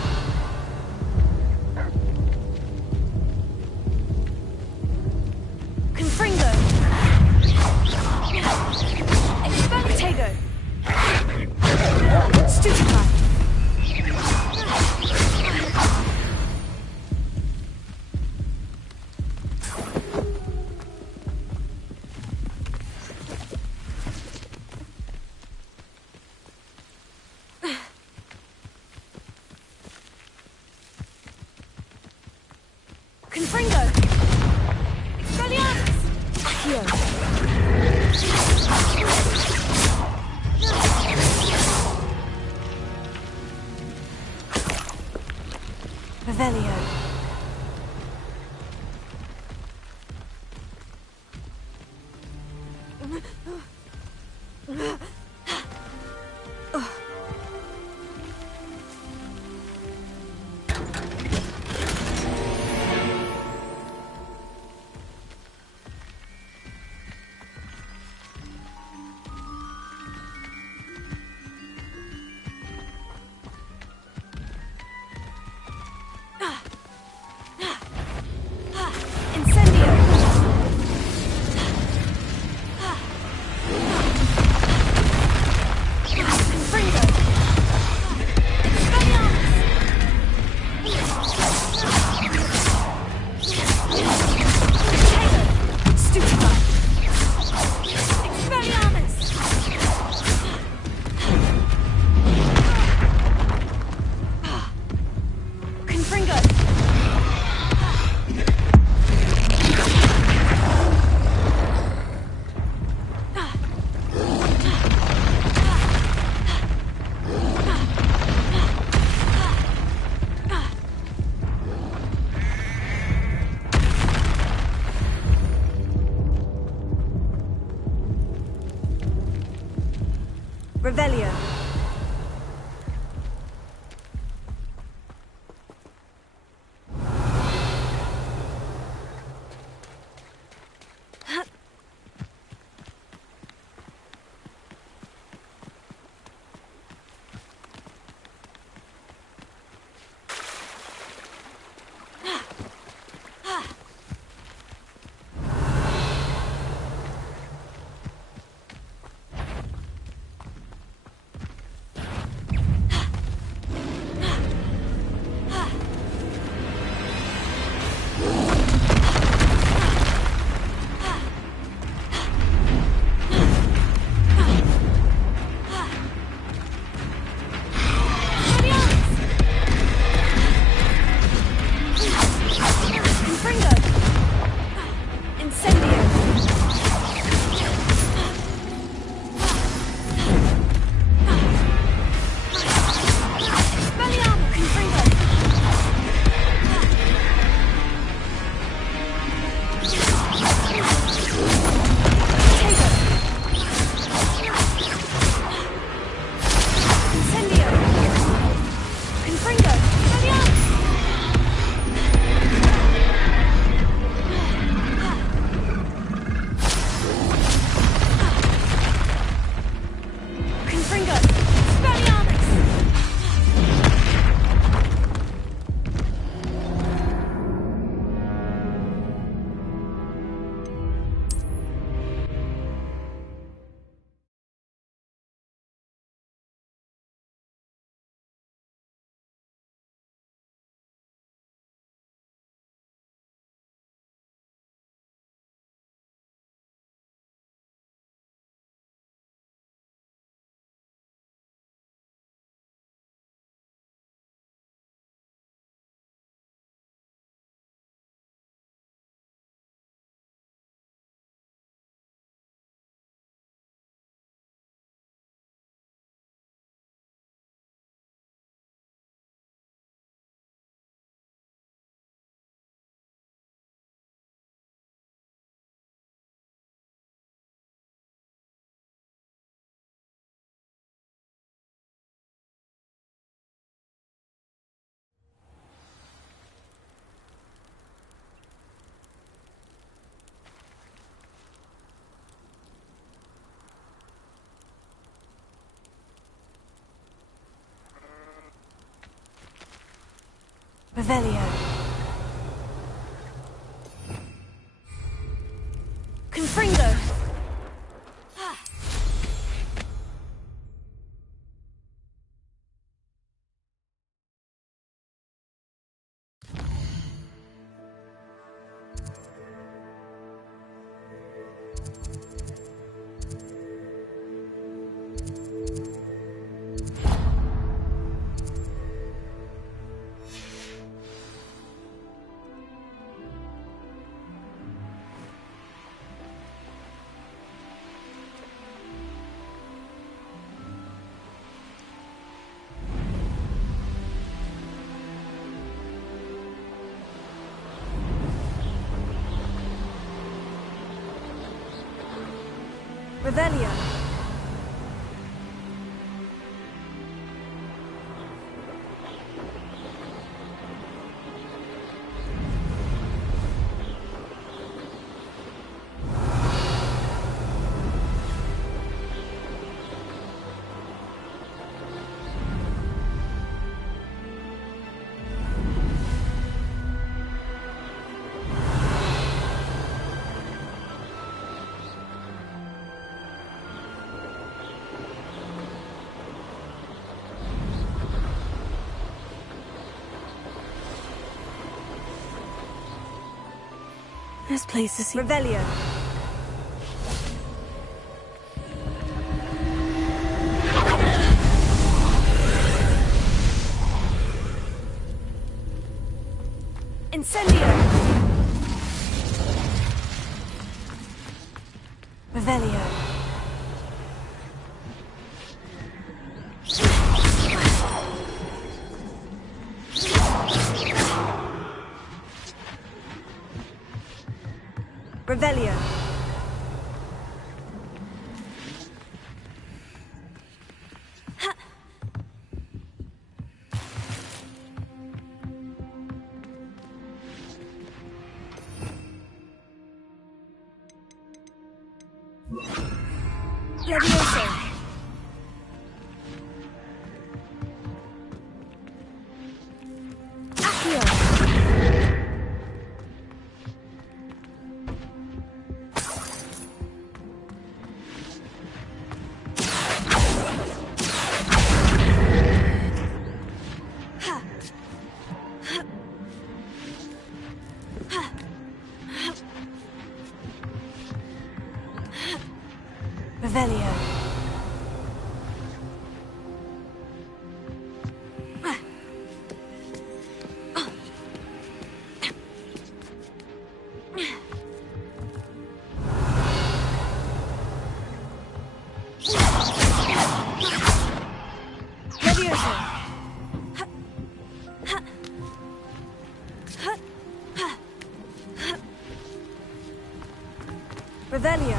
Confringo. Expelitego. Stupefy. Confringo! Expelliarmus! Accio! Revelio. Revelio. Revelio. Confringo. Revelio. This place is... Revelio. Incendio. Revelio. Revelio. Levioso. Accio. Revelio. Levioso. Revelio.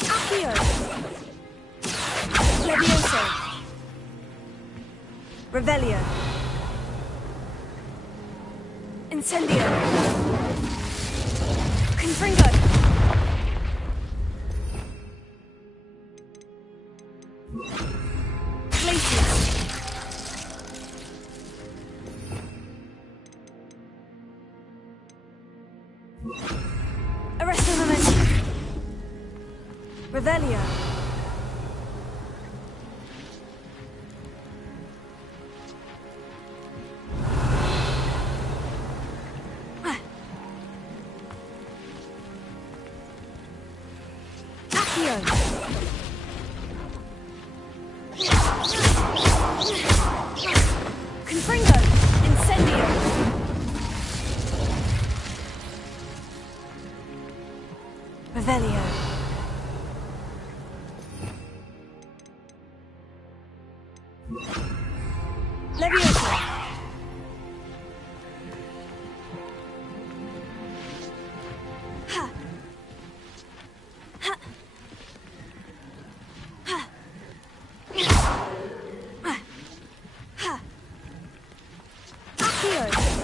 Accio. Levioso. Revelio. Incendio. Confringo. Glacius. Arresto momentum. Revelio. Accio. Confringo. Incendio. Revelio. Levioso. Ha. Ha. Ha. Ha. Accio.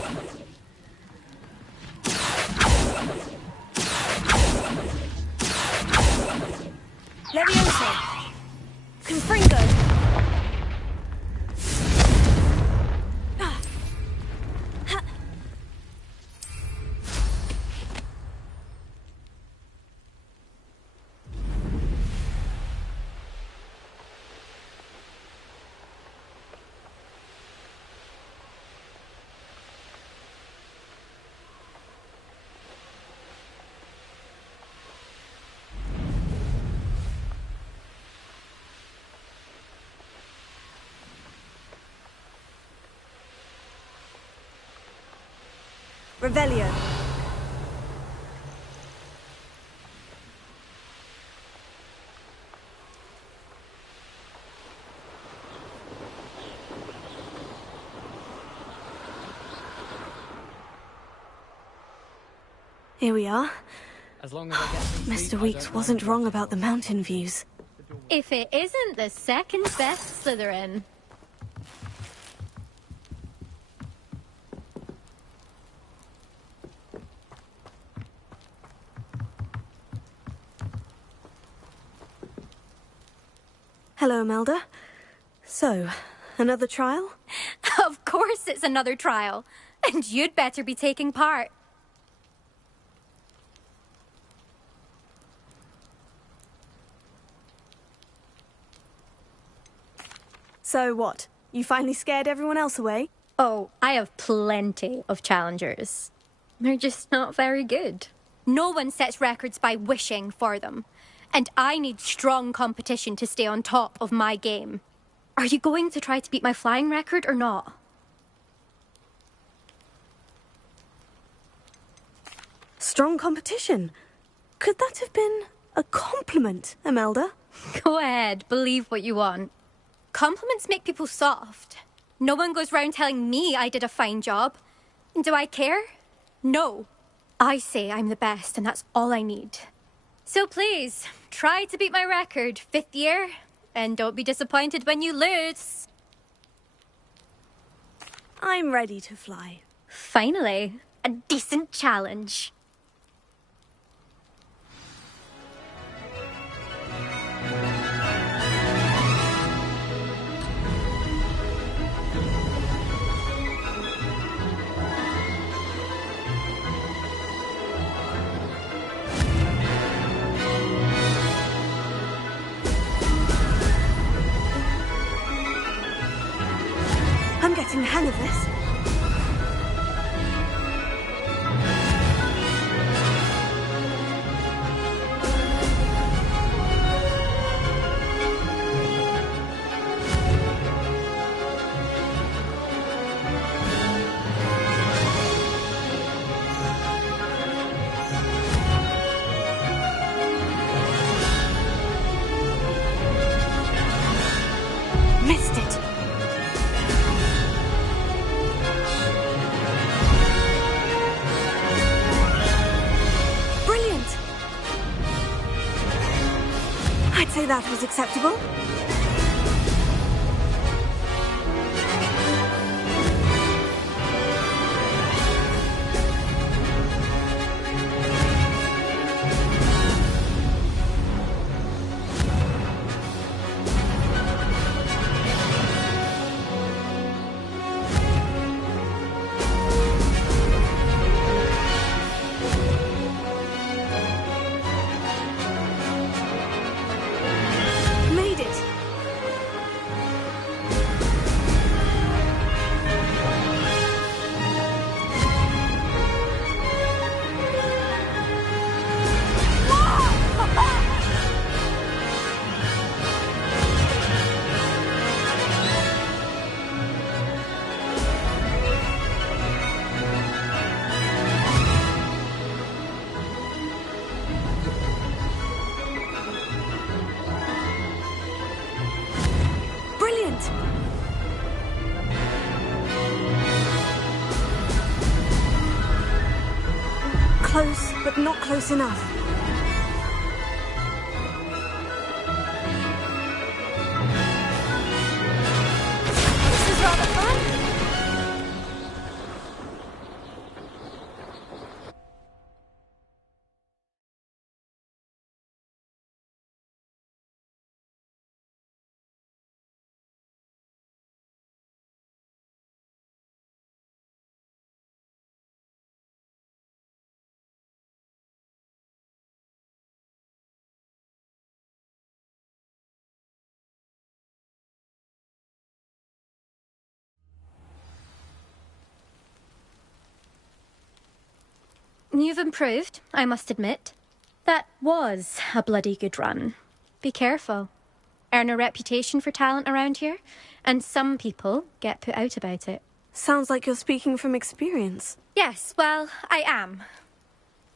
Levioso. Confringo. Revelio. Here we are. As long as I get Mr. Weeks wasn't wrong about the mountain views. If it isn't the second best Slytherin. Hello, Imelda. So, another trial? Of course it's another trial. And you'd better be taking part. So what? You finally scared everyone else away? Oh, I have plenty of challengers. They're just not very good. No one sets records by wishing for them. And I need strong competition to stay on top of my game. Are you going to try to beat my flying record or not? Strong competition? Could that have been a compliment, Imelda? Go ahead, believe what you want. Compliments make people soft. No one goes round telling me I did a fine job. And do I care? No. I say I'm the best, and that's all I need. So please, try to beat my record, 5th year, and don't be disappointed when you lose. I'm ready to fly. Finally, a decent challenge. I'm getting the hang of this. Missed it. Brilliant. I'd say that was acceptable. Made it. Brilliant. Close, but not close enough. This is rather fun. You've improved, I must admit. That was a bloody good run. Be careful. Earn a reputation for talent around here, and some people get put out about it. Sounds like you're speaking from experience. Yes, well, I am.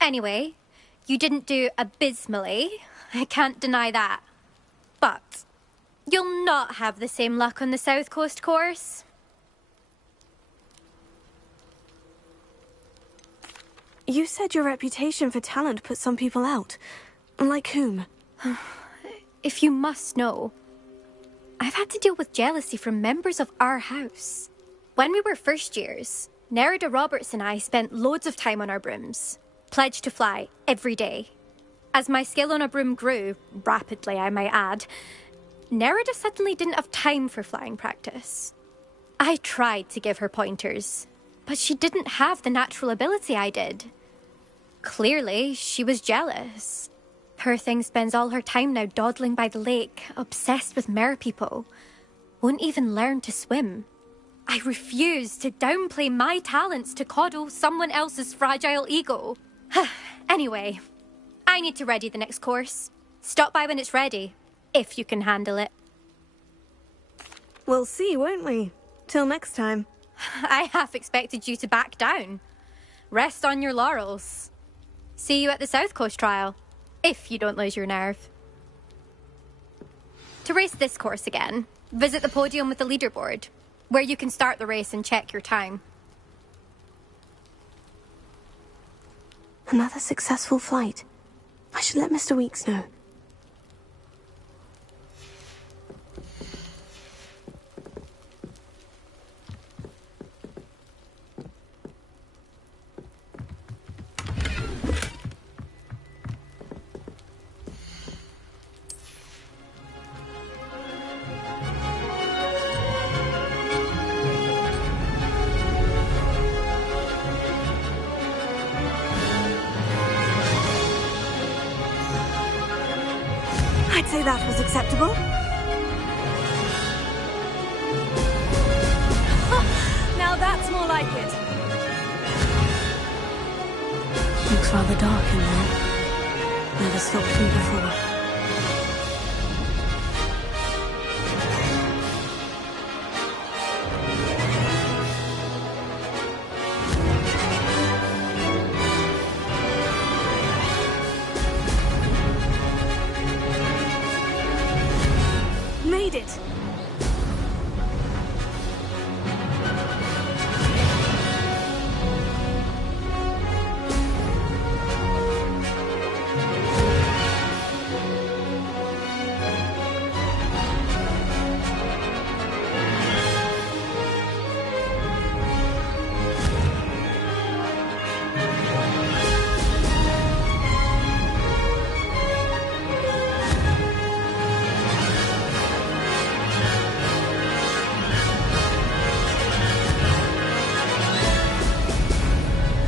Anyway, you didn't do abysmally. I can't deny that. But you'll not have the same luck on the South Coast course. You said your reputation for talent put some people out. Like whom? If you must know, I've had to deal with jealousy from members of our house. When we were first years, Nerida Roberts and I spent loads of time on our brooms, pledged to fly every day. As my skill on a broom grew, rapidly I might add, Nerida suddenly didn't have time for flying practice. I tried to give her pointers, but she didn't have the natural ability I did. Clearly, she was jealous. Poor thing spends all her time now dawdling by the lake, obsessed with merpeople. Won't even learn to swim. I refuse to downplay my talents to coddle someone else's fragile ego. Anyway, I need to ready the next course. Stop by when it's ready, if you can handle it. We'll see, won't we? Till next time. I half expected you to back down. Rest on your laurels. See you at the South Coast trial, if you don't lose your nerve. To race this course again, visit the podium with the leaderboard, where you can start the race and check your time. Another successful flight. I should let Mr. Weeks know. I'd say that was acceptable. Now that's more like it. Looks rather dark in there. Never stopped me before. Made it!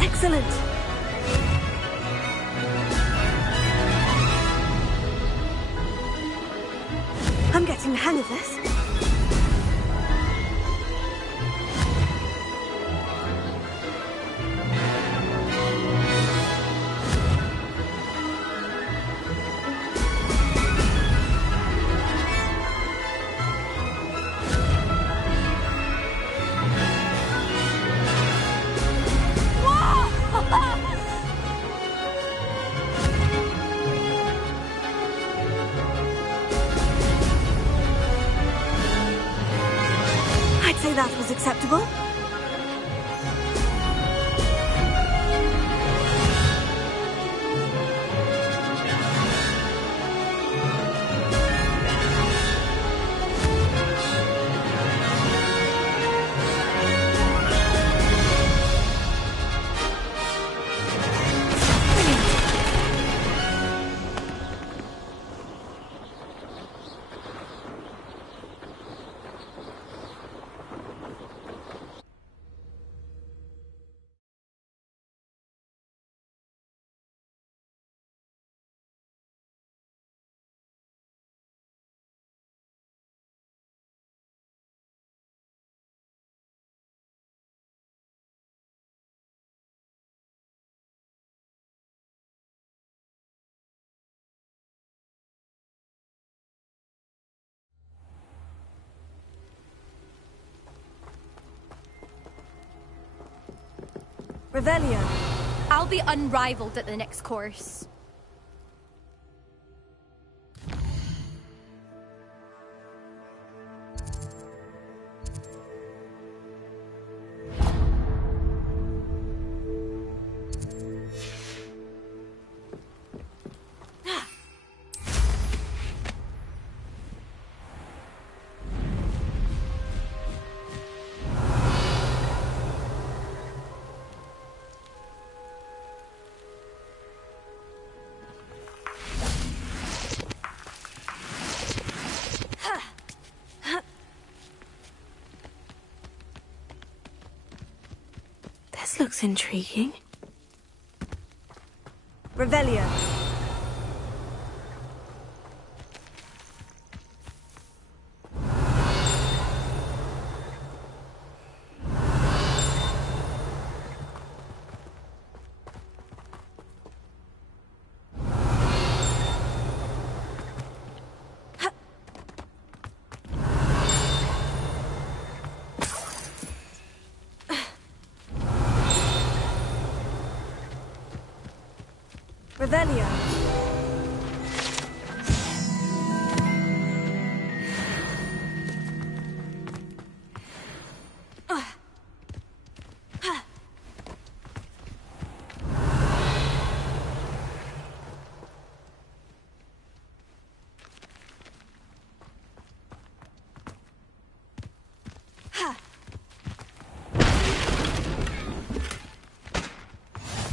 Excellent! I'm getting the hang of this. I'd say that was acceptable. Revelio. I'll be unrivaled at the next course. This looks intriguing. Revelio. Revelio.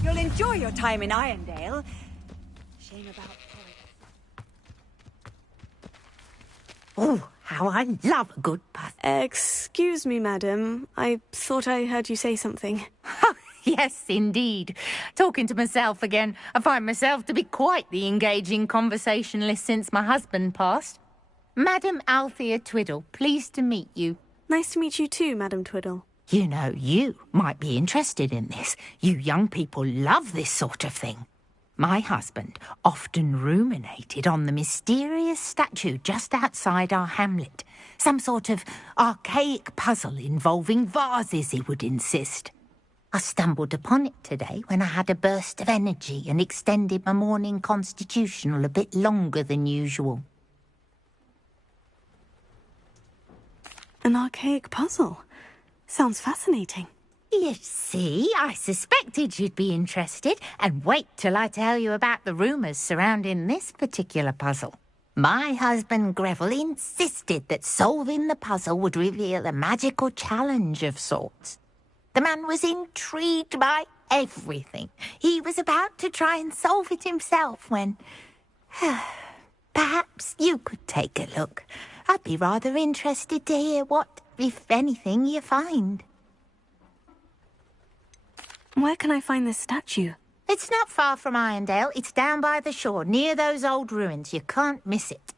You'll enjoy your time in Irondale. Shame about... Oh, how I love a good puzzle. Excuse me, madam. I thought I heard you say something. Yes, indeed. Talking to myself again. I find myself to be quite the engaging conversationalist since my husband passed. Madam Althea Twiddle, pleased to meet you. Nice to meet you too, Madam Twiddle. You know, you might be interested in this. You young people love this sort of thing. My husband often ruminated on the mysterious statue just outside our hamlet. Some sort of archaic puzzle involving vases, he would insist. I stumbled upon it today when I had a burst of energy and extended my morning constitutional a bit longer than usual. An archaic puzzle? Sounds fascinating. You see, I suspected you'd be interested, and wait till I tell you about the rumours surrounding this particular puzzle. My husband Greville insisted that solving the puzzle would reveal a magical challenge of sorts. The man was intrigued by everything. He was about to try and solve it himself when... Perhaps you could take a look. I'd be rather interested to hear what, if anything, you find. Where can I find this statue? It's not far from Irondale. It's down by the shore, near those old ruins. You can't miss it.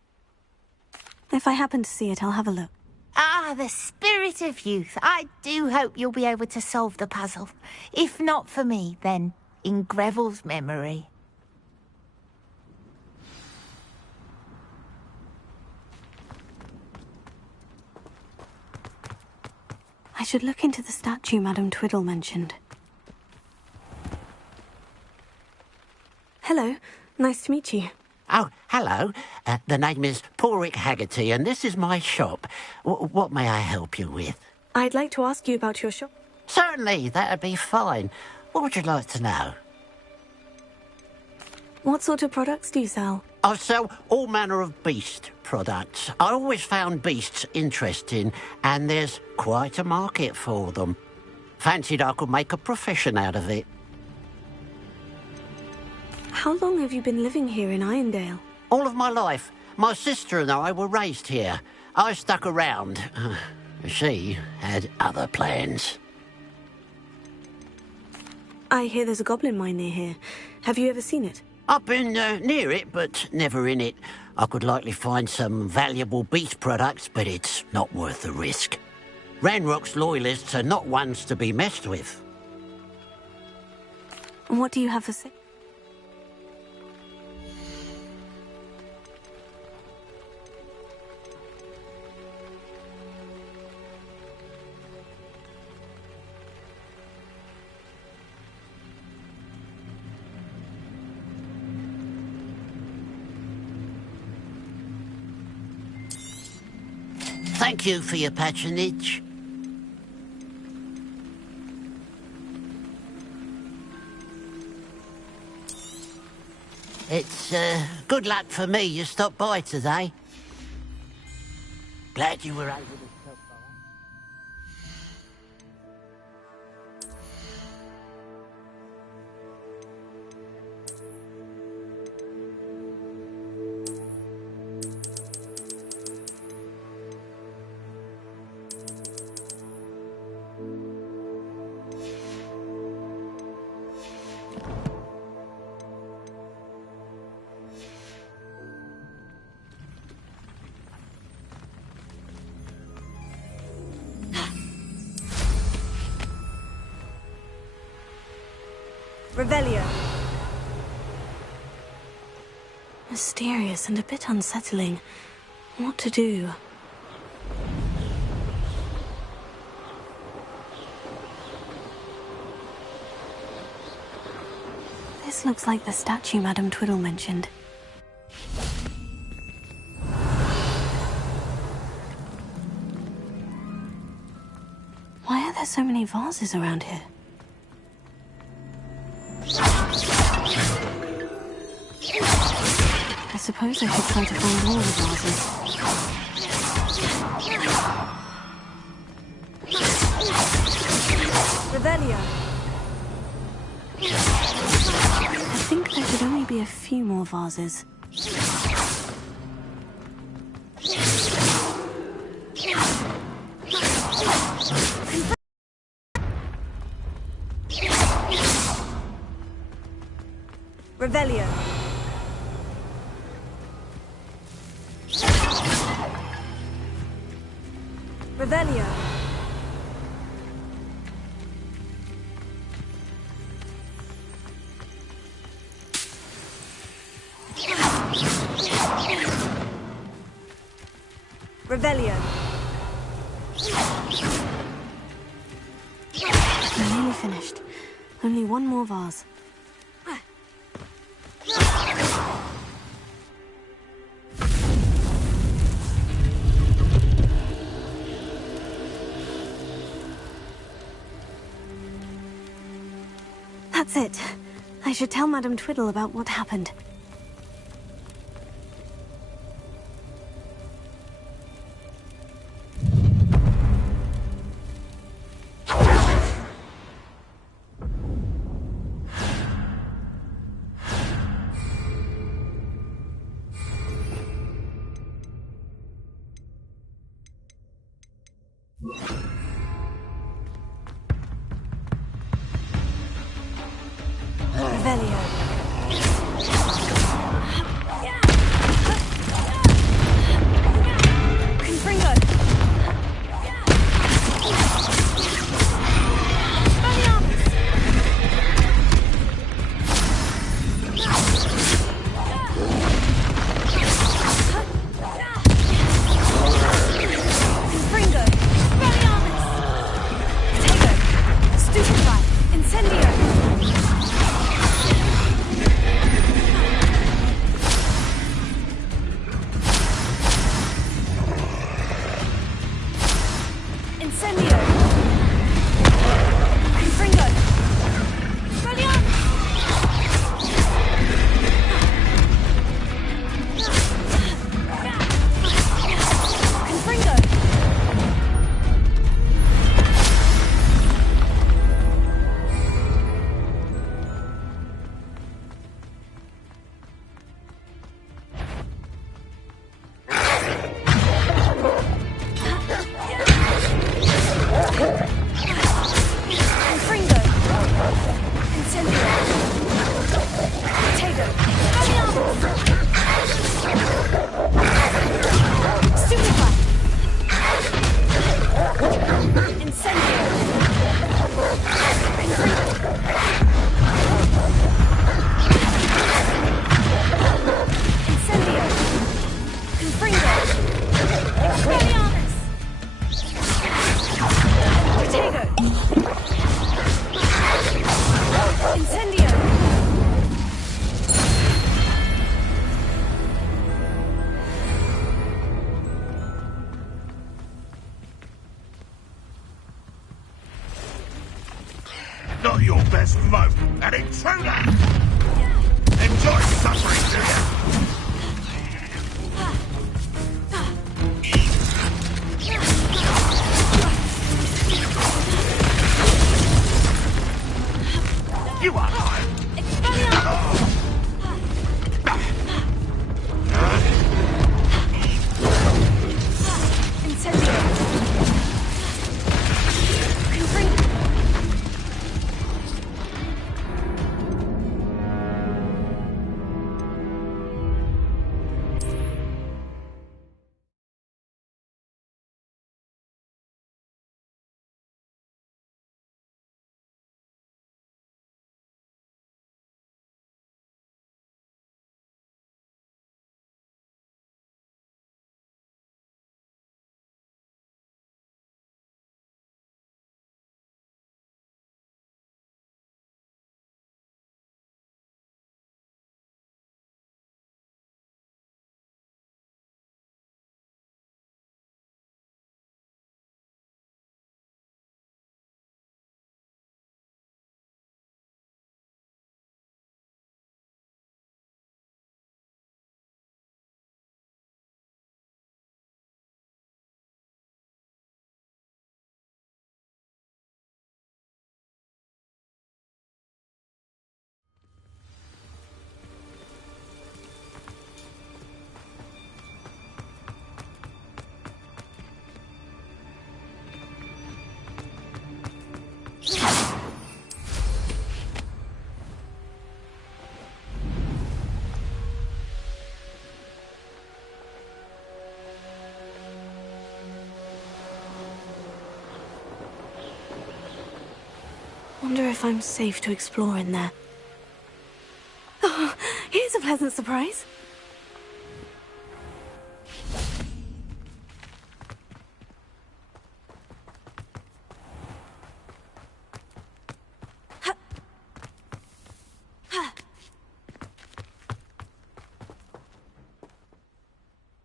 If I happen to see it, I'll have a look. Ah, the spirit of youth. I do hope you'll be able to solve the puzzle. If not for me, then in Greville's memory. I should look into the statue Madam Twiddle mentioned. Hello. Nice to meet you. Oh, hello. The name is Porrick Haggerty, and this is my shop. What may I help you with? I'd like to ask you about your shop. Certainly, that'd be fine. What would you like to know? What sort of products do you sell? I sell all manner of beast products. I always found beasts interesting, and there's quite a market for them. Fancied I could make a profession out of it. How long have you been living here in Irondale? All of my life. My sister and I were raised here. I stuck around. She had other plans. I hear there's a goblin mine near here. Have you ever seen it? I've been near it, but never in it. I could likely find some valuable beast products, but it's not worth the risk. Ranrock's loyalists are not ones to be messed with. And what do you have for sale? Thank you for your patronage. It's good luck for me you stopped by today. Glad you were able to stop by. Revelio. Mysterious and a bit unsettling. What to do? This looks like the statue Madame Twiddle mentioned. Why are there so many vases around here? I suppose I should try to find all the vases. Revelio. I think there should only be a few more vases. Revelio. Revelio. Revelio. I'm nearly finished. Only one more vase. That's it. I should tell Madame Twiddle about what happened. Revelio. Confringo. Confringo. Potato. Stupefy. Incendio. Incendio! Confringo! Confringo! Confringo! Incendio! Potato! Stupefy! Incendio! Incendio! Confringo! Expelliarmus! Potato! Incendio! Not your best moat, an intruder! Enjoy suffering, do you? You are lying! Incendio! Confringo! wonder if I'm safe to explore in there. Oh, here's a pleasant surprise.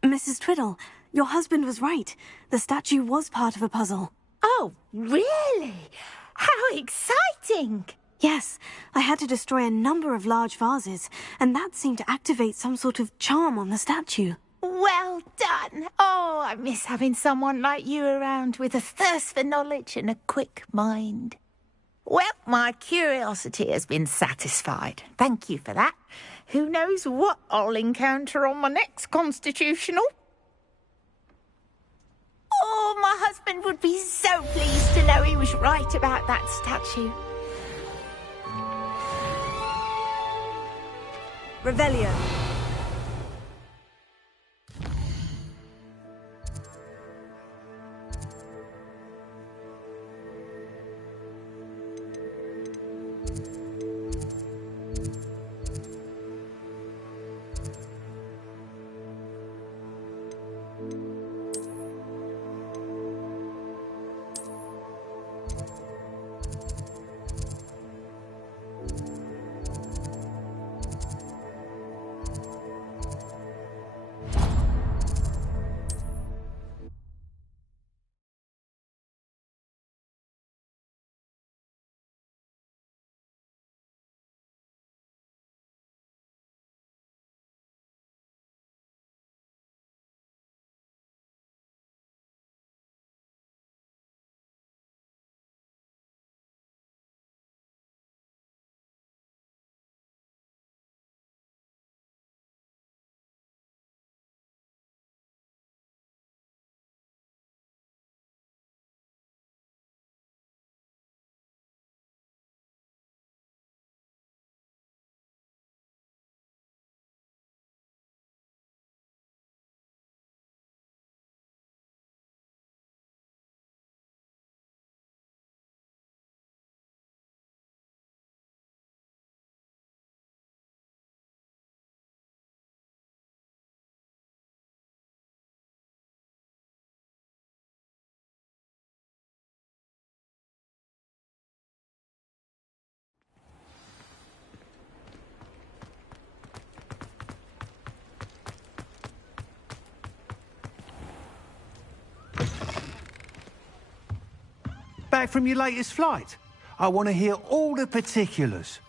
Mrs. Twiddle, your husband was right. The statue was part of a puzzle. Oh, really? How exciting! Yes, I had to destroy a number of large vases, and that seemed to activate some sort of charm on the statue. Well done. Oh, I miss having someone like you around with a thirst for knowledge and a quick mind. Well, my curiosity has been satisfied. Thank you for that. Who knows what I'll encounter on my next constitutional? Oh, my husband would be so pleased to know he was right about that statue. Revelio. Back from your latest flight? I want to hear all the particulars.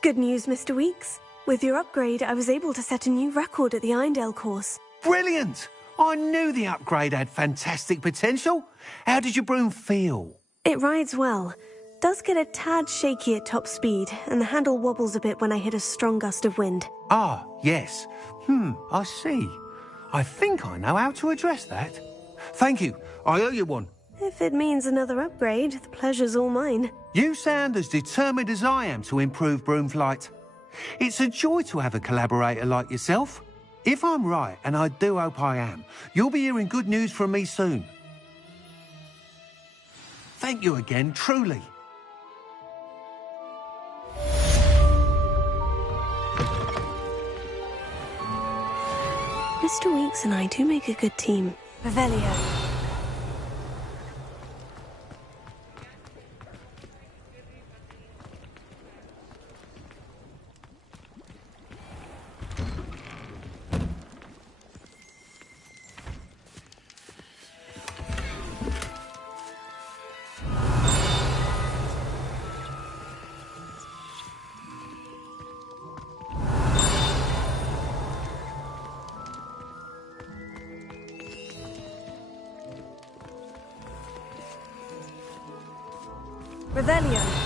Good news, Mr. Weeks. With your upgrade, I was able to set a new record at the Irondale course. Brilliant! I knew the upgrade had fantastic potential. How did your broom feel? It rides well. Does get a tad shaky at top speed, and the handle wobbles a bit when I hit a strong gust of wind. Ah, yes. I see. I think I know how to address that. Thank you. I owe you one. If it means another upgrade, the pleasure's all mine. You sound as determined as I am to improve broom flight. It's a joy to have a collaborator like yourself. If I'm right, and I do hope I am, you'll be hearing good news from me soon. Thank you again, truly. Mr. Weeks and I do make a good team. Revelio. Revelio.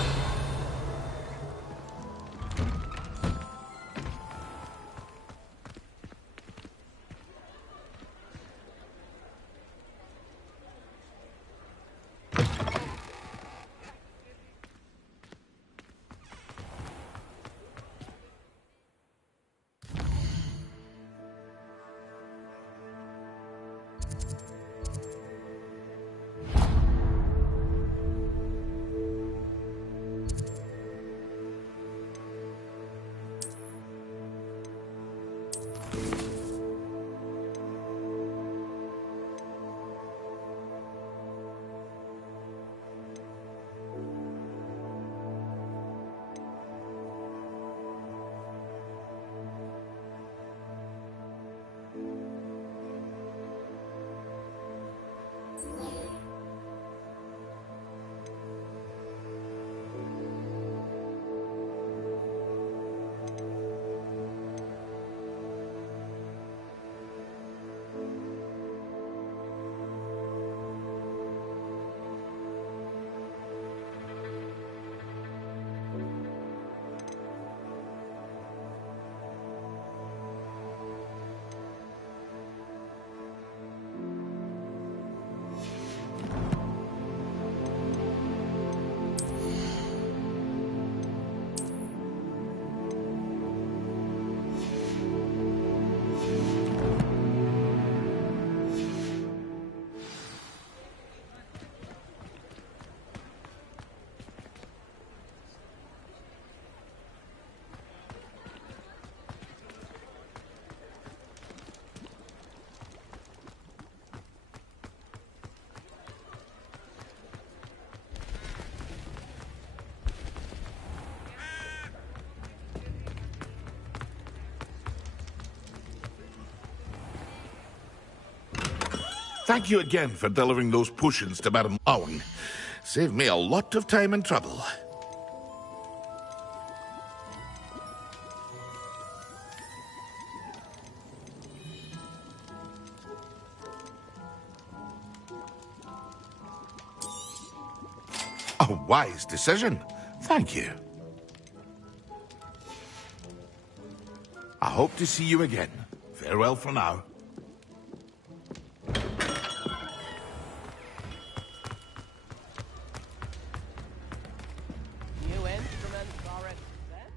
Thank you again for delivering those potions to Madame Owen. Saved me a lot of time and trouble. A wise decision. Thank you. I hope to see you again. Farewell for now. New instruments are at set.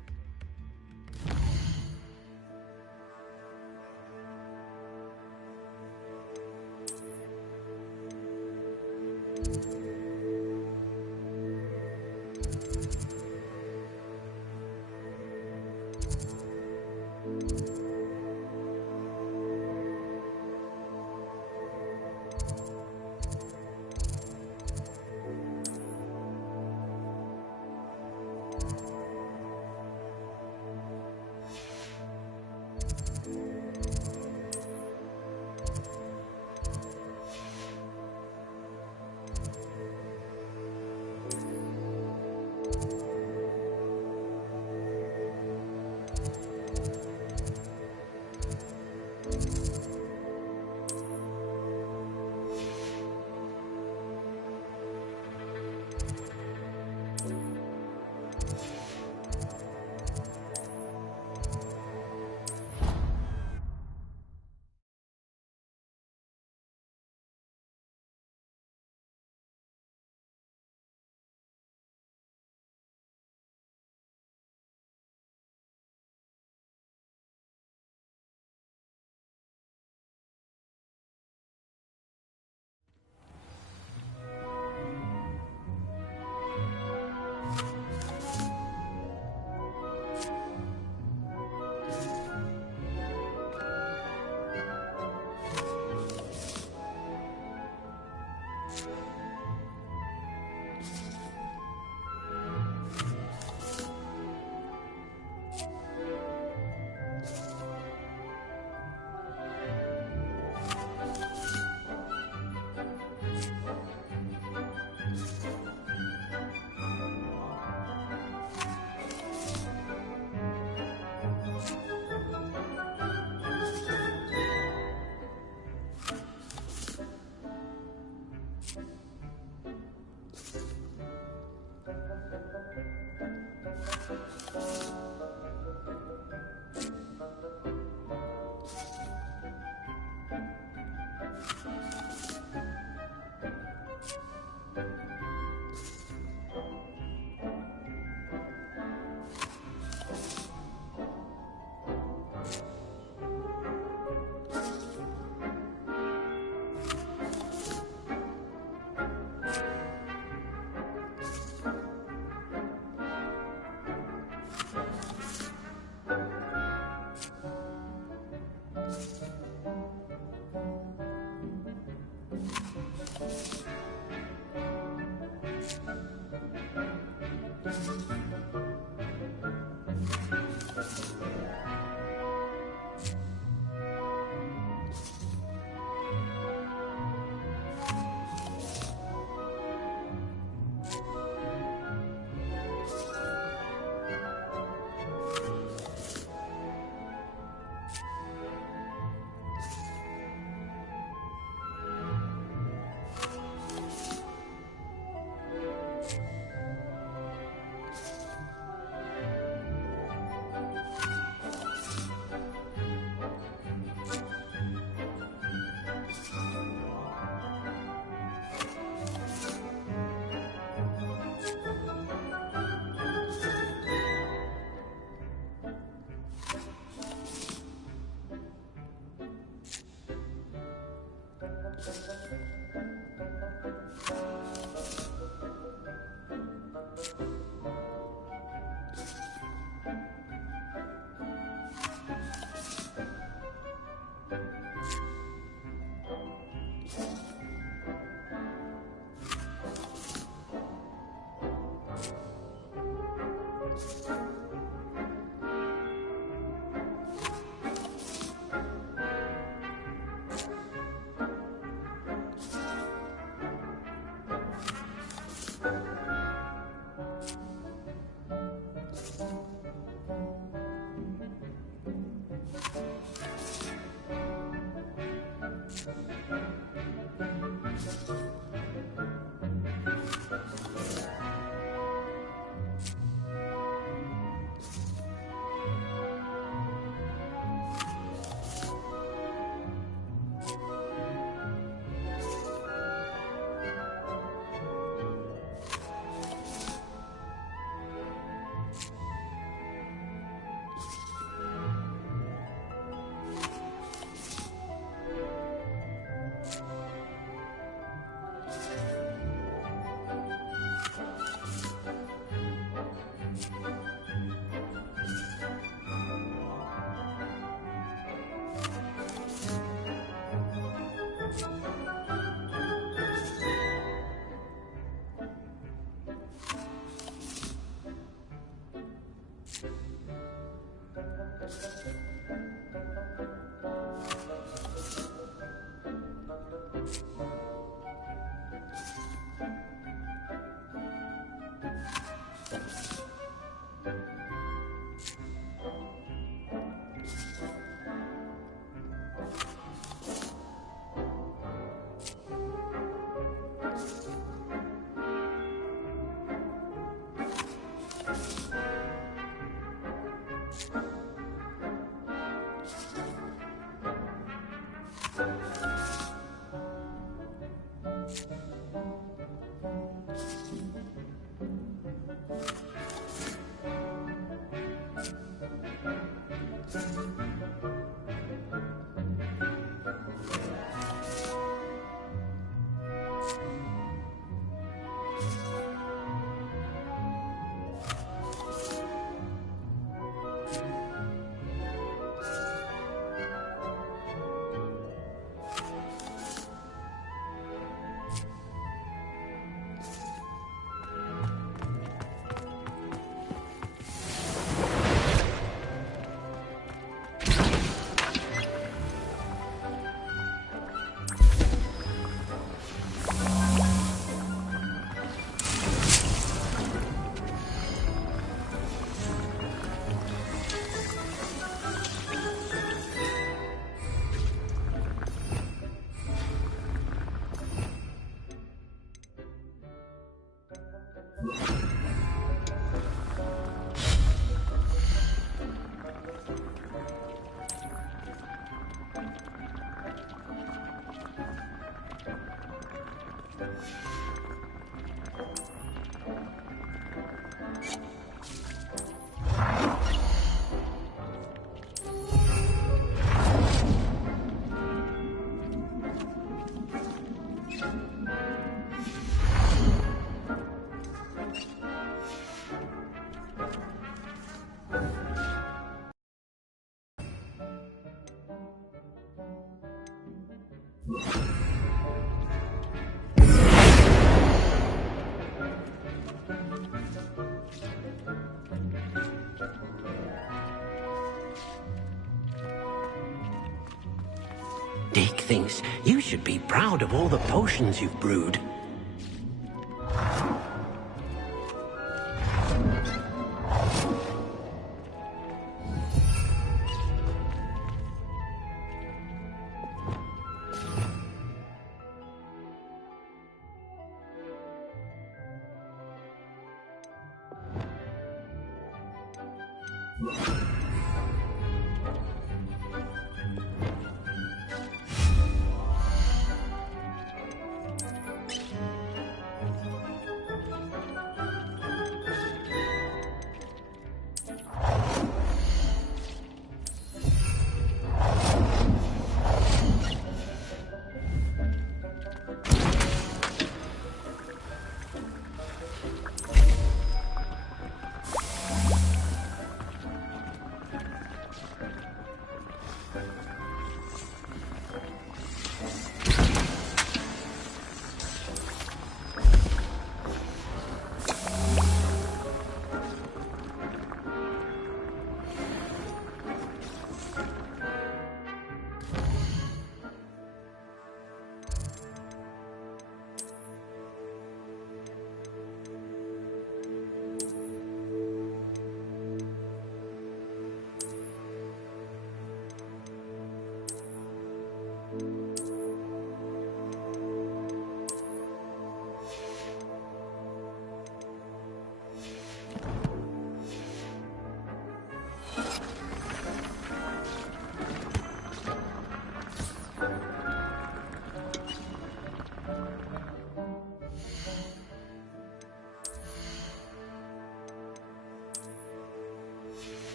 Dick thinks you should be proud of all the potions you've brewed.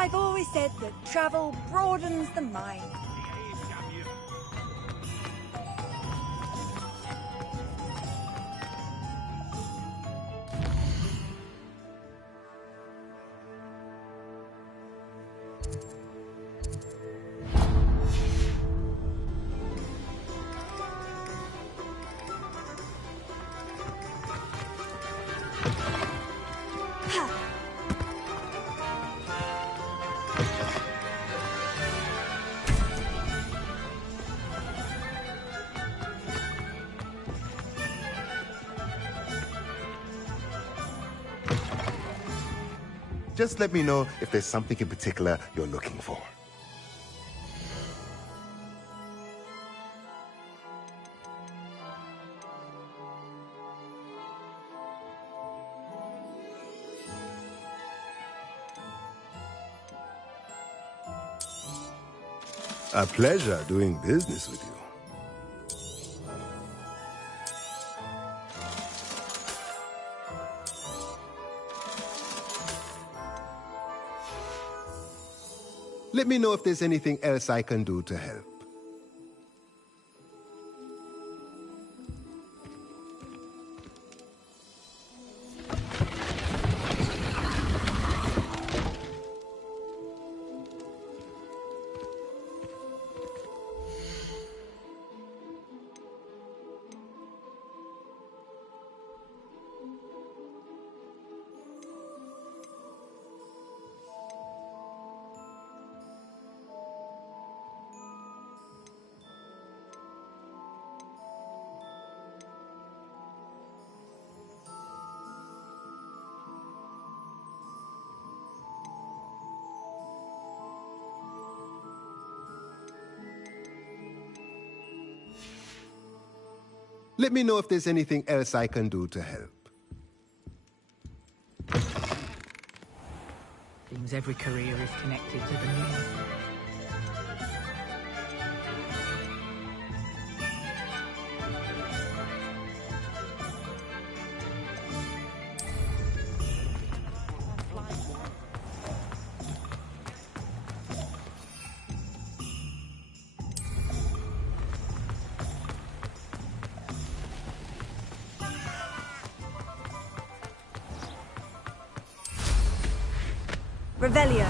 I've always said that travel broadens the mind. Just let me know if there's something in particular you're looking for. A pleasure doing business with you. Let me know if there's anything else I can do to help. Let me know if there's anything else I can do to help. Seems every career is connected to the news. Revelio.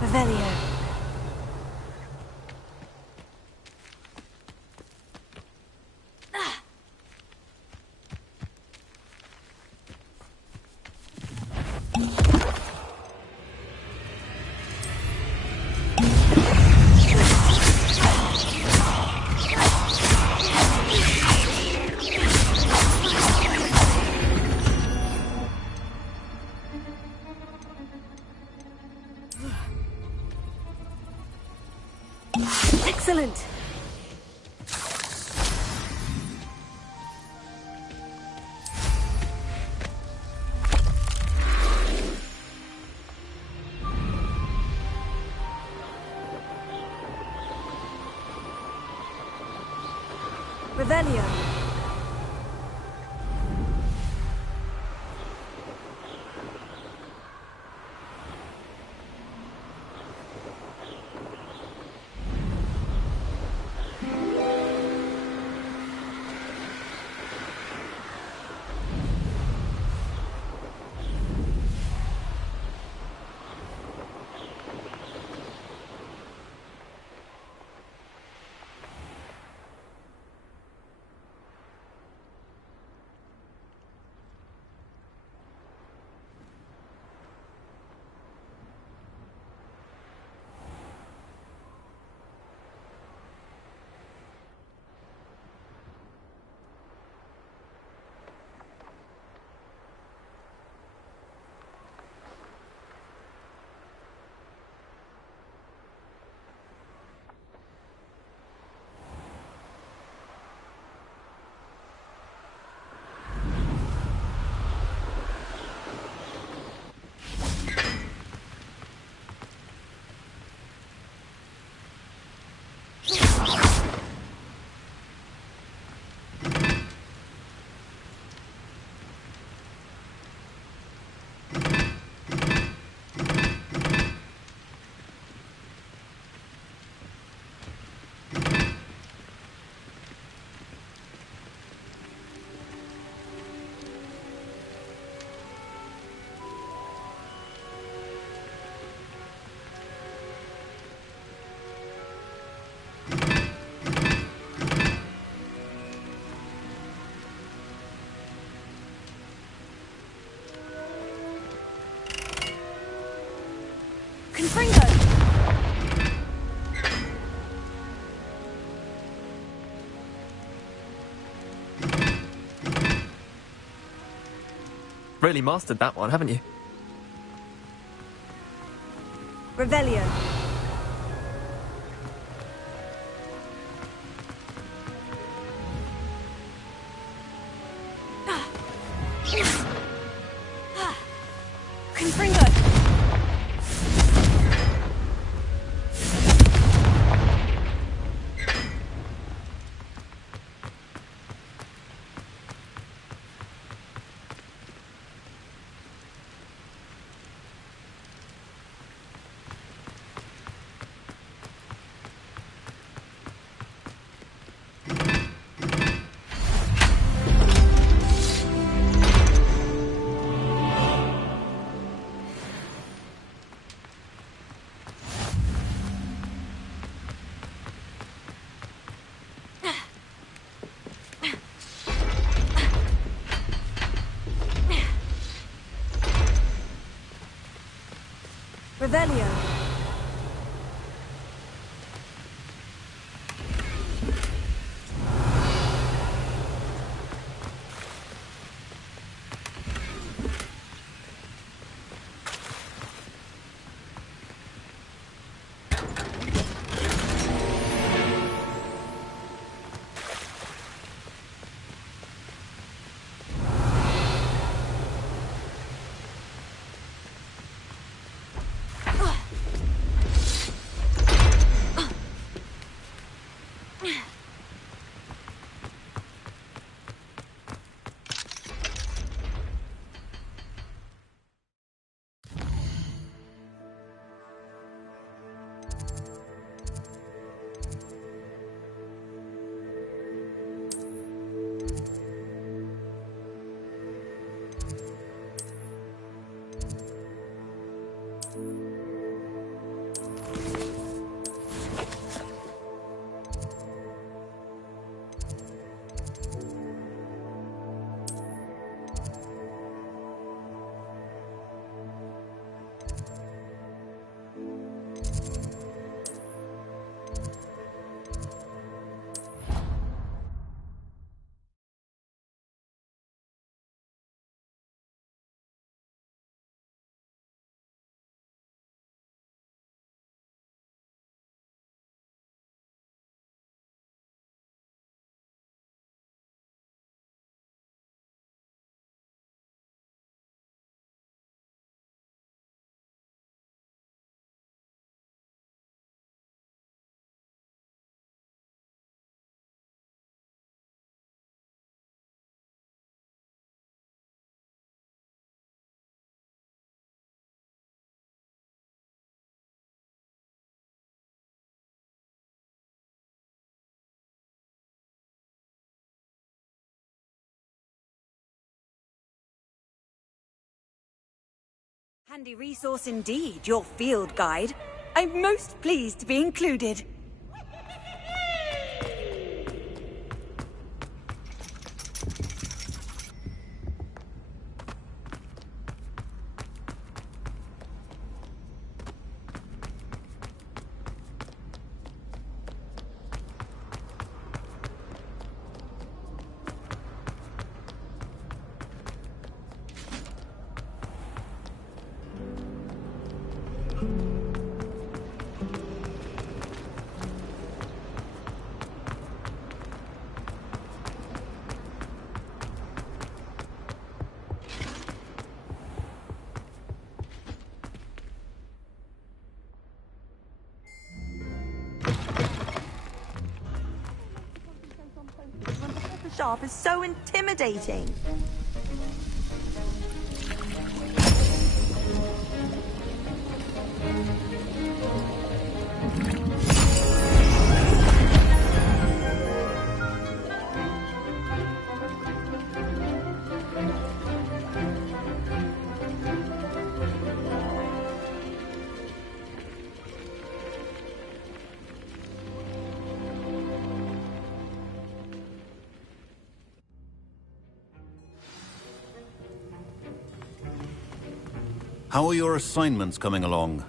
Revelio. Excellent. Revelio. Confringo! Really mastered that one, haven't you? Revelio. Confringo. Revelio. handy resource indeed, your field guide. I'm most pleased to be included. Sharp is so intimidating. How are your assignments coming along?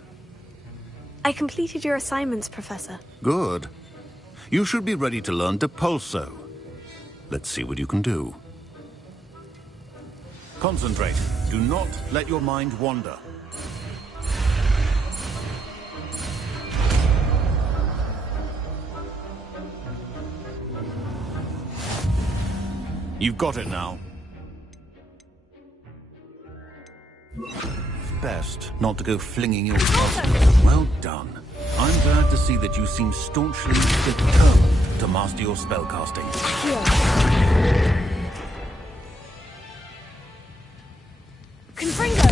I completed your assignments, Professor. Good. You should be ready to learn Depulso. Let's see what you can do. Concentrate. Do not let your mind wander. You've got it now. Best not to go flinging yourself. Well done. I'm glad to see that you seem staunchly determined to master your spellcasting. Confringo!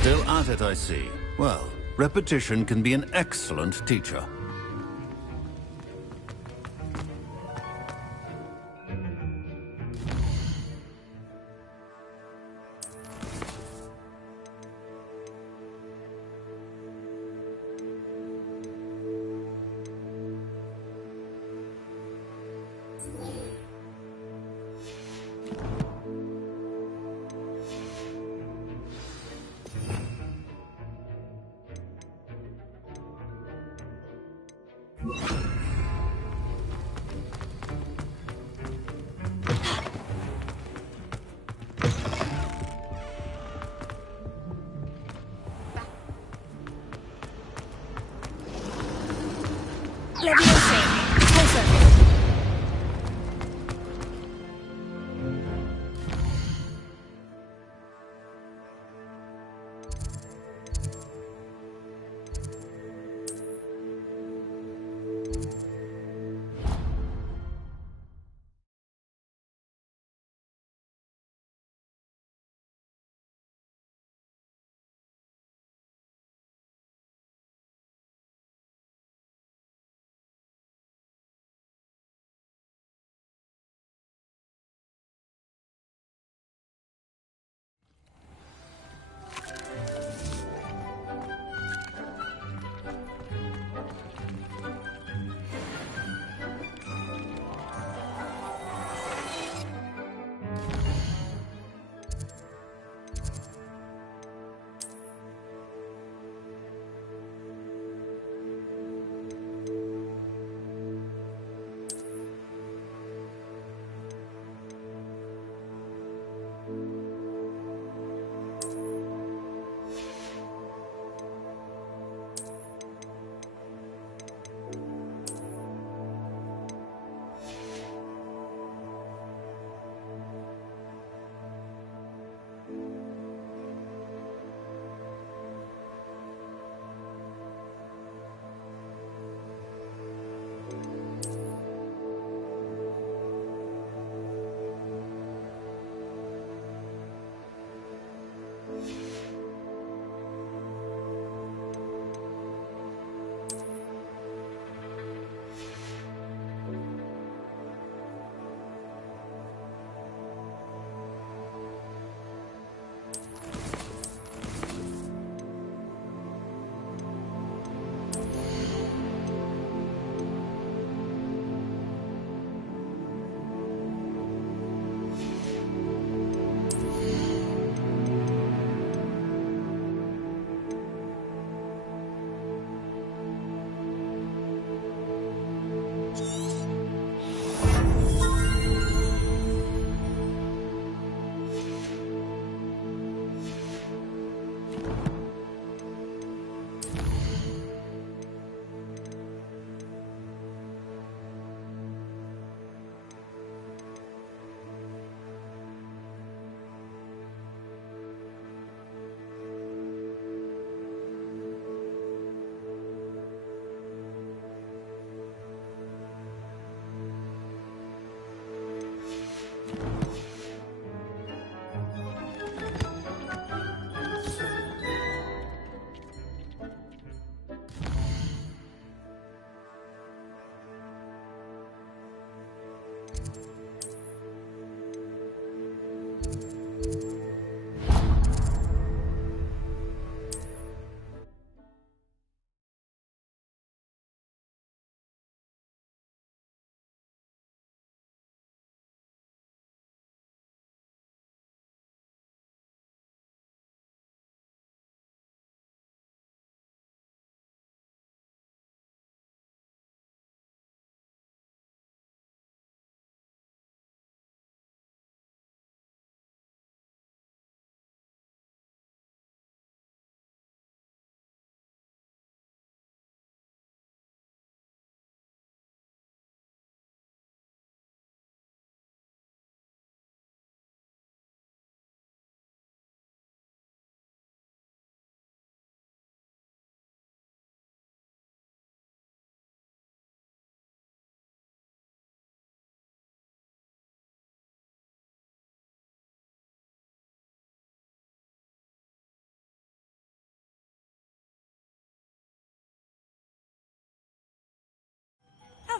Still at it, I see. Well, repetition can be an excellent teacher.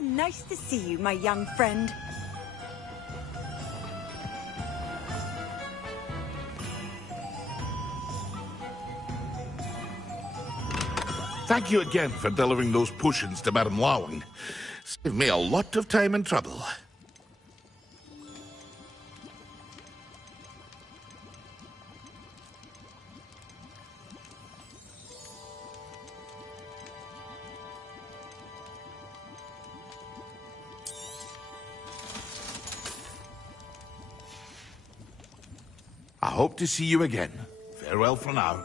nice to see you, my young friend. Thank you again for delivering those potions to Madame Lawing. Saved me a lot of time and trouble. I hope to see you again. Farewell for now.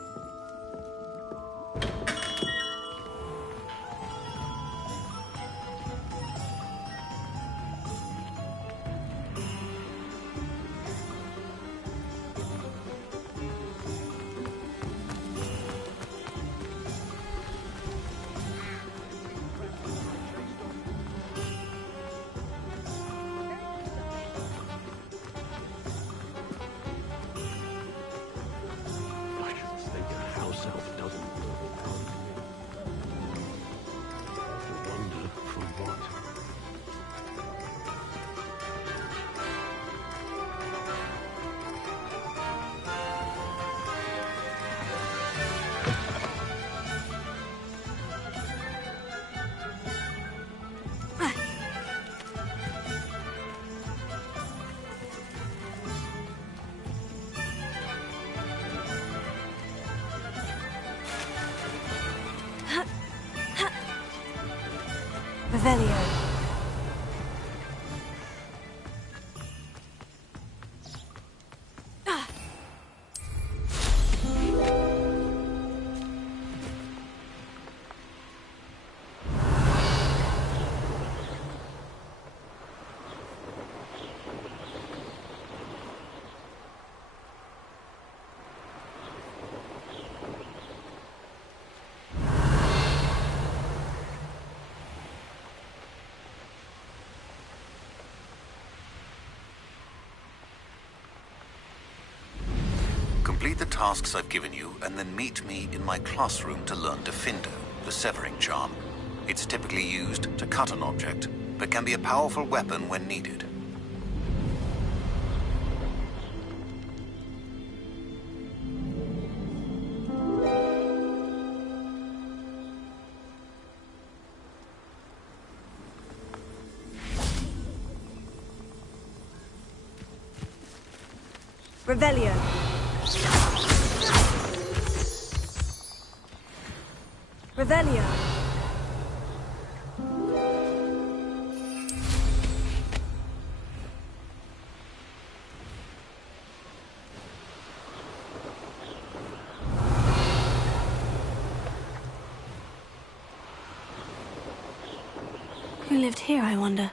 Revelio. Complete the tasks I've given you, and then meet me in my classroom to learn Defindo, the severing charm. It's typically used to cut an object, but can be a powerful weapon when needed. Revelio. Revelio. Who lived here, I wonder?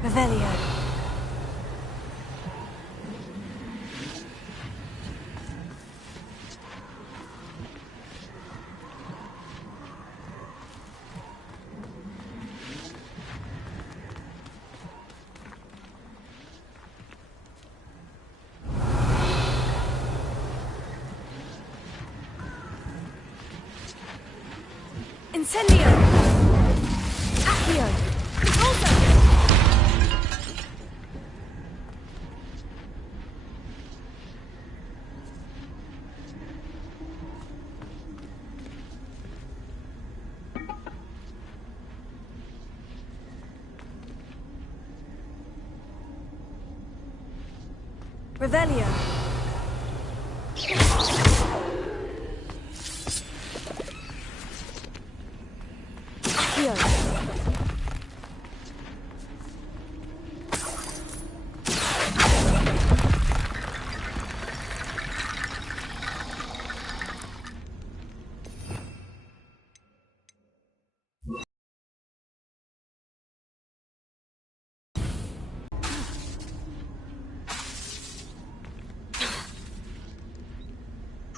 Revelio. Incendio! Accio! Repulsor! Revelio. Accio.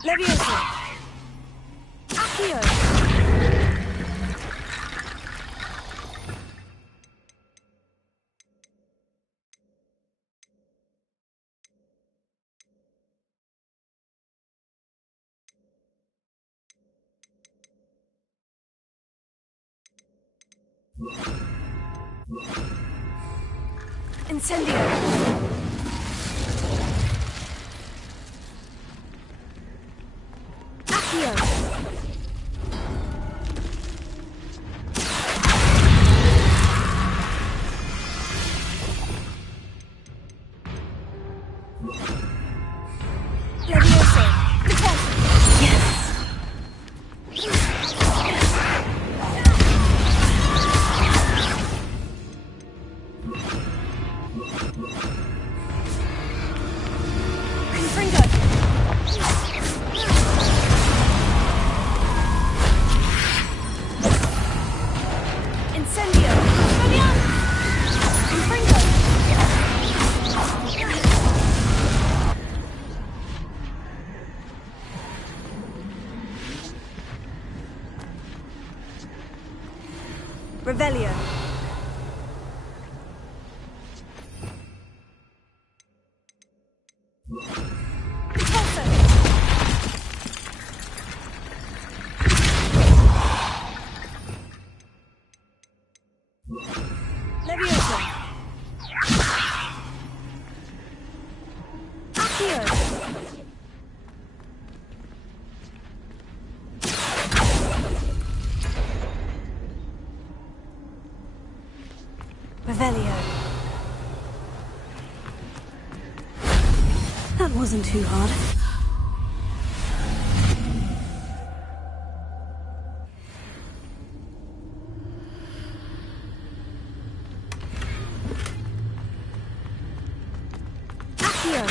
Leviosa! Accio! Incendio! Accio! Leviosa! Defense! Yes! Confringo! Incendio! Confringo! Revelio! Repulsor! Leviosa! Accio! Revelio! That wasn't too hard. Accio!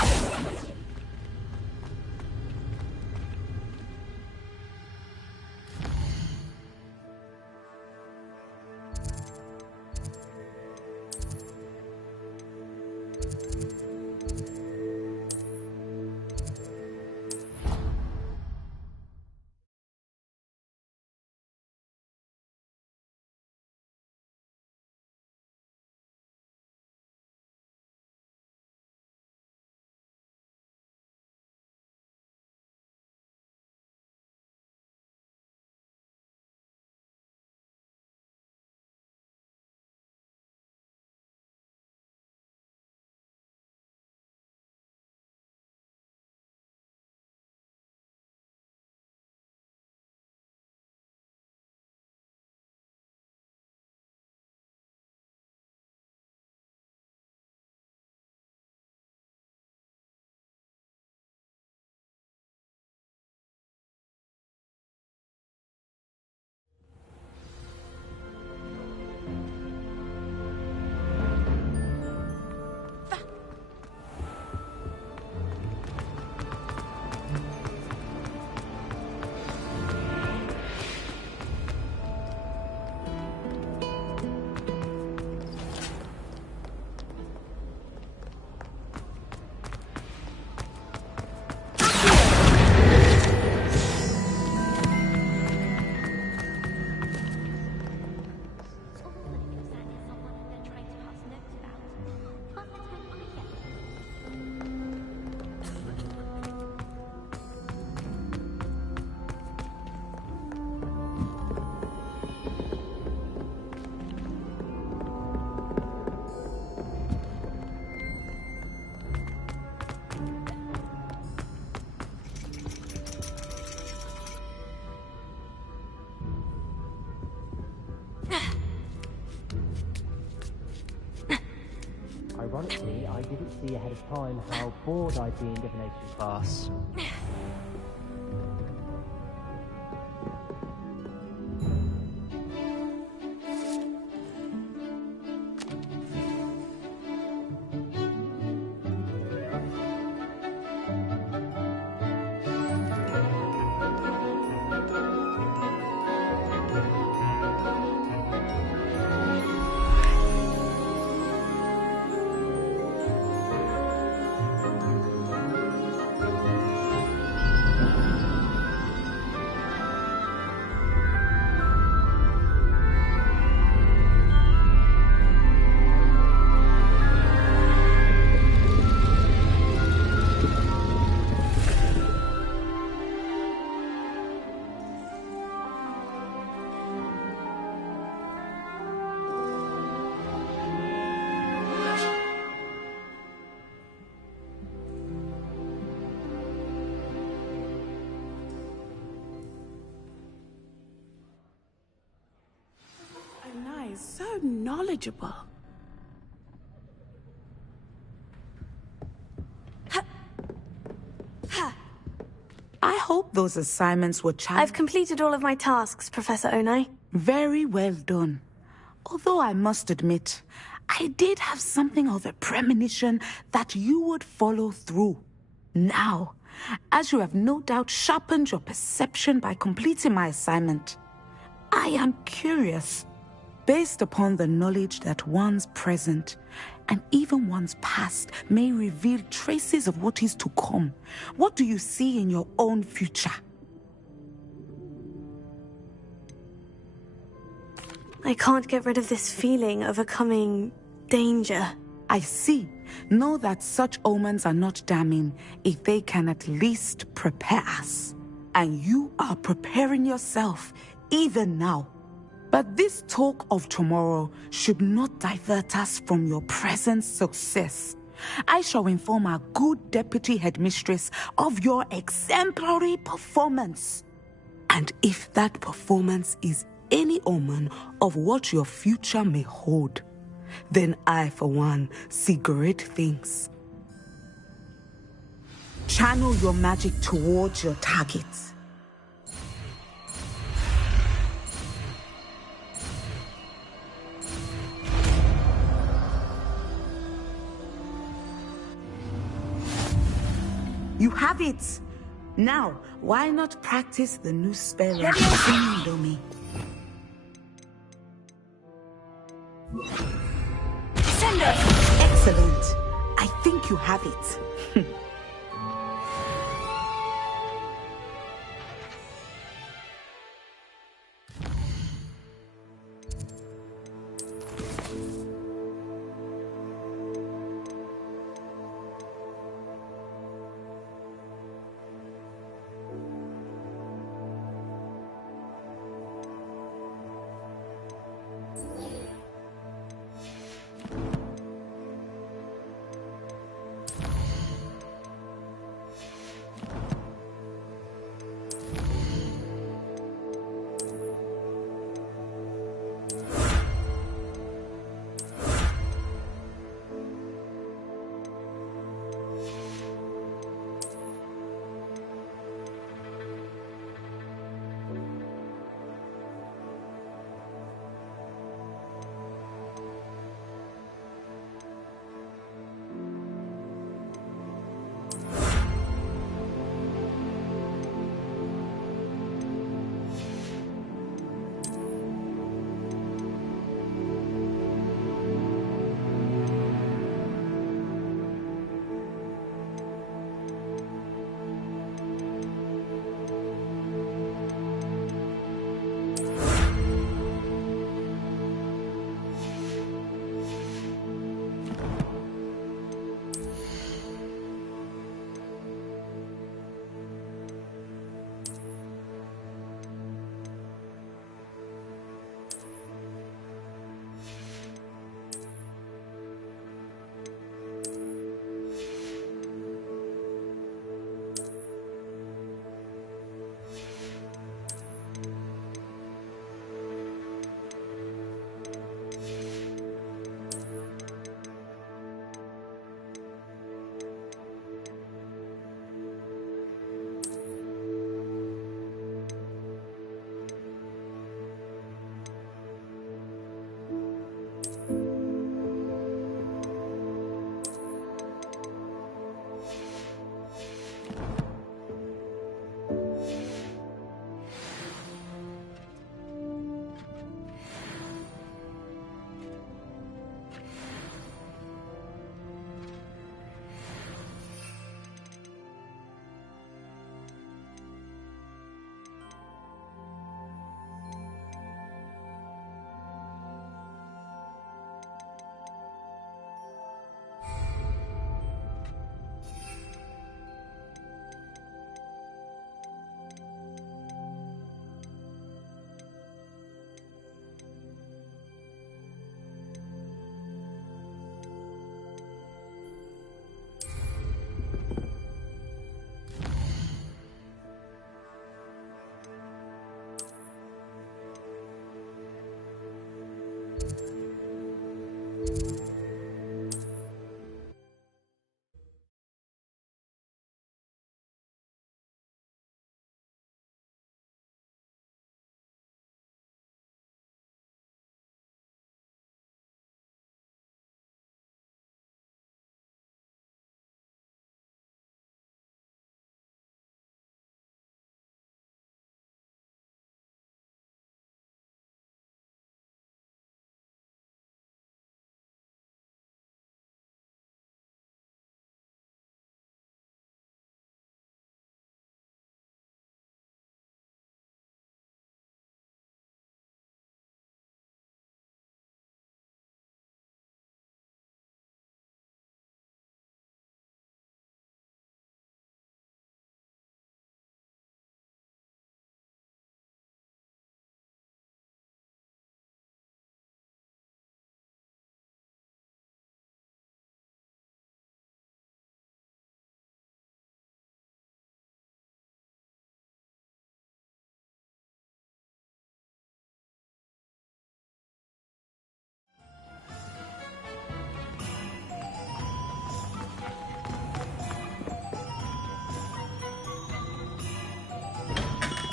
Ironically, I didn't see ahead of time how bored I'd be in divination class. knowledgeable. I hope those assignments were I've completed all of my tasks, Professor Onai. Very well done. Although I must admit, I did have something of a premonition that you would follow through. Now, as you have no doubt sharpened your perception by completing my assignment, I am curious, based upon the knowledge that one's present and even one's past may reveal traces of what is to come. What do you see in your own future? I can't get rid of this feeling of a coming danger. I see. Know that such omens are not damning if they can at least prepare us. And you are preparing yourself, even now. But this talk of tomorrow should not divert us from your present success. I shall inform our good deputy headmistress of your exemplary performance. And if that performance is any omen of what your future may hold, then I, for one, see great things. Channel your magic towards your targets. You have it! Now, why not practice the new spell of Singing me? Excellent. I think you have it.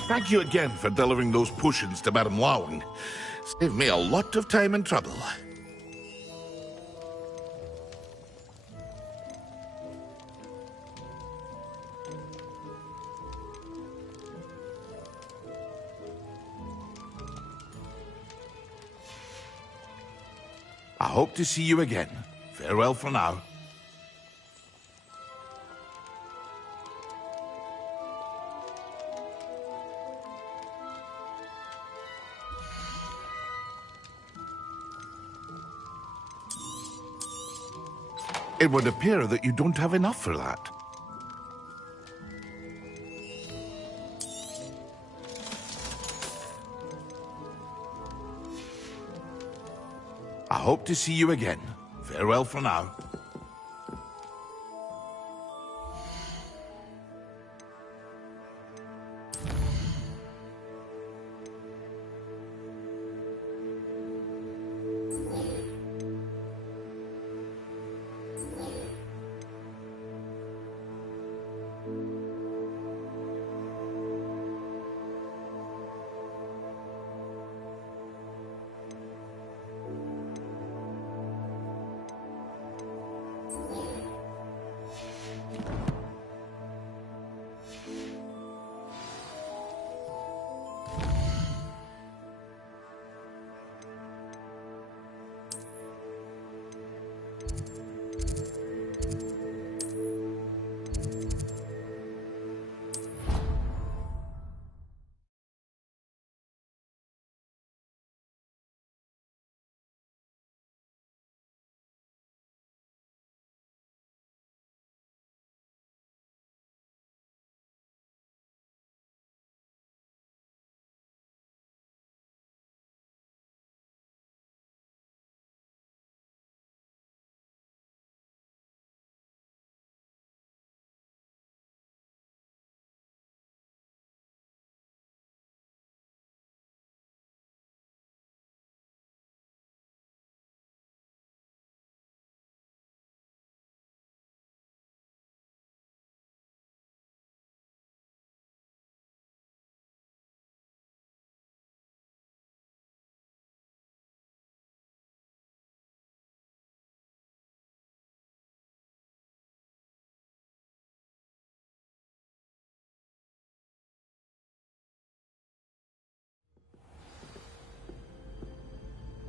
Thank you again for delivering those potions to Madame Lowing. Saved me a lot of time and trouble. I hope to see you again. Farewell for now. It would appear that you don't have enough for that. I hope to see you again. Farewell for now.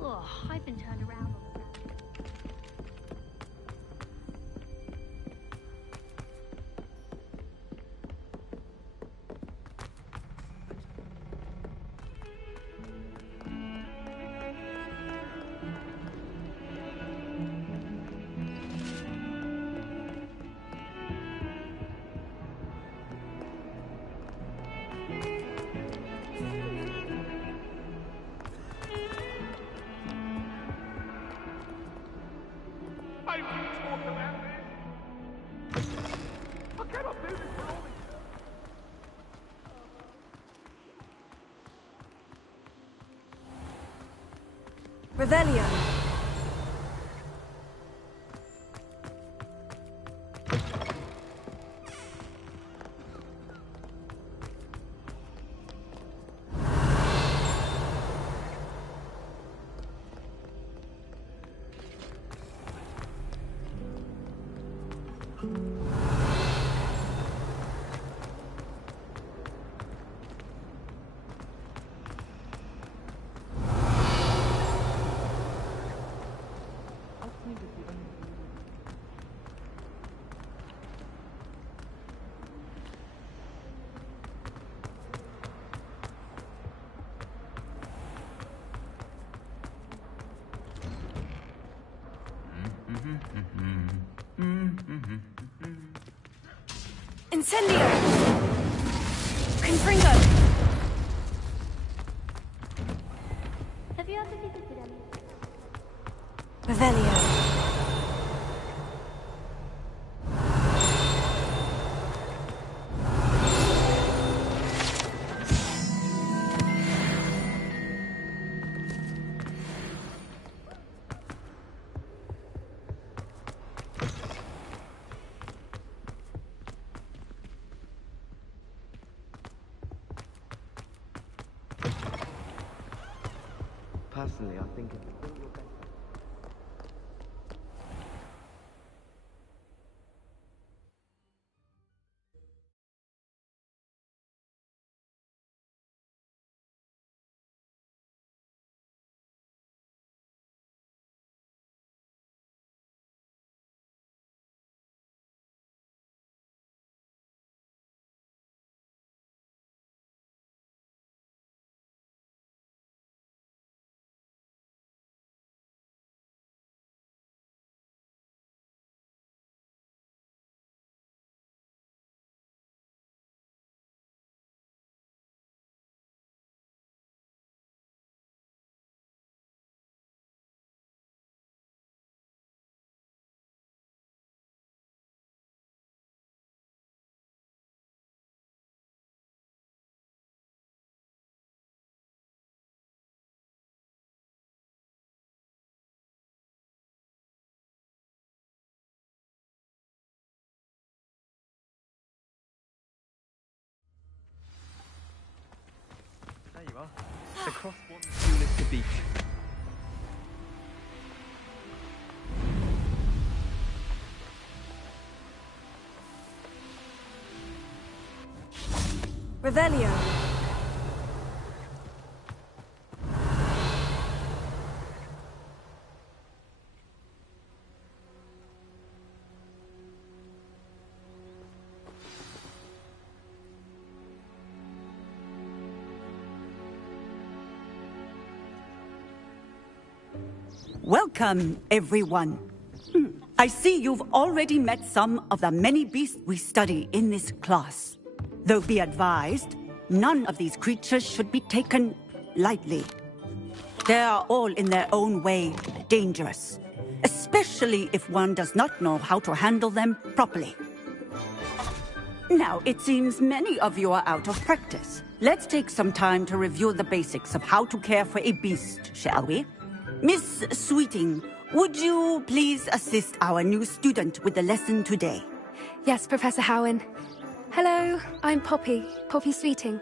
Oh, I've been turned around all around. Revelio. Incendio! Confringo! Have you ever visited them? Revelio. Personally, I think it's There you are. The Crosswater Duelist Beach. Revelio. Welcome, everyone. I see you've already met some of the many beasts we study in this class. Though be advised, none of these creatures should be taken lightly. They are all in their own way dangerous, especially if one does not know how to handle them properly. Now, it seems many of you are out of practice. Let's take some time to review the basics of how to care for a beast, shall we? Miss Sweeting, would you please assist our new student with the lesson today? Yes, Professor Howen. Hello, I'm Poppy Sweeting.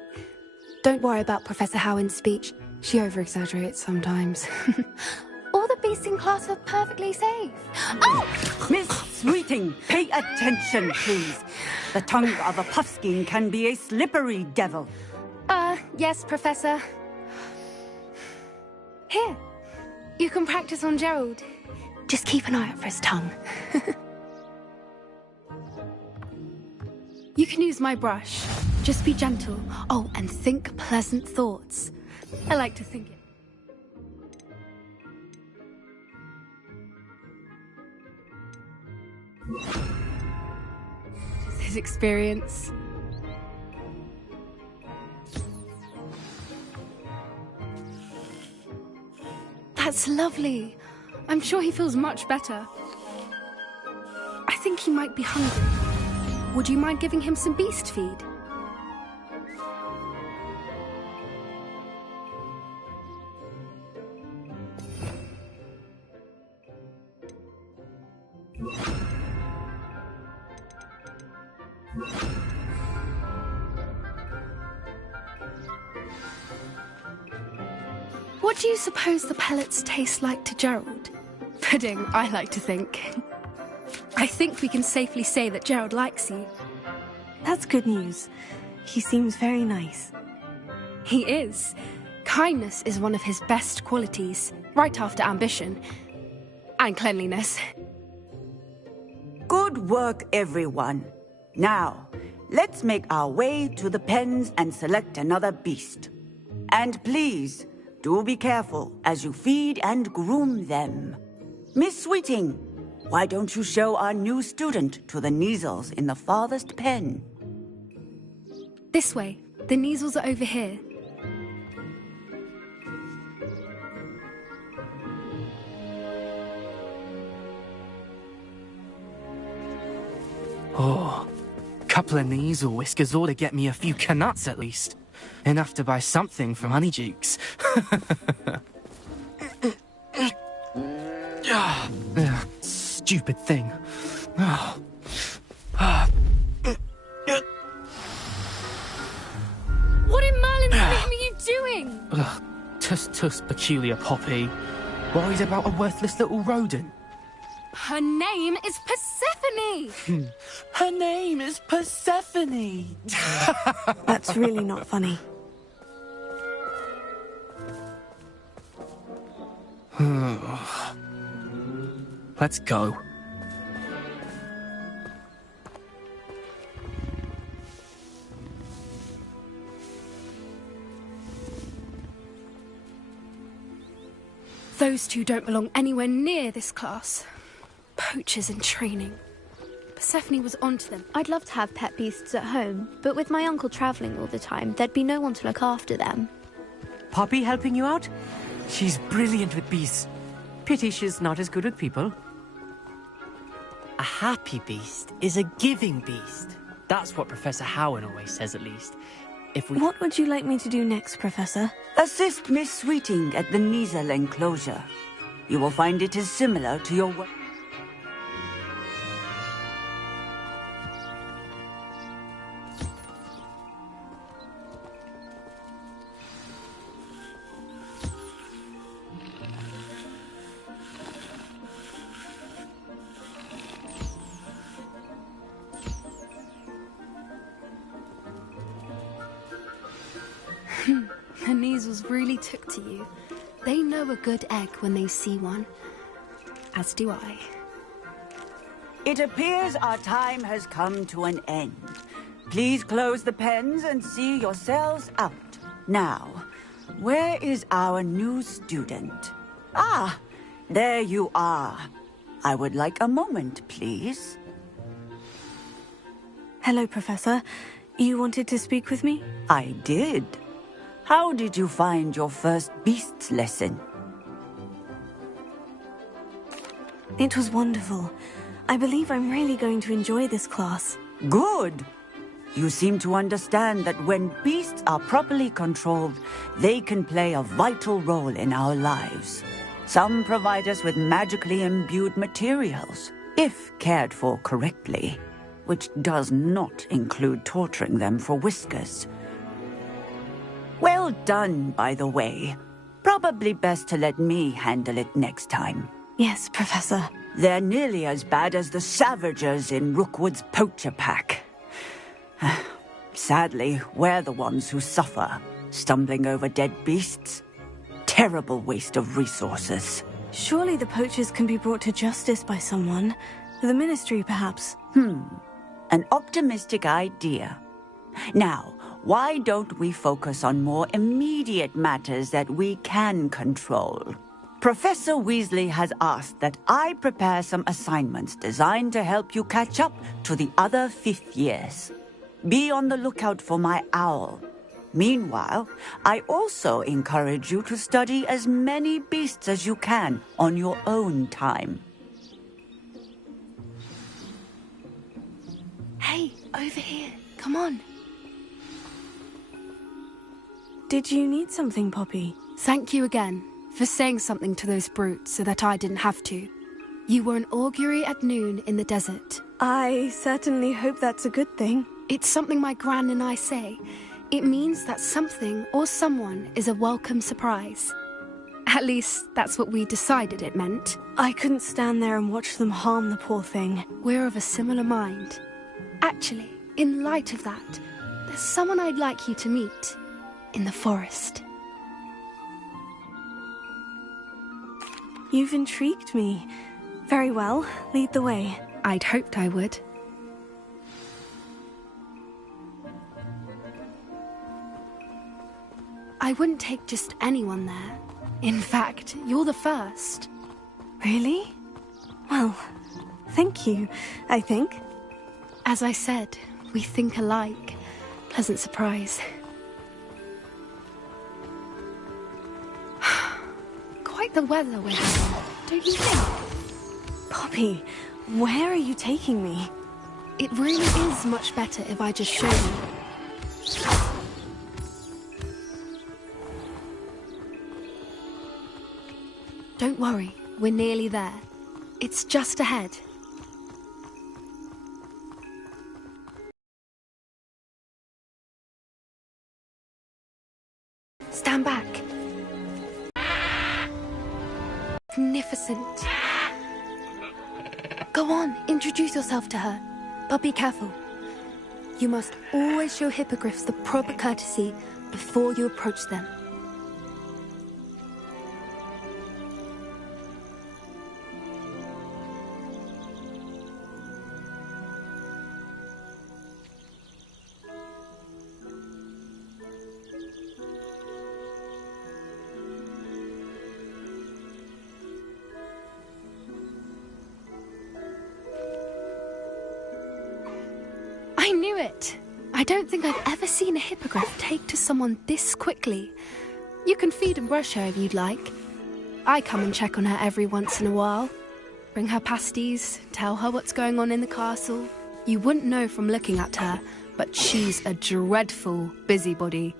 Don't worry about Professor Howen's speech. She over-exaggerates sometimes. All the beasts in class are perfectly safe. Oh! Miss Sweeting, pay attention, please. The tongue of a puffskein can be a slippery devil. Yes, Professor. Here, you can practice on Gerald. Just keep an eye out for his tongue. You can use my brush. Just be gentle. Oh, and think pleasant thoughts. I like to think it. Just his experience. That's lovely. I'm sure he feels much better. I think he might be hungry. Would you mind giving him some beast feed? What do you suppose the pellets taste like to Gerald? Pudding, I like to think. I think we can safely say that Gerald likes you. That's good news. He seems very nice. He is. Kindness is one of his best qualities, right after ambition. And cleanliness. Good work, everyone. Now, let's make our way to the pens and select another beast. And please, do be careful as you feed and groom them. Miss Sweeting, why don't you show our new student to the Kneazles in the farthest pen? This way. The Kneazles are over here. Oh, couple of Kneazle whiskers ought to get me a few canuts at least. Enough to buy something from Honeydukes. Stupid thing. What in Merlin's name are you doing? Tuss, peculiar Poppy. Worried about a worthless little rodent? Her name is Persephone! Her name is Persephone! That's really not funny. Let's go. Those two don't belong anywhere near this class. Poachers in training. Persephone was onto them. I'd love to have pet beasts at home, but with my uncle travelling all the time, there'd be no one to look after them. Poppy helping you out? She's brilliant with beasts. Pity she's not as good with people. A happy beast is a giving beast. That's what Professor Howen always says, at least. If we... What would you like me to do next, Professor? Assist Miss Sweeting at the Kneazle enclosure. You will find it is similar to your work. The Kneazles really took to you. They know a good egg when they see one. As do I. It appears our time has come to an end. Please close the pens and see yourselves out. Now, where is our new student? Ah, there you are. I would like a moment, please. Hello, Professor. You wanted to speak with me? I did. How did you find your first beasts lesson? It was wonderful. I believe I'm really going to enjoy this class. Good. You seem to understand that when beasts are properly controlled, they can play a vital role in our lives. Some provide us with magically imbued materials, if cared for correctly, which does not include torturing them for whiskers. Well done, by the way. Probably best to let me handle it next time. Yes, Professor. They're nearly as bad as the Savagers in Rookwood's poacher pack. Sadly, we're the ones who suffer, stumbling over dead beasts. Terrible waste of resources. Surely the poachers can be brought to justice by someone. The Ministry, perhaps. An optimistic idea. Now, why don't we focus on more immediate matters that we can control? Professor Weasley has asked that I prepare some assignments designed to help you catch up to the other fifth years. Be on the lookout for my owl. Meanwhile, I also encourage you to study as many beasts as you can on your own time. Hey, over here. Come on. Did you need something, Poppy? Thank you again for saying something to those brutes so that I didn't have to. You were an augury at noon in the desert. I certainly hope that's a good thing. It's something my gran and I say. It means that something or someone is a welcome surprise. At least, that's what we decided it meant. I couldn't stand there and watch them harm the poor thing. We're of a similar mind. Actually, in light of that, there's someone I'd like you to meet. In the forest. You've intrigued me. Very well, lead the way. I'd hoped I would. I wouldn't take just anyone there. In fact, you're the first. Really? Well, thank you, I think. As I said, we think alike. Pleasant surprise. Quite the weather we're having, don't you think? Poppy, where are you taking me? It really is much better if I just show you. Don't worry, we're nearly there. It's just ahead. Stand back. Magnificent. Go on, introduce yourself to her. But be careful. You must always show hippogriffs the proper courtesy before you approach them. I knew it! I don't think I've ever seen a hippogriff take to someone this quickly. You can feed and brush her if you'd like. I come and check on her every once in a while. Bring her pasties, tell her what's going on in the castle. You wouldn't know from looking at her, but she's a dreadful busybody.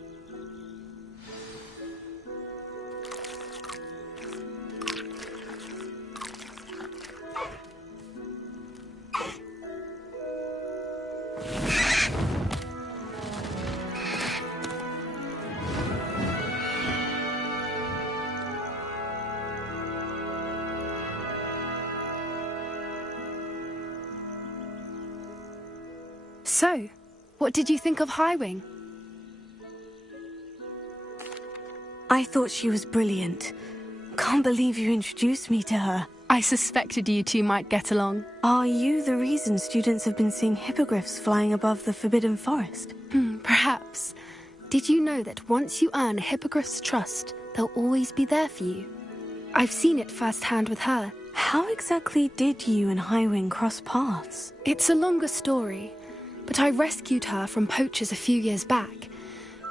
So, what did you think of Highwing? I thought she was brilliant. Can't believe you introduced me to her. I suspected you two might get along. Are you the reason students have been seeing hippogriffs flying above the Forbidden Forest? Perhaps. Did you know that once you earn a hippogriff's trust, they'll always be there for you? I've seen it firsthand with her. How exactly did you and Highwing cross paths? It's a longer story, but I rescued her from poachers a few years back.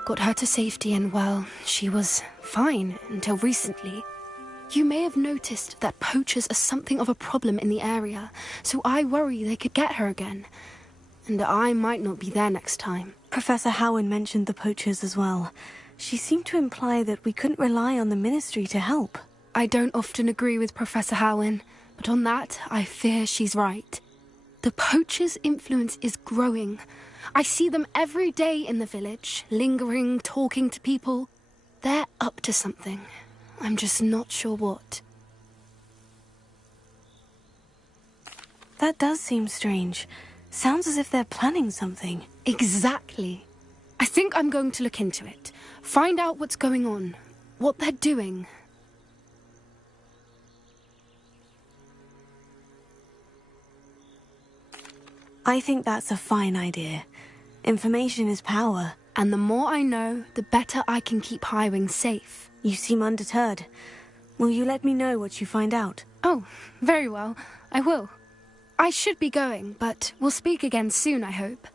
Got her to safety and, well, she was fine until recently. You may have noticed that poachers are something of a problem in the area, so I worry they could get her again. And I might not be there next time. Professor Howin mentioned the poachers as well. She seemed to imply that we couldn't rely on the Ministry to help. I don't often agree with Professor Howin, but on that, I fear she's right. The poachers' influence is growing. I see them every day in the village, lingering, talking to people. They're up to something. I'm just not sure what. That does seem strange. Sounds as if they're planning something. Exactly. I think I'm going to look into it. Find out what's going on. What they're doing. I think that's a fine idea. Information is power. And the more I know, the better I can keep Highwing safe. You seem undeterred. Will you let me know what you find out? Oh, very well. I will. I should be going, but we'll speak again soon, I hope.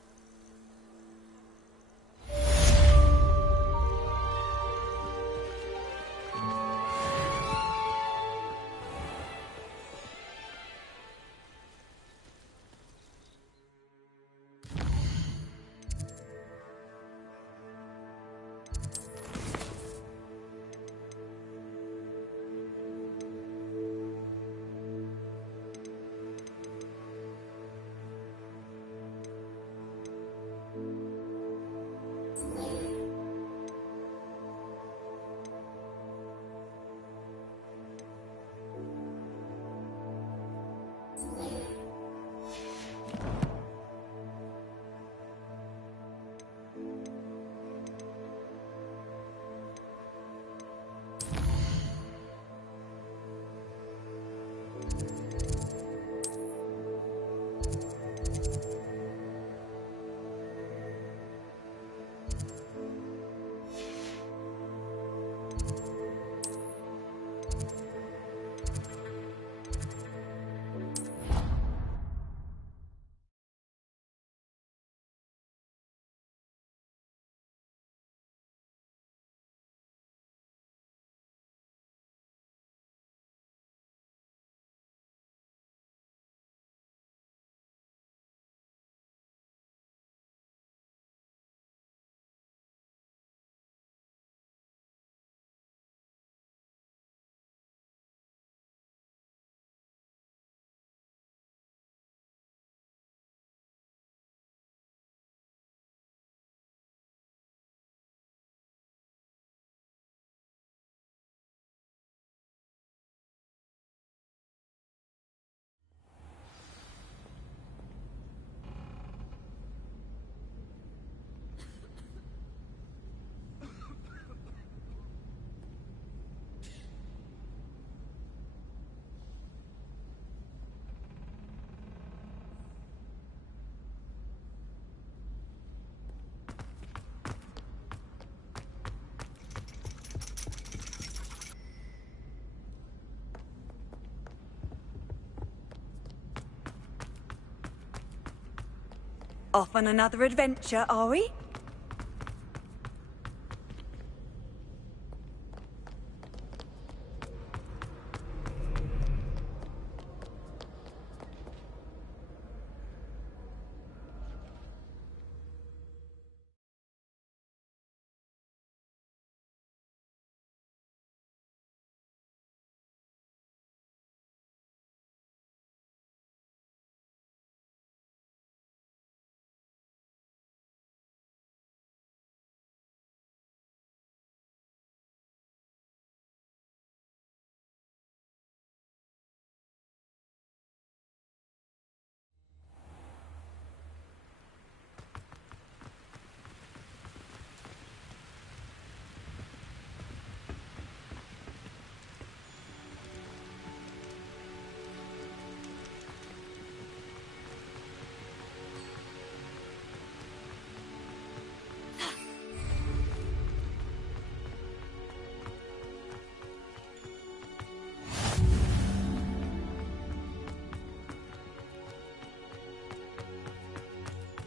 Off on another adventure, are we?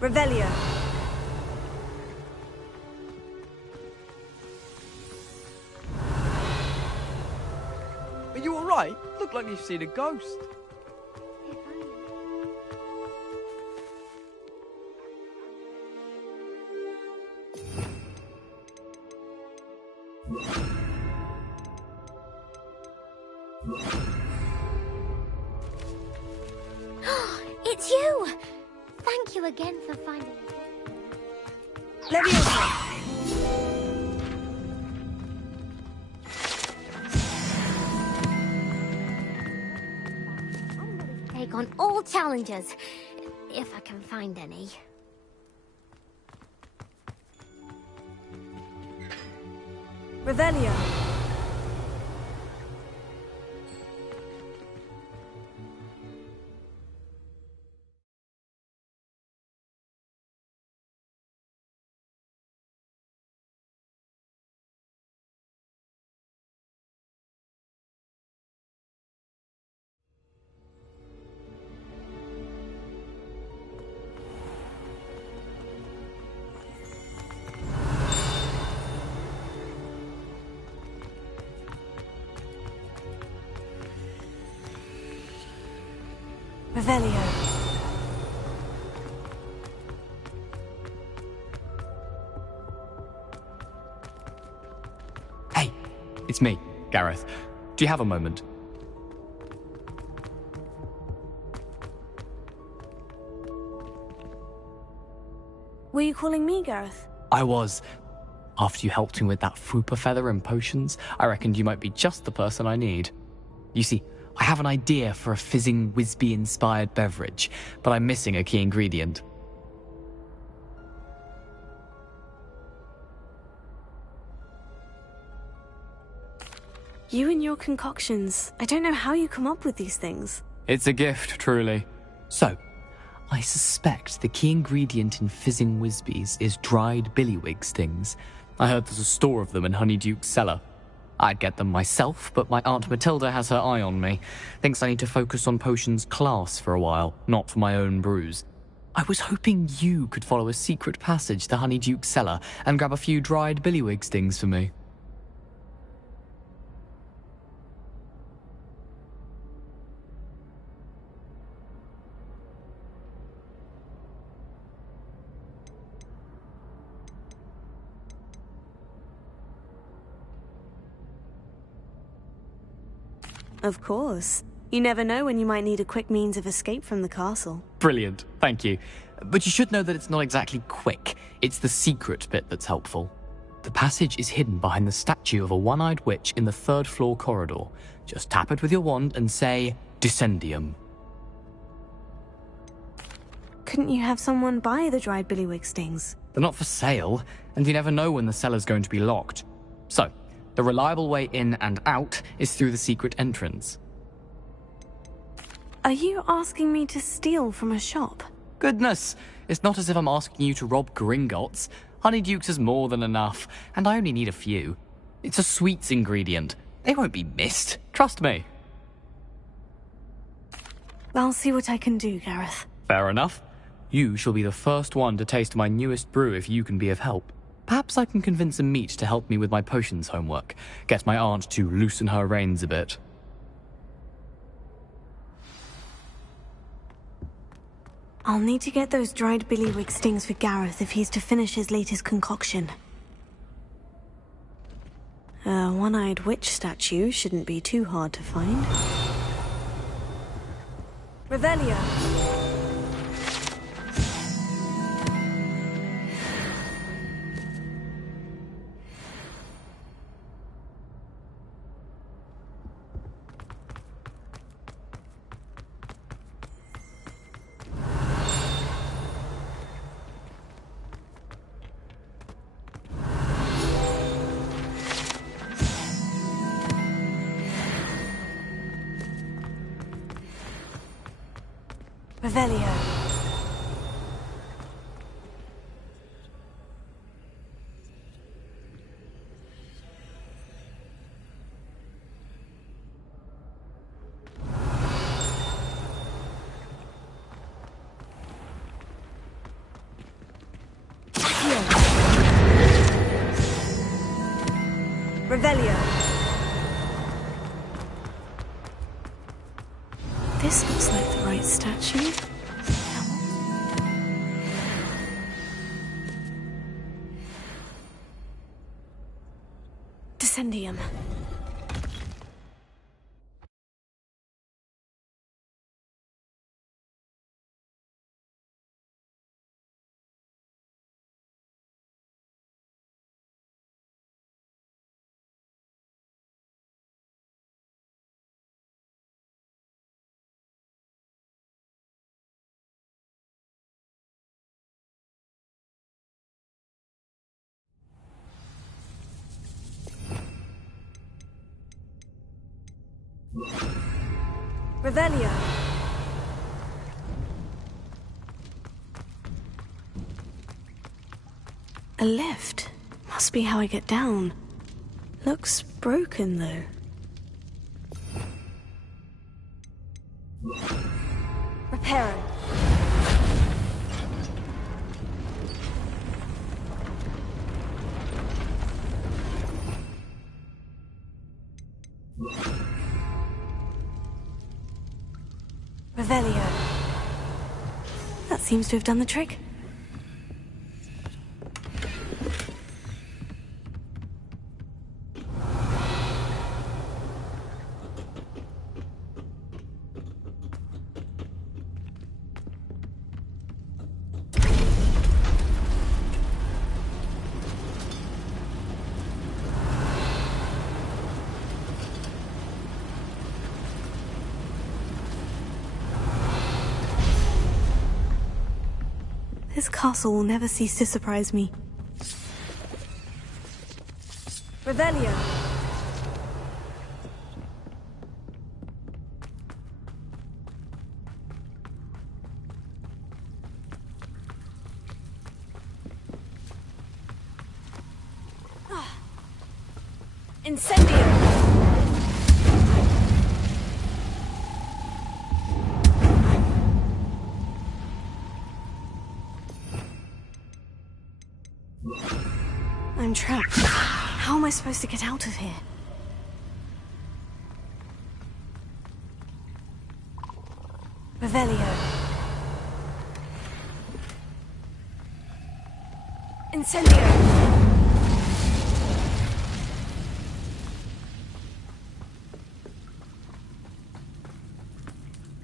Revelio. Are you alright? Look like you've seen a ghost. It's you! Thank you again for finding us. Take on all challenges, if I can find any. Revelio. Revelio. Hey, it's me, Gareth. Do you have a moment? Were you calling me, Gareth? I was. After you helped me with that Fupa feather and potions, I reckoned you might be just the person I need. You see, I have an idea for a fizzing Whizbee-inspired beverage, but I'm missing a key ingredient. You and your concoctions. I don't know how you come up with these things. It's a gift, truly. So, I suspect the key ingredient in fizzing Whizbees is dried billywig stings. I heard there's a store of them in Honeyduke's cellar. I'd get them myself, but my Aunt Matilda has her eye on me. Thinks I need to focus on potions class for a while, not for my own brews. I was hoping you could follow a secret passage to Honeyduke's cellar and grab a few dried billywig stings for me. Of course. You never know when you might need a quick means of escape from the castle. Brilliant, thank you. But you should know that it's not exactly quick. It's the secret bit that's helpful. The passage is hidden behind the statue of a one-eyed witch in the third-floor corridor. Just tap it with your wand and say, Descendium. Couldn't you have someone buy the dried billywig stings? They're not for sale, and you never know when the cellar's going to be locked. So, the reliable way in and out is through the secret entrance. Are you asking me to steal from a shop? Goodness, it's not as if I'm asking you to rob Gringotts. Honeydukes is more than enough, and I only need a few. It's a sweets ingredient. They won't be missed, trust me. I'll see what I can do, Gareth. Fair enough. You shall be the first one to taste my newest brew if you can be of help. Perhaps I can convince a meat to help me with my potions homework. Get my aunt to loosen her reins a bit. I'll need to get those dried billywig stings for Gareth if he's to finish his latest concoction. A one-eyed witch statue shouldn't be too hard to find. Revelio! Revelio. Revelio. This looks like the right statue. Descendium. Revelio. A lift. Must be how I get down. Looks broken, though. Repair it. Revelio. That seems to have done the trick. This castle will never cease to surprise me. Revelio. Incendio. I'm trapped. How am I supposed to get out of here? Revelio. Incendio.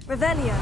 Revelio.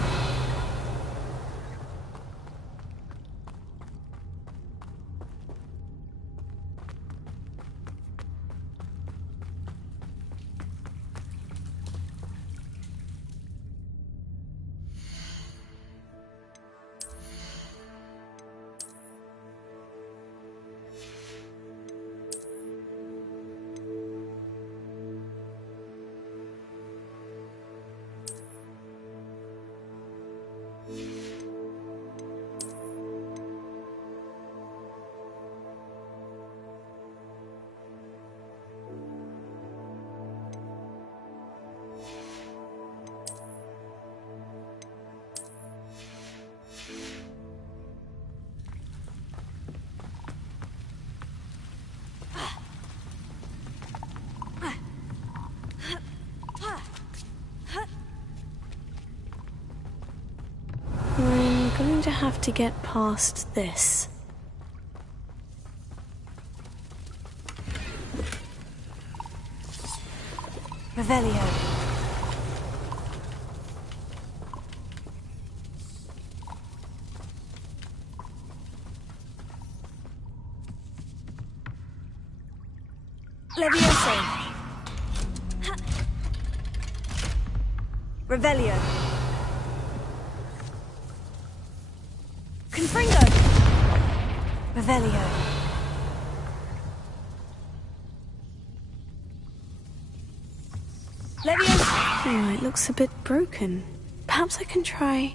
going to have to get past this. Revelio. Levioso. Revelio. Confringo. Revelio. Levioso. Oh, it looks a bit broken. Perhaps I can try...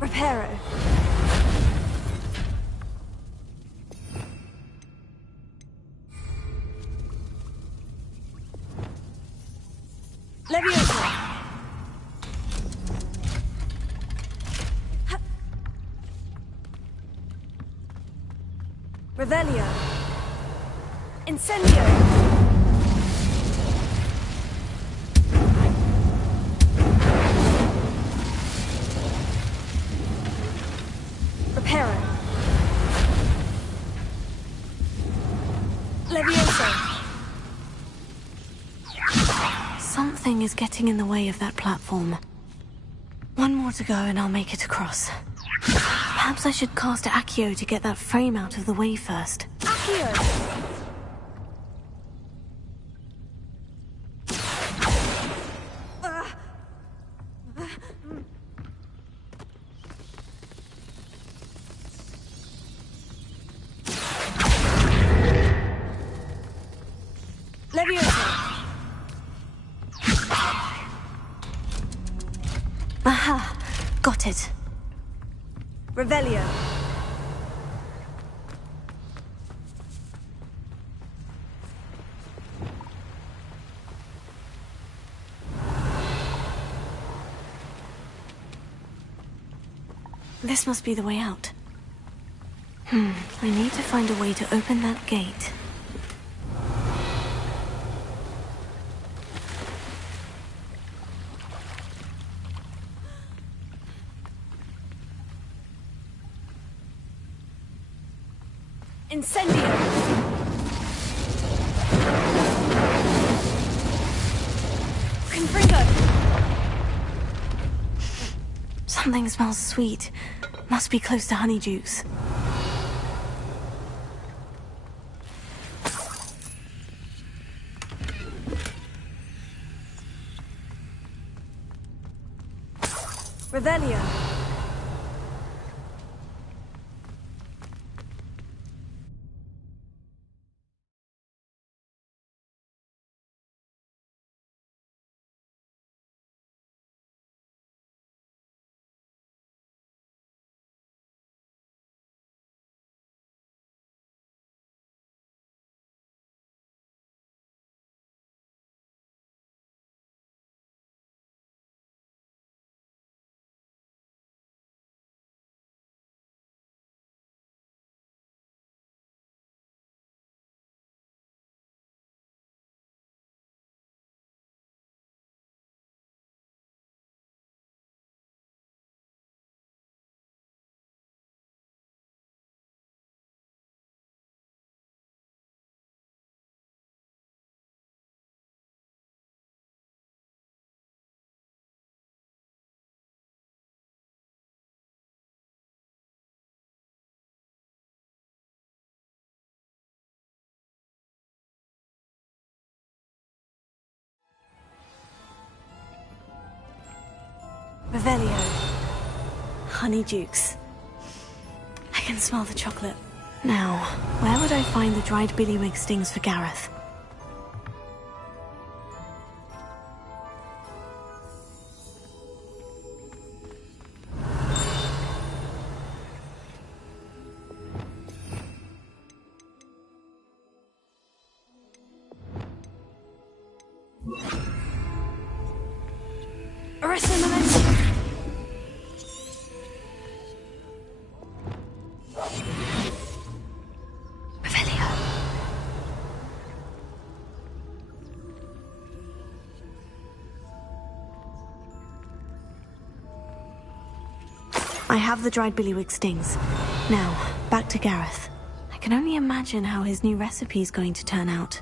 Reparo. Levioso. Revelio. Incendio. Reparo. Levioso. Something is getting in the way of that platform. One more to go and I'll make it across. Perhaps I should cast Accio to get that frame out of the way first. Accio! Levioso! Aha! Got it. Revelio. This must be the way out. I need to find a way to open that gate. Incendio! Confringo! Something smells sweet. Must be close to Honeydukes. Revelio. Revelio. Honeydukes. I can smell the chocolate. Now, where would I find the dried billywig stings for Gareth? I have the dried billywig stings. Now, back to Gareth. I can only imagine how his new recipe is going to turn out.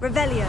Revelio.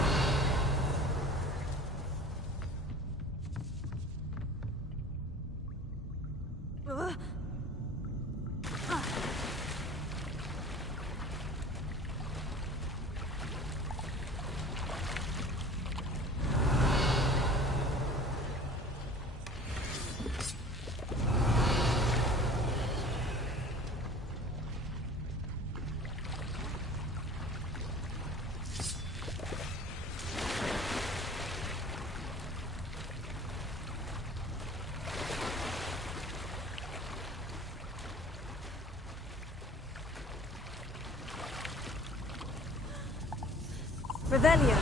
Revelio.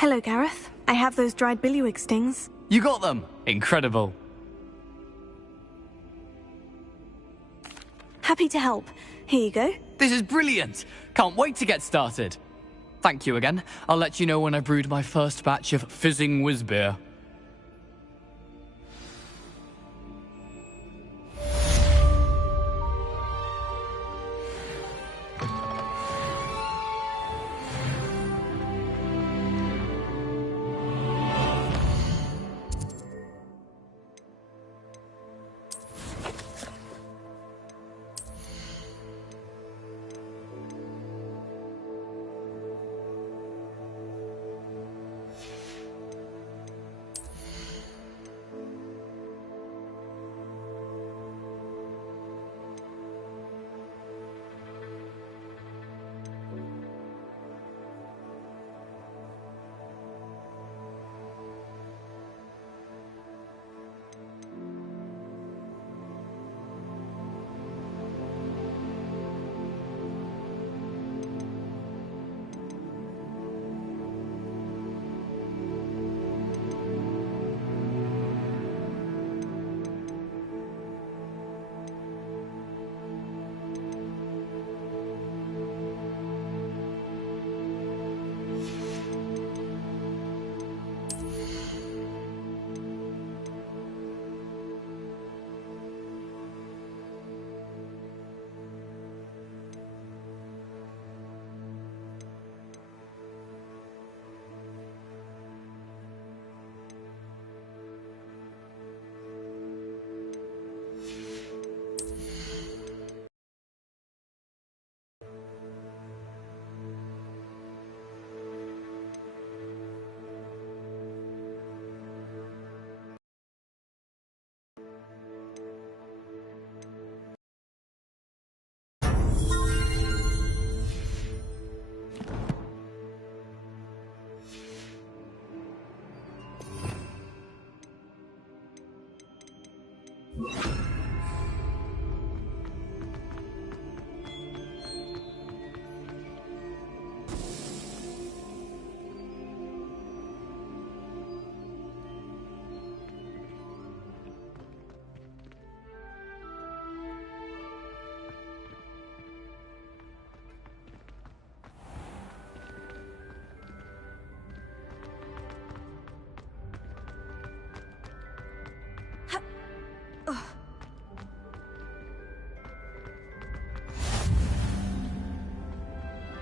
Hello, Gareth. I have those dried billywig stings. You got them! Incredible. Happy to help. Here you go. This is brilliant! Can't wait to get started. Thank you again. I'll let you know when I brewed my first batch of fizzing whiz beer.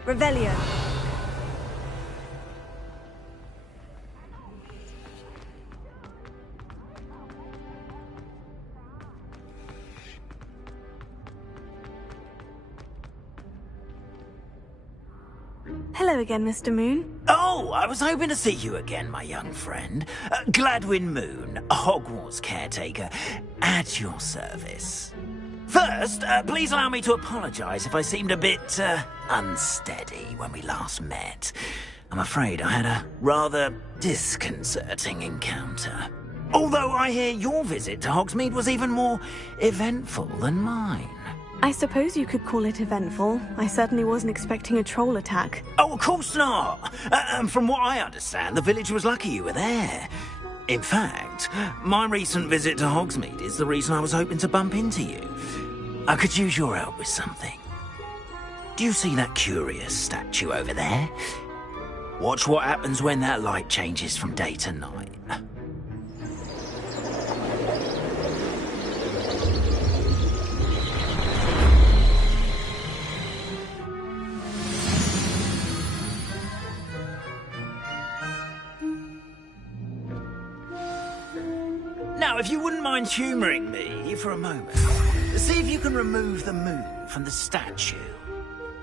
Revelio. Hello again, Mr. Moon. Oh, I was hoping to see you again, my young friend. Gladwin Moon, Hogwarts caretaker, at your service. First, please allow me to apologise if I seemed a bit, unsteady when we last met. I'm afraid I had a rather disconcerting encounter. Although I hear your visit to Hogsmeade was even more eventful than mine. I suppose you could call it eventful. I certainly wasn't expecting a troll attack. Oh, of course not. And from what I understand, the village was lucky you were there. In fact, my recent visit to Hogsmeade is the reason I was hoping to bump into you. I could use your help with something. Do you see that curious statue over there? Watch what happens when that light changes from day to night. Now, if you wouldn't mind humouring me for a moment, see if you can remove the moon from the statue.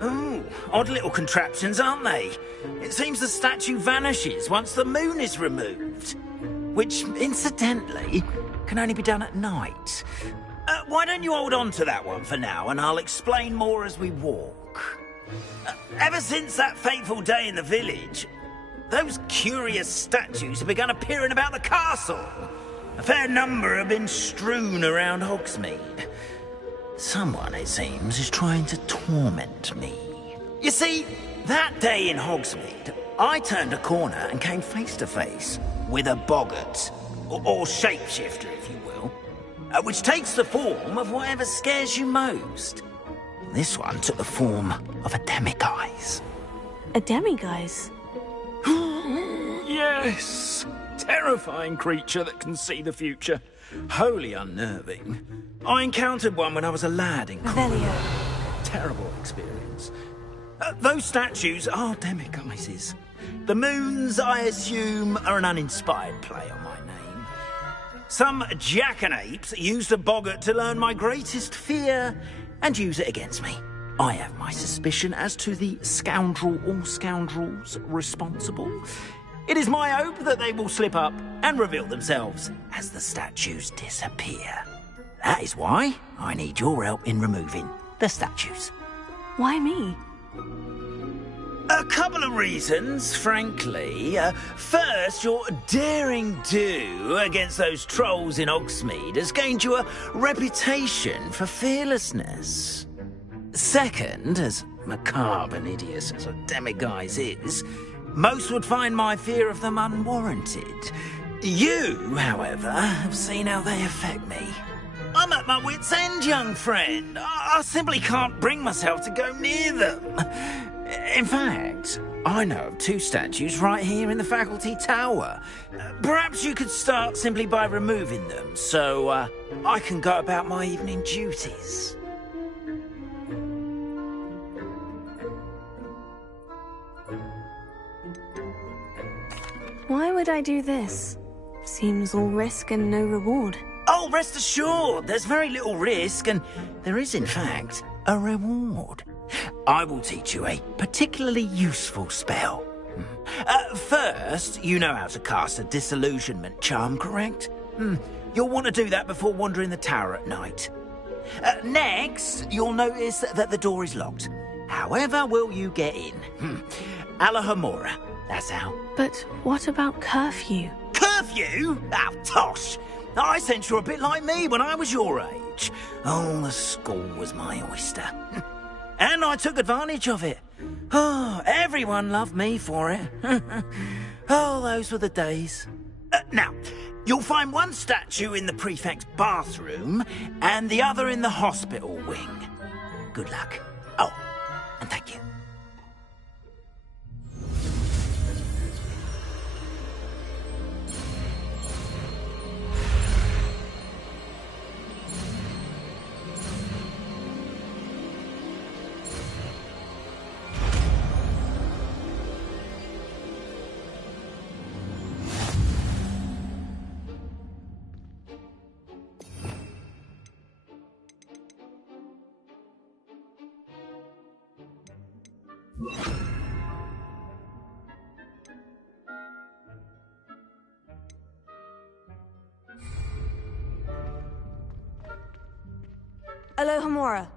Ooh, odd little contraptions, aren't they? It seems the statue vanishes once the moon is removed. Which, incidentally, can only be done at night. Why don't you hold on to that one for now, and I'll explain more as we walk. Ever since that fateful day in the village, those curious statues have begun appearing about the castle. A fair number have been strewn around Hogsmeade. Someone, it seems, is trying to torment me. You see, that day in Hogsmeade, I turned a corner and came face to face with a boggart, or shapeshifter, if you will, which takes the form of whatever scares you most. This one took the form of a demiguise. A demiguise? Yes! Terrifying creature that can see the future. Wholly unnerving. I encountered one when I was a lad in college. Terrible experience. Those statues are demiguises. The moons, I assume, are an uninspired play on my name. Some jackanapes used a boggart to learn my greatest fear and use it against me. I have my suspicion as to the scoundrel or scoundrels responsible. It is my hope that they will slip up and reveal themselves as the statues disappear. That is why I need your help in removing the statues. Why me? A couple of reasons, frankly. First, your daring do against those trolls in Hogsmeade has gained you a reputation for fearlessness. Second, as macabre and hideous as a demiguise is, most would find my fear of them unwarranted. You, however, have seen how they affect me. I'm at my wit's end, young friend. I simply can't bring myself to go near them. In fact, I know of two statues right here in the faculty tower. Perhaps you could start simply by removing them, so I can go about my evening duties. Why would I do this? Seems all risk and no reward. Oh, rest assured, there's very little risk, and there is, in fact, a reward. I will teach you a particularly useful spell. First, you know how to cast a disillusionment charm, correct? You'll want to do that before wandering the tower at night. Next, you'll notice that the door is locked. However will you get in? Alahamora, that's how. But what about curfew? Curfew? Oh, tosh! I sense you're a bit like me when I was your age. Oh, the school was my oyster. And I took advantage of it. Oh, everyone loved me for it. Oh, those were the days. Now, you'll find one statue in the prefect's bathroom and the other in the hospital wing. Good luck. Oh, and thank you. Alohomora.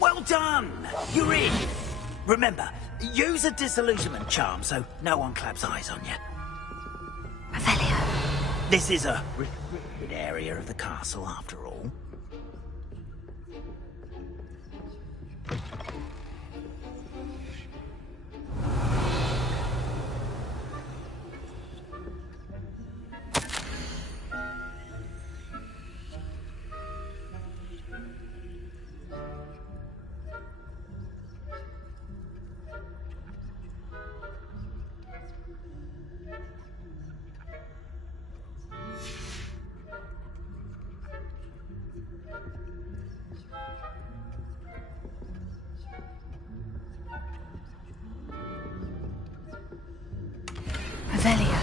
Well done! You're in! Remember, use a disillusionment charm so no one claps eyes on you. Revelio. This is a restricted area of the castle, after all. Revelio.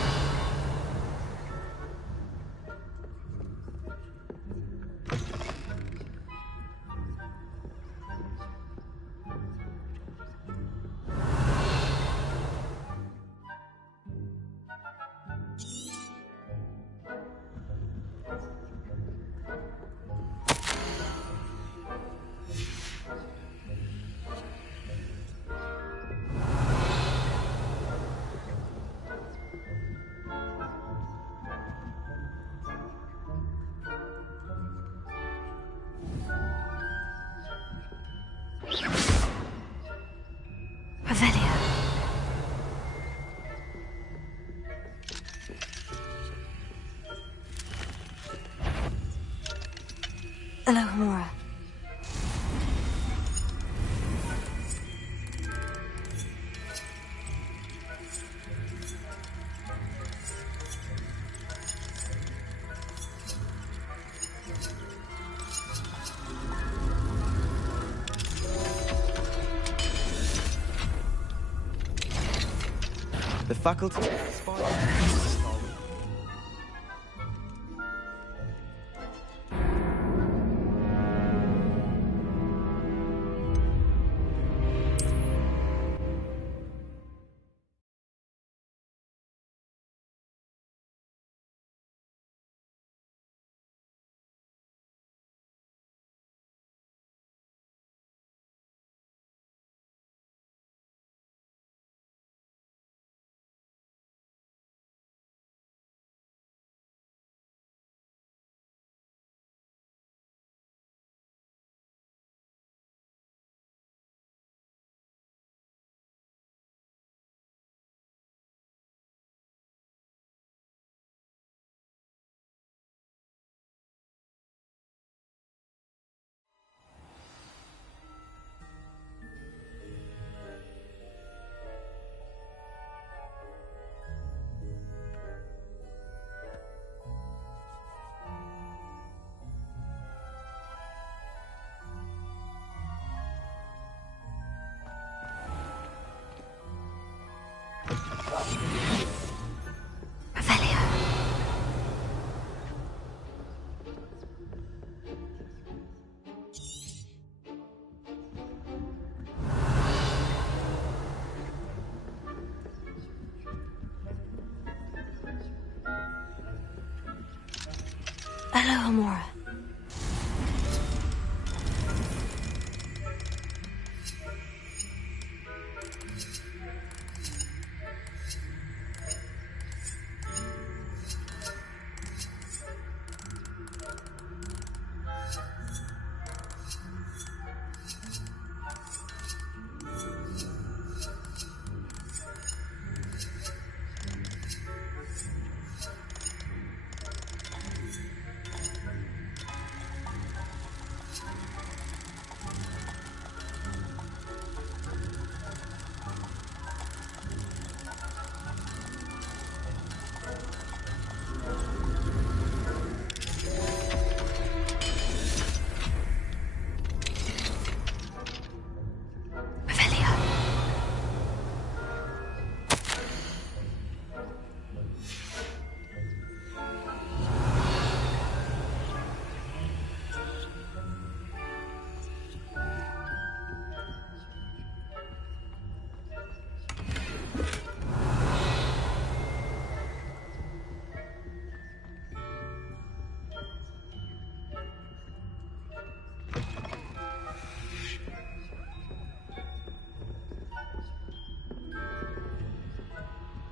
Revelio. Alohomora. The faculty... Hello, Amora.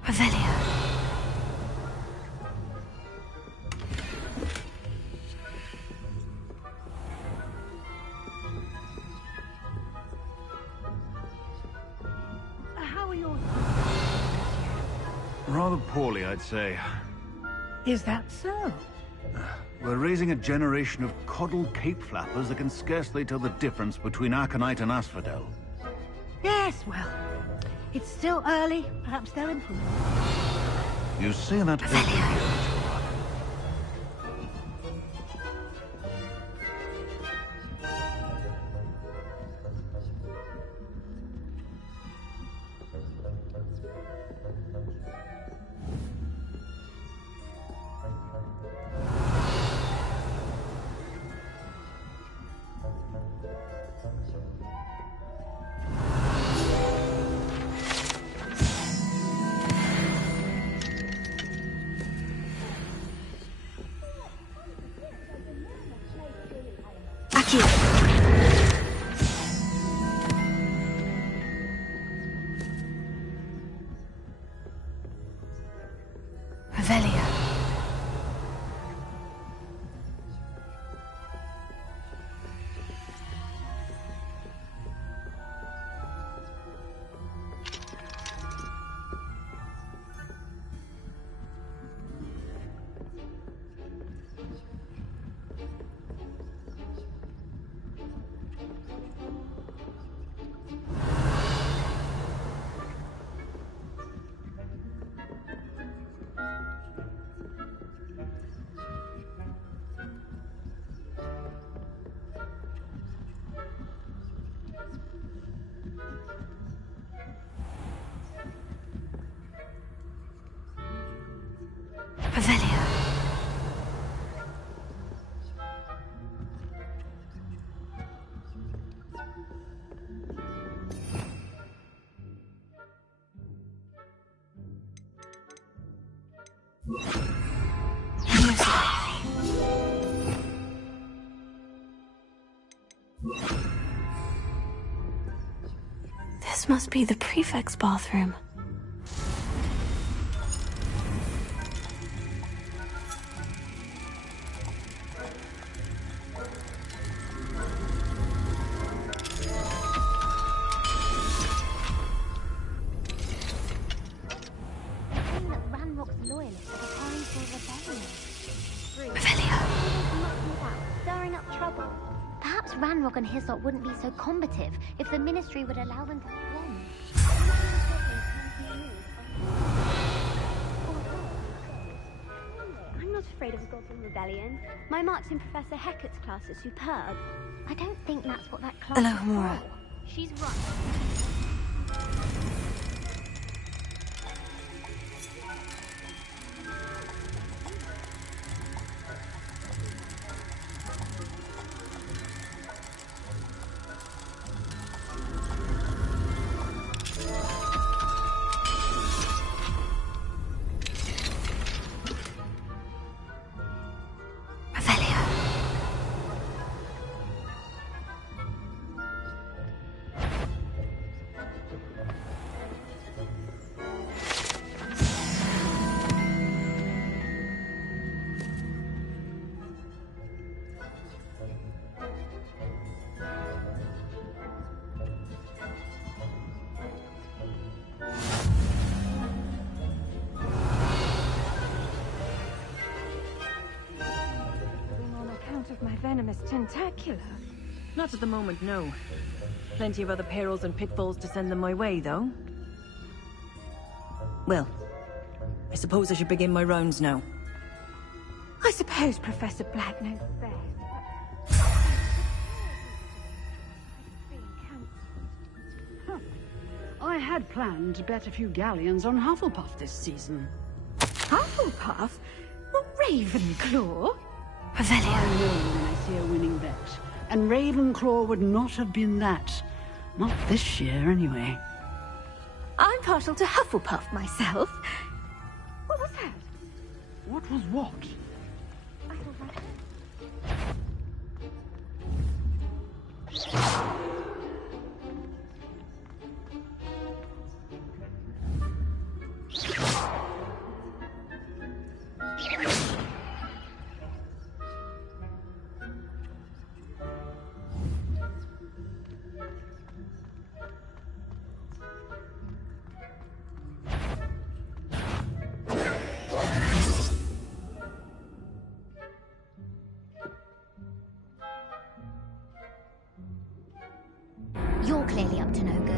Revelio. How are yours? Rather poorly, I'd say. Is that so? We're raising a generation of coddled cape flappers that can scarcely tell the difference between Aconite and Asphodel. Yes, well, it's still early. Perhaps they'll improve. You say that every year. Revelio. Revelio. This must be the prefect's bathroom. Perhaps Ranrock and Hislop wouldn't be so combative if the Ministry would allow them to blend. I'm not afraid of a Goblin rebellion. My marks in Professor Hecat's class are superb. I don't think that's what that class Hello, is Amora. for. She's right. Revelio. venomous tentacula? Not at the moment, no. Plenty of other perils and pitfalls to send them my way, though. Well, I suppose I should begin my rounds now. I suppose Professor Black knows best. I had planned to bet a few galleons on Hufflepuff this season. Hufflepuff? Not Ravenclaw? I know when I see a winning bet. And Ravenclaw would not have been that. Not this year, anyway. I'm partial to Hufflepuff myself. What was that? What was what? You're clearly up to no good.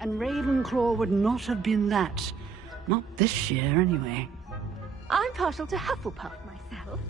And Ravenclaw would not have been that. Not this year, anyway. I'm partial to Hufflepuff myself.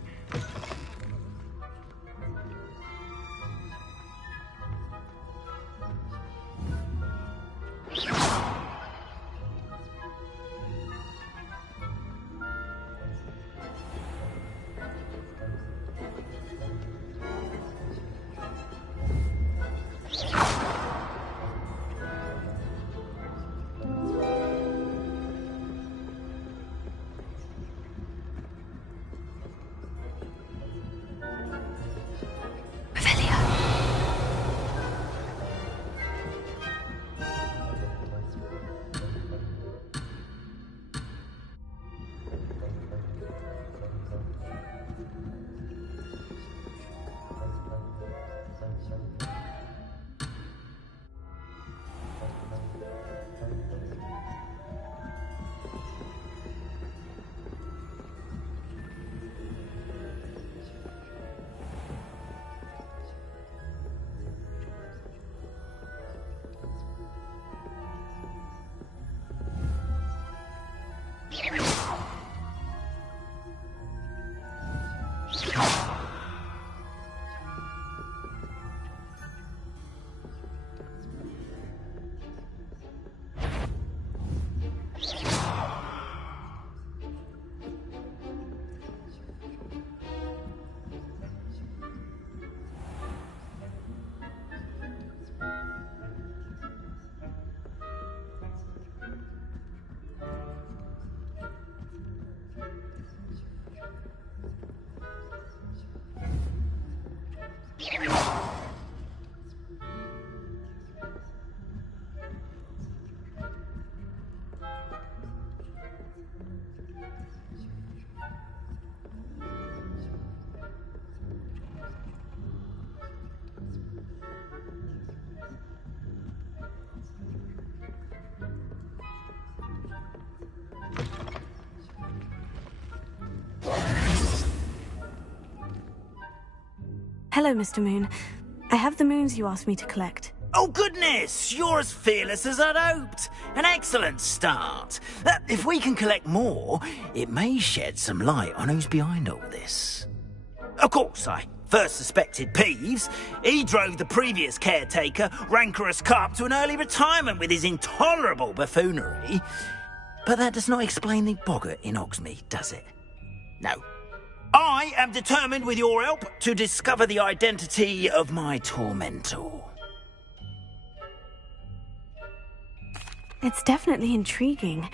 Hello, Mr. Moon. I have the moons you asked me to collect. Oh, goodness! You're as fearless as I'd hoped. An excellent start. If we can collect more, it may shed some light on who's behind all this. Of course, I first suspected Peeves. He drove the previous caretaker, Rancorous Carp, to an early retirement with his intolerable buffoonery. But that does not explain the boggart in Hogsmeade, does it? No. I am determined, with your help, to discover the identity of my tormentor. It's definitely intriguing.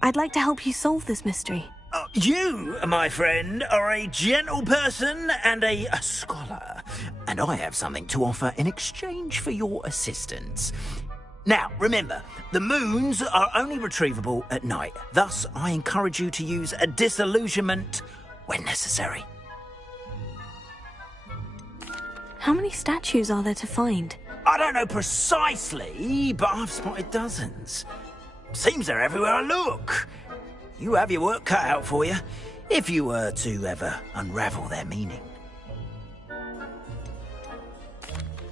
I'd like to help you solve this mystery. You, my friend, are a gentle person and a scholar, and I have something to offer in exchange for your assistance. Now, remember, the moons are only retrievable at night. Thus, I encourage you to use a disillusionment when necessary. How many statues are there to find? I don't know precisely, but I've spotted dozens. Seems they're everywhere I look. You have your work cut out for you, if you were to ever unravel their meaning.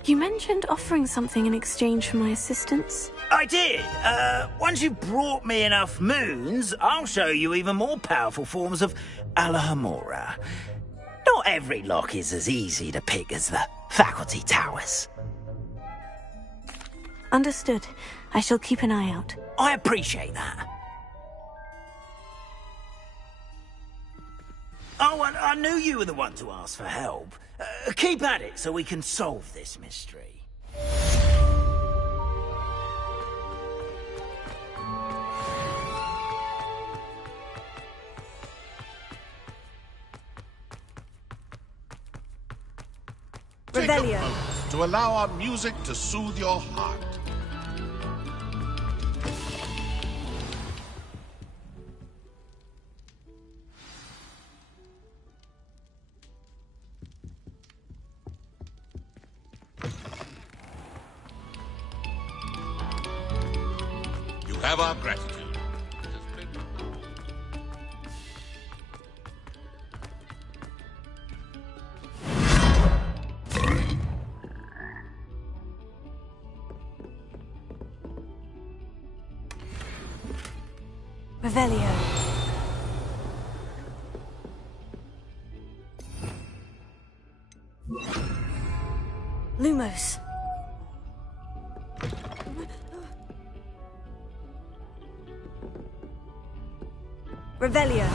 You mentioned offering something in exchange for my assistance. I did. Once you've brought me enough moons, I'll show you even more powerful forms of Alohomora. Not every lock is as easy to pick as the faculty towers. Understood. I shall keep an eye out. I appreciate that. Oh, and I knew you were the one to ask for help. Keep at it so we can solve this mystery. Take a moment to allow our music to soothe your heart. You have our gratitude. Revelio. Lumos. Revelio.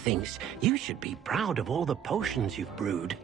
thinks you should be proud of all the potions you've brewed.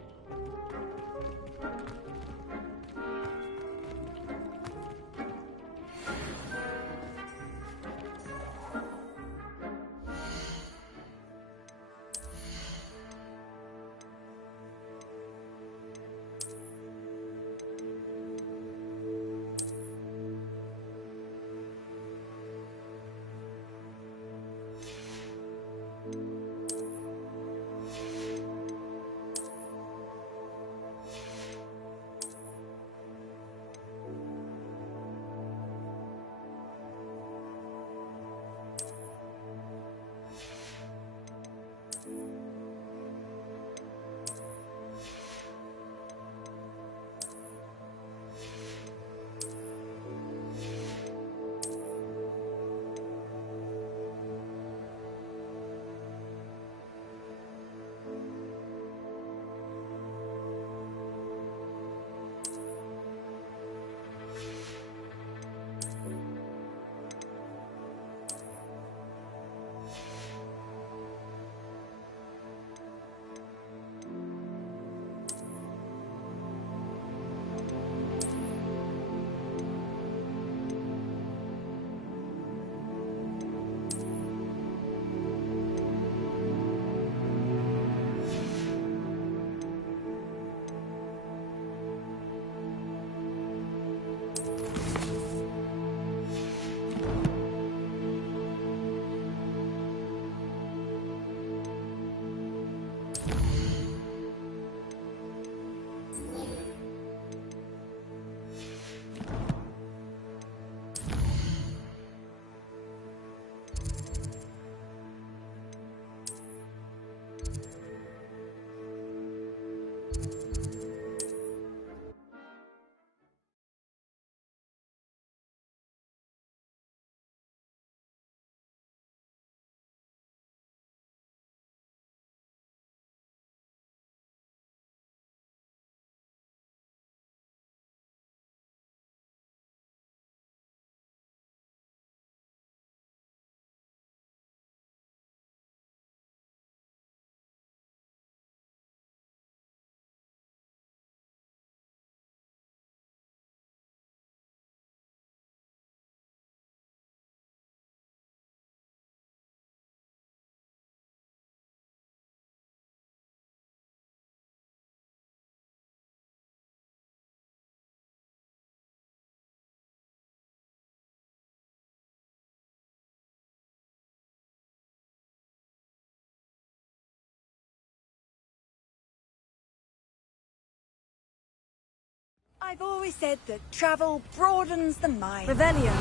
I've always said that travel broadens the mind. Revelio.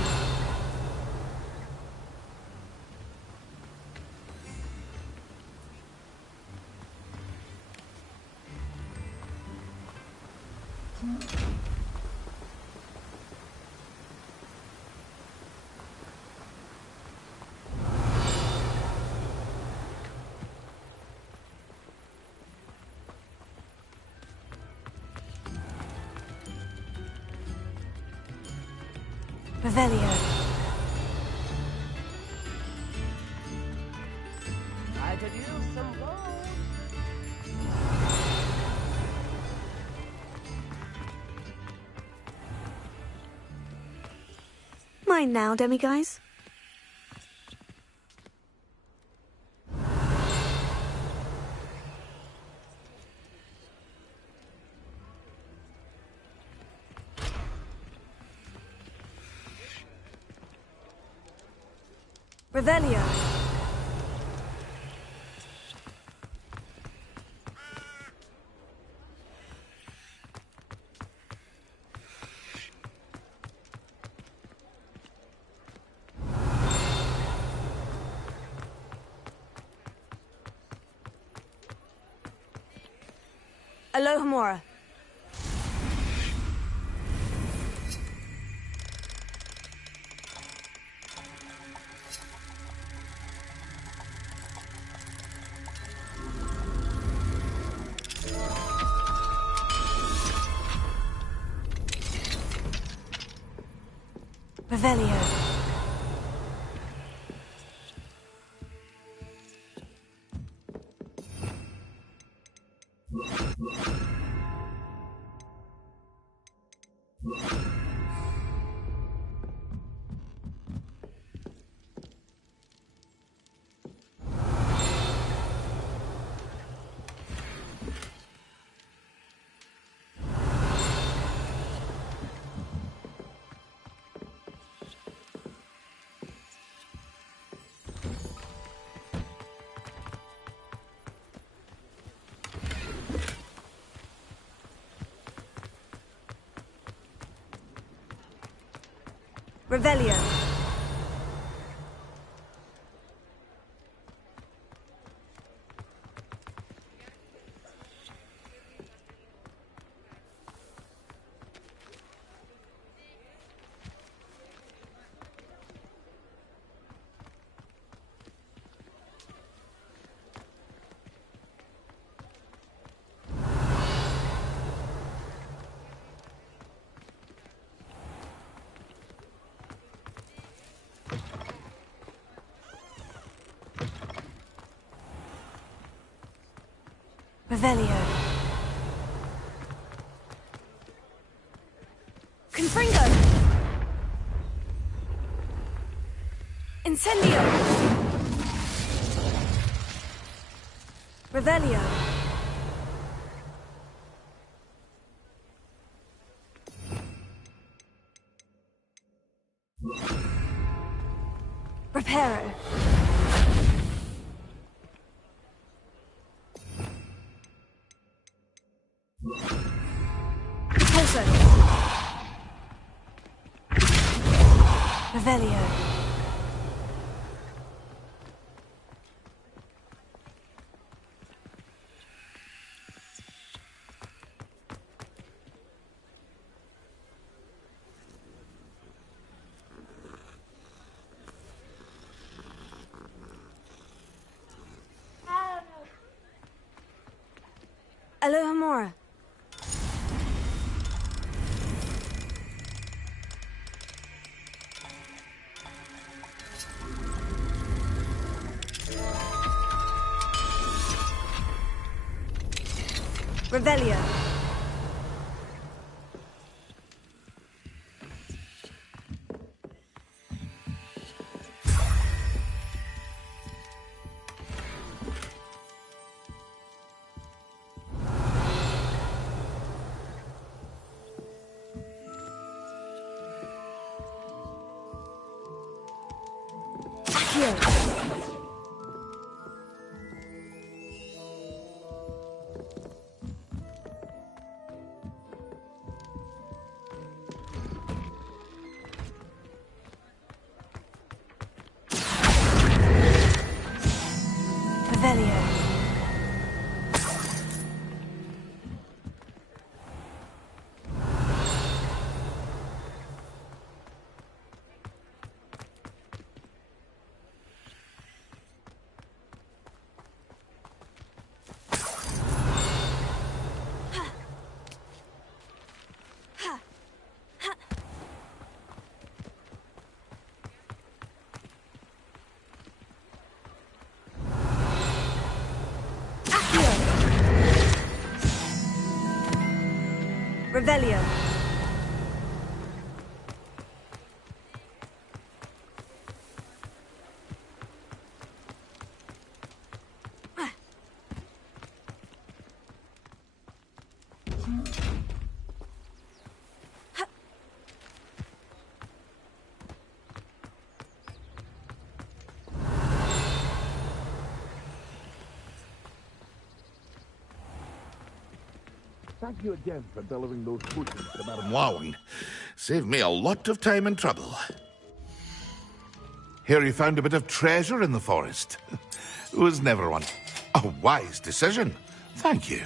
Revelio. I could use some gold. Mine now, demiguise. Revelio. Alohomora. Revelio. Revelio. Revelio. Confringo. Incendio. Revelio. Reparo. Revelio. Alohomora. Revelio. Accio. Revelio. Revelio. Thank you again for delivering those potions to Madame Wowing. Saved me a lot of time and trouble. Here you found a bit of treasure in the forest. Was never one. A wise decision. Thank you.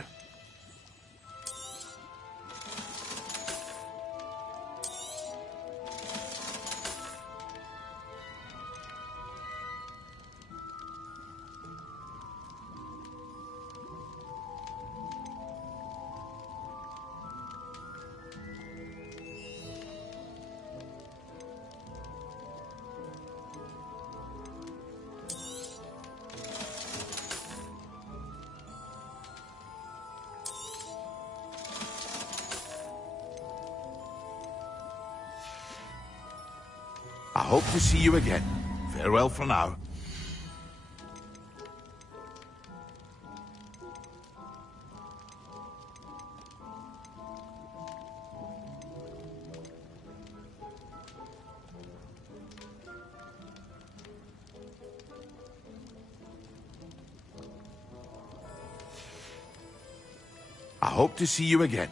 I hope to see you again. Farewell for now. I hope to see you again.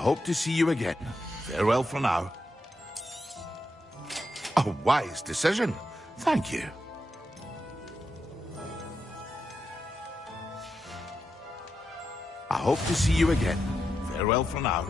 hope to see you again. Farewell for now. A wise decision. Thank you. I hope to see you again. Farewell for now.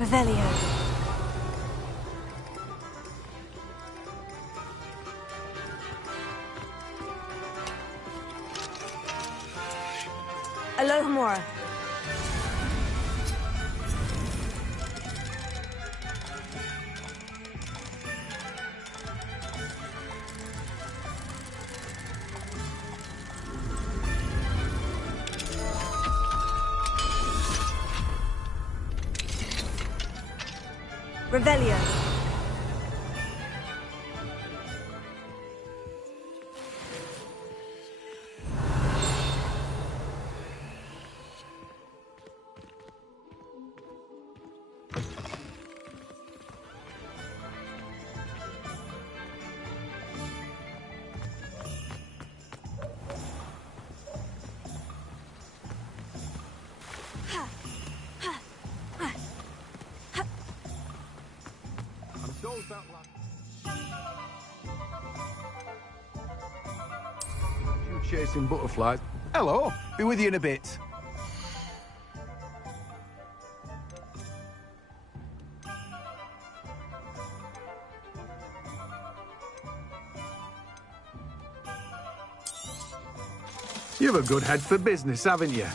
Revelio. Alohomora. Revelio. You chasing butterflies. Hello, be with you in a bit. You've a good head for business, haven't you?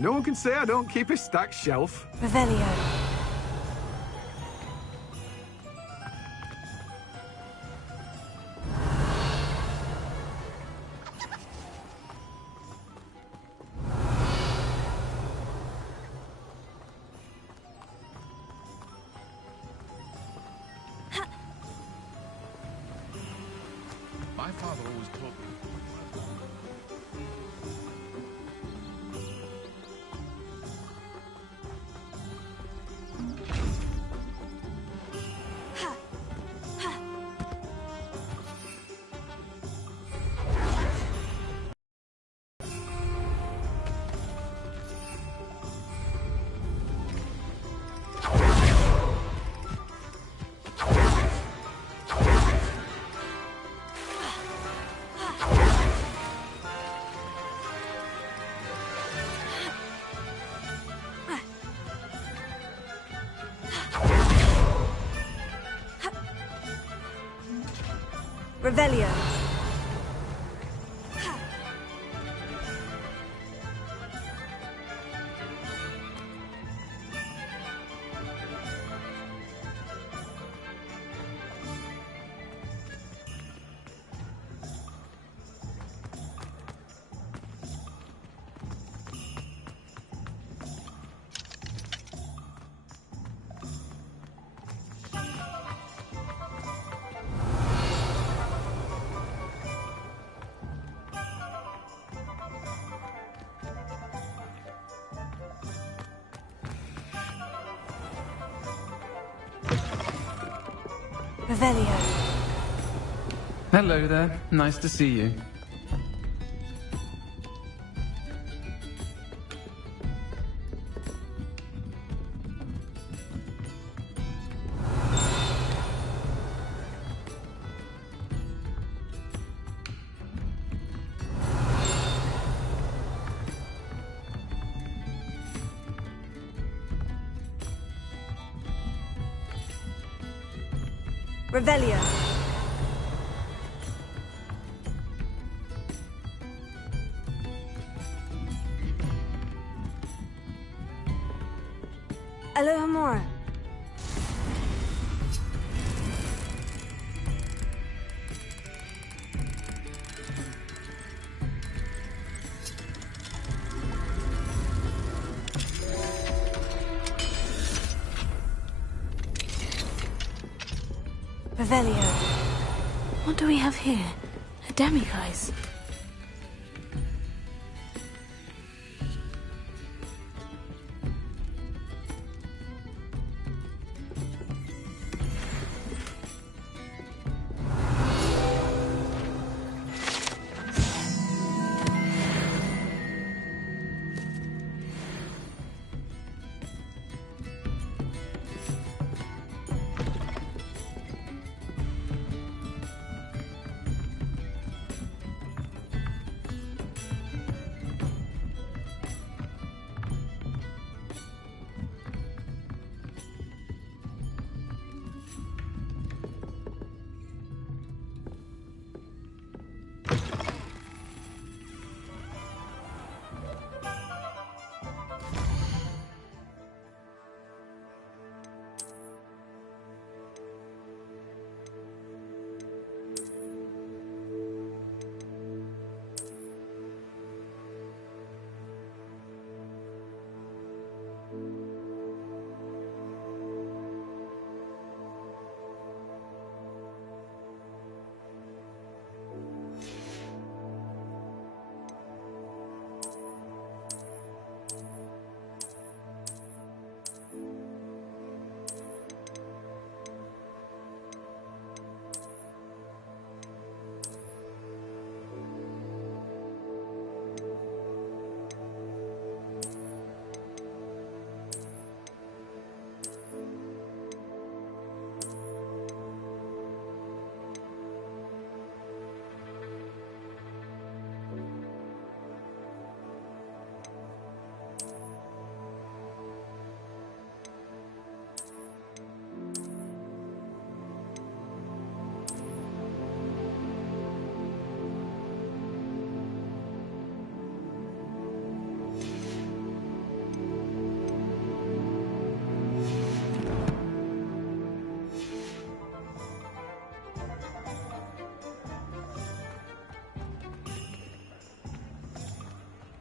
No one can say I don't keep a stacked shelf. Revelio. My father always taught me. Revelio. Revelio. Hello there. Nice to see you. Revelio. Alohomora. Revelio. What do we have here? A demiguise.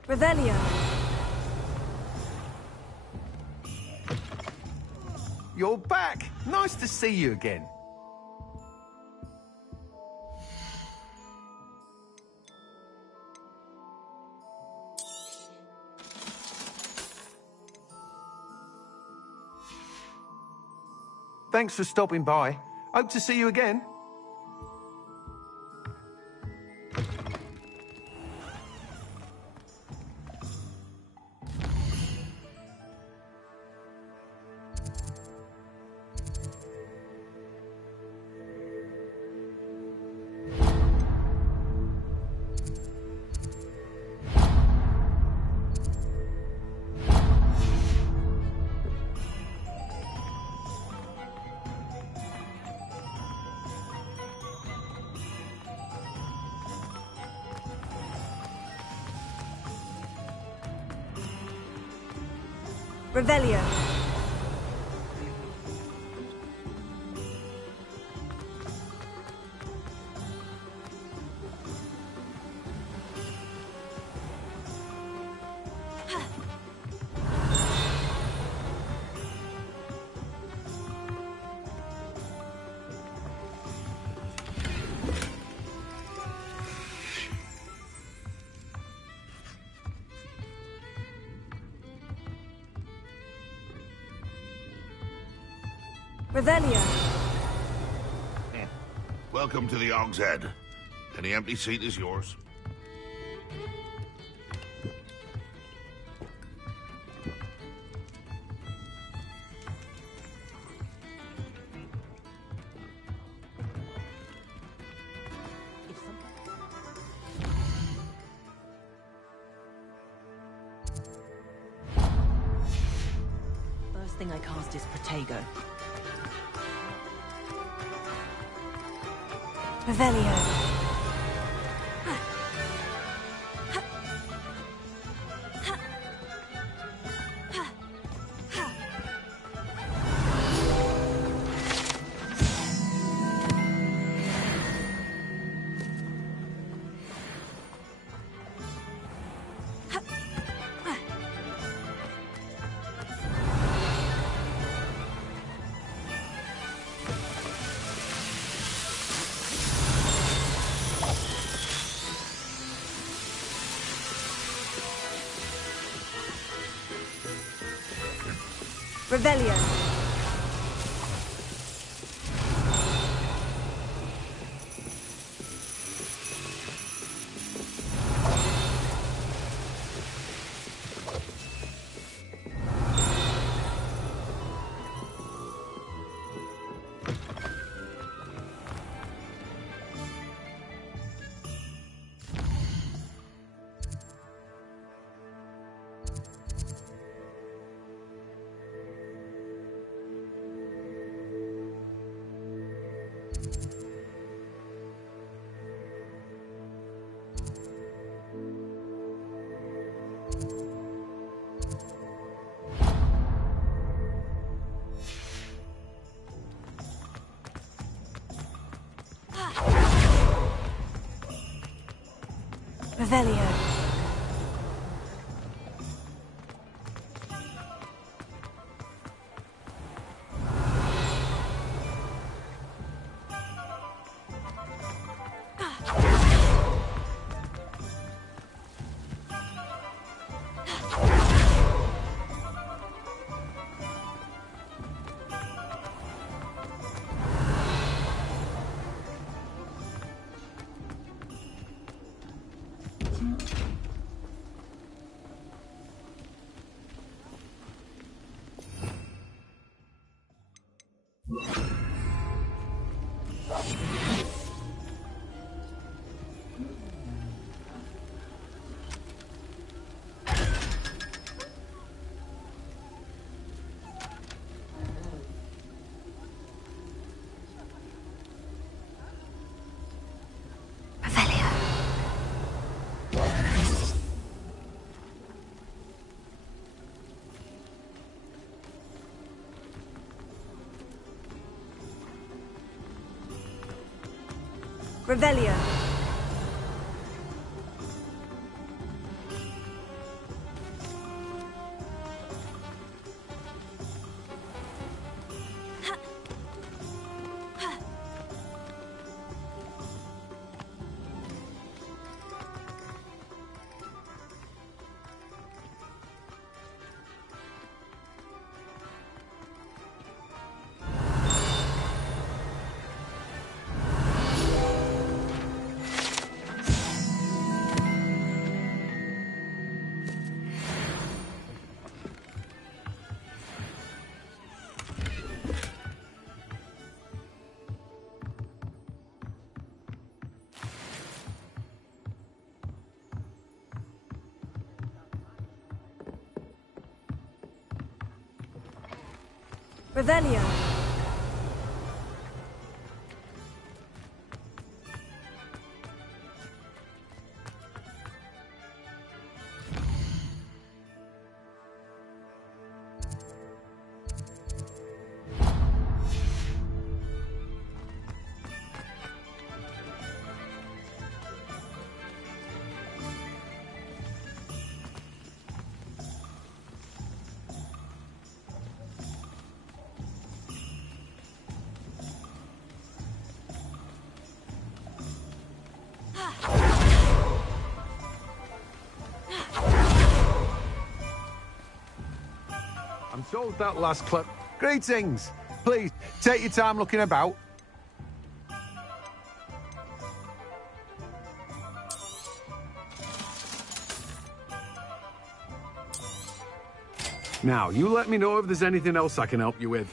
Revelio. You're back! Nice to see you again. Thanks for stopping by. Hope to see you again. Revelio. Revelio. Welcome to the Og's Head. Any empty seat is yours. First thing I cast is Protego. Revelio. Revelio. Revelio. Revelio. Revelio. I'm told that last clip. Greetings. Please, take your time looking about. Now, you let me know if there's anything else I can help you with.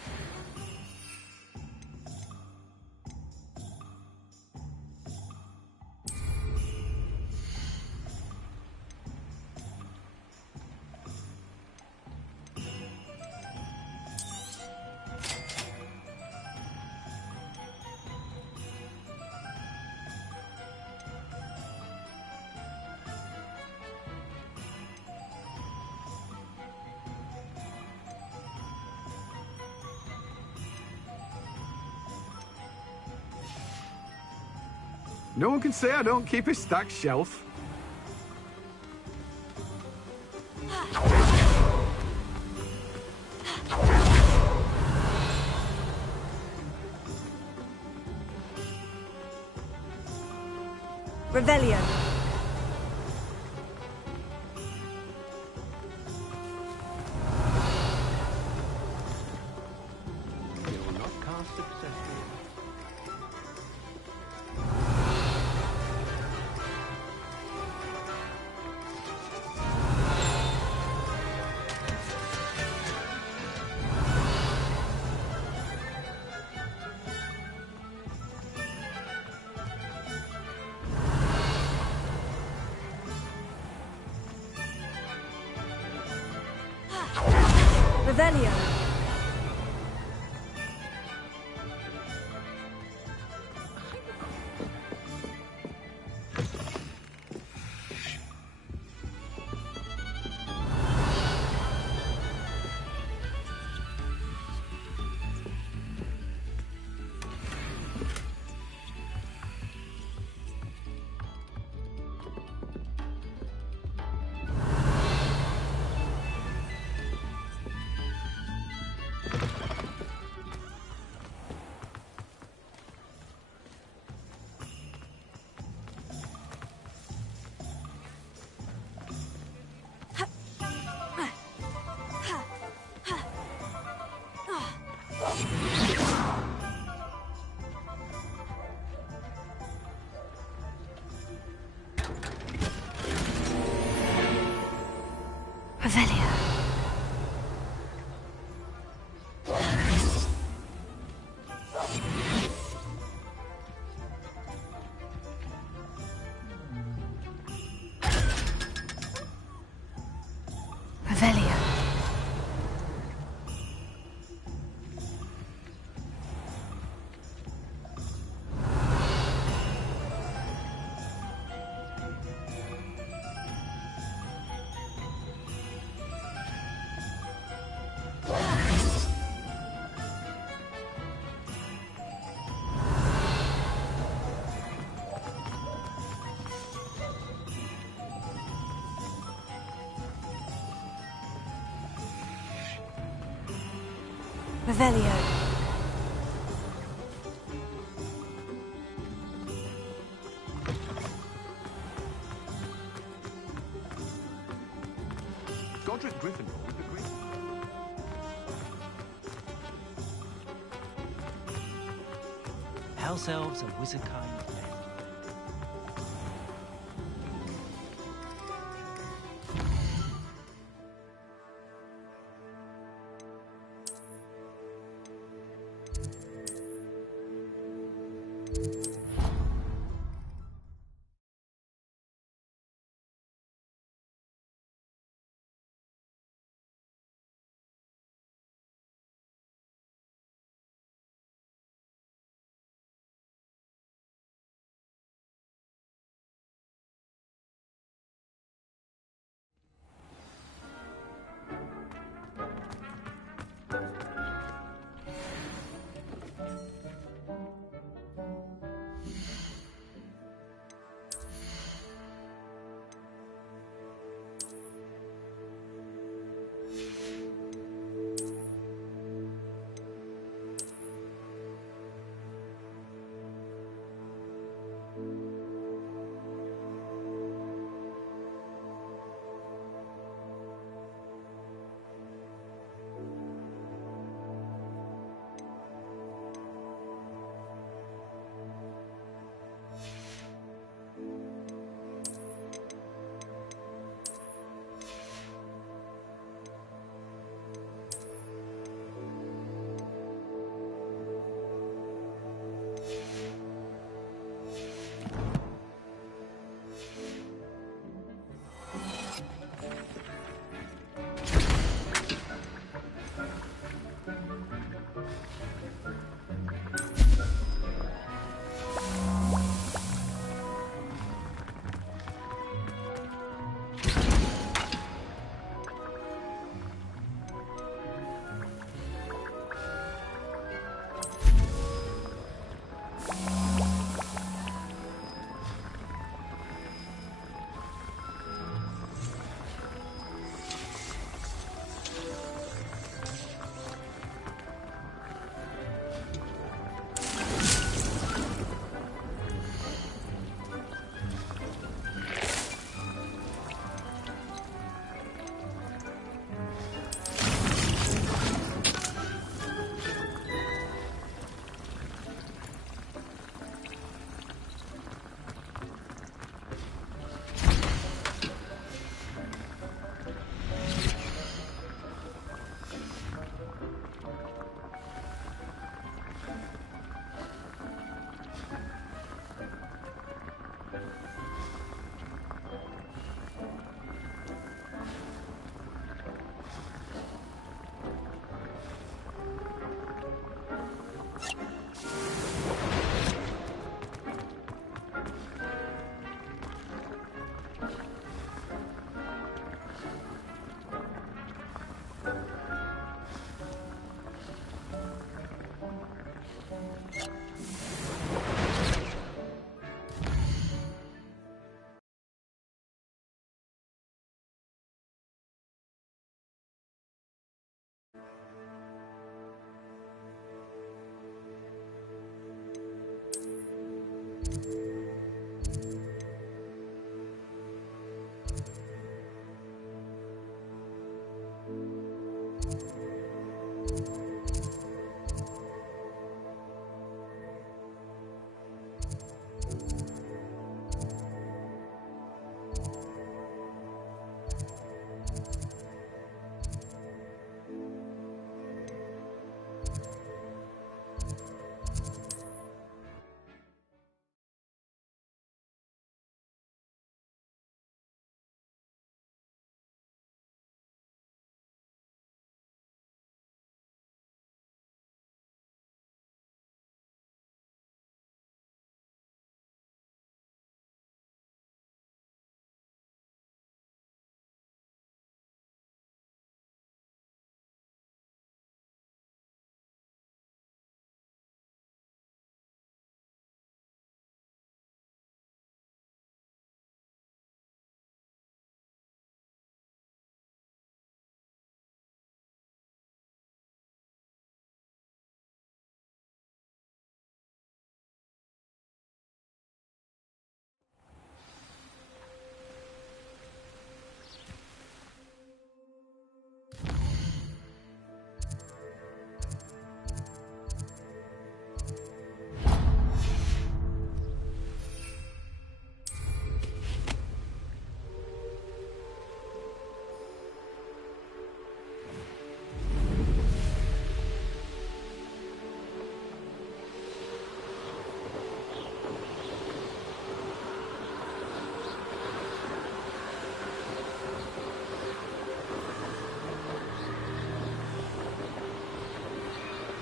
No one can say I don't keep a stacked shelf. Revelio. It will not cast successfully. Revelio. Revelio. Revelio. Revelio. Godric Gryffindor would be great. House elves and wizard kind.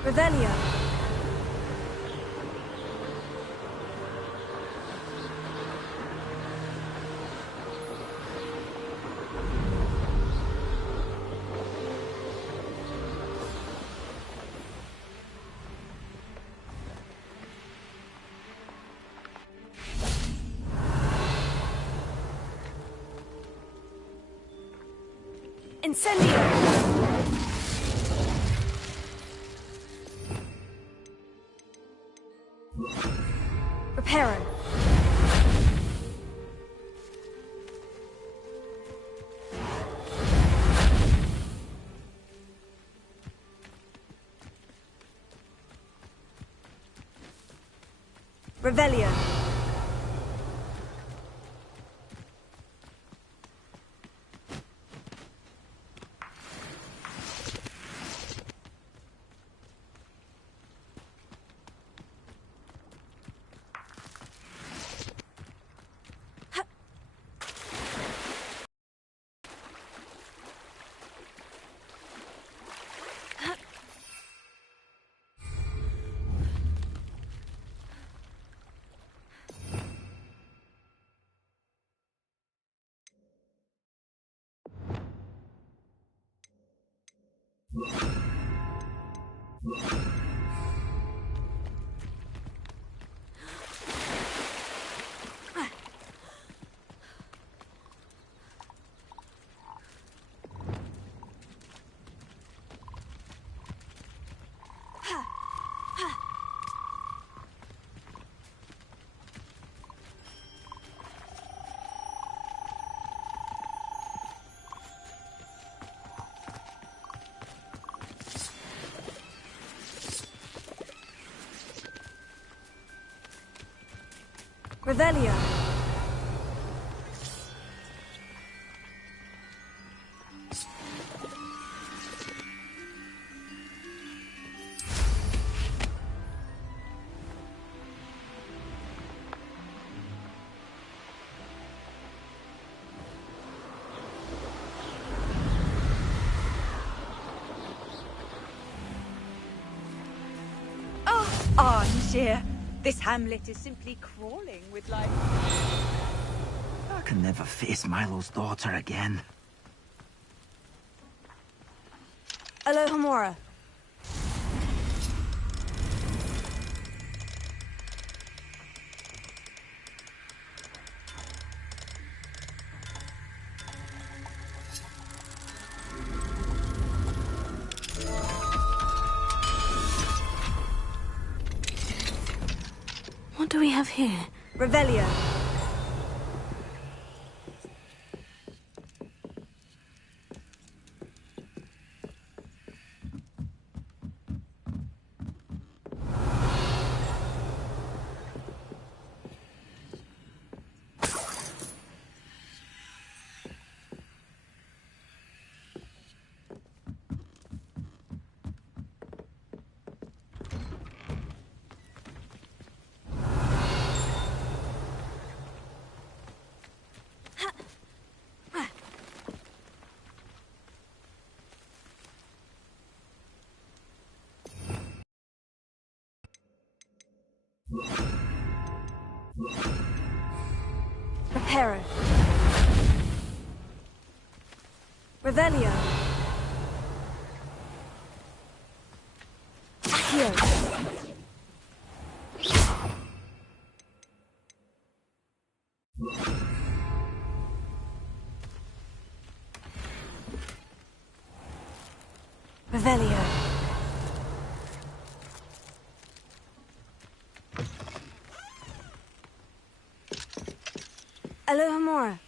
Revelio. Incendio! Reparo. Revelio. Revelio. Oh, Armchair. This hamlet is simply crawling with life. I can never face Milo's daughter again. Alohomora. What do we have here? Revelio. Reparo. Revelio. Accio. Revelio. Alohomora.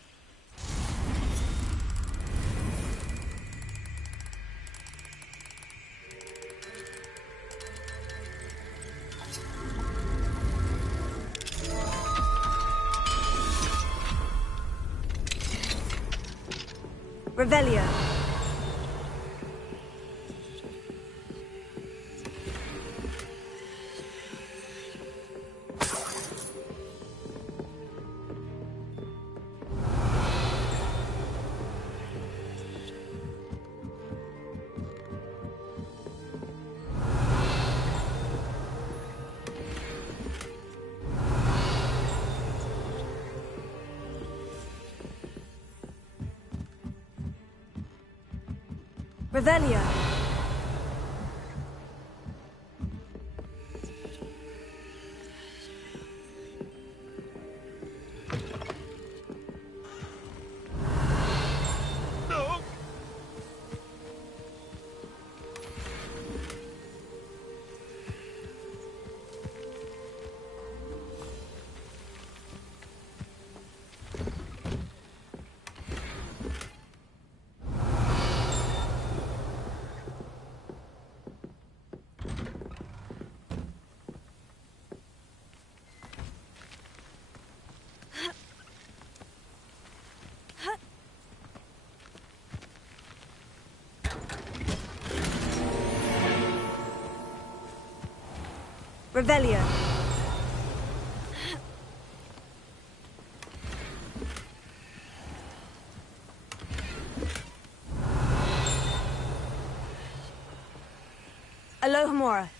Revelio. Revelio. Revelio. Alohomora.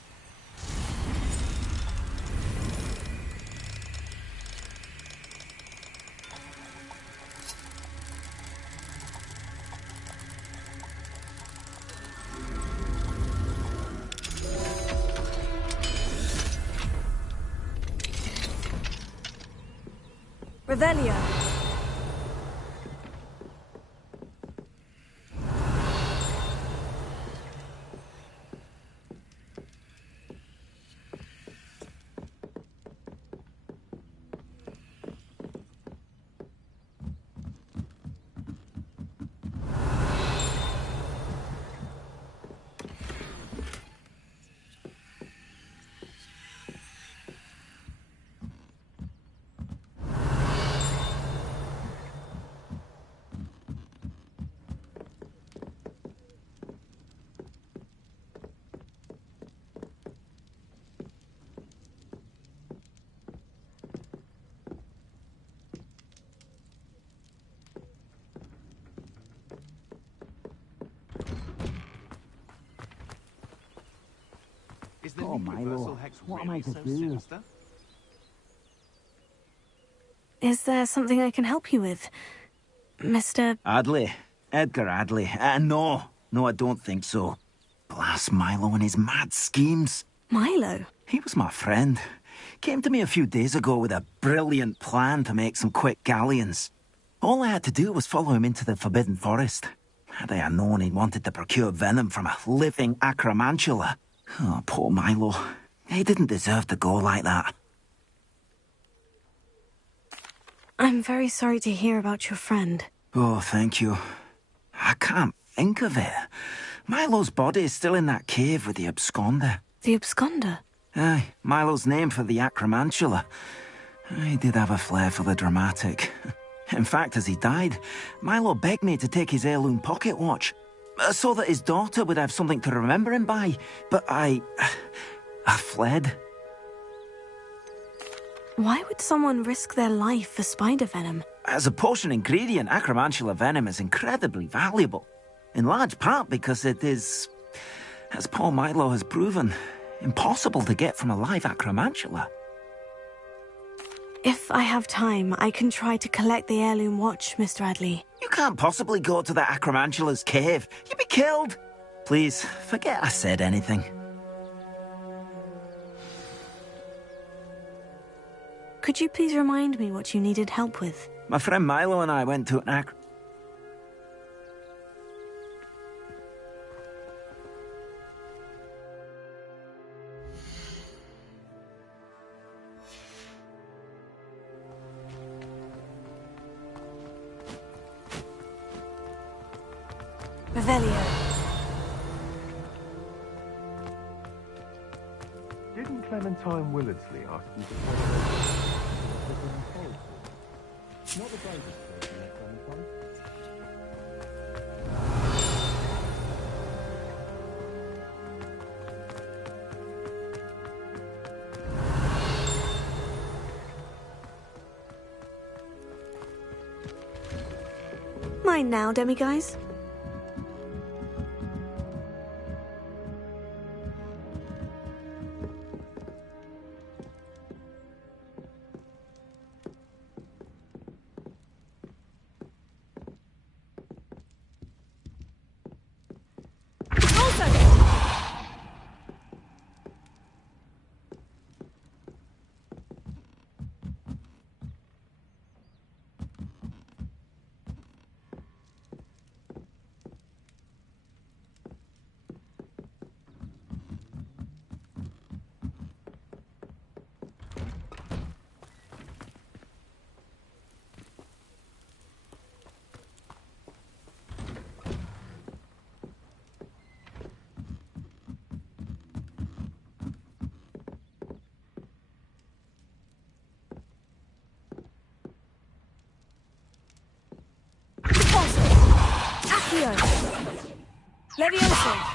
Revelio. Oh, Milo, what am I to do? Is there something I can help you with, Mr. Adley. Edgar Adley. No, I don't think so. Blast Milo and his mad schemes. Milo? He was my friend. Came to me a few days ago with a brilliant plan to make some quick galleons. All I had to do was follow him into the Forbidden Forest. Had I known he wanted to procure venom from a living acromantula. Oh, poor Milo. He didn't deserve to go like that. I'm very sorry to hear about your friend. Oh, thank you. I can't think of it. Milo's body is still in that cave with the absconder. The absconder? Aye, Milo's name for the acromantula. He did have a flair for the dramatic. In fact, as he died, Milo begged me to take his heirloom pocket watch, so that his daughter would have something to remember him by. But I fled. Why would someone risk their life for spider venom? As a potion ingredient, acromantula venom is incredibly valuable. In large part because it is, as Paul Milo has proven, impossible to get from a live acromantula. If I have time, I can try to collect the heirloom watch, Mr. Adley. You can't possibly go to the acromantula's cave. You'd be killed. Please, forget I said anything. Could you please remind me what you needed help with? My friend Milo and I went to an Revelio. Didn't Clementine Willardsley ask you to follow not the bravest person, Clementine. Mine now, demiguise. Accio. Levioso.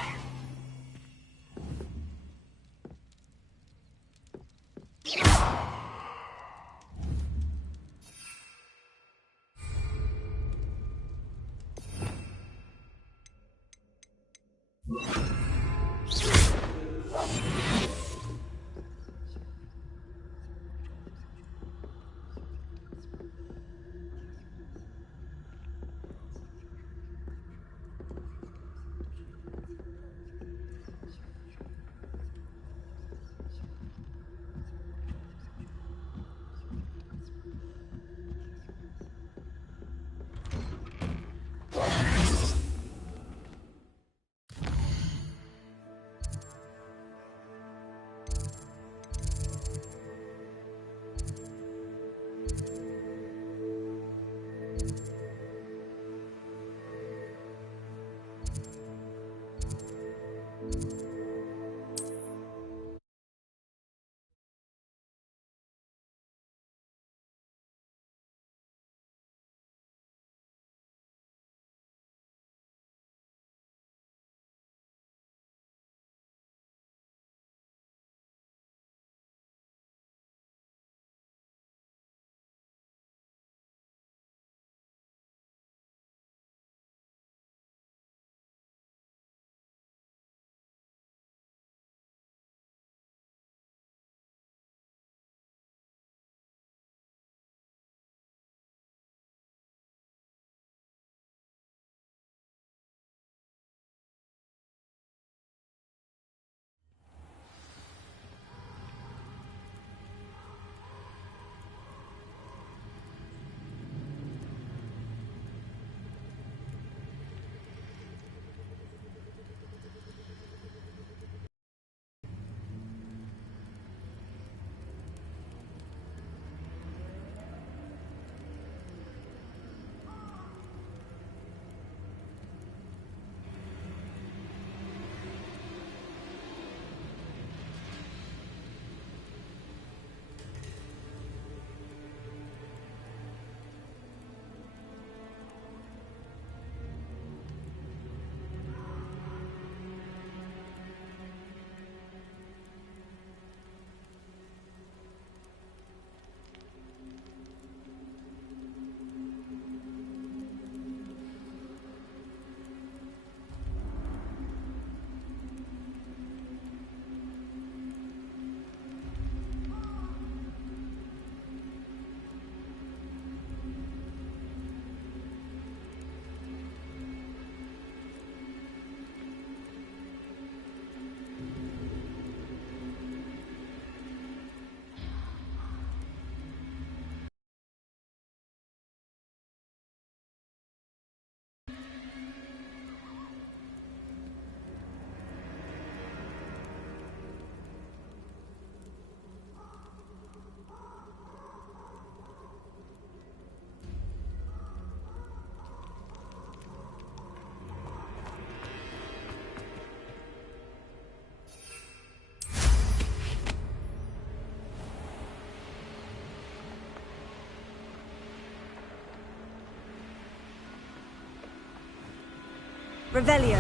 Revelio.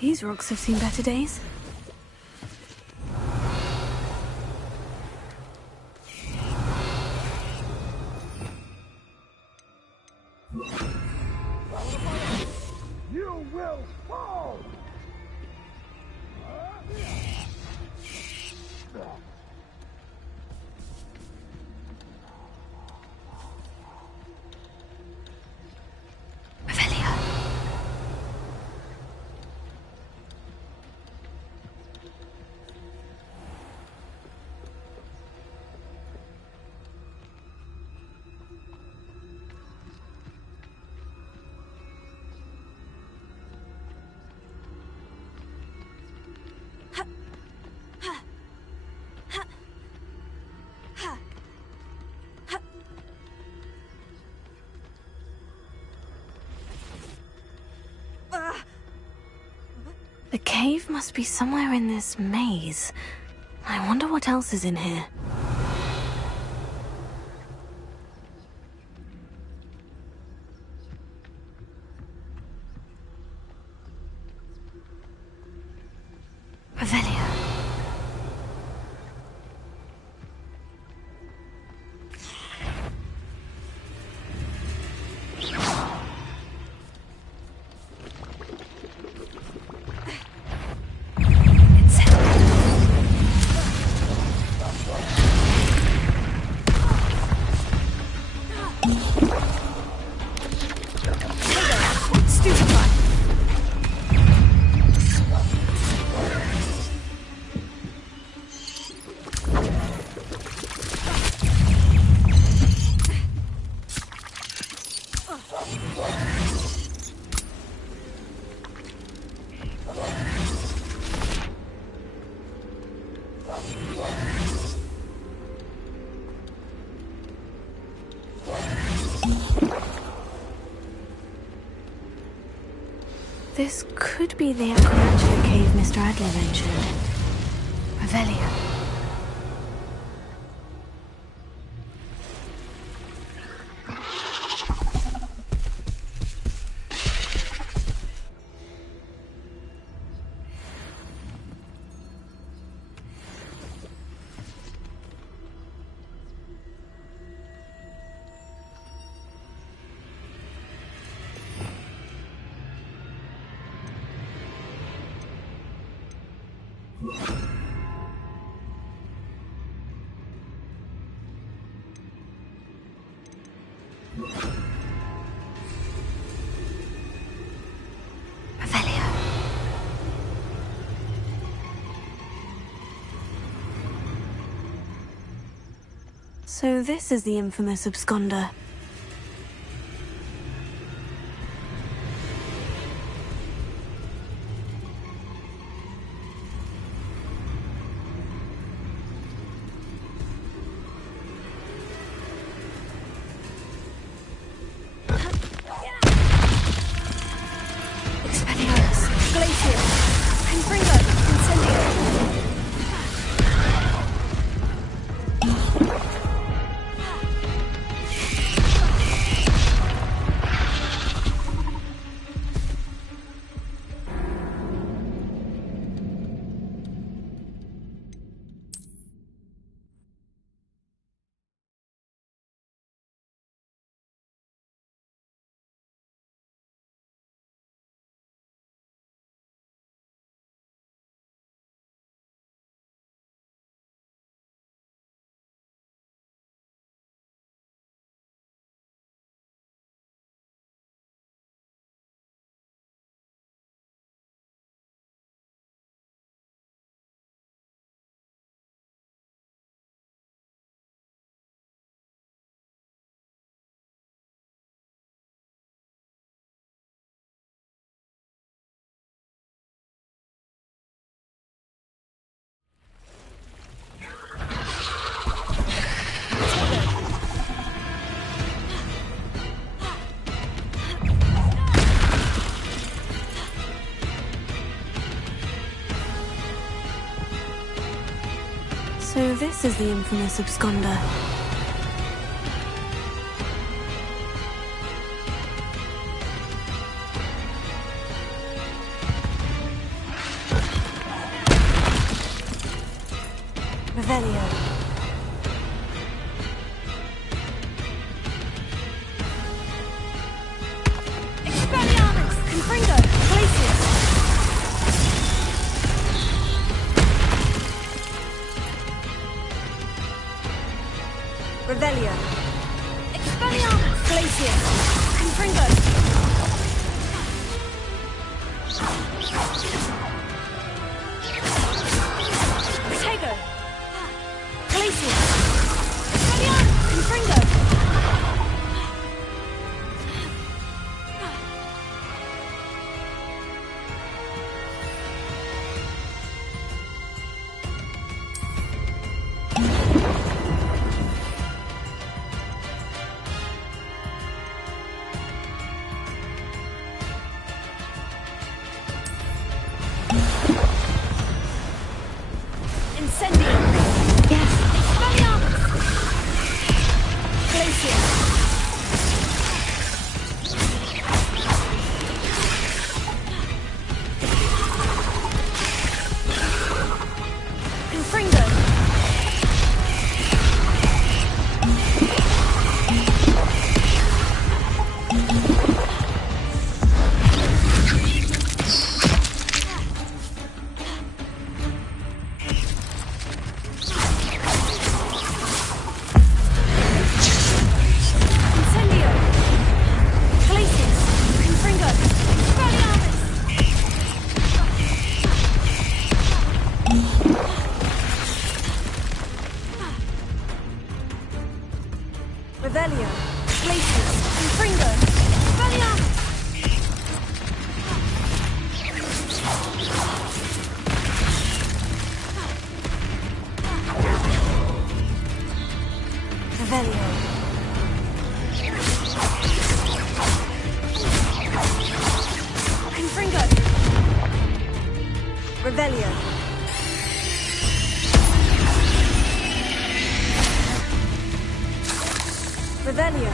These rocks have seen better days. You will fall! cave must be somewhere in this maze. I wonder what else is in here. Revelio. This could be the Aquamantua cave Mr. Adler mentioned. Revelio. So this is the infamous absconder. So this is the infamous absconder. Revelio. Expelliarmus! Confringo! Glacius! Revelio. Expelliarmus! Glacius! Confringo! Protego! Glacius! Expelliarmus! Confringo! Incendio! Yes. Expelliarmus! Glacier! Confringo! Incendio! Glacius! Confringo! Expelliarmus! Revelio! Glacius! Confringo! Expelliarmus! Revelio! Confringo! Revelio! Revelio!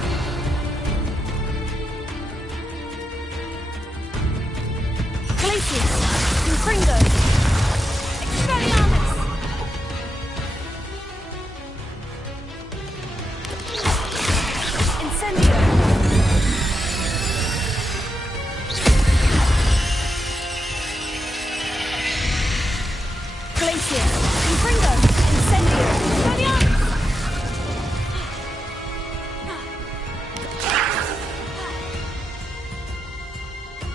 Glacius! Confringo! Expelliarmus! Incendio! Glacier! Confringo! Incendio! Expelliarmus!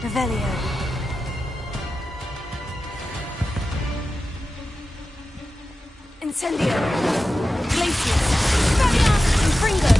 Revelio! Incendio! Glacier! Expelliarmus! Confringo!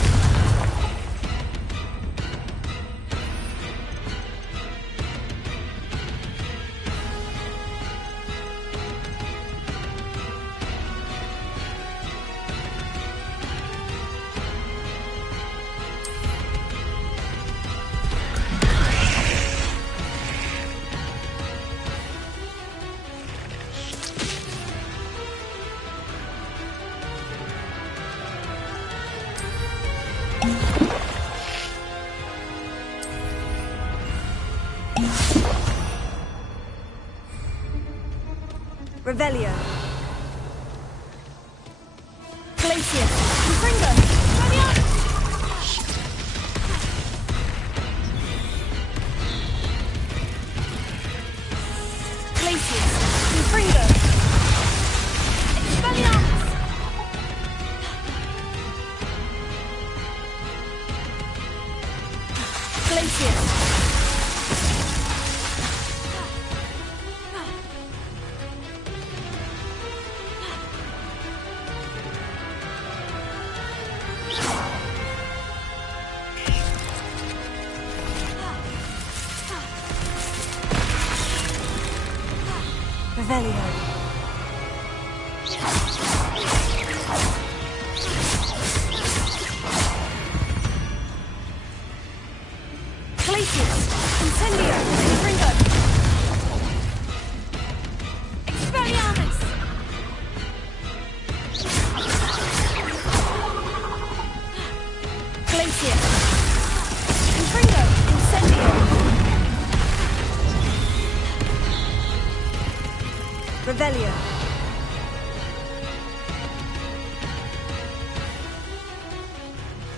Revelio! Glacier! Confringo! Expelliarmus! Glacier! Confringo! Expelliarmus! Glacier! Revelio! Glacius! Incendio! Confringo! Expelliarmus! Glacier! Confringo! Incendio! Revelio!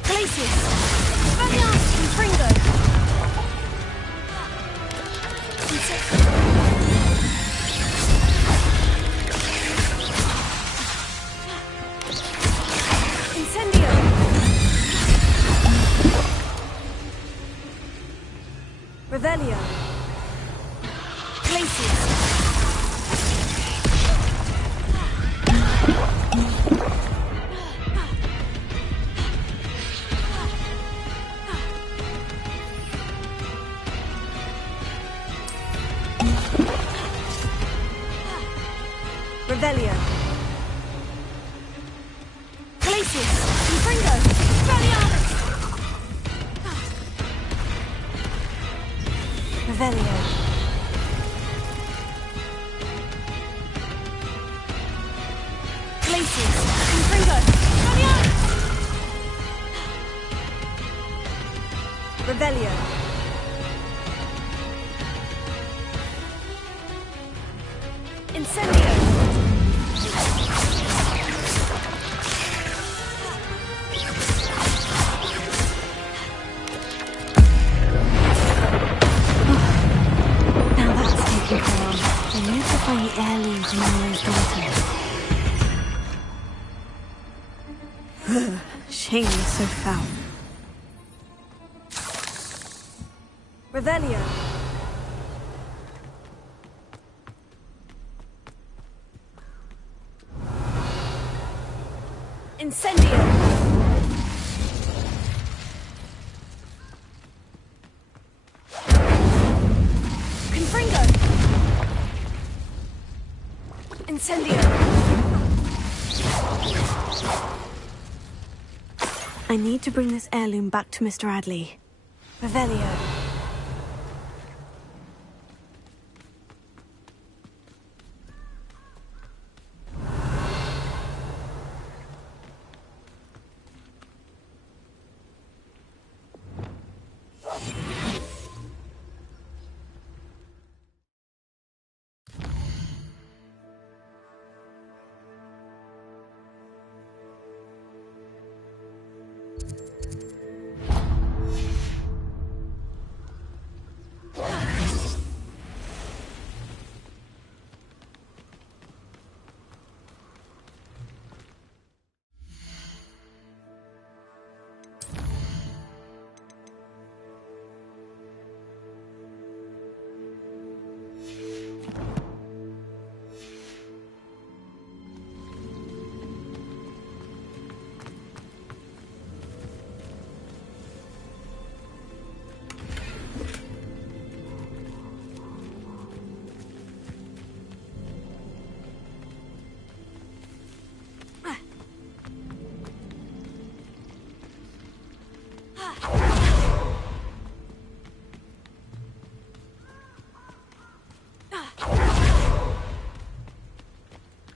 Glacius! Expelliarmus! Confringo! Incendio! Revelio! Glacius! Revelio! Glacius! Confringo! Expelliarmus! Revelio! aces. Confringo. Revelio. Incendio. Now that's taken care of. I need to find the heirloom from Monroe's daughter. Shame is so foul. Revelio. Incendio. Confringo. Incendio. I need to bring this heirloom back to Mr. Adley. Revelio.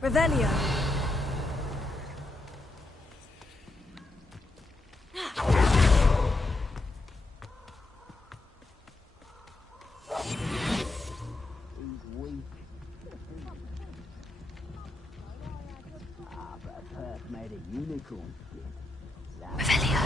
Revelio. Made a unicorn skin. Revelio.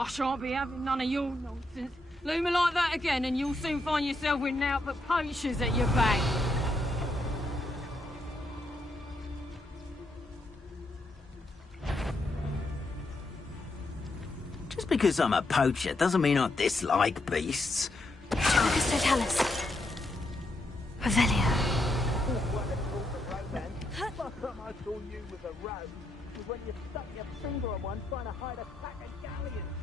I shan't be having none of your nonsense. Leave me like that again and you'll soon find yourself with naught but poachers at your back. Just because I'm a poacher doesn't mean I dislike beasts. Lucas Totalis. Revelio. Last time I saw you with a rope was when you stuck your finger on one trying to hide a pack of galleons.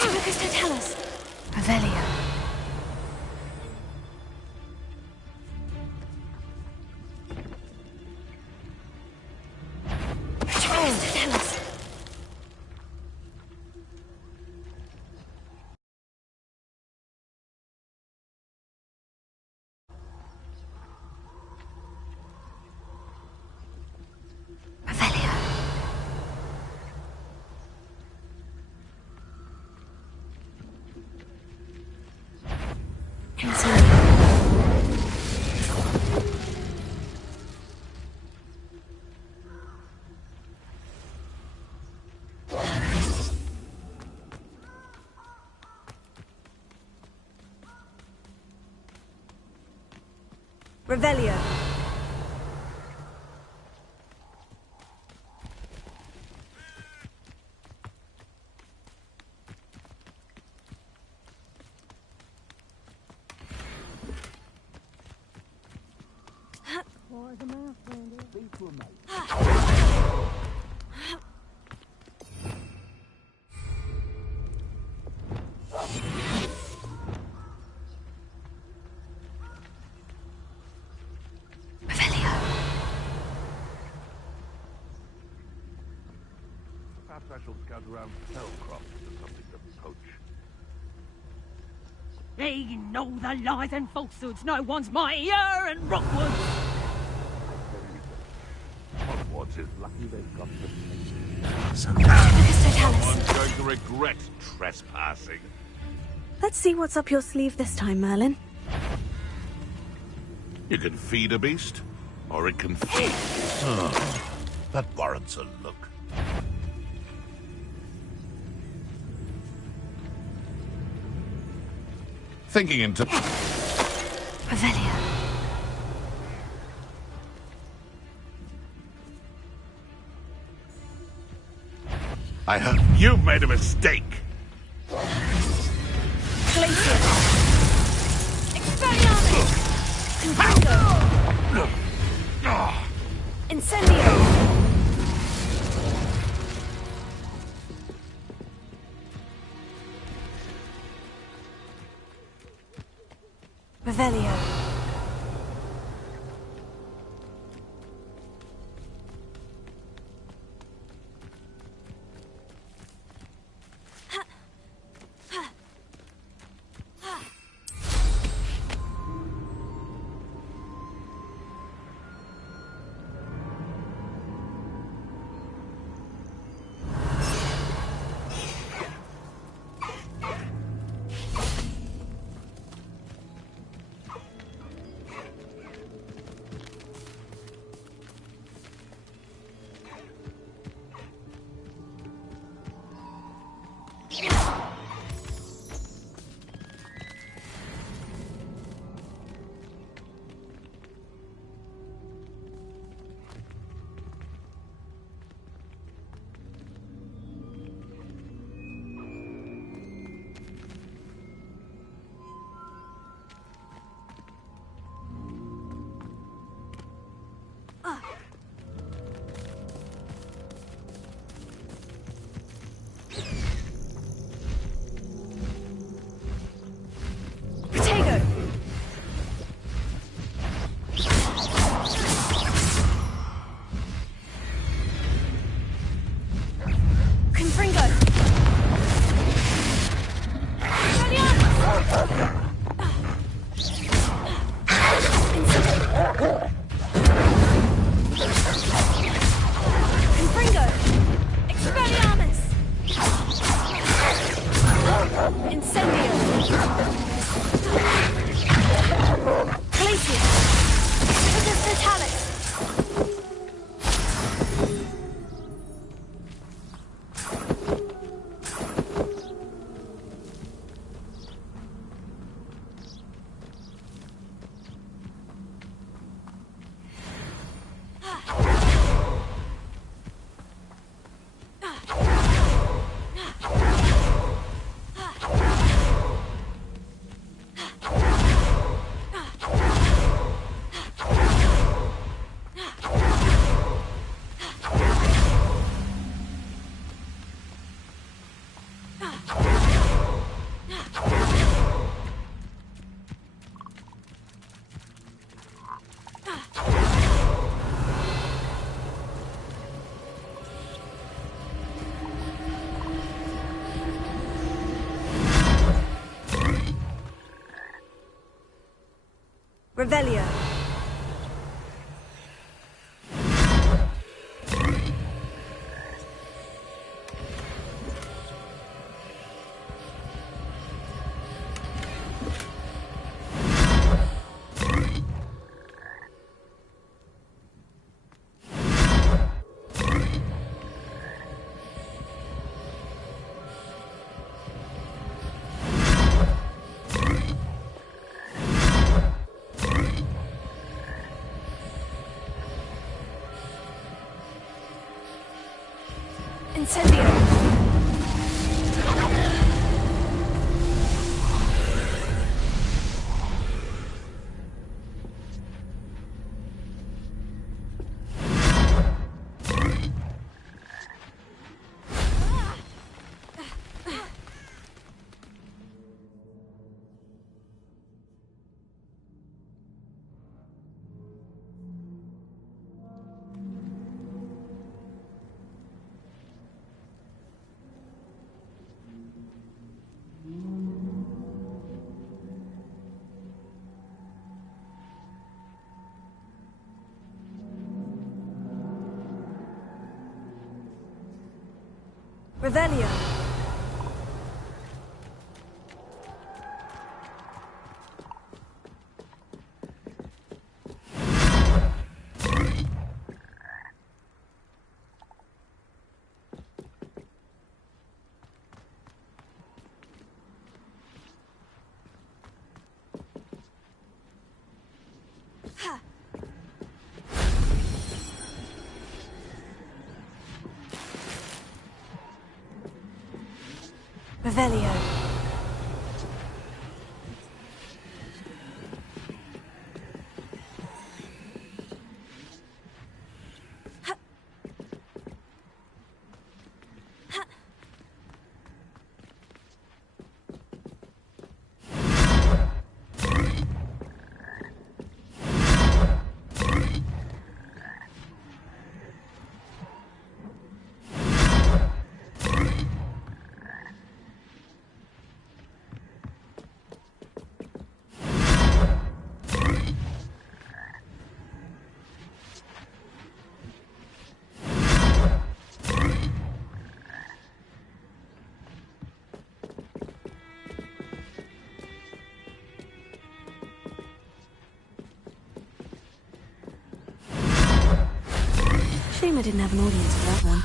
Lucas Totalis. Revelio. Lucas Totalis. Revelio. Wise a mouse, Randy. Speak for me. Perhaps I shall scout around Hellcroft for something to poach. They know the lies and falsehoods no one's mightier and Rockwood. Hogwarts is lucky they've got the Someone's going to regret trespassing. Let's see what's up your sleeve this time, Merlin. You can feed a beast, or it can feed. Oh, that warrants a look. Thinking into... Revelio. I heard you've made a mistake. Glacier. Expelliarmus. Confundo. Incendio. Revelio. Revelio. Incendio. Revelio. Revelio. Shame I didn't have an audience for that one.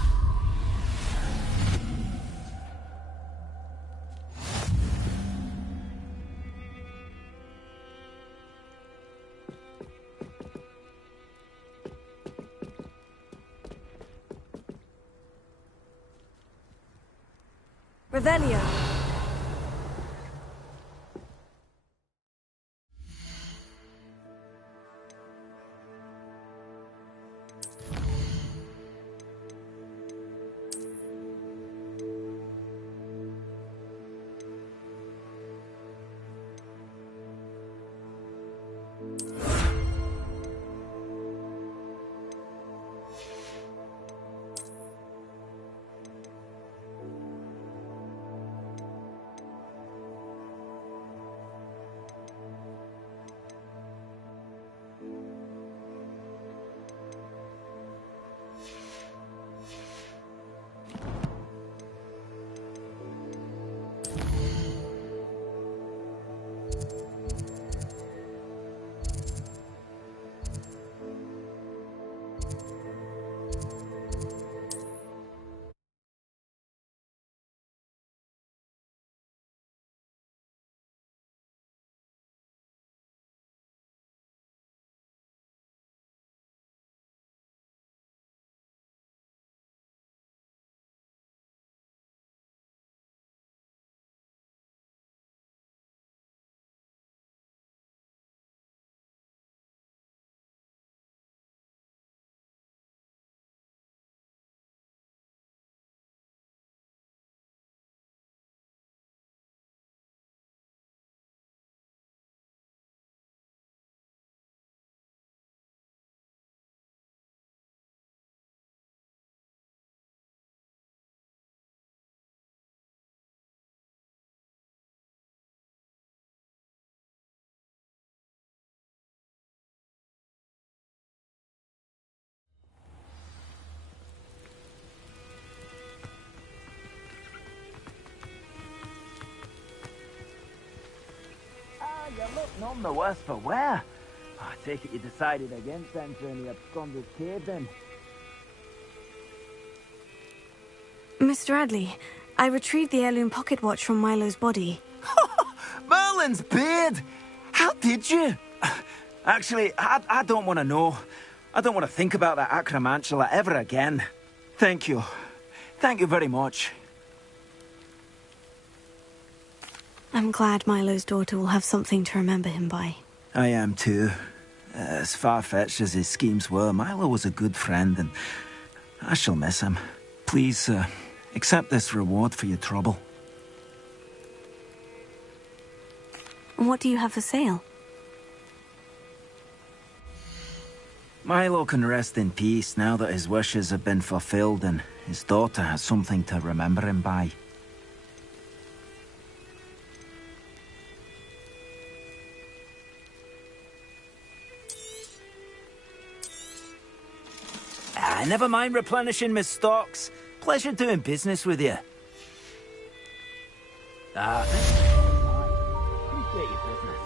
Revelio. You look none the worse for wear. I take it you decided against entering the absconded cave then. Mr. Radley, I retrieved the heirloom pocket watch from Milo's body. Merlin's beard! How did you? Actually, I don't want to know. I don't want to think about that acromantula ever again. Thank you. Thank you very much. I'm glad Milo's daughter will have something to remember him by. I am too. As far-fetched as his schemes were, Milo was a good friend, and I shall miss him. Please, accept this reward for your trouble. And what do you have for sale? Milo can rest in peace now that his wishes have been fulfilled and his daughter has something to remember him by. Never mind replenishing my stocks. Pleasure doing business with you. Appreciate your business.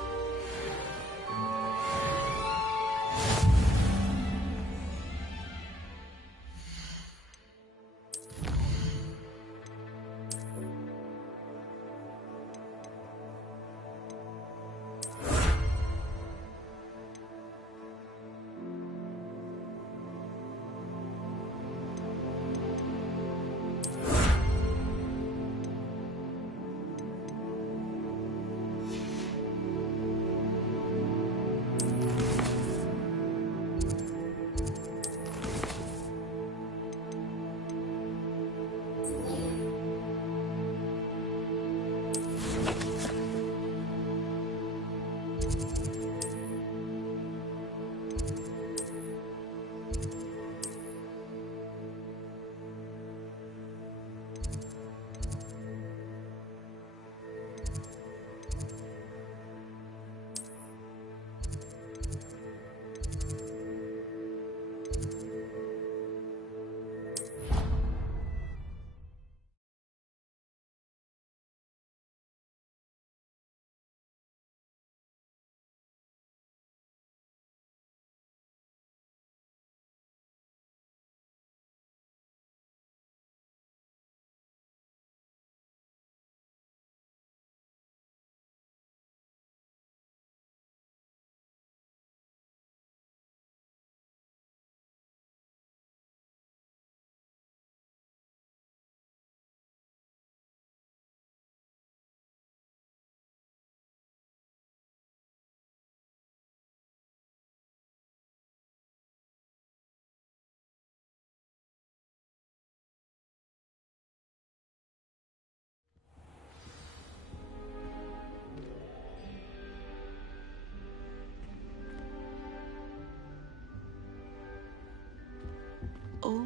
Oh.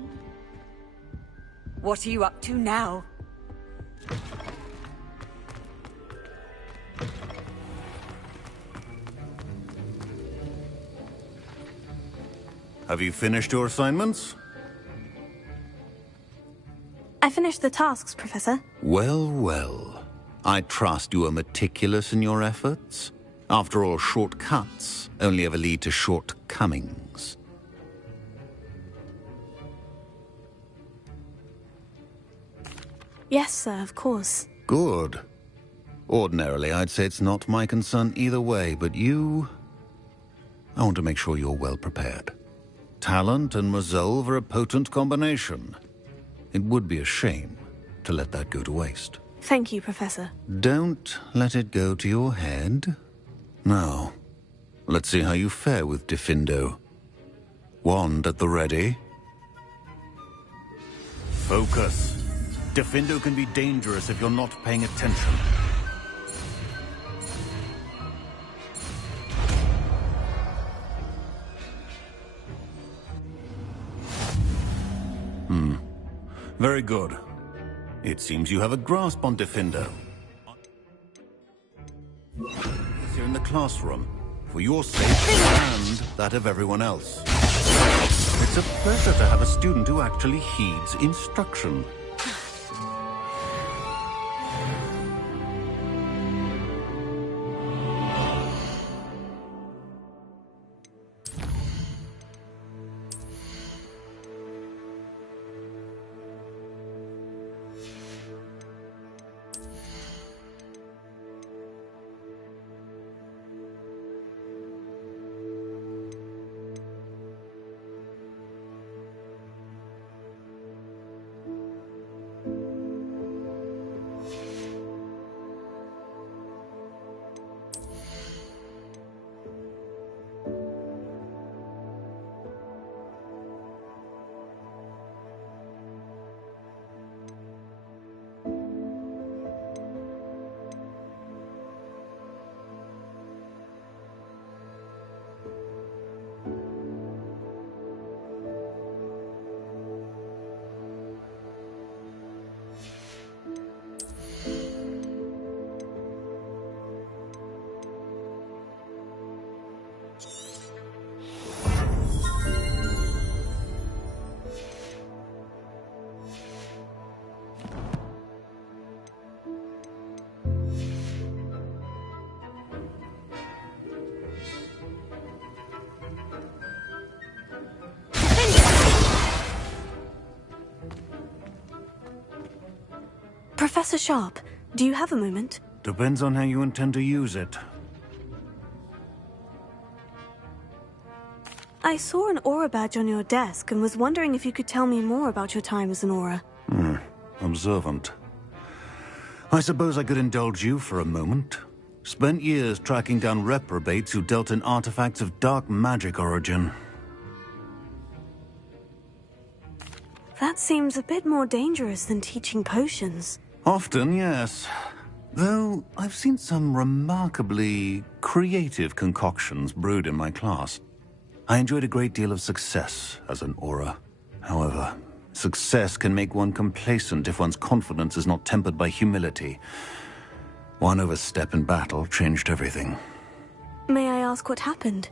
What are you up to now? Have you finished your assignments? I finished the tasks, Professor. Well, well. I trust you are meticulous in your efforts. After all, shortcuts only ever lead to shortcomings. Yes, sir, of course. Good. Ordinarily, I'd say it's not my concern either way, but you... I want to make sure you're well prepared. Talent and resolve are a potent combination. It would be a shame to let that go to waste. Thank you, Professor. Don't let it go to your head. Now, let's see how you fare with Diffindo. Wand at the ready. Focus. Diffindo can be dangerous if you're not paying attention. Very good. It seems you have a grasp on Diffindo. You're in the classroom, for your sake and that of everyone else. It's a pleasure to have a student who actually heeds instruction. Professor Sharp, do you have a moment? Depends on how you intend to use it. I saw an aura badge on your desk and was wondering if you could tell me more about your time as an aura. Observant. I suppose I could indulge you for a moment. Spent years tracking down reprobates who dealt in artifacts of dark magic origin. That seems a bit more dangerous than teaching potions. Often, yes. Though I've seen some remarkably creative concoctions brewed in my class. I enjoyed a great deal of success as an aura. However, success can make one complacent if one's confidence is not tempered by humility. One overstep in battle changed everything. May I ask what happened?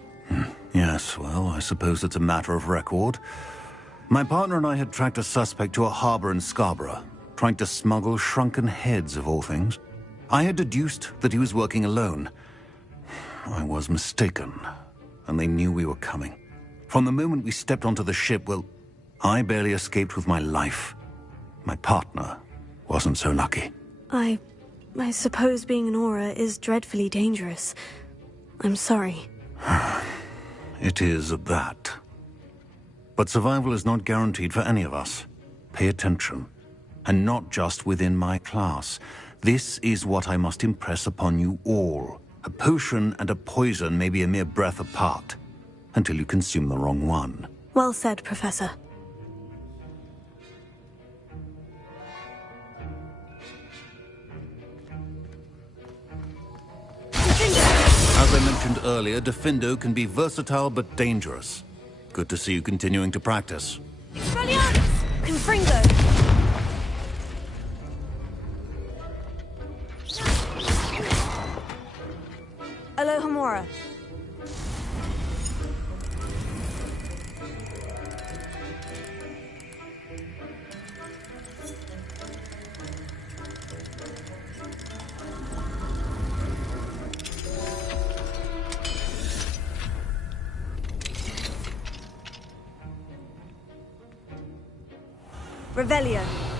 Yes, well, I suppose it's a matter of record. My partner and I had tracked a suspect to a harbor in Scarborough, trying to smuggle shrunken heads of all things. I had deduced that he was working alone. I was mistaken, and they knew we were coming. From the moment we stepped onto the ship, well, I barely escaped with my life. My partner wasn't so lucky. I suppose being an aura is dreadfully dangerous. I'm sorry. It is that. But survival is not guaranteed for any of us. Pay attention. And not just within my class. This is what I must impress upon you all. A potion and a poison may be a mere breath apart, until you consume the wrong one. Well said, Professor. As I mentioned earlier, Defendo can be versatile but dangerous. Good to see you continuing to practice. Expelliarmus! Confringo! Alohomora. Revelio.